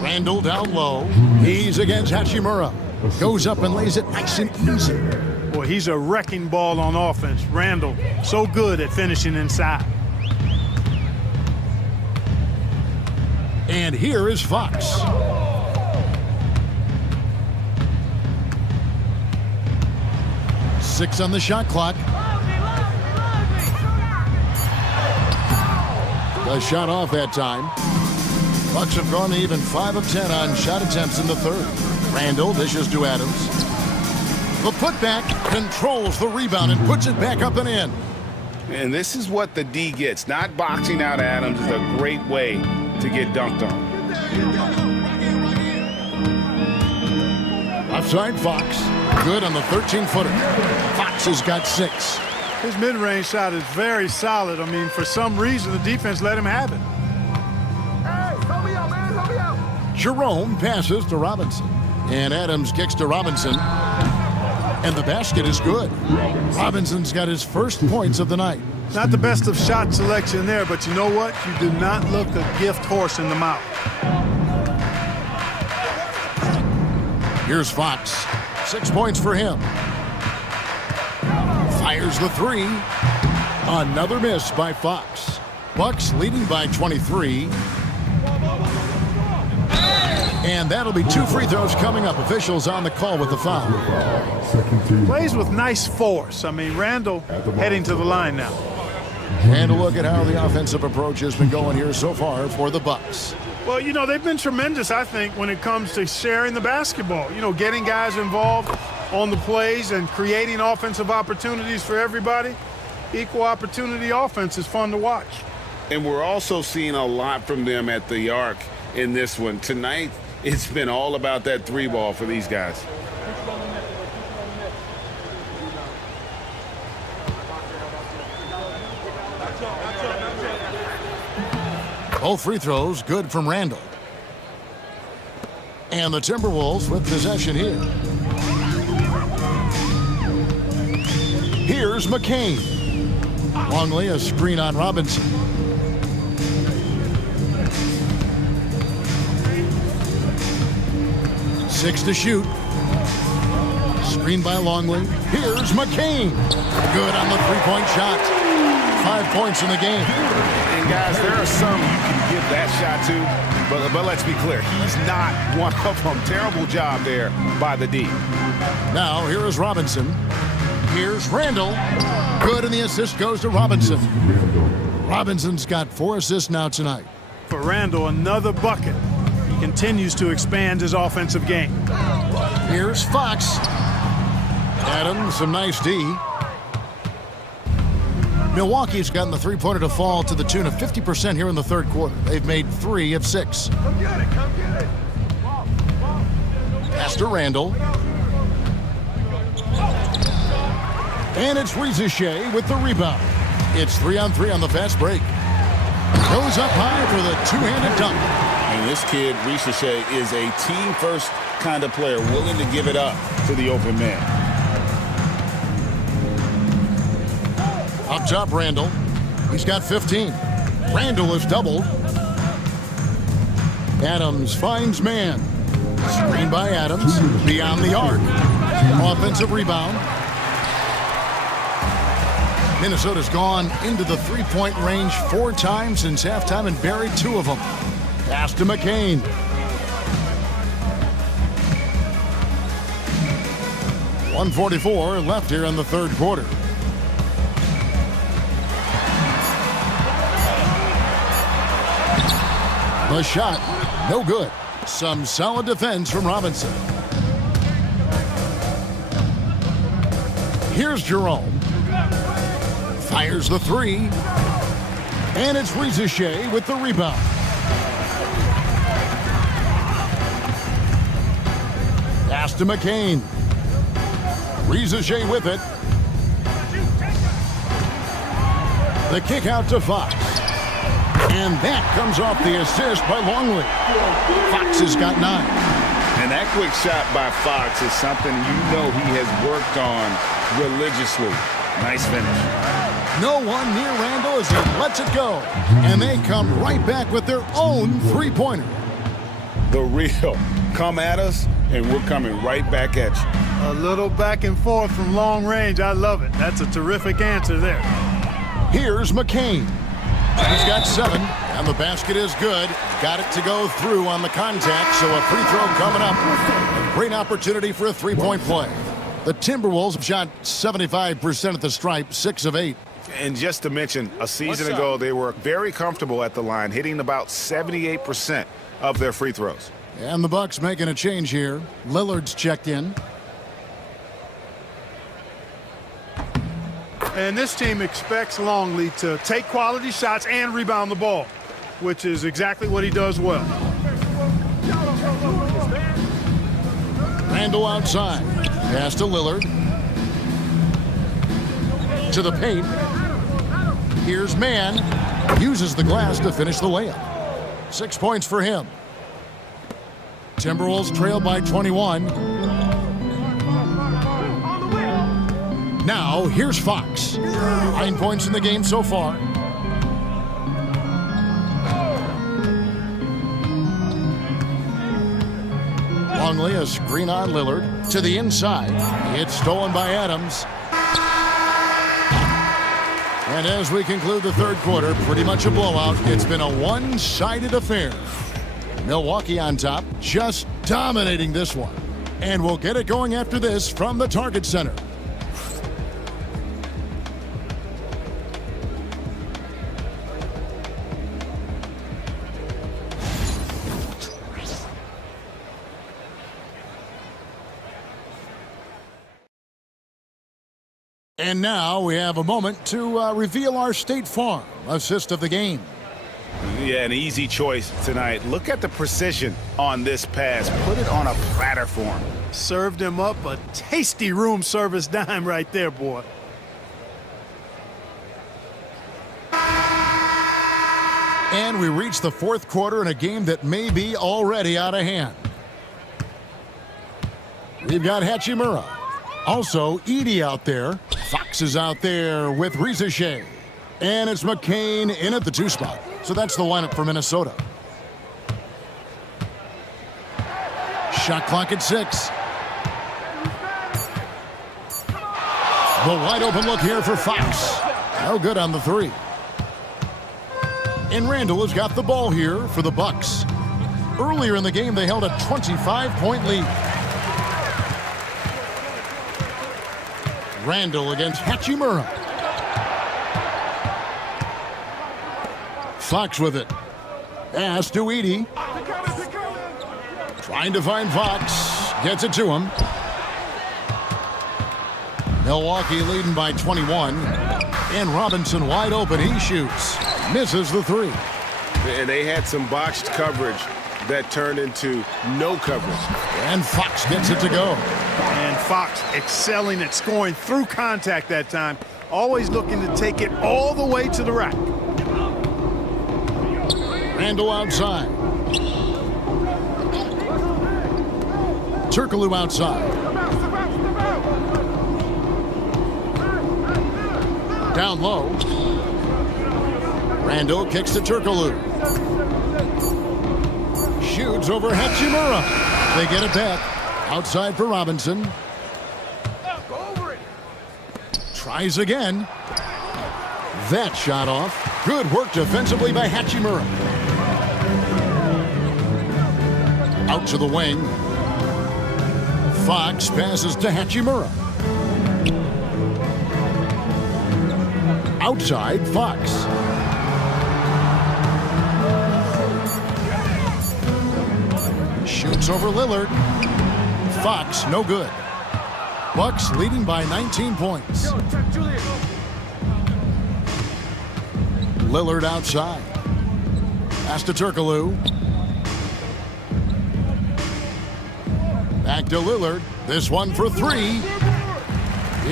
Randall down low. He's against Hachimura. Goes up and lays it nice and easy. Boy, he's a wrecking ball on offense. Randall, so good at finishing inside. And here is Fox. Six on the shot clock. The shot off that time. Bucks have gone to even 5 of 10 on shot attempts in the third. Randall dishes to Adams. The putback controls the rebound and puts it back up and in. And this is what the D gets. Not boxing out Adams is a great way to get dunked on. Offside Fox. Good on the 13-footer. Fox has got 6. His mid-range shot is very solid. I mean, for some reason, the defense let him have it. Jerome passes to Robinson. And Adams kicks to Robinson. And the basket is good. Robinson's got his first points of the night. Not the best of shot selection there, but you know what? You do not look a gift horse in the mouth. Here's Fox. 6 points for him. Fires the three. Another miss by Fox. Bucks leading by 23. And that'll be 2 free throws coming up. Officials on the call with the foul. Plays with nice force. I mean, Randall heading to the line now. And a look at how the offensive approach has been going here so far for the Bucks. Well, you know, they've been tremendous, I think, when it comes to sharing the basketball. You know, getting guys involved on the plays and creating offensive opportunities for everybody. Equal opportunity offense is fun to watch. And we're also seeing a lot from them at the arc in this one. Tonight, it's been all about that 3-ball for these guys. Both free throws good from Randall. And the Timberwolves with possession here. Here's McCain. Longley, a screen on Robinson. Six to shoot. Screen by Longley. Here's McCain. Good on the three-point shot. 5 points in the game. And guys, there are some you can give that shot to, but let's be clear, he's not one of them. Terrible job there by the D. Now here is Robinson. Here's Randall. Good, and the assist goes to Robinson. Robinson's got 4 assists now tonight. For Randall, another bucket. He continues to expand his offensive game. Here's Fox. Adams, some nice D. Milwaukee's gotten the three-pointer to fall to the tune of 50% here in the third quarter. They've made 3 of 6. Come get it, come get it. Pass to Randall. And it's Riziche with the rebound. It's 3-on-3 on the fast break. Goes up high for the two-handed dunk. And this kid, Riziche, is a team-first kind of player, willing to give it up to the open man. Up top, Randall. He's got 15. Randall is doubled. Adams finds man. Screen by Adams. Beyond the arc. Offensive rebound. Minnesota's gone into the three-point range 4 times since halftime and buried 2 of them. Pass to McCain. .144 left here in the third quarter. The shot, no good. Some solid defense from Robinson. Here's Jerome. Fires the three. And it's Rizachet with the rebound. Pass to McCain. Rizachet with it. The kick out to Fox. And that comes off the assist by Longley. Fox has got 9. And that quick shot by Fox is something you know he has worked on religiously. Nice finish. No one near Randall as he lets it go. And they come right back with their own three-pointer. The real. Come at us, and we're coming right back at you. A little back and forth from long range. I love it. That's a terrific answer there. Here's McCain. He's got 7, and the basket is good. Got it to go through on the contact, so a free throw coming up. A great opportunity for a three-point play. The Timberwolves have shot 75% at the stripe, 6 of 8. And just to mention, a season ago, they were very comfortable at the line, hitting about 78% of their free throws. And the Bucks making a change here. Lillard's checked in. And this team expects Longley to take quality shots and rebound the ball, which is exactly what he does well. Randall outside. Pass to Lillard. To the paint. Here's Mann. Uses the glass to finish the layup. 6 points for him. Timberwolves trail by 21. Now, here's Fox. 9 points in the game so far. Longley, a screen on Lillard. To the inside. It's stolen by Adams. And as we conclude the third quarter, pretty much a blowout. It's been a one-sided affair. Milwaukee on top, just dominating this one. And we'll get it going after this from the Target Center. And now we have a moment to reveal our State Farm assist of the game. Yeah, an easy choice tonight. Look at the precision on this pass. Put it on a platter for him. Served him up a tasty room service dime right there, boy. And we reach the fourth quarter in a game that may be already out of hand. We've got Hachimura. Also, Edey out there. Fox is out there with Rizachet. And it's McCain in at the 2 spot. So that's the lineup for Minnesota. Shot clock at 6. The wide open look here for Fox. No good on the 3. And Randall has got the ball here for the Bucks. Earlier in the game, they held a 25-point lead. Randall against Hachimura. Fox with it. Pass to Edey. Trying to find Fox. Gets it to him. Milwaukee leading by 21. And Robinson wide open. He shoots. Misses the 3. And they had some botched coverage that turned into no coverage. And Fox gets it to go. And Fox excelling at scoring through contact that time. Always looking to take it all the way to the rack. Randall outside. Turkoglu outside. Down low. Randall kicks to Turkoglu. Shoots over Hachimura. They get it back. Outside for Robinson. Tries again. That shot off. Good work defensively by Hachimura. Out to the wing. Fox passes to Hachimura. Outside, Fox. Shoots over Lillard. Fox, no good. Bucks leading by 19 points. Lillard outside. Pass to Turkoglu. Back to Lillard. This one for three.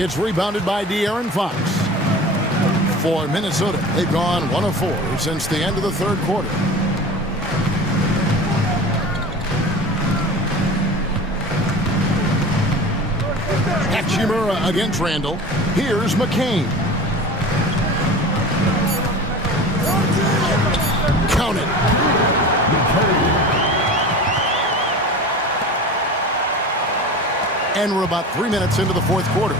It's rebounded by De'Aaron Fox. For Minnesota, they've gone 1 of 4 since the end of the third quarter. Hachimura against Randall. Here's McCain. Count it. And we're about 3 minutes into the fourth quarter.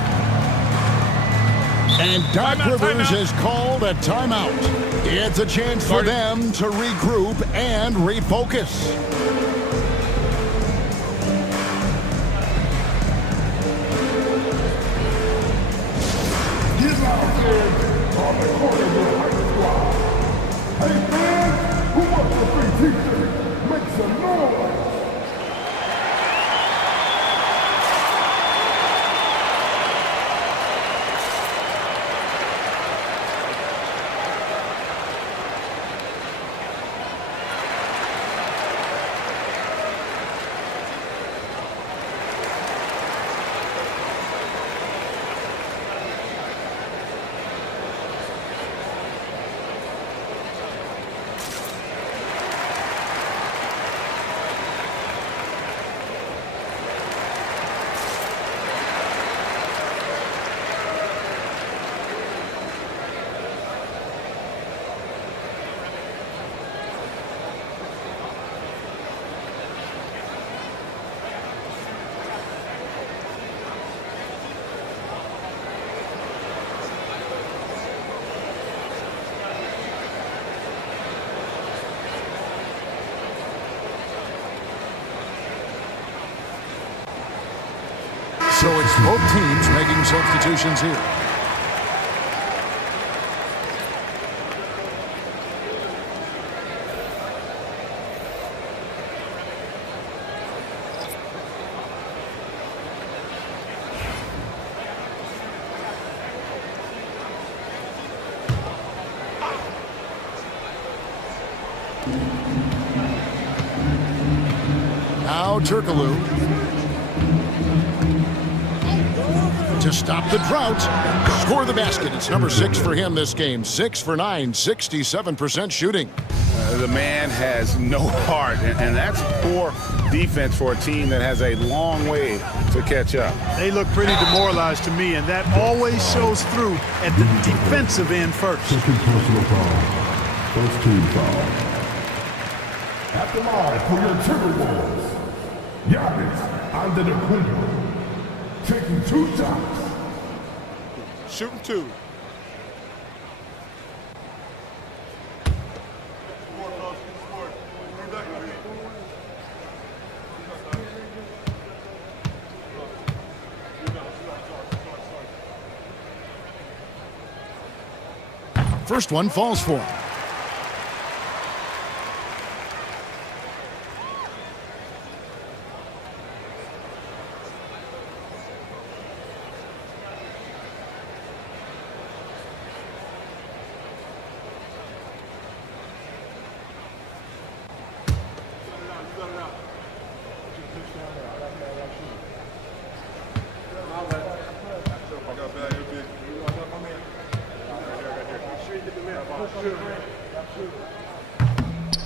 And Doc Rivers has called a timeout. It's a chance for them to regroup and refocus. Get out there on the court of your high squad. Hey fans, who wants a free t-shirt? Make some noise. So it's both teams making substitutions here. Now Turkoglu. To stop the drought, score the basket. It's number 6 for him this game. 6 for 9, 67% shooting. The man has no heart, and that's poor defense for a team that has a long way to catch up. They look pretty demoralized to me, and that always shows through at the defensive end first. Second personal foul. First team foul. At the line for your Timberwolves, Giannis Antetokounmpo. Taking 2 shots. Shooting 2. First one falls for him.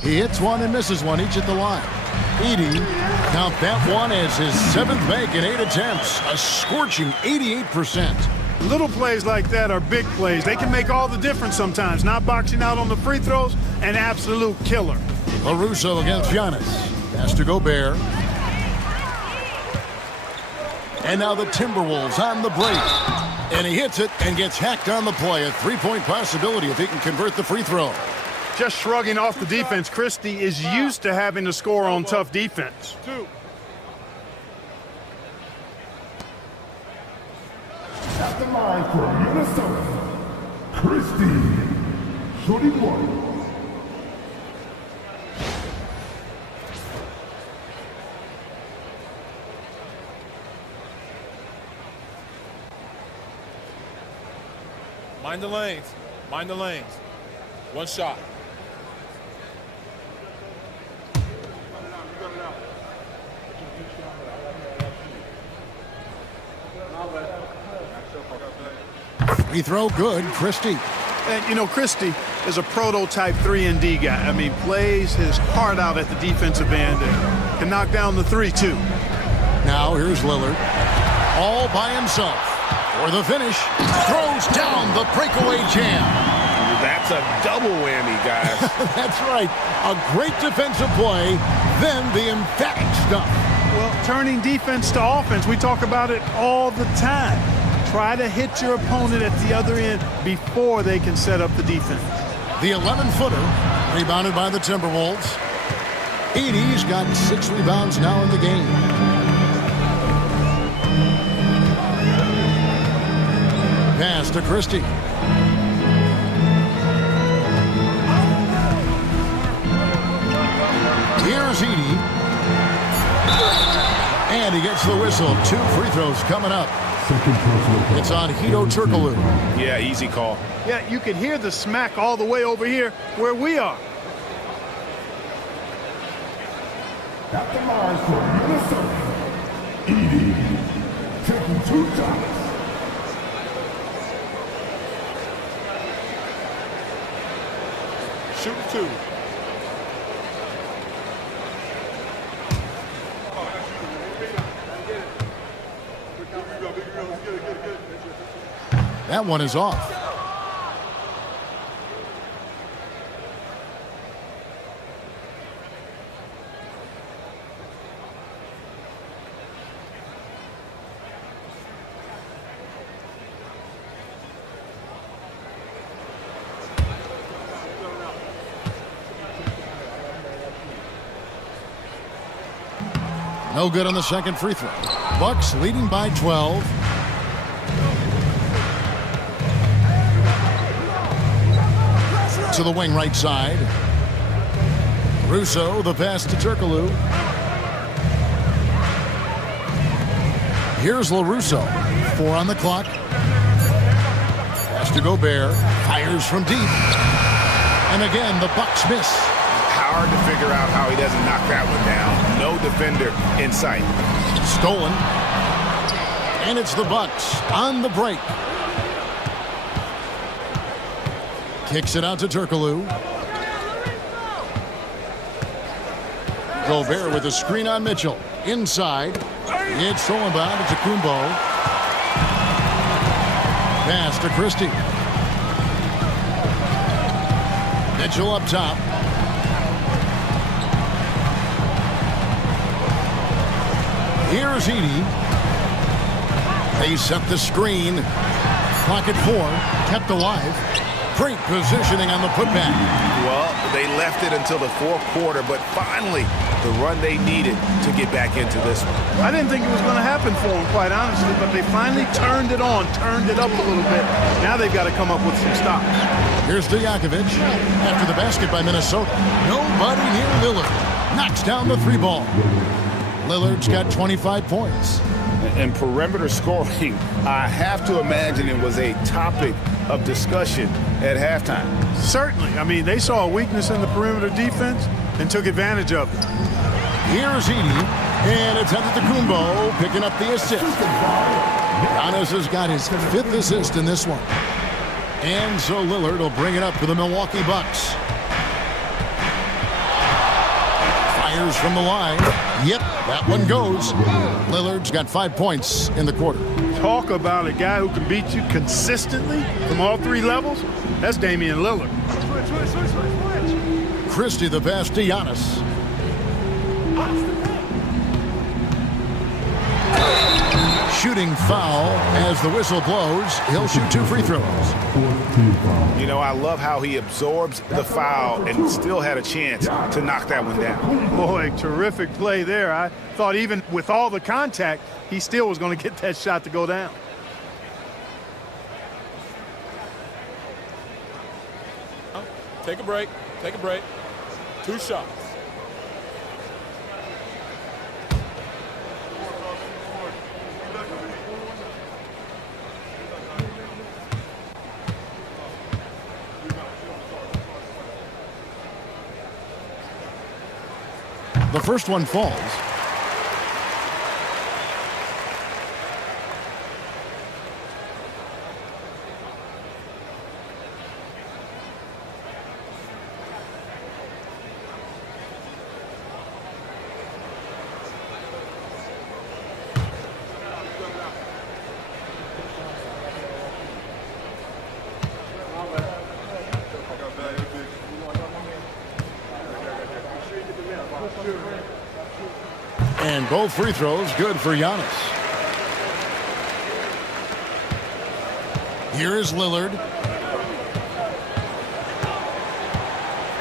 He hits one and misses one, each at the line. Edey, count that one as his 7th make in 8 attempts, a scorching 88%. Little plays like that are big plays. They can make all the difference sometimes. Not boxing out on the free throws, an absolute killer. LaRusso against Giannis. Pass to Gobert. And now the Timberwolves on the break. And he hits it and gets hacked on the play. A 3-point possibility if he can convert the free throw. just shrugging off the defense. Christie is used to having to score on tough defense. At the line for Minnesota, Christie, shooting one. Mind the lanes. Mind the lanes. One shot. Free throw good, Christie. And, you know, Christie is a prototype 3-and-D guy. I mean, plays his heart out at the defensive end and can knock down the 3, too. Now here's Lillard, all by himself. For the finish, throws down the breakaway jam. That's a double whammy, guys. That's right. A great defensive play, then the emphatic stuff. Well, turning defense to offense, we talk about it all the time. Try to hit your opponent at the other end before they can set up the defense. The 11-footer, rebounded by the Timberwolves. Edey's got 6 rebounds now in the game. Pass to Christie. Here's Edey. And he gets the whistle. 2 free throws coming up. It's on Hedo Turkoglu. Yeah, easy call. Yeah, you can hear the smack all the way over here where we are. At the line for Minnesota, Edey, taking 2 shots. Shoot 2. That one is off. No good on the second free throw. Bucks leading by 12. To the wing right side. Russo, the pass to Turkoglu. Here's LaRusso. 4 on the clock. Pass to Gobert. Fires from deep. And again, the Bucks miss. Hard to figure out how he doesn't knock that one down. No defender in sight. Stolen. And it's the Bucks on the break. Kicks it out to Turkoglu. Gobert with a screen on Mitchell. Inside. It's stolen by Antetokounmpo. Pass to Christie. Mitchell up top. Here's Edey. They set the screen. Clock at 4. Kept alive. Great positioning on the putback. Well, they left it until the fourth quarter, but finally the run they needed to get back into this one. I didn't think it was going to happen for them, quite honestly, but they finally turned it on, turned it up a little bit. Now they've got to come up with some stops. Here's Stojakovic. After the basket by Minnesota. Nobody near Lillard. Knocks down the 3 ball. Lillard's got 25 points. And perimeter scoring, I have to imagine it was a topic of discussion at halftime. Certainly. I mean, they saw a weakness in the perimeter defense and took advantage of it. Here's Edey, and it's Antetokounmpo picking up the assist. Giannis has got his 5th assist in this one. And so Lillard will bring it up for the Milwaukee Bucks. Fires from the line. Yep, that one goes. Lillard's got 5 points in the quarter. Talk about a guy who can beat you consistently from all 3 levels. That's Damian Lillard. Christie the pass to shooting foul. As the whistle blows, he'll shoot 2 free throws. You know, I love how he absorbs the foul and still had a chance to knock that one down. Boy, terrific play there. I thought even with all the contact, he still was going to get that shot to go down. Take a break. Take a break. 2 shots. The first one falls. And both free throws good for Giannis. Here is Lillard.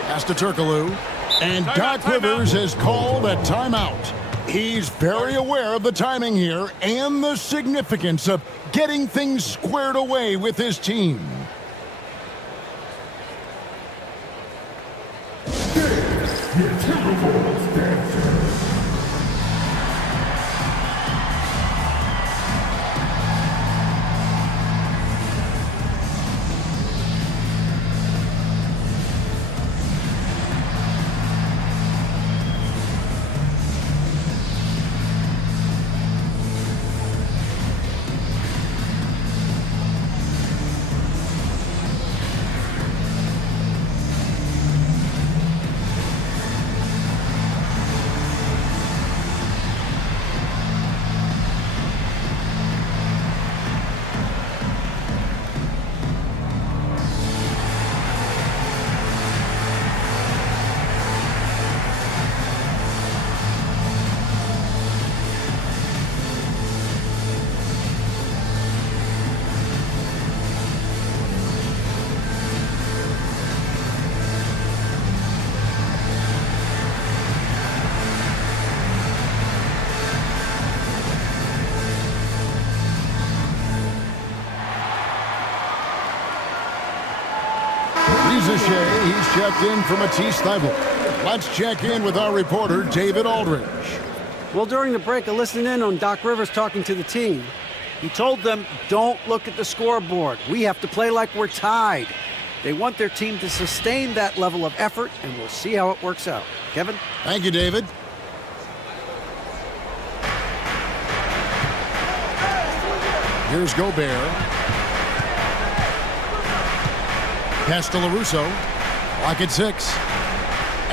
Pass to Turkoglu. And Doc Rivers has called a timeout. He's very aware of the timing here and the significance of getting things squared away with his team. Your Timberwolves dancer. He's checked in for Matisse Thybulle. Let's check in with our reporter, David Aldridge. Well, during the break, I listened in on Doc Rivers talking to the team. He told them, don't look at the scoreboard. We have to play like we're tied. They want their team to sustain that level of effort, and we'll see how it works out. Kevin? Thank you, David. Here's Gobert. Pass to LaRusso. Lock at 6.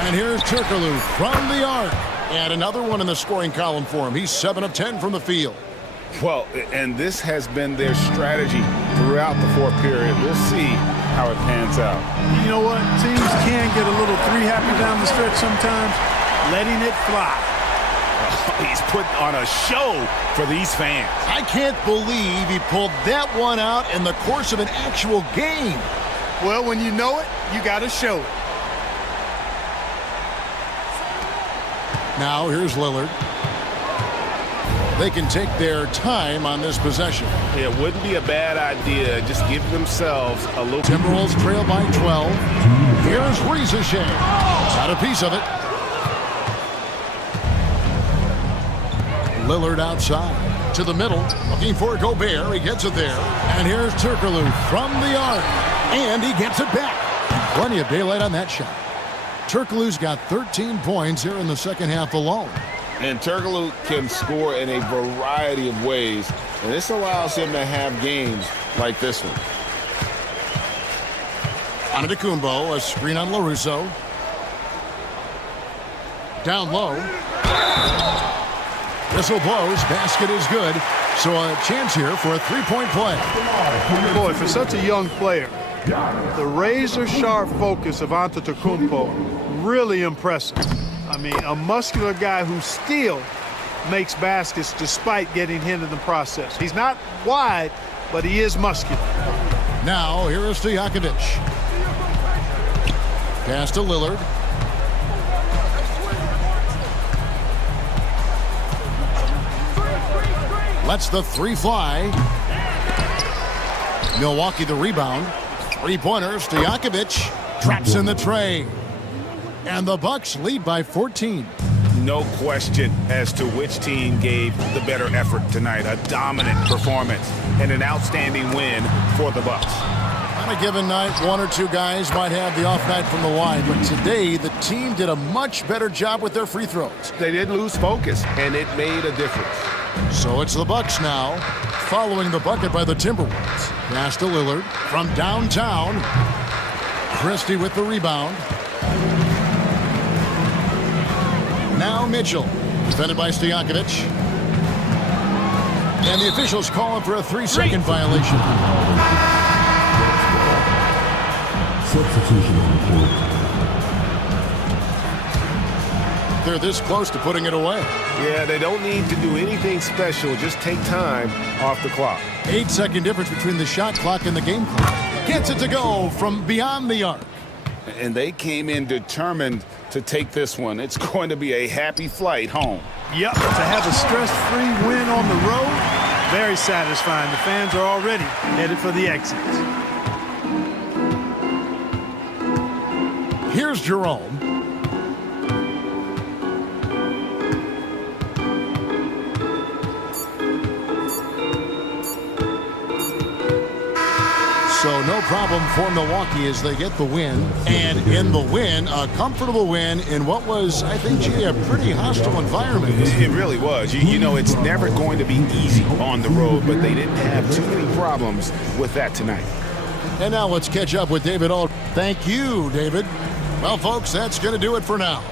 And here's Turkoglu from the arc. And another one in the scoring column for him. He's 7 of 10 from the field. Well, and this has been their strategy throughout the fourth period. We'll see how it pans out. You know what? Teams can get a little three-happy down the stretch sometimes. Letting it fly. He's putting on a show for these fans. I can't believe he pulled that one out in the course of an actual game. Well, when you know it, you got to show it. Now here's Lillard. They can take their time on this possession. It wouldn't be a bad idea. Just give themselves a little. Timberwolves trail by 12. Here's Rizachet. Got a piece of it. Lillard outside to the middle, looking for Gobert. He gets it there. And here's Turkoglu from the arc. And he gets it back. Plenty of daylight on that shot. Turkoglu's got 13 points here in the second half alone. And Turkoglu can score in a variety of ways, and this allows him to have games like this one. Antetokounmpo, a screen on LaRusso. Down low. Whistle blows, basket is good. So a chance here for a three-point play. Boy, for such a young player, the razor-sharp focus of Antetokounmpo, really impressive. I mean, a muscular guy who still makes baskets despite getting hit in the process. He's not wide, but he is muscular. Now, here is Stojakovic. Pass to Lillard. Lets the three fly. Milwaukee the rebound. Three-pointer, Stojakovic traps in the tray. And the Bucks lead by 14. No question as to which team gave the better effort tonight. A dominant performance and an outstanding win for the Bucks. On a given night, one or two guys might have the off night from the line, but today the team did a much better job with their free throws. They didn't lose focus, and it made a difference. So it's the Bucks now, following the bucket by the Timberwolves. Pass to Lillard from downtown. Christie with the rebound. Now Mitchell, defended by Stojakovic. And the officials call him for a 3-second violation. Substitution on the court. They're this close to putting it away. Yeah, they don't need to do anything special. Just take time off the clock. 8-second difference between the shot clock and the game clock. Gets it to go from beyond the arc. And they came in determined to take this one. It's going to be a happy flight home. Yep, to have a stress-free win on the road, very satisfying. The fans are already headed for the exits. Here's Jerome. So no problem for Milwaukee as they get the win. And in the win, a comfortable win in what was, I think, G, a pretty hostile environment. It really was. You know, it's never going to be easy on the road, but they didn't have too many problems with that tonight. And now let's catch up with David Auld. Thank you, David. Well, folks, that's going to do it for now.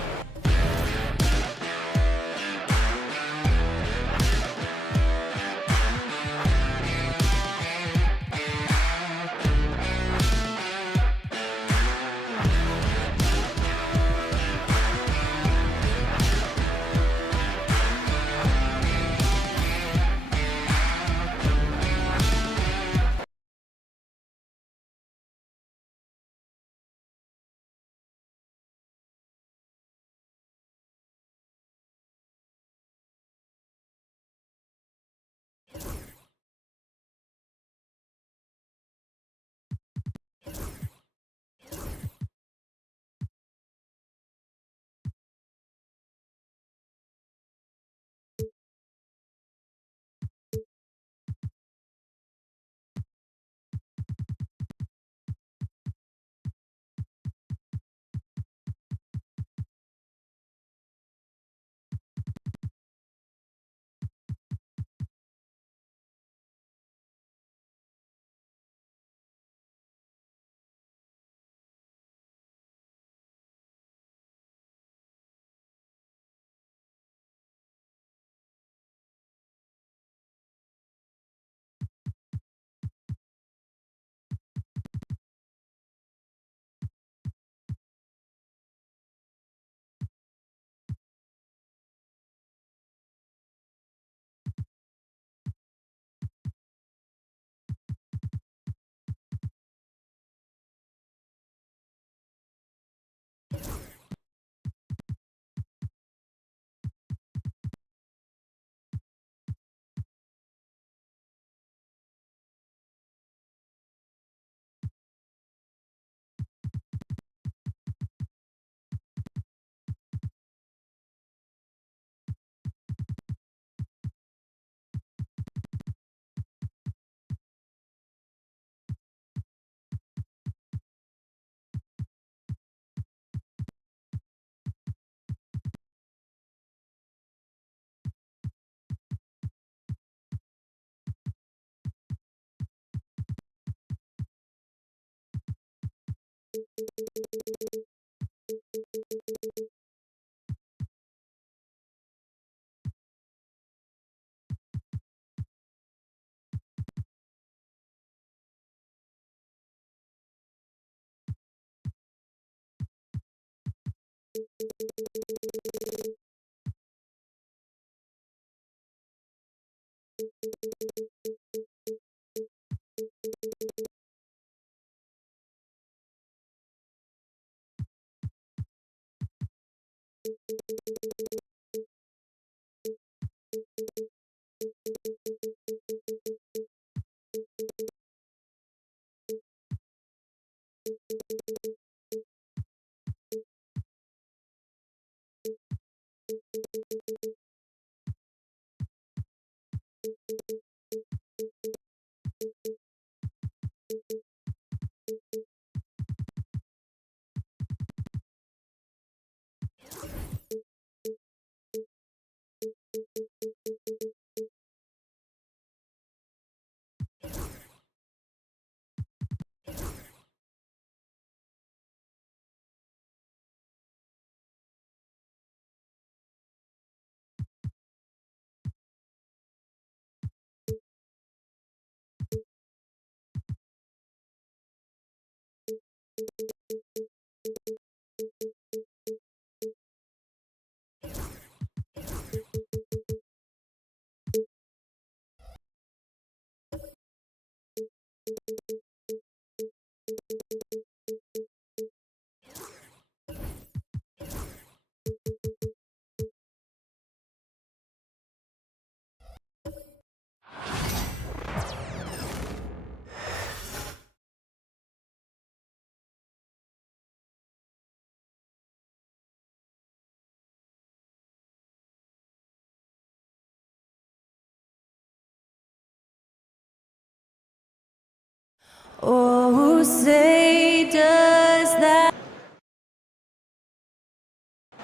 Oh, who say does that?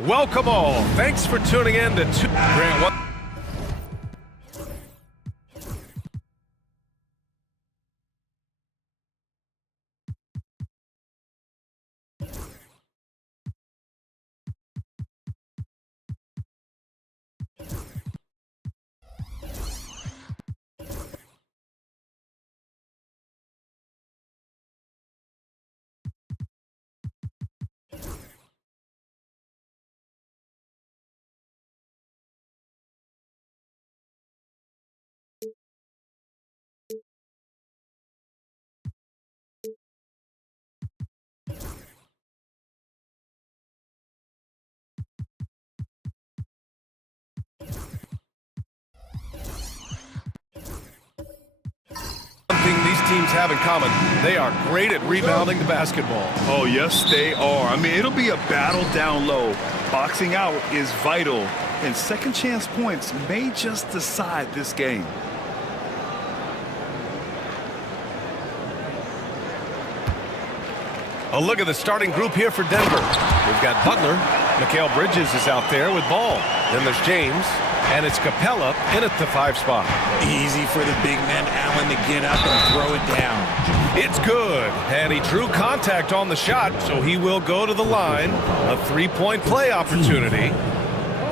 Welcome all. Thanks for tuning in to Grant. What? These teams have in common, they are great at rebounding the basketball. Oh, yes, they are. I mean, it'll be a battle down low. Boxing out is vital, and second chance points may just decide this game. A look at the starting group here for Denver. We've got Butler. Mikal Bridges is out there with ball. Then there's James. And it's Capella in at the 5 spot. Easy for the big man Allen to get up and throw it down. It's good. And he drew contact on the shot, so he will go to the line. A 3-point play opportunity.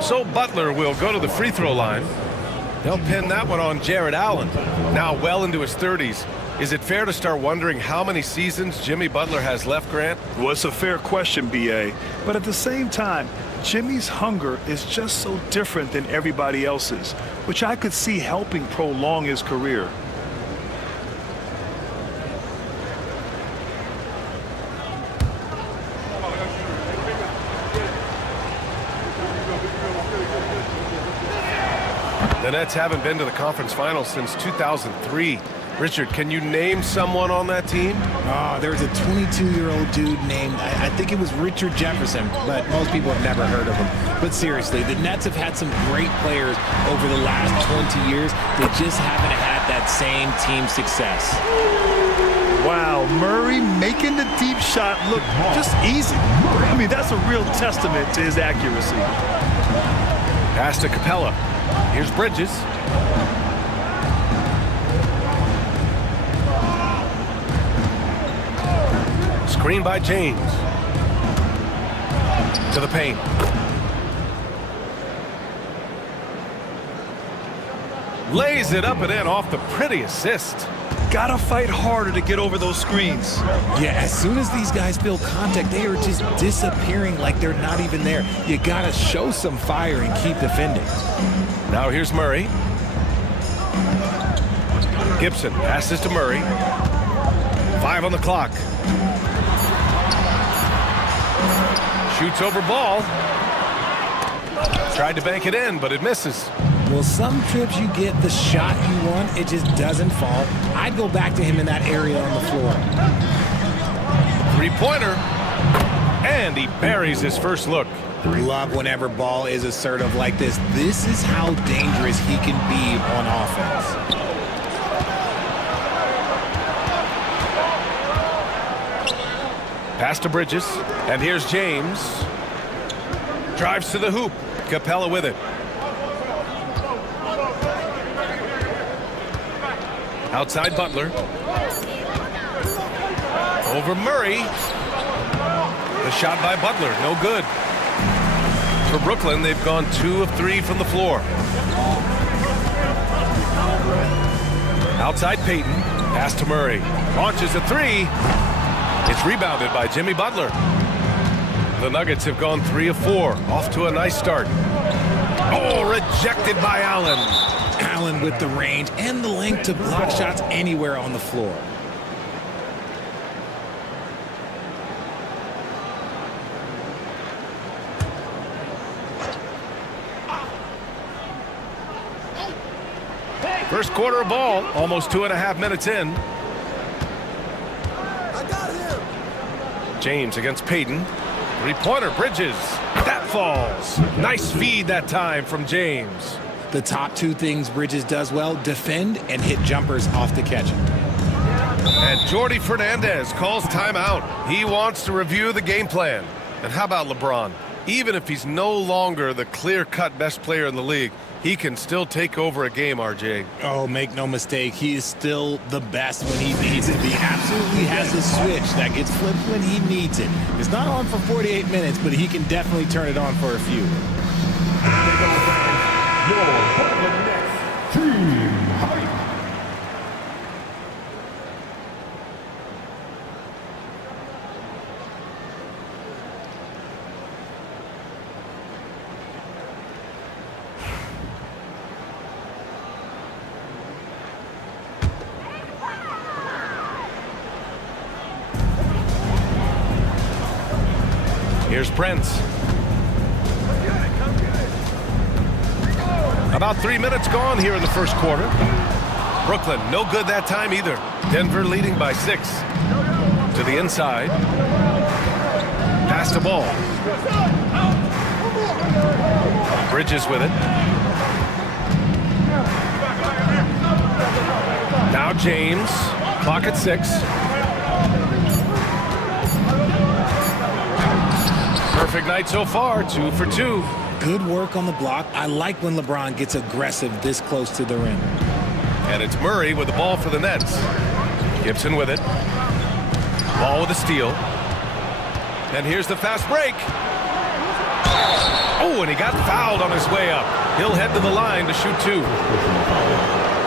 So Butler will go to the free throw line. They'll pin that one on Jared Allen. Now well into his 30s. Is it fair to start wondering how many seasons Jimmy Butler has left, Grant? Well, it's a fair question, B.A. But at the same time, Jimmy's hunger is just so different than everybody else's, which I could see helping prolong his career. The Nets haven't been to the conference finals since 2003. Richard, can you name someone on that team? Oh, there was a 22-year-old dude named, I think it was Richard Jefferson, but most people have never heard of him. But seriously, the Nets have had some great players over the last 20 years. They just haven't had that same team success. Wow, Murray making the deep shot look just easy. I mean, that's a real testament to his accuracy. Pass to Capella. Here's Bridges. Screen by James. To the paint. Lays it up and in off the pretty assist. Gotta fight harder to get over those screens. Yeah, as soon as these guys feel contact, they are just disappearing like they're not even there. You gotta show some fire and keep defending. Now here's Murray. Gibson passes to Murray. 5 on the clock. Shoots over ball. Tried to bank it in, but it misses. Well, some trips you get the shot you want, it just doesn't fall. I'd go back to him in that area on the floor. Three-pointer. And he buries his first look. Love whenever ball is assertive like this. This is how dangerous he can be on offense. Pass to Bridges. And here's James. Drives to the hoop. Capella with it. Outside Butler. Over Murray. The shot by Butler, no good. For Brooklyn, they've gone 2 of 3 from the floor. Outside Payton. Pass to Murray. Launches a 3. It's rebounded by Jimmy Butler. The Nuggets have gone 3 of 4. Off to a nice start. Oh, rejected by Allen. Allen with the range and the length to block shots anywhere on the floor. First quarter of ball, almost 2.5 minutes in. James against Payton. Three-pointer, Bridges. That falls. Nice feed that time from James. The top 2 things Bridges does well, defend and hit jumpers off the catch. And Jordi Fernandez calls timeout. He wants to review the game plan. And how about LeBron? Even if he's no longer the clear-cut best player in the league, he can still take over a game, RJ. Oh, make no mistake, he is still the best when he needs to be. Absolutely has a switch that gets flipped when he needs it. It's not on for 48 minutes, but he can definitely turn it on for a few. Your Brooklyn Nets team hype. Here's Prince. About 3 minutes gone here in the first quarter. Brooklyn, no good that time either. Denver leading by 6. To the inside. Pass the ball. Bridges with it. Now James. Clock at 6. Perfect night so far, 2 for 2. Good work on the block. I like when LeBron gets aggressive this close to the rim. And it's Murray with the ball for the Nets. Gibson with it. Ball with a steal. And here's the fast break. Oh, and he got fouled on his way up. He'll head to the line to shoot 2.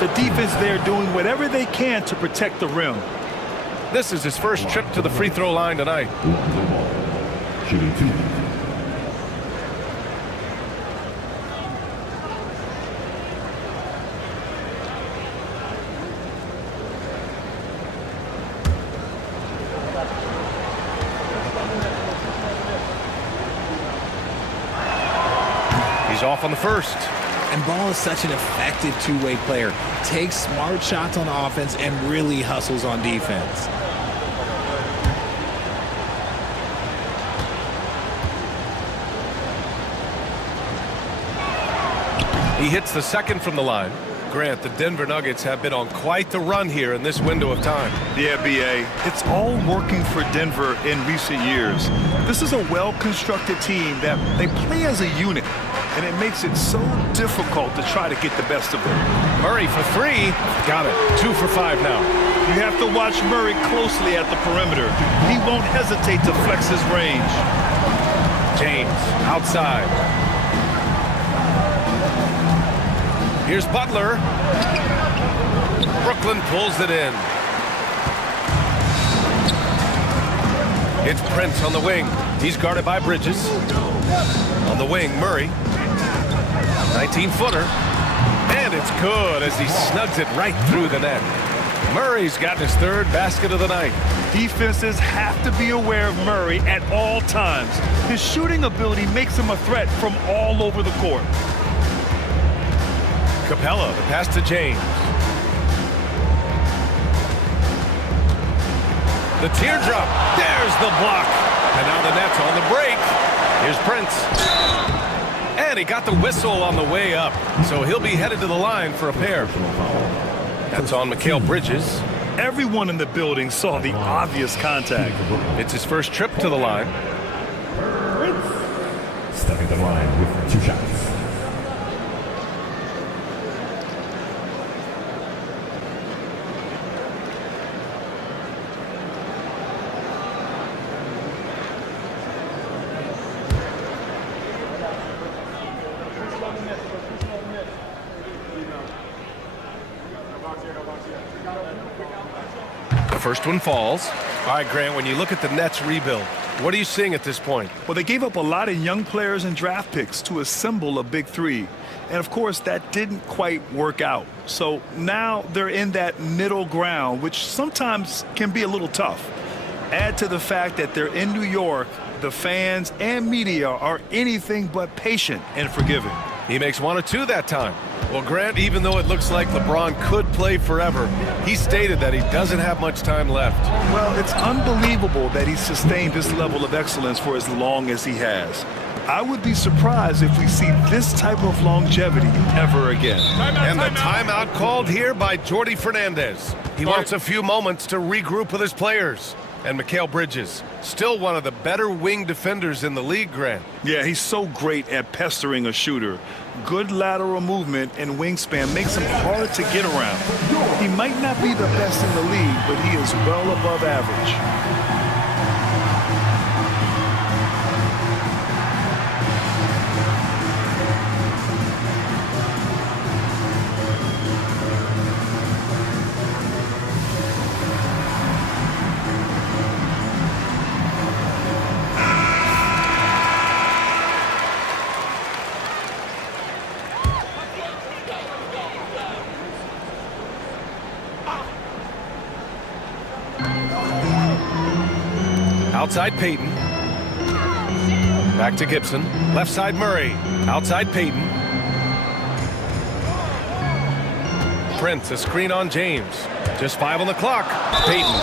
The defense there doing whatever they can to protect the rim. This is his first trip to the free throw line tonight. Shooting 2. He's off on the first. And Ball is such an effective two-way player. Takes smart shots on offense and really hustles on defense. He hits the second from the line. Grant, the Denver Nuggets have been on quite the run here in this window of time. Yeah, B.A. It's all working for Denver in recent years. This is a well-constructed team that they play as a unit, and it makes it so difficult to try to get the best of them. Murray for 3. Got it. 2 for 5 now. You have to watch Murray closely at the perimeter. He won't hesitate to flex his range. James outside. Here's Butler. Brooklyn pulls it in. It's Prince on the wing. He's guarded by Bridges. On the wing, Murray. 19-footer. And it's good as he snugs it right through the net. Murray's gotten his third basket of the night. Defenses have to be aware of Murray at all times. His shooting ability makes him a threat from all over the court. Capella, the pass to James. The teardrop. There's the block. And now the Nets on the break. Here's Prince. And he got the whistle on the way up. So he'll be headed to the line for a pair. That's on Mikal Bridges. Everyone in the building saw the obvious contact. It's his first trip to the line. Stepping the line with 2 shots. First one falls. All right, Grant, when you look at the Nets rebuild, what are you seeing at this point? Well, they gave up a lot of young players and draft picks to assemble a big three. And, of course, that didn't quite work out. So now they're in that middle ground, which sometimes can be a little tough. Add to the fact that they're in New York, the fans and media are anything but patient and forgiving. He makes 1 or 2 that time. Well, Grant, even though it looks like LeBron could play forever, he stated that he doesn't have much time left. Well, it's unbelievable that he sustained this level of excellence for as long as he has. I would be surprised if we see this type of longevity ever again. And the timeout called here by Jordi Fernandez. He wants a few moments to regroup with his players. And Mikal Bridges, still one of the better wing defenders in the league, Grant. Yeah, he's so great at pestering a shooter. Good lateral movement and wingspan makes him hard to get around. He might not be the best in the league, but he is well above average. Outside Payton. Back to Gibson. Left side Murray. Outside Payton. Prince, a screen on James. Just 5 on the clock. Payton.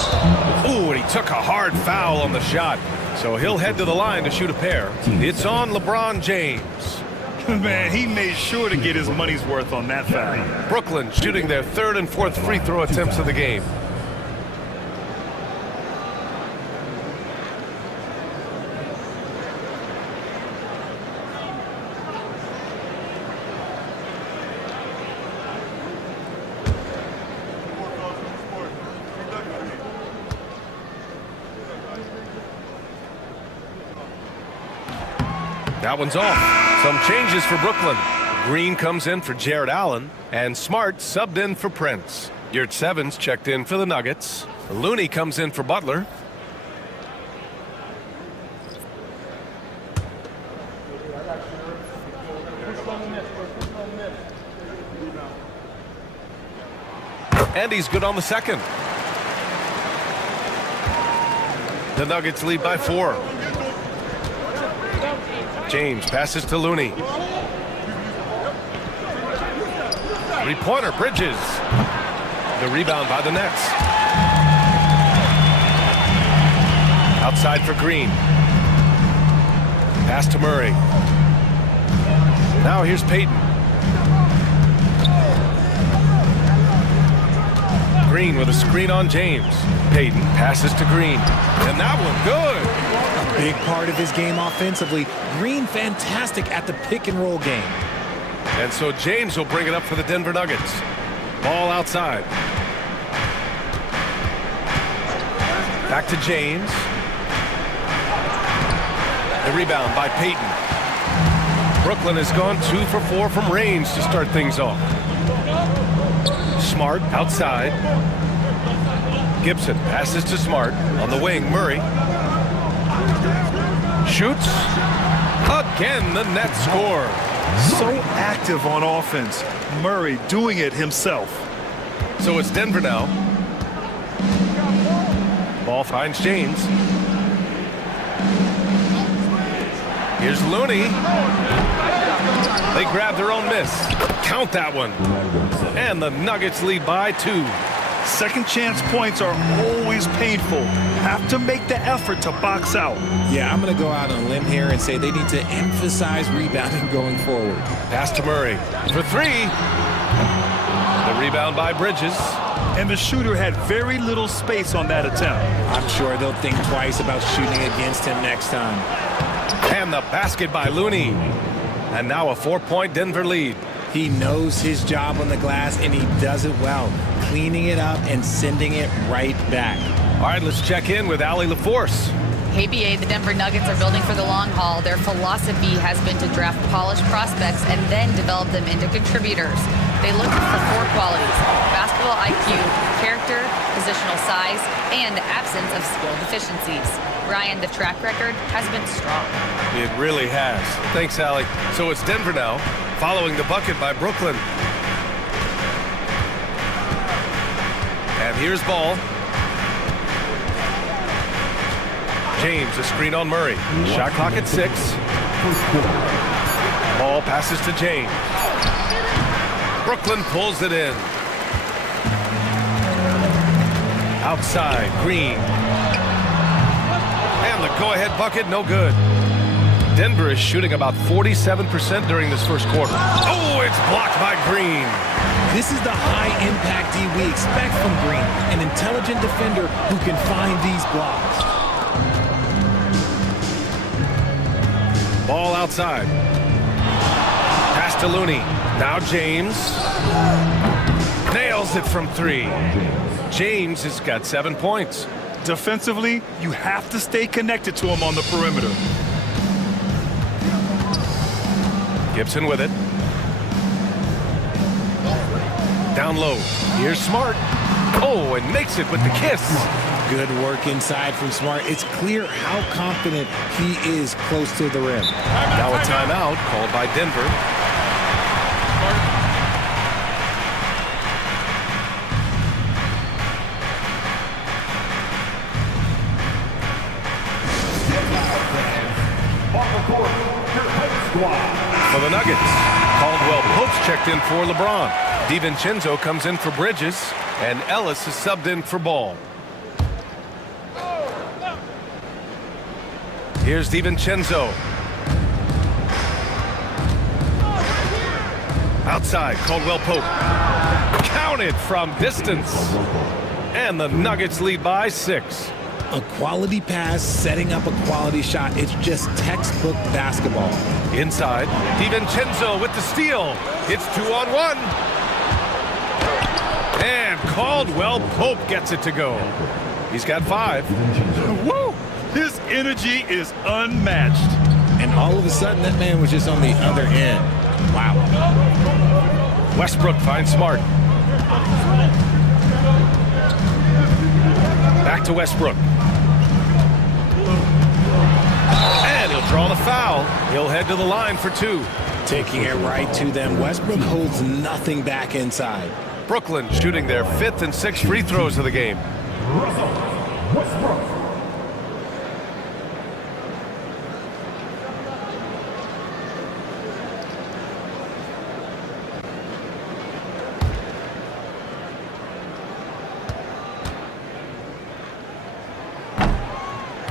Ooh, and he took a hard foul on the shot. So he'll head to the line to shoot a pair. It's on LeBron James. Man, he made sure to get his money's worth on that foul. Brooklyn shooting their 3rd and 4th free throw attempts of the game. That one's off. Some changes for Brooklyn. Green comes in for Jared Allen, and Smart subbed in for Prince. Yurt Evans checked in for the Nuggets. Looney comes in for Butler. And he's good on the second. The Nuggets lead by 4. James passes to Looney. 3-pointer, Bridges. The rebound by the Nets. Outside for Green. Pass to Murray. Now here's Payton. Green with a screen on James. Payton passes to Green. And that one good. A big part of his game offensively. Green fantastic at the pick and roll game. And so James will bring it up for the Denver Nuggets. Ball outside. Back to James. The rebound by Payton. Brooklyn has gone 2 for 4 from range to start things off. Smart outside. Gibson passes to Smart on the wing. Murray shoots. Again, the Nets score. So active on offense. Murray doing it himself. So it's Denver now. Ball finds James. Here's Looney. They grab their own miss. Count that one. And the Nuggets lead by 2. Second chance points are always painful. Have to make the effort to box out. Yeah, I'm going to go out on a limb here and say they need to emphasize rebounding going forward. Pass to Murray for 3. The rebound by Bridges. And the shooter had very little space on that attempt. I'm sure they'll think twice about shooting against him next time. And the basket by Looney. And now a 4-point Denver lead. He knows his job on the glass, and he does it well, cleaning it up and sending it right back. All right, let's check in with Allie LaForce. Hey, BA, the Denver Nuggets are building for the long haul. Their philosophy has been to draft polished prospects and then develop them into contributors. They look for 4 qualities: basketball IQ, character, positional size, and absence of skill deficiencies. Ryan, the track record has been strong. It really has. Thanks, Allie. So it's Denver now, following the bucket by Brooklyn. And here's Ball. James, a screen on Murray. Shot clock at 6. Ball passes to James. Brooklyn pulls it in. Outside, Green. And the go-ahead bucket, no good. Denver is shooting about 47% during this first quarter. Oh, it's blocked by Green. This is the high-impact D we expect from Green, an intelligent defender who can find these blocks. Ball outside. Pass to Looney. Now James. Nails it from 3. James has got 7 points. Defensively, you have to stay connected to him on the perimeter. Gibson with it. Down low. Here's Smart. Oh, and makes it with the kiss. Good work inside from Smart. It's clear how confident he is close to the rim. Now a timeout called by Denver. For the Nuggets, Caldwell Pope's checked in for LeBron. DiVincenzo comes in for Bridges, and Ellis is subbed in for Ball. Here's DiVincenzo. Outside, Caldwell Pope. Counted from distance. And the Nuggets lead by 6. A quality pass, setting up a quality shot. It's just textbook basketball. Inside, DiVincenzo with the steal. It's 2-on-1. And Caldwell Pope gets it to go. He's got 5. Woo! His energy is unmatched. And all of a sudden, that man was just on the other end. Wow. Westbrook finds Smart. Back to Westbrook. And he'll draw the foul. He'll head to the line for 2. Taking it right to them. Westbrook holds nothing back inside. Brooklyn shooting their 5th and 6th free throws of the game. Westbrook.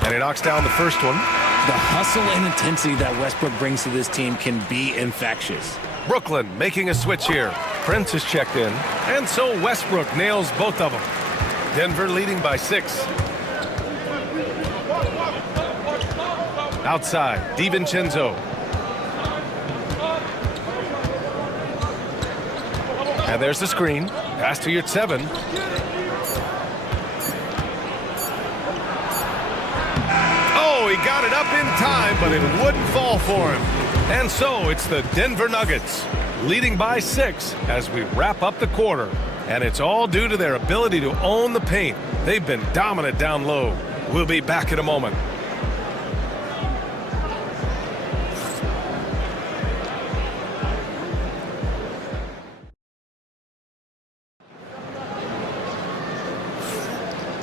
And he knocks down the first one. The hustle and intensity that Westbrook brings to this team can be infectious. Brooklyn making a switch here. Prince is checked in. And so Westbrook nails both of them. Denver leading by 6. Outside, DiVincenzo. And there's the screen. Pass to your 7. Oh, he got it up in time, but it wouldn't fall for him. And so it's the Denver Nuggets leading by 6 as we wrap up the quarter. And it's all due to their ability to own the paint. They've been dominant down low. We'll be back in a moment.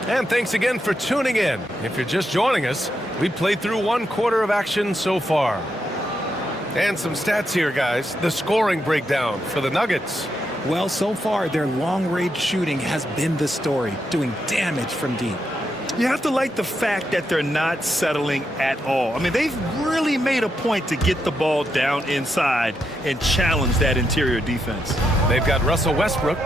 And And thanks again for tuning in. If you're just joining us, we played through 1 quarter of action so far. And some stats here, guys. The scoring breakdown for the Nuggets. Well, so far, their long-range shooting has been the story, doing damage from deep. You have to like the fact that they're not settling at all. I mean, they've really made a point to get the ball down inside and challenge that interior defense. They've got Russell Westbrook.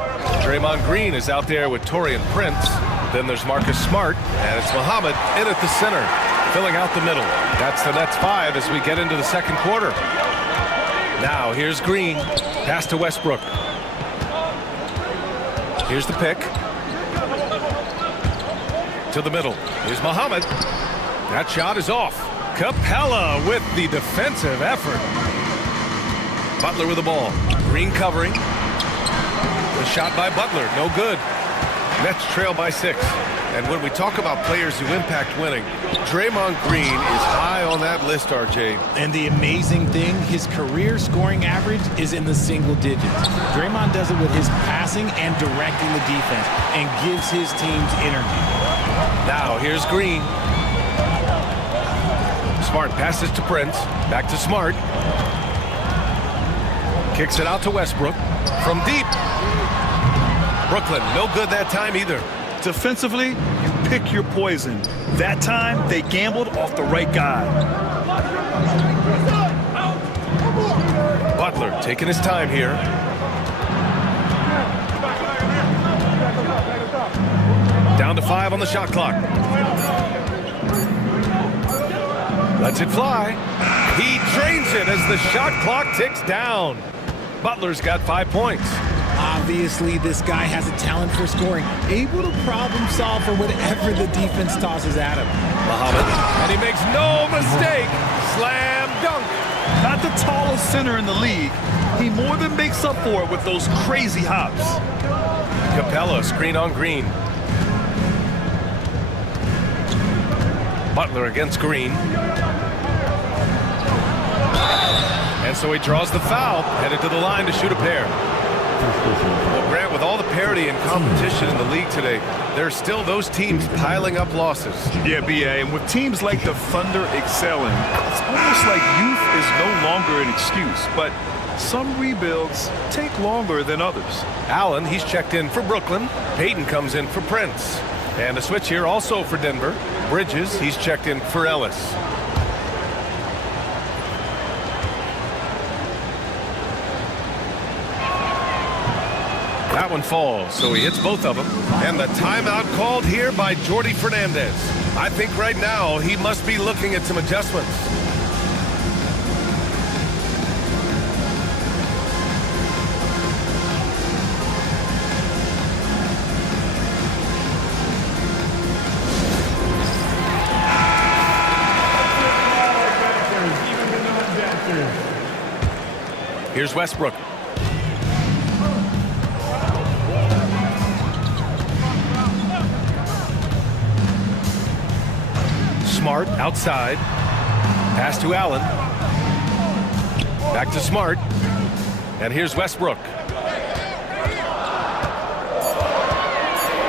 Draymond Green is out there with Taurean Prince. Then there's Marcus Smart, and it's Muhammad in at the center, filling out the middle. That's the Nets 5 as we get into the second quarter. Now, here's Green. Pass to Westbrook. Here's the pick. To the middle. Here's Muhammad. That shot is off. Capella with the defensive effort. Butler with the ball. Green covering. The shot by Butler. No good. Nets trail by 6. And when we talk about players who impact winning, Draymond Green is high on that list, RJ. And the amazing thing, his career scoring average is in the single digits. Draymond does it with his passing and directing the defense and gives his teams energy. Now, here's Green. Smart passes to Prince. Back to Smart. Kicks it out to Westbrook. From deep. Brooklyn, no good that time either. Defensively, you pick your poison. That time, they gambled off the right guy. Butler taking his time here. Down to 5 on the shot clock. Lets it fly. He drains it as the shot clock ticks down. Butler's got 5 points. Obviously, this guy has a talent for scoring, able to problem solve for whatever the defense tosses at him. Muhammad, and he makes no mistake. Slam dunk. Not the tallest center in the league. He more than makes up for it with those crazy hops. Capella, screen on Green. Butler against Green. And so he draws the foul, headed to the line to shoot a pair. Well, Grant, with all the parity and competition in the league today, there are still those teams piling up losses. Yeah, B.A., and with teams like the Thunder excelling, it's almost like youth is no longer an excuse, but some rebuilds take longer than others. Allen, he's checked in for Brooklyn. Payton comes in for Prince. And a switch here also for Denver. Bridges, he's checked in for Ellis. That one falls, so he hits both of them. And the timeout called here by Jordi Fernandez. I think right now he must be looking at some adjustments. Here's Westbrook. Smart outside. Pass to Allen. Back to Smart. And here's Westbrook.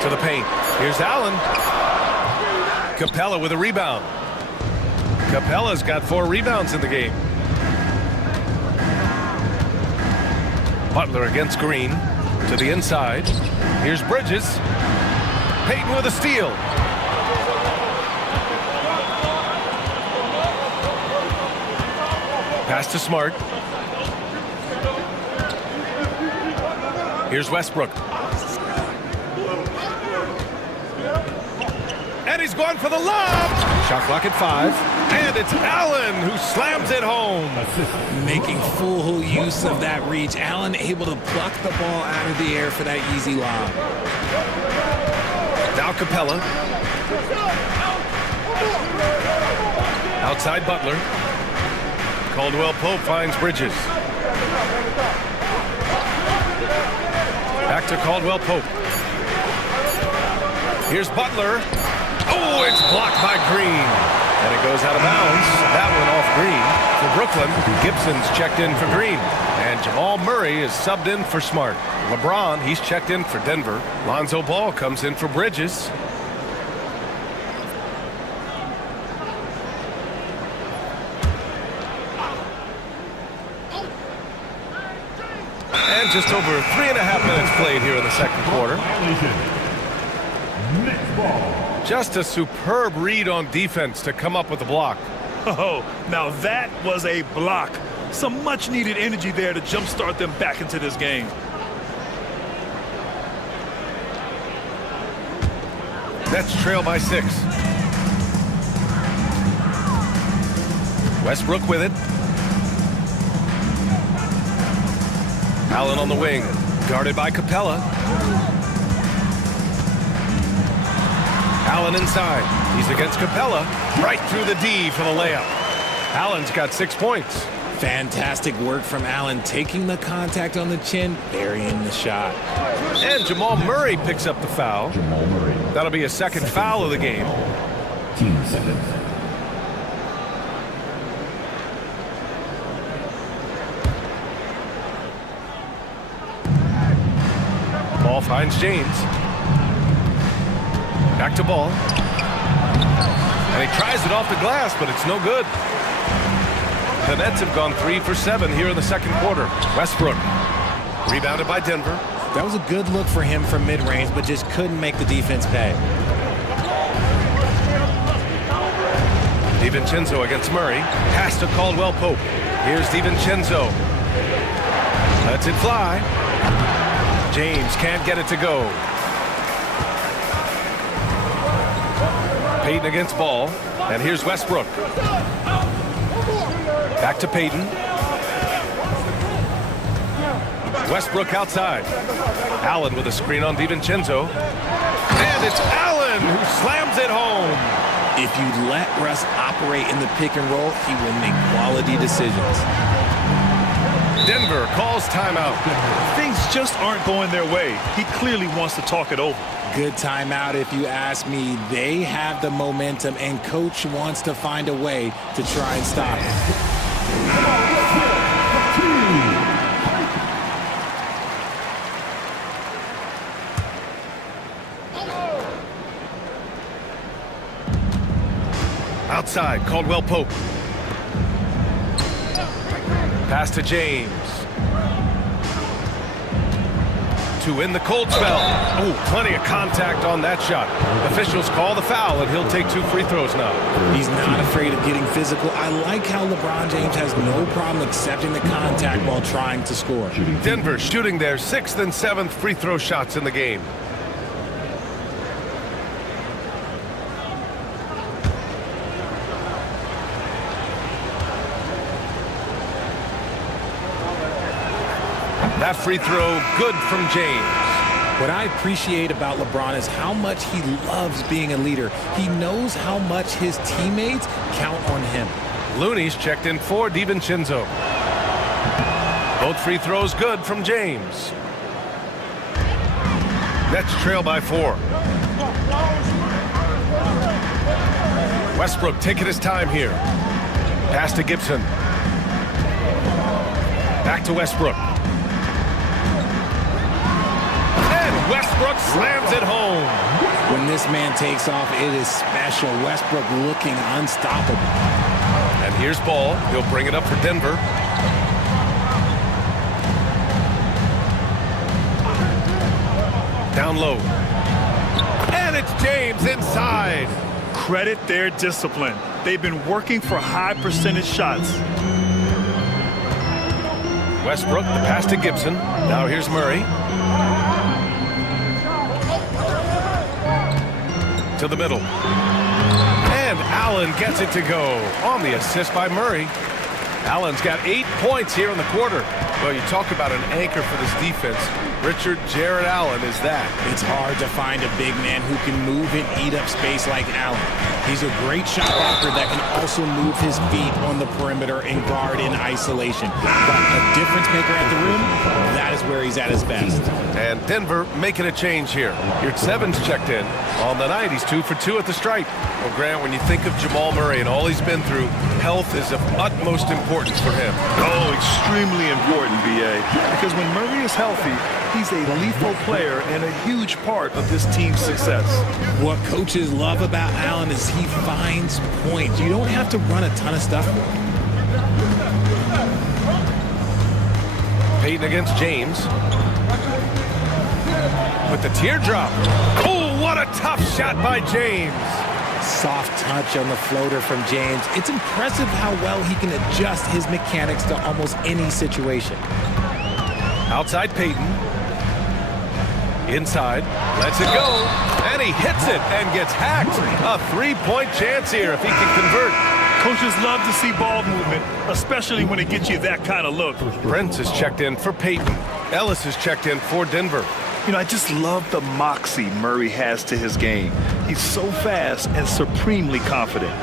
To the paint. Here's Allen. Capella with a rebound. Capella's got 4 rebounds in the game. Butler against Green. To the inside. Here's Bridges. Payton with a steal. Pass to Smart. Here's Westbrook. And he's going for the lob. Shot clock at 5. And it's Allen who slams it home. Making full use of that reach. Allen able to pluck the ball out of the air for that easy lob. Now Capella. Outside Butler. Caldwell Pope finds Bridges. Back to Caldwell Pope. Here's Butler. Oh, it's blocked by Green. And it goes out of bounds. That one off Green. For Brooklyn, Gibson's checked in for Green. And Jamal Murray is subbed in for Smart. LeBron, he's checked in for Denver. Lonzo Ball comes in for Bridges. And just over 3.5 minutes played here in the second quarter. Just a superb read on defense to come up with the block. Oh, now that was a block. Some much-needed energy there to jumpstart them back into this game. Nets trail by 6. Westbrook with it. Allen on the wing, guarded by Capella. Allen inside. He's against Capella. Right through the D for the layup. Allen's got 6 points. Fantastic work from Allen, taking the contact on the chin, burying the shot. And Jamal Murray picks up the foul. That'll be a second foul of the game. Team seconds. Ball finds James. Back to Ball. And he tries it off the glass, but it's no good. The Nets have gone 3 for 7 here in the second quarter. Westbrook rebounded by Denver. That was a good look for him from mid-range, but just couldn't make the defense pay. DiVincenzo against Murray. Pass to Caldwell Pope. Here's DiVincenzo. Lets it fly. James can't get it to go. Payton against Ball. And here's Westbrook. Back to Payton. Westbrook outside. Allen with a screen on DiVincenzo. And it's Allen who slams it home. If you let Russ operate in the pick and roll, he will make quality decisions. Denver calls timeout. Things just aren't going their way. He clearly wants to talk it over. Good timeout if you ask me. They have the momentum, and coach wants to find a way to try and stop it. Outside, Caldwell Pope. Pass to James. To win the cold spell. Oh, plenty of contact on that shot. Officials call the foul, and he'll take 2 free throws now. He's not afraid of getting physical. I like how LeBron James has no problem accepting the contact while trying to score. Denver shooting their 6th and 7th free throw shots in the game. That free throw good from James. What I appreciate about LeBron is how much he loves being a leader. He knows how much his teammates count on him. Looney's checked in for DiVincenzo. Both free throws good from James. Nets trail by 4. Westbrook taking his time here. Pass to Gibson. Back to Westbrook. Westbrook slams it home. When this man takes off, it is special. Westbrook looking unstoppable. And here's Ball. He'll bring it up for Denver. Down low. And it's James inside. Credit their discipline. They've been working for high percentage shots. Westbrook, the pass to Gibson. Now here's Murray. To the middle. And Allen gets it to go on the assist by Murray. Allen's got 8 points here in the quarter. Well, you talk about an anchor for this defense. Richard Jared Allen is that. It's hard to find a big man who can move and eat up space like Allen. He's a great shot blocker that can also move his feet on the perimeter and guard in isolation. But a difference maker at the rim, that is where he's at his best. And Denver making a change here. Yurt Seven's checked in. On the night, he's 2 for 2 at the stripe. Well, Grant, when you think of Jamal Murray and all he's been through, health is of utmost importance for him. Oh, extremely important, B.A. Because when Murray is healthy, he's a lethal player and a huge part of this team's success. What coaches love about Allen is he finds points. You don't have to run a ton of stuff for him. Payton against James. With the teardrop. Oh, what a tough shot by James. Soft touch on the floater from James. It's impressive how well he can adjust his mechanics to almost any situation. Outside Payton. Inside. Lets it go. And he hits it and gets hacked. A three-point chance here if he can convert. Coaches love to see ball movement, especially when it gets you that kind of look. Prince is checked in for Payton. Ellis is checked in for Denver. You know, I just love the moxie Murray has to his game. He's so fast and supremely confident.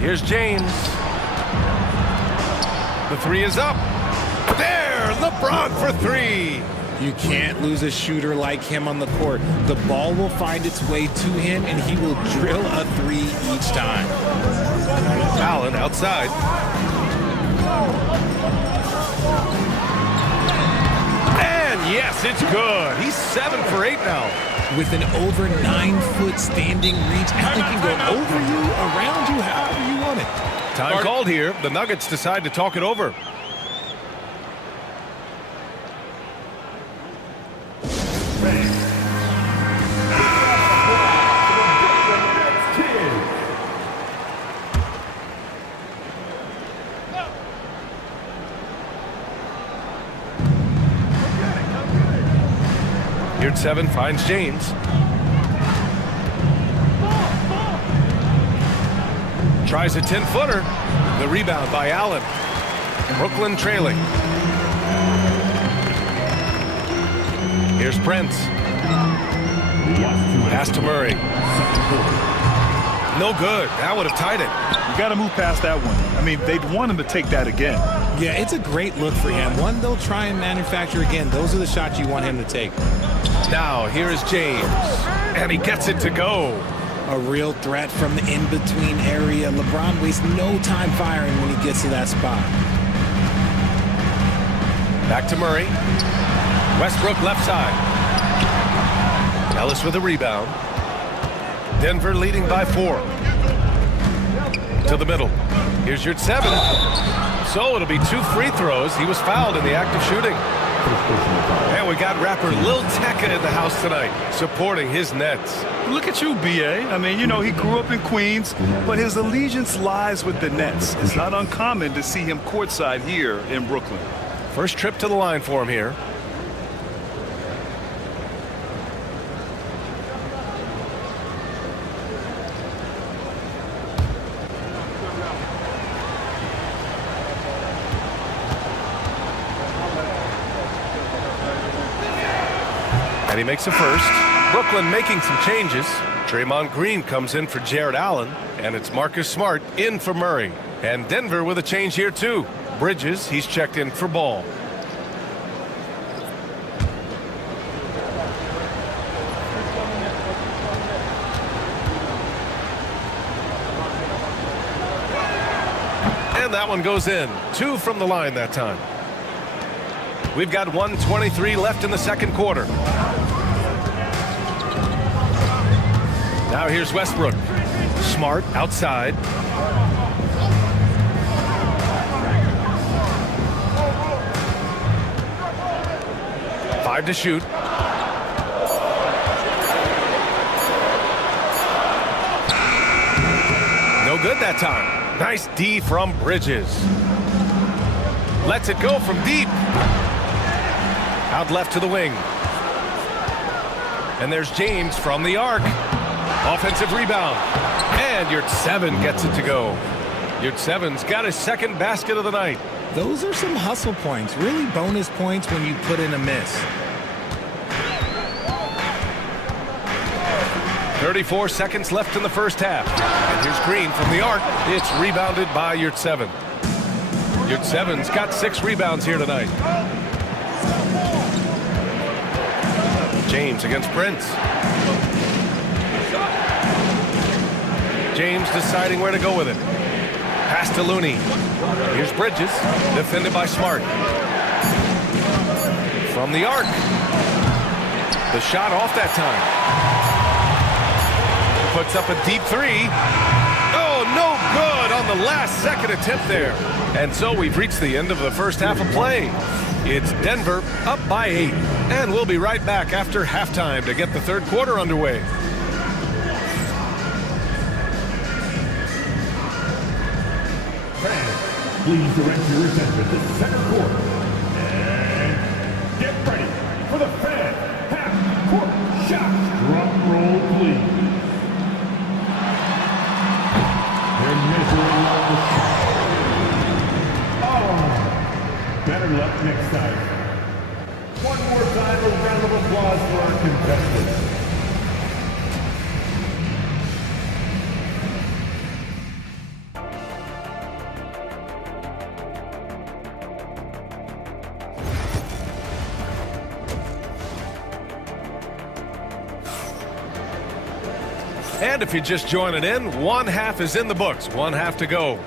Here's James. The three is up. There, LeBron for three. You can't lose a shooter like him on the court. The ball will find its way to him, and he will drill a three each time. Allen outside. And yes, it's good. He's 7 for 8 now. With an over 9-foot standing reach, Allen can go over you, around you, however you want it. Time called here. The Nuggets decide to talk it over. Here's 7 finds James. Tries a 10-footer. The rebound by Allen. Brooklyn trailing. Here's Prince. Pass to Murray. No good. That would have tied it. You got to move past that one. I mean, they'd want him to take that again. Yeah, it's a great look for him. One they'll try and manufacture again. Those are the shots you want him to take. Now, here is James. And he gets it to go. A real threat from the in-between area. LeBron wastes no time firing when he gets to that spot. Back to Murray. Westbrook left side. Ellis with a rebound. Denver leading by 4. To the middle. Here's your 7. So it'll be 2 free throws. He was fouled in the act of shooting. And we got rapper Lil Tecca in the house tonight, supporting his Nets. Look at you, B.A. I mean, you know, he grew up in Queens, but his allegiance lies with the Nets. It's not uncommon to see him courtside here in Brooklyn. First trip to the line for him here. And he makes a first. Brooklyn making some changes. Draymond Green comes in for Jared Allen, and it's Marcus Smart in for Murray. And Denver with a change here too. Bridges, he's checked in for Ball. And that one goes in. 2 from the line that time. We've got 1:23 left in the second quarter. Now here's Westbrook. Smart outside. Five to shoot. No good that time. Nice D from Bridges. Lets it go from deep. Out left to the wing. And there's James from the arc. Offensive rebound. And Yurtseven gets it to go. Yurtseven's got his second basket of the night. Those are some hustle points, really bonus points when you put in a miss. 34 seconds left in the first half. And here's Green from the arc. It's rebounded by Yurtseven. Yurtseven's got 6 rebounds here tonight. James against Prince. James deciding where to go with it. Pass to Looney. Here's Bridges, defended by Smart. From the arc. The shot off that time. Puts up a deep 3. Oh, no good on the last-second attempt there. And so we've reached the end of the first half of play. It's Denver up by 8. And we'll be right back after halftime to get the third quarter underway. Fans, please direct your attention to the center court. And get ready for the fan half-court shot. Drum roll, please. They're measuring out the shot. Oh, better luck next time. One more time, a round of applause for our contestants. And if you're just joining in, one half is in the books, one half to go.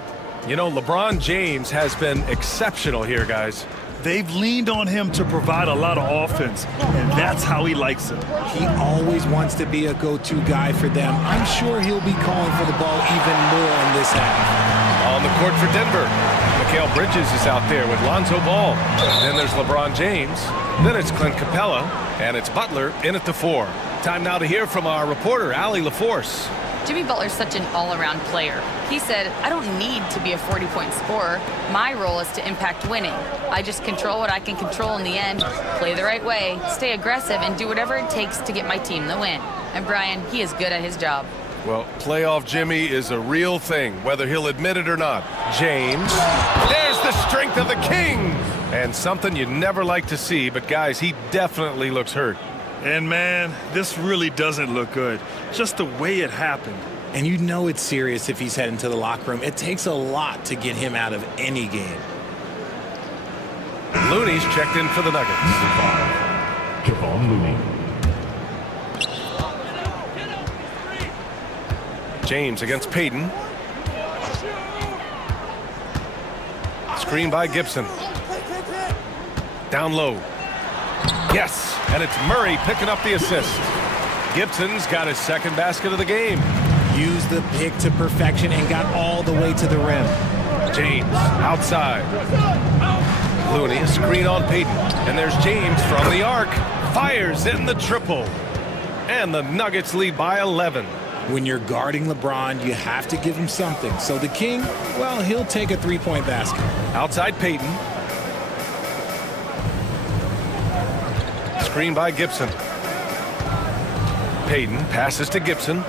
You know, LeBron James has been exceptional here, guys. They've leaned on him to provide a lot of offense, and that's how he likes it. He always wants to be a go-to guy for them. I'm sure he'll be calling for the ball even more in this half. On the court for Denver, Mikal Bridges is out there with Lonzo Ball. Then there's LeBron James. Then it's Clint Capella, and it's Butler in at the 4. Time now to hear from our reporter, Allie LaForce. Jimmy Butler's such an all-around player. He said, I don't need to be a 40-point scorer. My role is to impact winning. I just control what I can control in the end, play the right way, stay aggressive, and do whatever it takes to get my team the win. And Brian, he is good at his job. Well, playoff Jimmy is a real thing, whether he'll admit it or not. James, there's the strength of the king! And something you never like to see, but guys, he definitely looks hurt. And man, this really doesn't look good. Just the way it happened. And you know it's serious if he's heading to the locker room. It takes a lot to get him out of any game. Looney's checked in for the Nuggets. Kevon Looney. James against Payton. Screen by Gibson. Down low. Yes, and it's Murray picking up the assist. Gibson's got his second basket of the game. Used the pick to perfection and got all the way to the rim. James outside. Looney, a screen on Payton. And there's James from the arc. Fires in the triple. And the Nuggets lead by 11. When you're guarding LeBron, you have to give him something. So the King, well, he'll take a three-point basket. Outside Payton. Screen by Gibson. Payton passes to Gibson.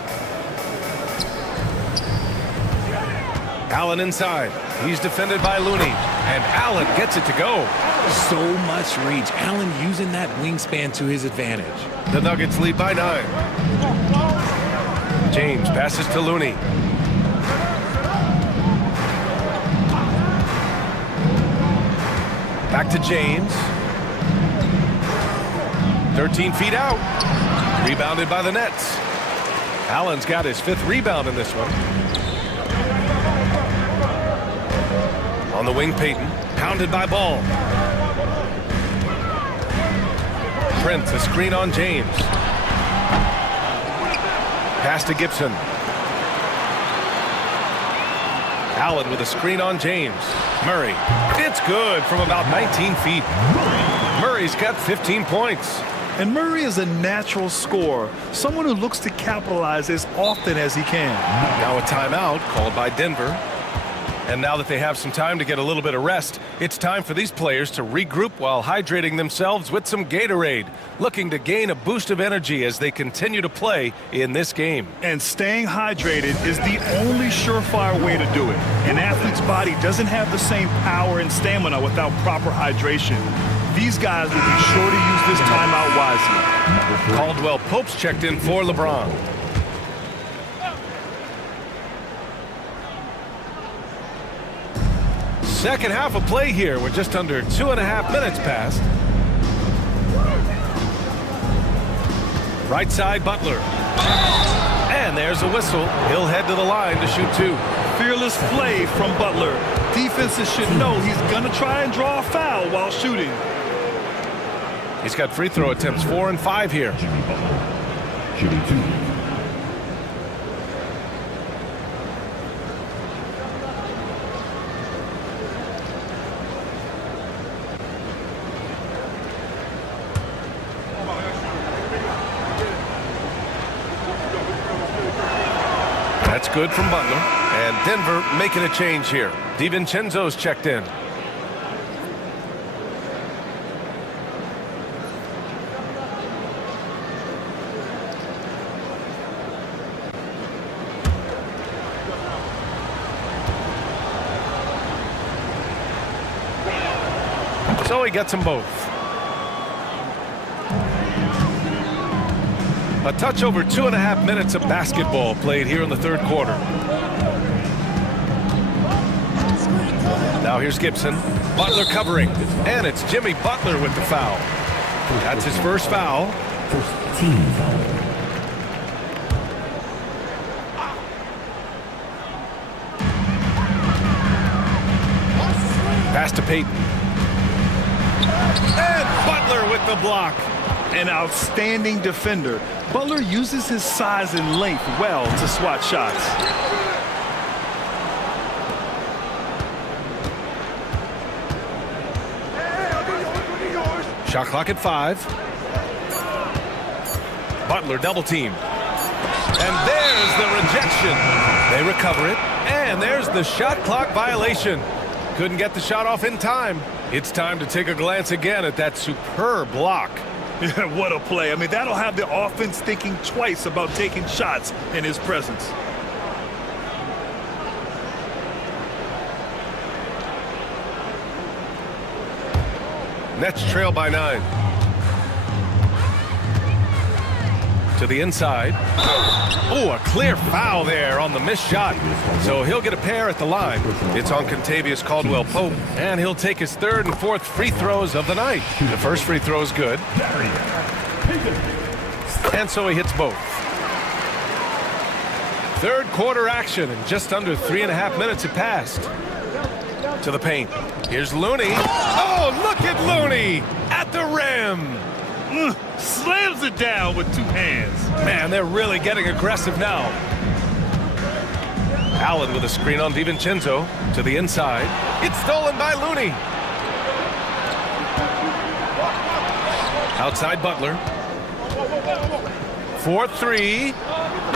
Allen inside. He's defended by Looney. And Allen gets it to go. So much reach. Allen using that wingspan to his advantage. The Nuggets lead by 9. James passes to Looney. Back to James. 13 feet out. Rebounded by the Nets. Allen's got his 5th rebound in this one. On the wing, Payton. Pounded by Ball. Prince, a screen on James. Pass to Gibson. Allen with a screen on James. Murray. It's good from about 19 feet. Murray's got 15 points. And Murray is a natural scorer, someone who looks to capitalize as often as he can. Now a timeout called by Denver. And now that they have some time to get a little bit of rest, it's time for these players to regroup while hydrating themselves with some Gatorade, looking to gain a boost of energy as they continue to play in this game. And staying hydrated is the only surefire way to do it. An athlete's body doesn't have the same power and stamina without proper hydration. These guys will be sure to use this timeout wisely. Caldwell Pope's checked in for LeBron. Second half of play here. We're just under 2.5 minutes past. Right side, Butler. And there's a whistle. He'll head to the line to shoot 2. Fearless play from Butler. Defenses should know he's going to try and draw a foul while shooting. He's got free throw attempts 4 and 5 here. Jimmy Butler. Shooting 2. good from Butler. And Denver making a change here. DiVincenzo's checked in. So he gets them both. A touch over 2.5 minutes of basketball played here in the third quarter. Now here's Gibson. Butler covering. And it's Jimmy Butler with the foul. That's his first foul. First team foul. Pass to Payton. And Butler with the block. An outstanding defender. Butler uses his size and length well to swat shots. Shot clock at 5. Butler double team. And there's the rejection. They recover it. And there's the shot clock violation. Couldn't get the shot off in time. It's time to take a glance again at that superb block. Yeah, what a play. I mean, that'll have the offense thinking twice about taking shots in his presence. Nets trail by 9. To the inside. Oh, a clear foul there on the missed shot. So he'll get a pair at the line. It's on Kentavious Caldwell-Pope, and he'll take his third and fourth free throws of the night. The first free throw is good. And so he hits both. Third quarter action, and just under 3.5 minutes have passed. To the paint. Here's Looney. Oh, look at Looney at the rim. Slams it down with 2 hands. Man, they're really getting aggressive now. Allen with a screen on DiVincenzo to the inside. It's stolen by Looney. Outside Butler. 4-3.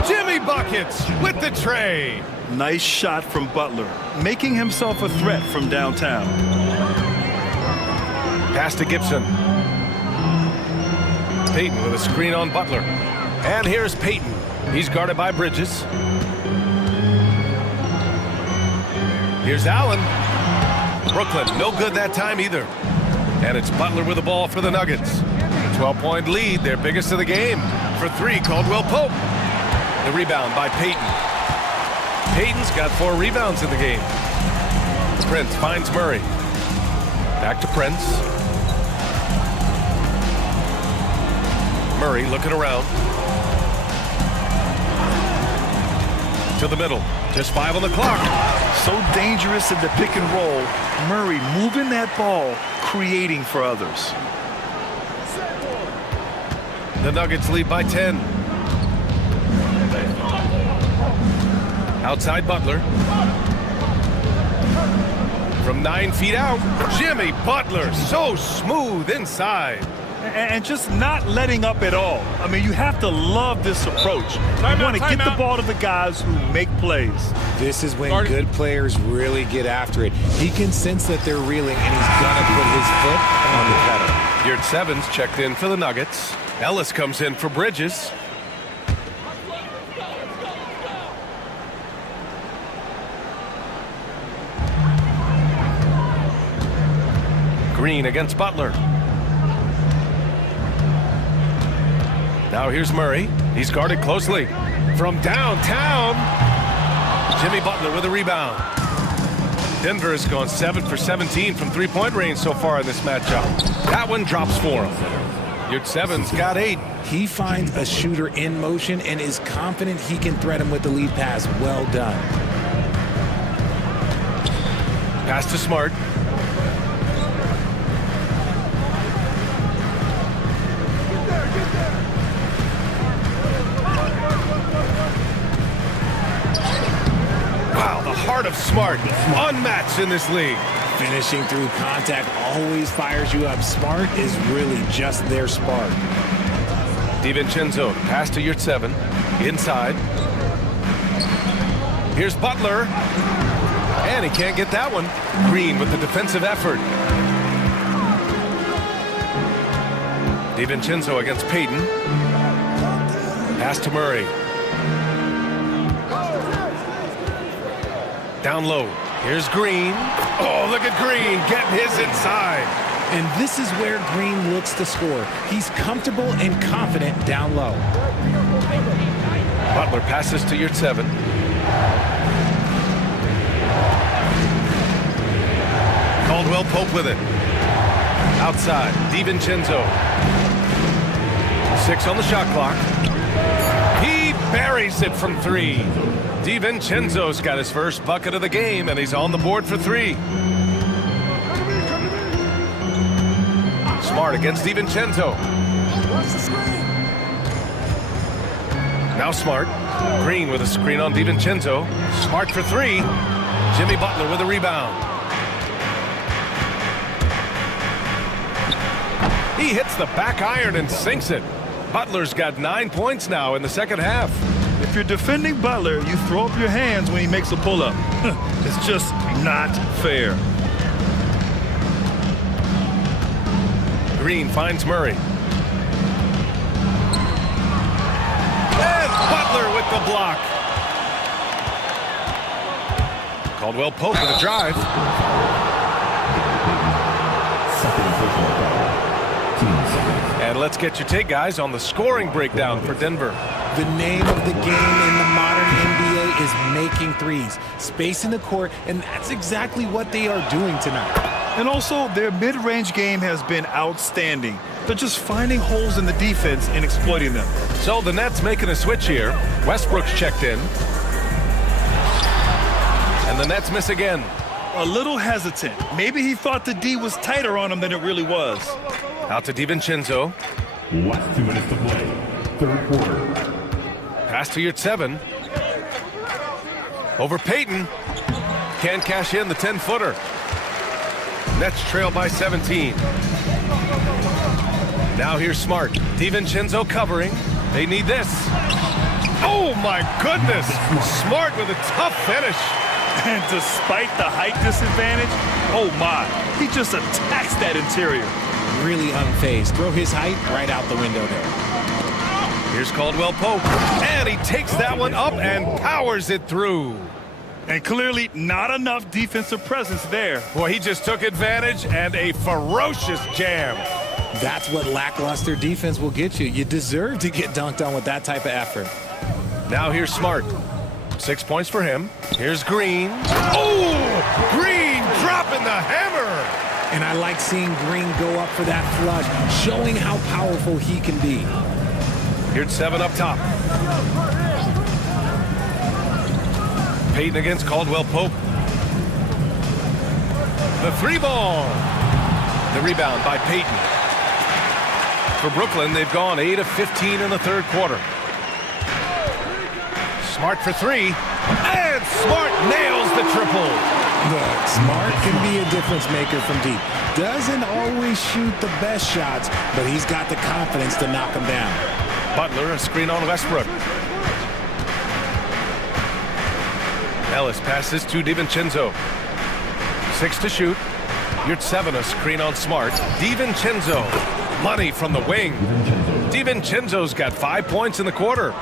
Jimmy buckets with the tray. Nice shot from Butler, making himself a threat from downtown. Pass to Gibson. Payton with a screen on Butler. And here's Payton. He's guarded by Bridges. Here's Allen. Brooklyn, no good that time either. And it's Butler with the ball for the Nuggets. 12-point lead, their biggest of the game. For 3, Caldwell-Pope. The rebound by Payton. Payton's got 4 rebounds in the game. Prince finds Murray. Back to Prince. Murray looking around. To the middle. Just 5 on the clock. So dangerous in the pick and roll. Murray moving that ball, creating for others. The Nuggets lead by 10. Outside Butler. From 9 feet out, Jimmy Butler, so smooth inside. And just not letting up at all. I mean, you have to love this approach. You want to get the ball to the guys who make plays. This is when good players really get after it. He can sense that they're reeling, and he's going to put his foot on the pedal. Yurt Sevens checked in for the Nuggets. Ellis comes in for Bridges. Green against Butler. Now here's Murray. He's guarded closely. From downtown, Jimmy Butler with a rebound. Denver has gone 7 for 17 from three-point range so far in this matchup. That one drops for him. Yurt Sevens got 8. He finds a shooter in motion and is confident he can threat him with the lead pass. Well done. Pass to Smart. Wow, the heart of Smart, unmatched in this league. Finishing through contact always fires you up. Smart is really just their spark. DiVincenzo, pass to Yurt 7. Inside. Here's Butler. And he can't get that one. Green with the defensive effort. DiVincenzo against Payton. Pass to Murray. Down low. Here's Green. Oh, look at Green getting his inside. And this is where Green looks to score. He's comfortable and confident down low. Butler passes to Yurtseven. Caldwell Pope with it. Outside, DiVincenzo. 6 on the shot clock. He buries it from 3. DiVincenzo's got his first bucket of the game, and he's on the board for 3. Smart against DiVincenzo. Now Smart. Green with a screen on DiVincenzo. Smart for 3. Jimmy Butler with a rebound. He hits the back iron and sinks it. Butler's got 9 points now in the second half. If you're defending Butler, you throw up your hands when he makes a pull-up. It's just not fair. Green finds Murray. And Butler with the block. Caldwell Pope with a drive. And let's get your take, guys, on the scoring breakdown for Denver. The name of the game in the modern NBA is making threes, spacing the court, and that's exactly what they are doing tonight. And also, their mid-range game has been outstanding. They're just finding holes in the defense and exploiting them. So the Nets making a switch here. Westbrook's checked in. And the Nets miss again. A little hesitant. Maybe he thought the D was tighter on him than it really was. Out to DiVincenzo. Last 2 minutes to play. Third quarter. Pass to Yurtseven. Over Payton. Can't cash in the 10-footer. Nets trail by 17. Now here's Smart. DiVincenzo covering. They need this. Oh my goodness! Smart with a tough finish. And despite the height disadvantage, oh my, he just attacks that interior. Really unfazed. Throw his height right out the window there. Here's Caldwell Pope. And he takes that one up and powers it through. And clearly not enough defensive presence there. Boy, he just took advantage and a ferocious jam. That's what lackluster defense will get you. You deserve to get dunked on with that type of effort. Now here's Smart. 6 points for him. Here's Green. Oh! Green dropping the hammer! And I like seeing Green go up for that flush, showing how powerful he can be. Here's 7 up top. Payton against Caldwell Pope. The 3-ball. The rebound by Payton. For Brooklyn, they've gone 8 of 15 in the third quarter. Smart for 3. And Smart nails the triple. Look, Smart can be a difference maker from deep. Doesn't always shoot the best shots, but he's got the confidence to knock them down. Butler, a screen on Westbrook. Ellis passes to DiVincenzo. 6 to shoot. Yurtseven, a screen on Smart. DiVincenzo. Money from the wing. DiVincenzo's got 5 points in the quarter.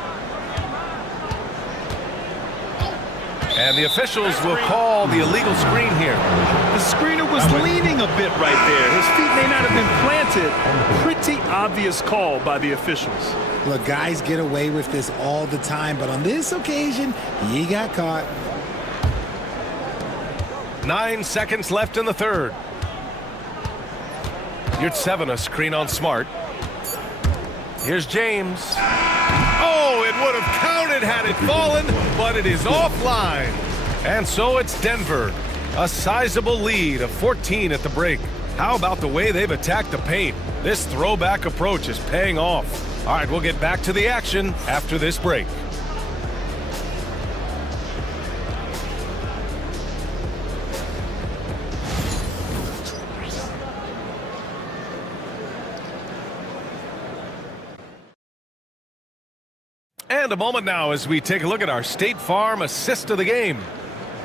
And the officials will call the illegal screen here. The screener was leaning a bit right there. His feet may not have been planted. Pretty obvious call by the officials. Look, guys get away with this all the time, but on this occasion, he got caught. 9 seconds left in the third. Yurtseven, a screen on Smart. Here's James. Oh, it would have counted had it fallen, but it is offline. And so it's Denver. A sizable lead of 14 at the break. How about the way they've attacked the paint? This throwback approach is paying off. All right, we'll get back to the action after this break. And a moment now as we take a look at our State Farm assist of the game.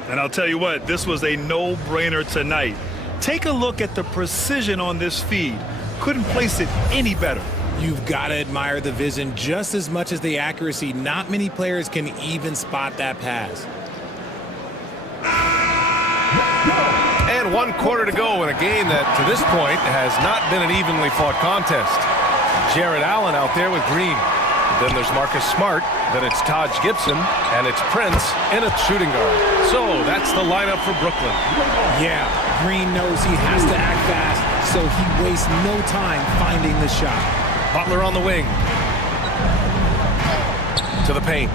And I'll tell you what, this was a no-brainer tonight. Take a look at the precision on this feed. Couldn't place it any better. You've got to admire the vision just as much as the accuracy. Not many players can even spot that pass. And 1 quarter to go in a game that, to this point, has not been an evenly fought contest. Jared Allen out there with Green. Then there's Marcus Smart. Then it's Taj Gibson. And it's Prince in a shooting guard. So that's the lineup for Brooklyn. Yeah, Green knows he has to act fast, so he wastes no time finding the shot. Butler on the wing. To the paint.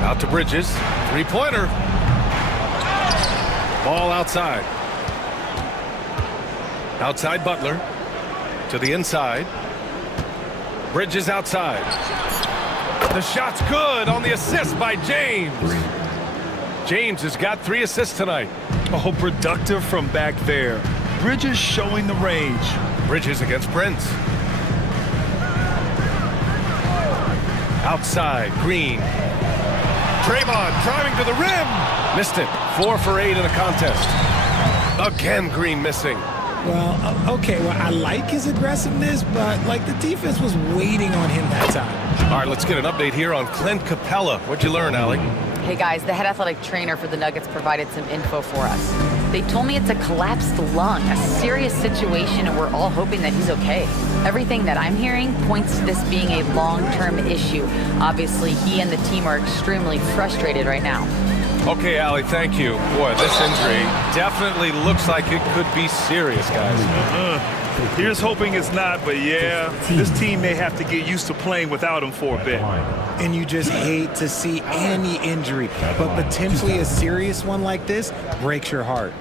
Out to Bridges. Three-pointer. Ball outside. Outside Butler. To the inside. Bridges outside. The shot's good on the assist by James. James has got 3 assists tonight. Oh, productive from back there. Bridges showing the range. Bridges against Prince. Outside, Green. Draymond driving to the rim. Missed it. 4 for 8 in the contest. Again, Green missing. Well, okay, well, I like his aggressiveness, but, like, the defense was waiting on him that time. All right, let's get an update here on Clint Capella. What'd you learn, Allie? Hey guys, the head athletic trainer for the Nuggets provided some info for us. They told me it's a collapsed lung, a serious situation, and we're all hoping that he's okay. Everything that I'm hearing points to this being a long-term issue. Obviously, he and the team are extremely frustrated right now. Okay, Allie, thank you. Boy, this injury definitely looks like it could be serious, guys. Here's hoping it's not, but yeah, this team may have to get used to playing without him for a bit. And you just hate to see any injury, but potentially a serious one like this breaks your heart.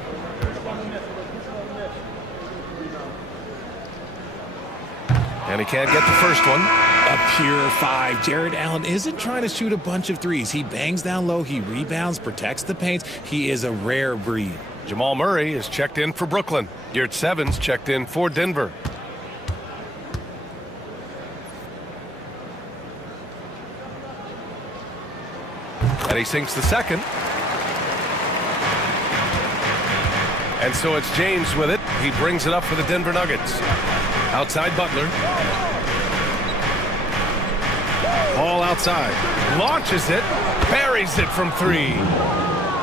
And he can't get the first one. A pure 5. Jared Allen isn't trying to shoot a bunch of threes. He bangs down low, he rebounds, protects the paint. He is a rare breed. Jamal Murray is checked in for Brooklyn. Yurt Sevens checked in for Denver. And he sinks the second. And so it's James with it. He brings it up for the Denver Nuggets. Outside Butler. Ball outside. Launches it. Buries it from 3.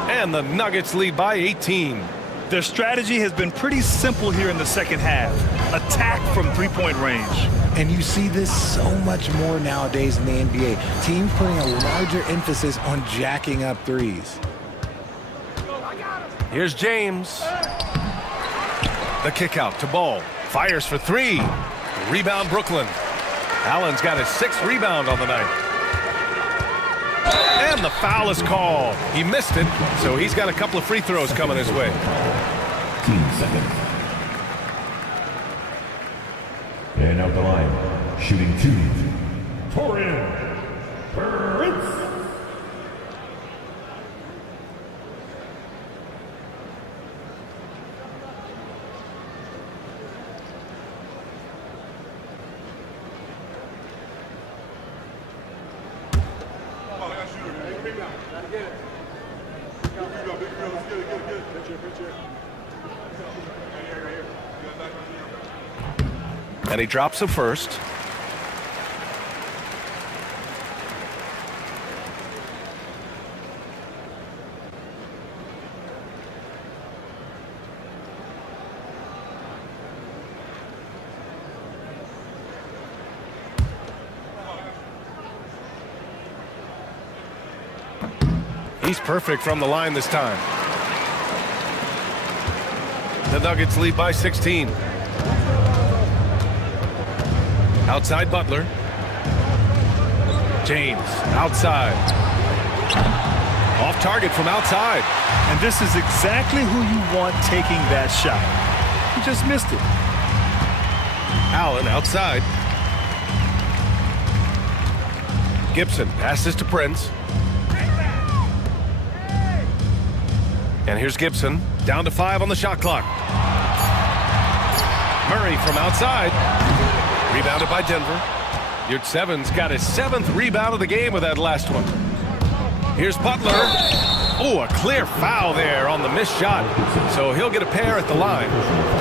And the Nuggets lead by 18. Their strategy has been pretty simple here in the second half. Attack from three-point range. And you see this so much more nowadays in the NBA. Teams putting a larger emphasis on jacking up threes. Here's James. The kick out to Ball. Fires for 3. Rebound Brooklyn. Allen's got his 6th rebound on the night. And the foul is called. He missed it, so he's got a couple of free throws coming his way. 15 seconds. And out the line, shooting 2. Torian Prince. And he drops the first. He's perfect from the line this time. The Nuggets lead by 16. Outside Butler. James outside. Off target from outside. And this is exactly who you want taking that shot. He just missed it. Allen outside. Gibson passes to Prince. And here's Gibson. Down to 5 on the shot clock. Murray from outside. Rebounded by Denver. Yurtseven's got his 7th rebound of the game with that last one. Here's Butler. Oh, a clear foul there on the missed shot. So he'll get a pair at the line.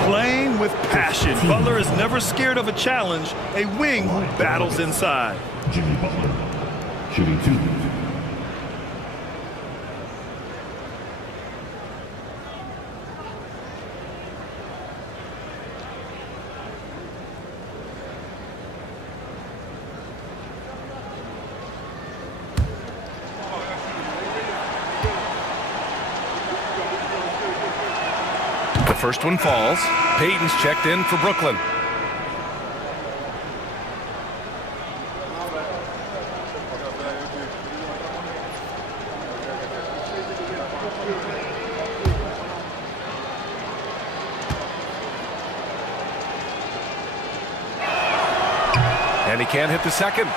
Playing with passion. Butler is never scared of a challenge. A wing who battles inside. Jimmy Butler, shooting 2. First one falls. Payton's checked in for Brooklyn. And he can't hit the second.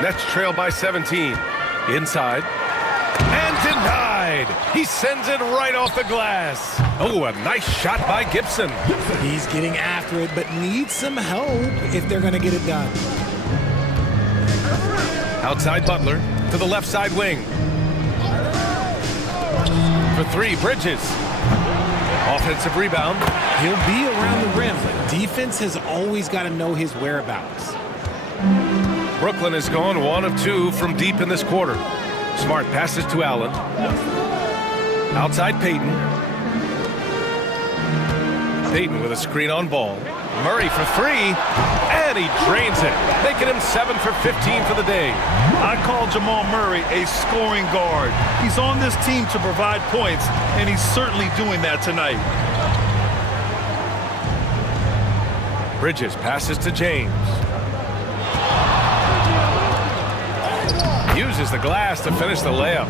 Nets trail by 17. Inside. And denied. He sends it right off the glass. Oh, a nice shot by Gibson. He's getting after it, but needs some help if they're going to get it done. Outside Butler to the left side wing. For 3, Bridges. Offensive rebound. He'll be around the rim, but defense has always got to know his whereabouts. Brooklyn has gone 1 of 2 from deep in this quarter. Smart passes to Allen. Outside Payton. Payton with a screen on Ball. Murray for 3, and he drains it, making him 7 for 15 for the day. I call Jamal Murray a scoring guard. He's on this team to provide points, and he's certainly doing that tonight. Bridges passes to James. Uses the glass to finish the layup.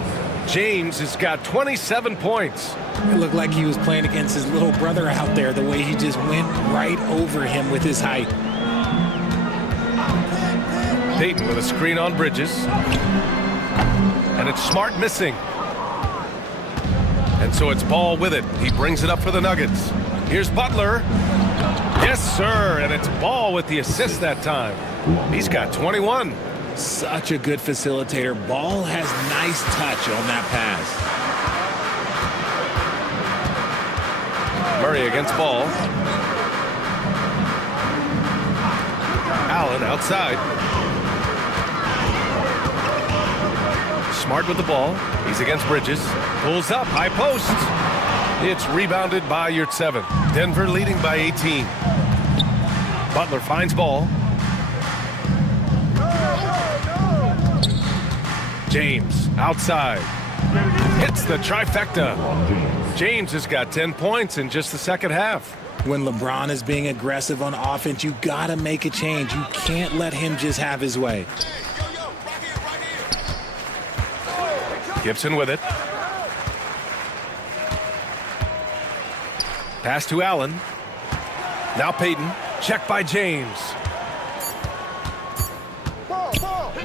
James has got 27 points. It looked like he was playing against his little brother out there, the way he just went right over him with his height. Payton with a screen on Bridges. And it's Smart missing. And so it's Ball with it. He brings it up for the Nuggets. Here's Butler. Yes, sir. And it's Ball with the assist that time. He's got 21. Such a good facilitator. Ball has nice touch on that pass. Murray against Ball. Allen outside. Smart with the ball. He's against Bridges. Pulls up, high post. It's rebounded by Yurtseven. Denver leading by 18. Butler finds Ball. James outside. Hits the trifecta. James has got 10 points in just the second half. When LeBron is being aggressive on offense, you got to make a change. You can't let him just have his way. Gibson with it. Pass to Allen. Now Payton. Check by James.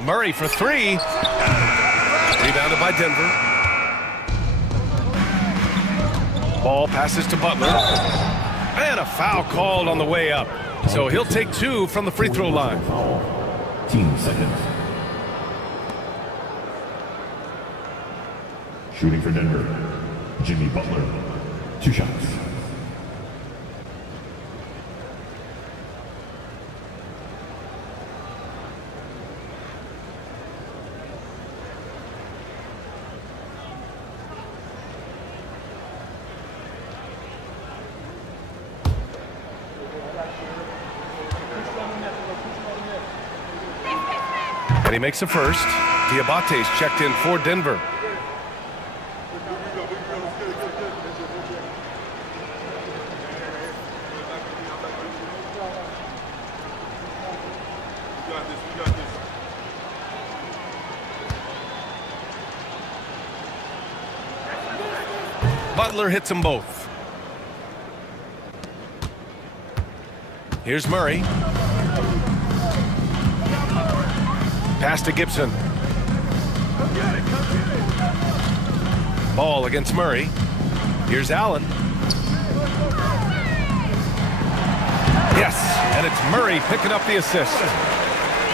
Murray for 3. Rebounded by Denver. Ball passes to Butler. And a foul called on the way up. So he'll take 2 from the free throw line. 10 seconds. Shooting for Denver, Jimmy Butler. 2 shots. And he makes a first. Diabate's checked in for Denver. Butler hits them both. Here's Murray. Pass to Gibson. Ball against Murray. Here's Allen. Yes, and it's Murray picking up the assist.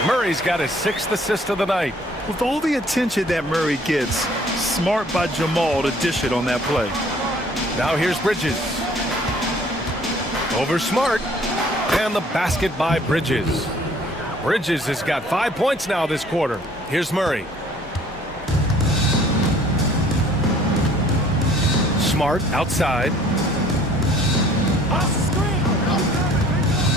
Murray's got his 6th assist of the night. With all the attention that Murray gets, smart by Jamal to dish it on that play. Now here's Bridges. Over Smart. And the basket by Bridges. Bridges has got 5 points now this quarter. Here's Murray. Smart outside.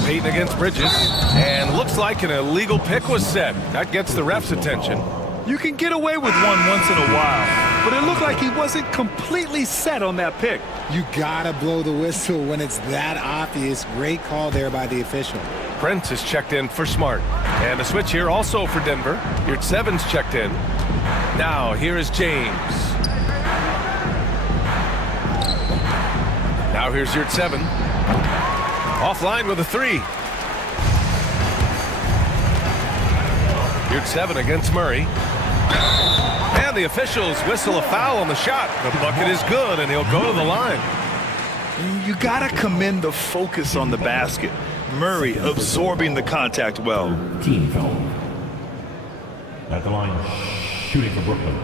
Payton against Bridges. And looks like an illegal pick was set. That gets the ref's attention. You can get away with one once in a while, but it looked like he wasn't completely set on that pick. You gotta blow the whistle when it's that obvious. Great call there by the official. Prince is checked in for Smart. And a switch here also for Denver. Yurtseven's checked in. Now here is James. Now here's Yurtseven. Offline with a 3. Yurtseven against Murray. And the officials whistle a foul on the shot. The bucket is good, and he'll go to the line. You gotta commend the focus on the basket. Murray absorbing the contact well. Team foul. At the line, shooting for Brooklyn,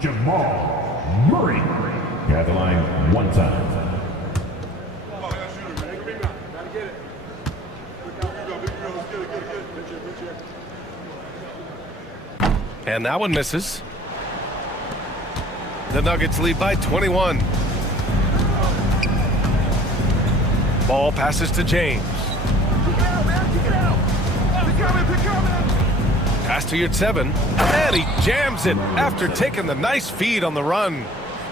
Jamal Murray. At the line, 1 time. And that one misses. The Nuggets lead by 21. Ball passes to James. Pass to Yurtseven. And he jams it after taking the nice feed on the run.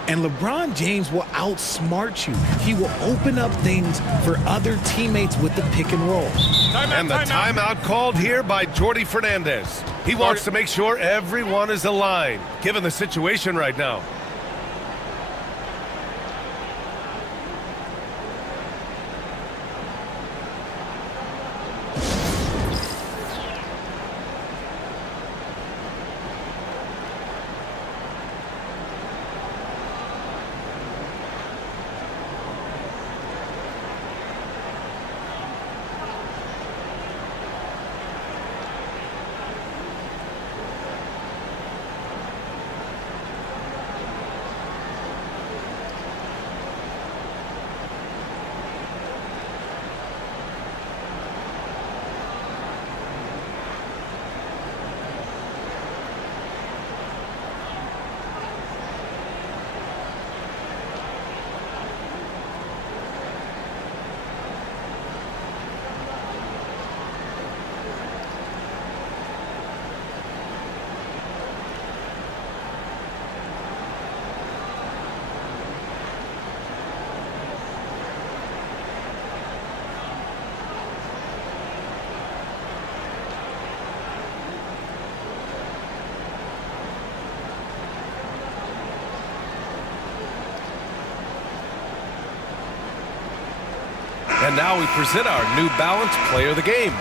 And LeBron James will outsmart you. He will open up things for other teammates with the pick and roll. And the timeout called here by Jordi Fernandez. He wants to make sure everyone is aligned, given the situation right now. And now we present our New Balance Player of the Game,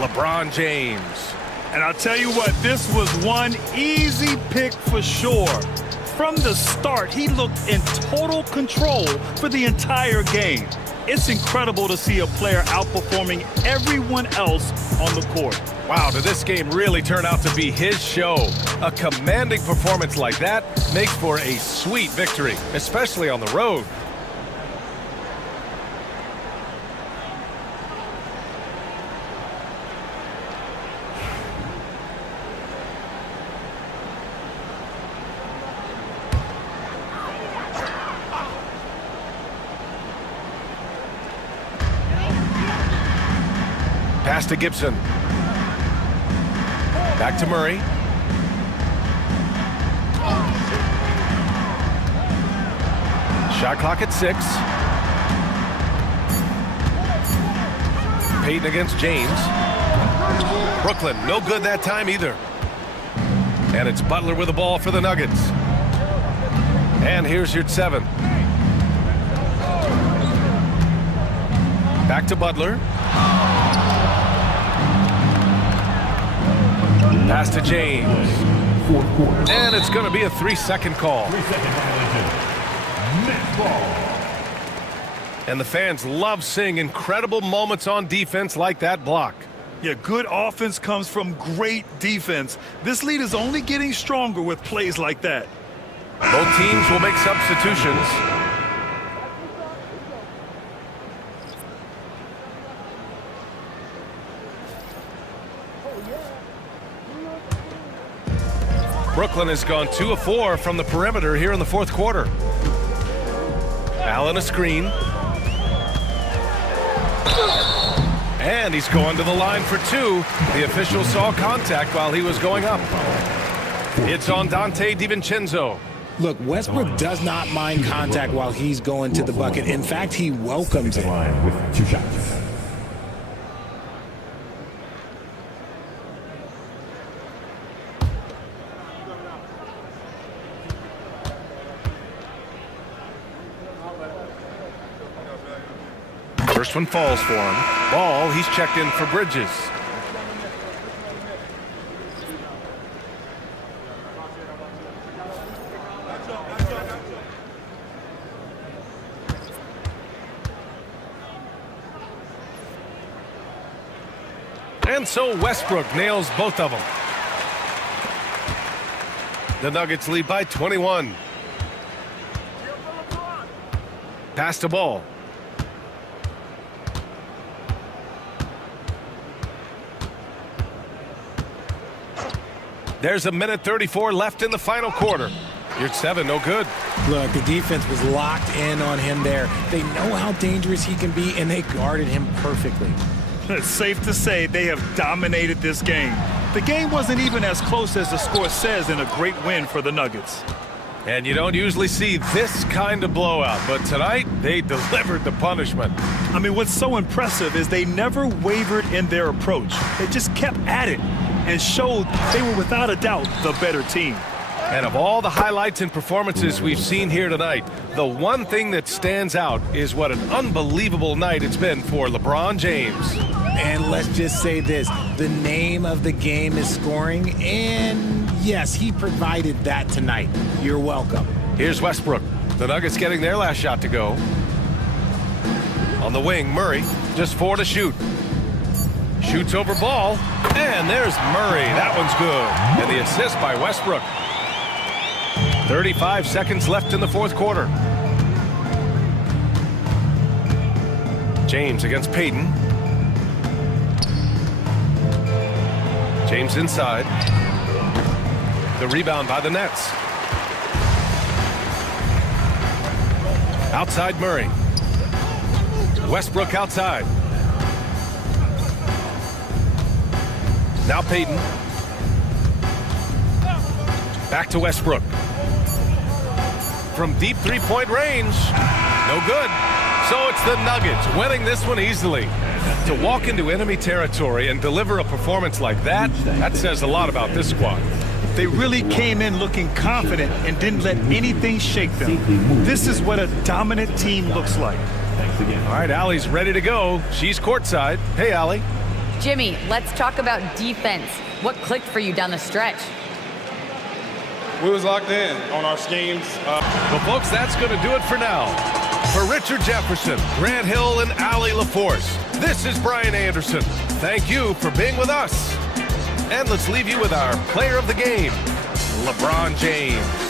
LeBron James. And I'll tell you what, this was one easy pick for sure. From the start, he looked in total control for the entire game. It's incredible to see a player outperforming everyone else on the court. Wow, did this game really turn out to be his show? A commanding performance like that makes for a sweet victory, especially on the road. Pass to Gibson. Back to Murray. Shot clock at 6. Payton against James. Brooklyn, no good that time either. And it's Butler with the ball for the Nuggets. And here's Yurtseven. Back to Butler. Pass to James. And it's going to be a 3-second call. 3-second violation. Next ball. And the fans love seeing incredible moments on defense like that block. Yeah, good offense comes from great defense. This lead is only getting stronger with plays like that. Both teams will make substitutions. Brooklyn has gone 2 of 4 from the perimeter here in the fourth quarter. Allen a screen. And he's going to the line for 2. The official saw contact while he was going up. It's on Dante DiVincenzo. Look, Westbrook does not mind contact while he's going to the bucket. In fact, he welcomes it. With 2 shots. First one falls for him. Ball, he's checked in for Bridges. And so Westbrook nails both of them. The Nuggets lead by 21. Pass the ball. There's a minute 34 left in the final quarter. You're at 7, no good. Look, the defense was locked in on him there. They know how dangerous he can be, and they guarded him perfectly. It's safe to say they have dominated this game. The game wasn't even as close as the score says in a great win for the Nuggets. And you don't usually see this kind of blowout, but tonight they delivered the punishment. I mean, what's so impressive is they never wavered in their approach. They just kept at it and showed they were without a doubt the better team. And of all the highlights and performances we've seen here tonight, the one thing that stands out is what an unbelievable night it's been for LeBron James. And let's just say this, the name of the game is scoring, and yes, he provided that tonight. You're welcome. Here's Westbrook. The Nuggets getting their last shot to go. On the wing, Murray, just 4 to shoot. Shoots over ball, and there's Murray. That one's good. And the assist by Westbrook. 35 seconds left in the fourth quarter. James against Payton. James inside. The rebound by the Nets. Outside Murray. Westbrook outside. Now Payton. Back to Westbrook. From deep three-point range. No good. So it's the Nuggets winning this one easily. To walk into enemy territory and deliver a performance like that, that says a lot about this squad. They really came in looking confident and didn't let anything shake them. This is what a dominant team looks like. All right, Allie's ready to go. She's courtside. Hey, Allie. Jimmy, let's talk about defense. What clicked for you down the stretch? We was locked in on our schemes. Well, folks, that's going to do it for now. For Richard Jefferson, Grant Hill, and Allie LaForce, this is Brian Anderson. Thank you for being with us. And let's leave you with our player of the game, LeBron James.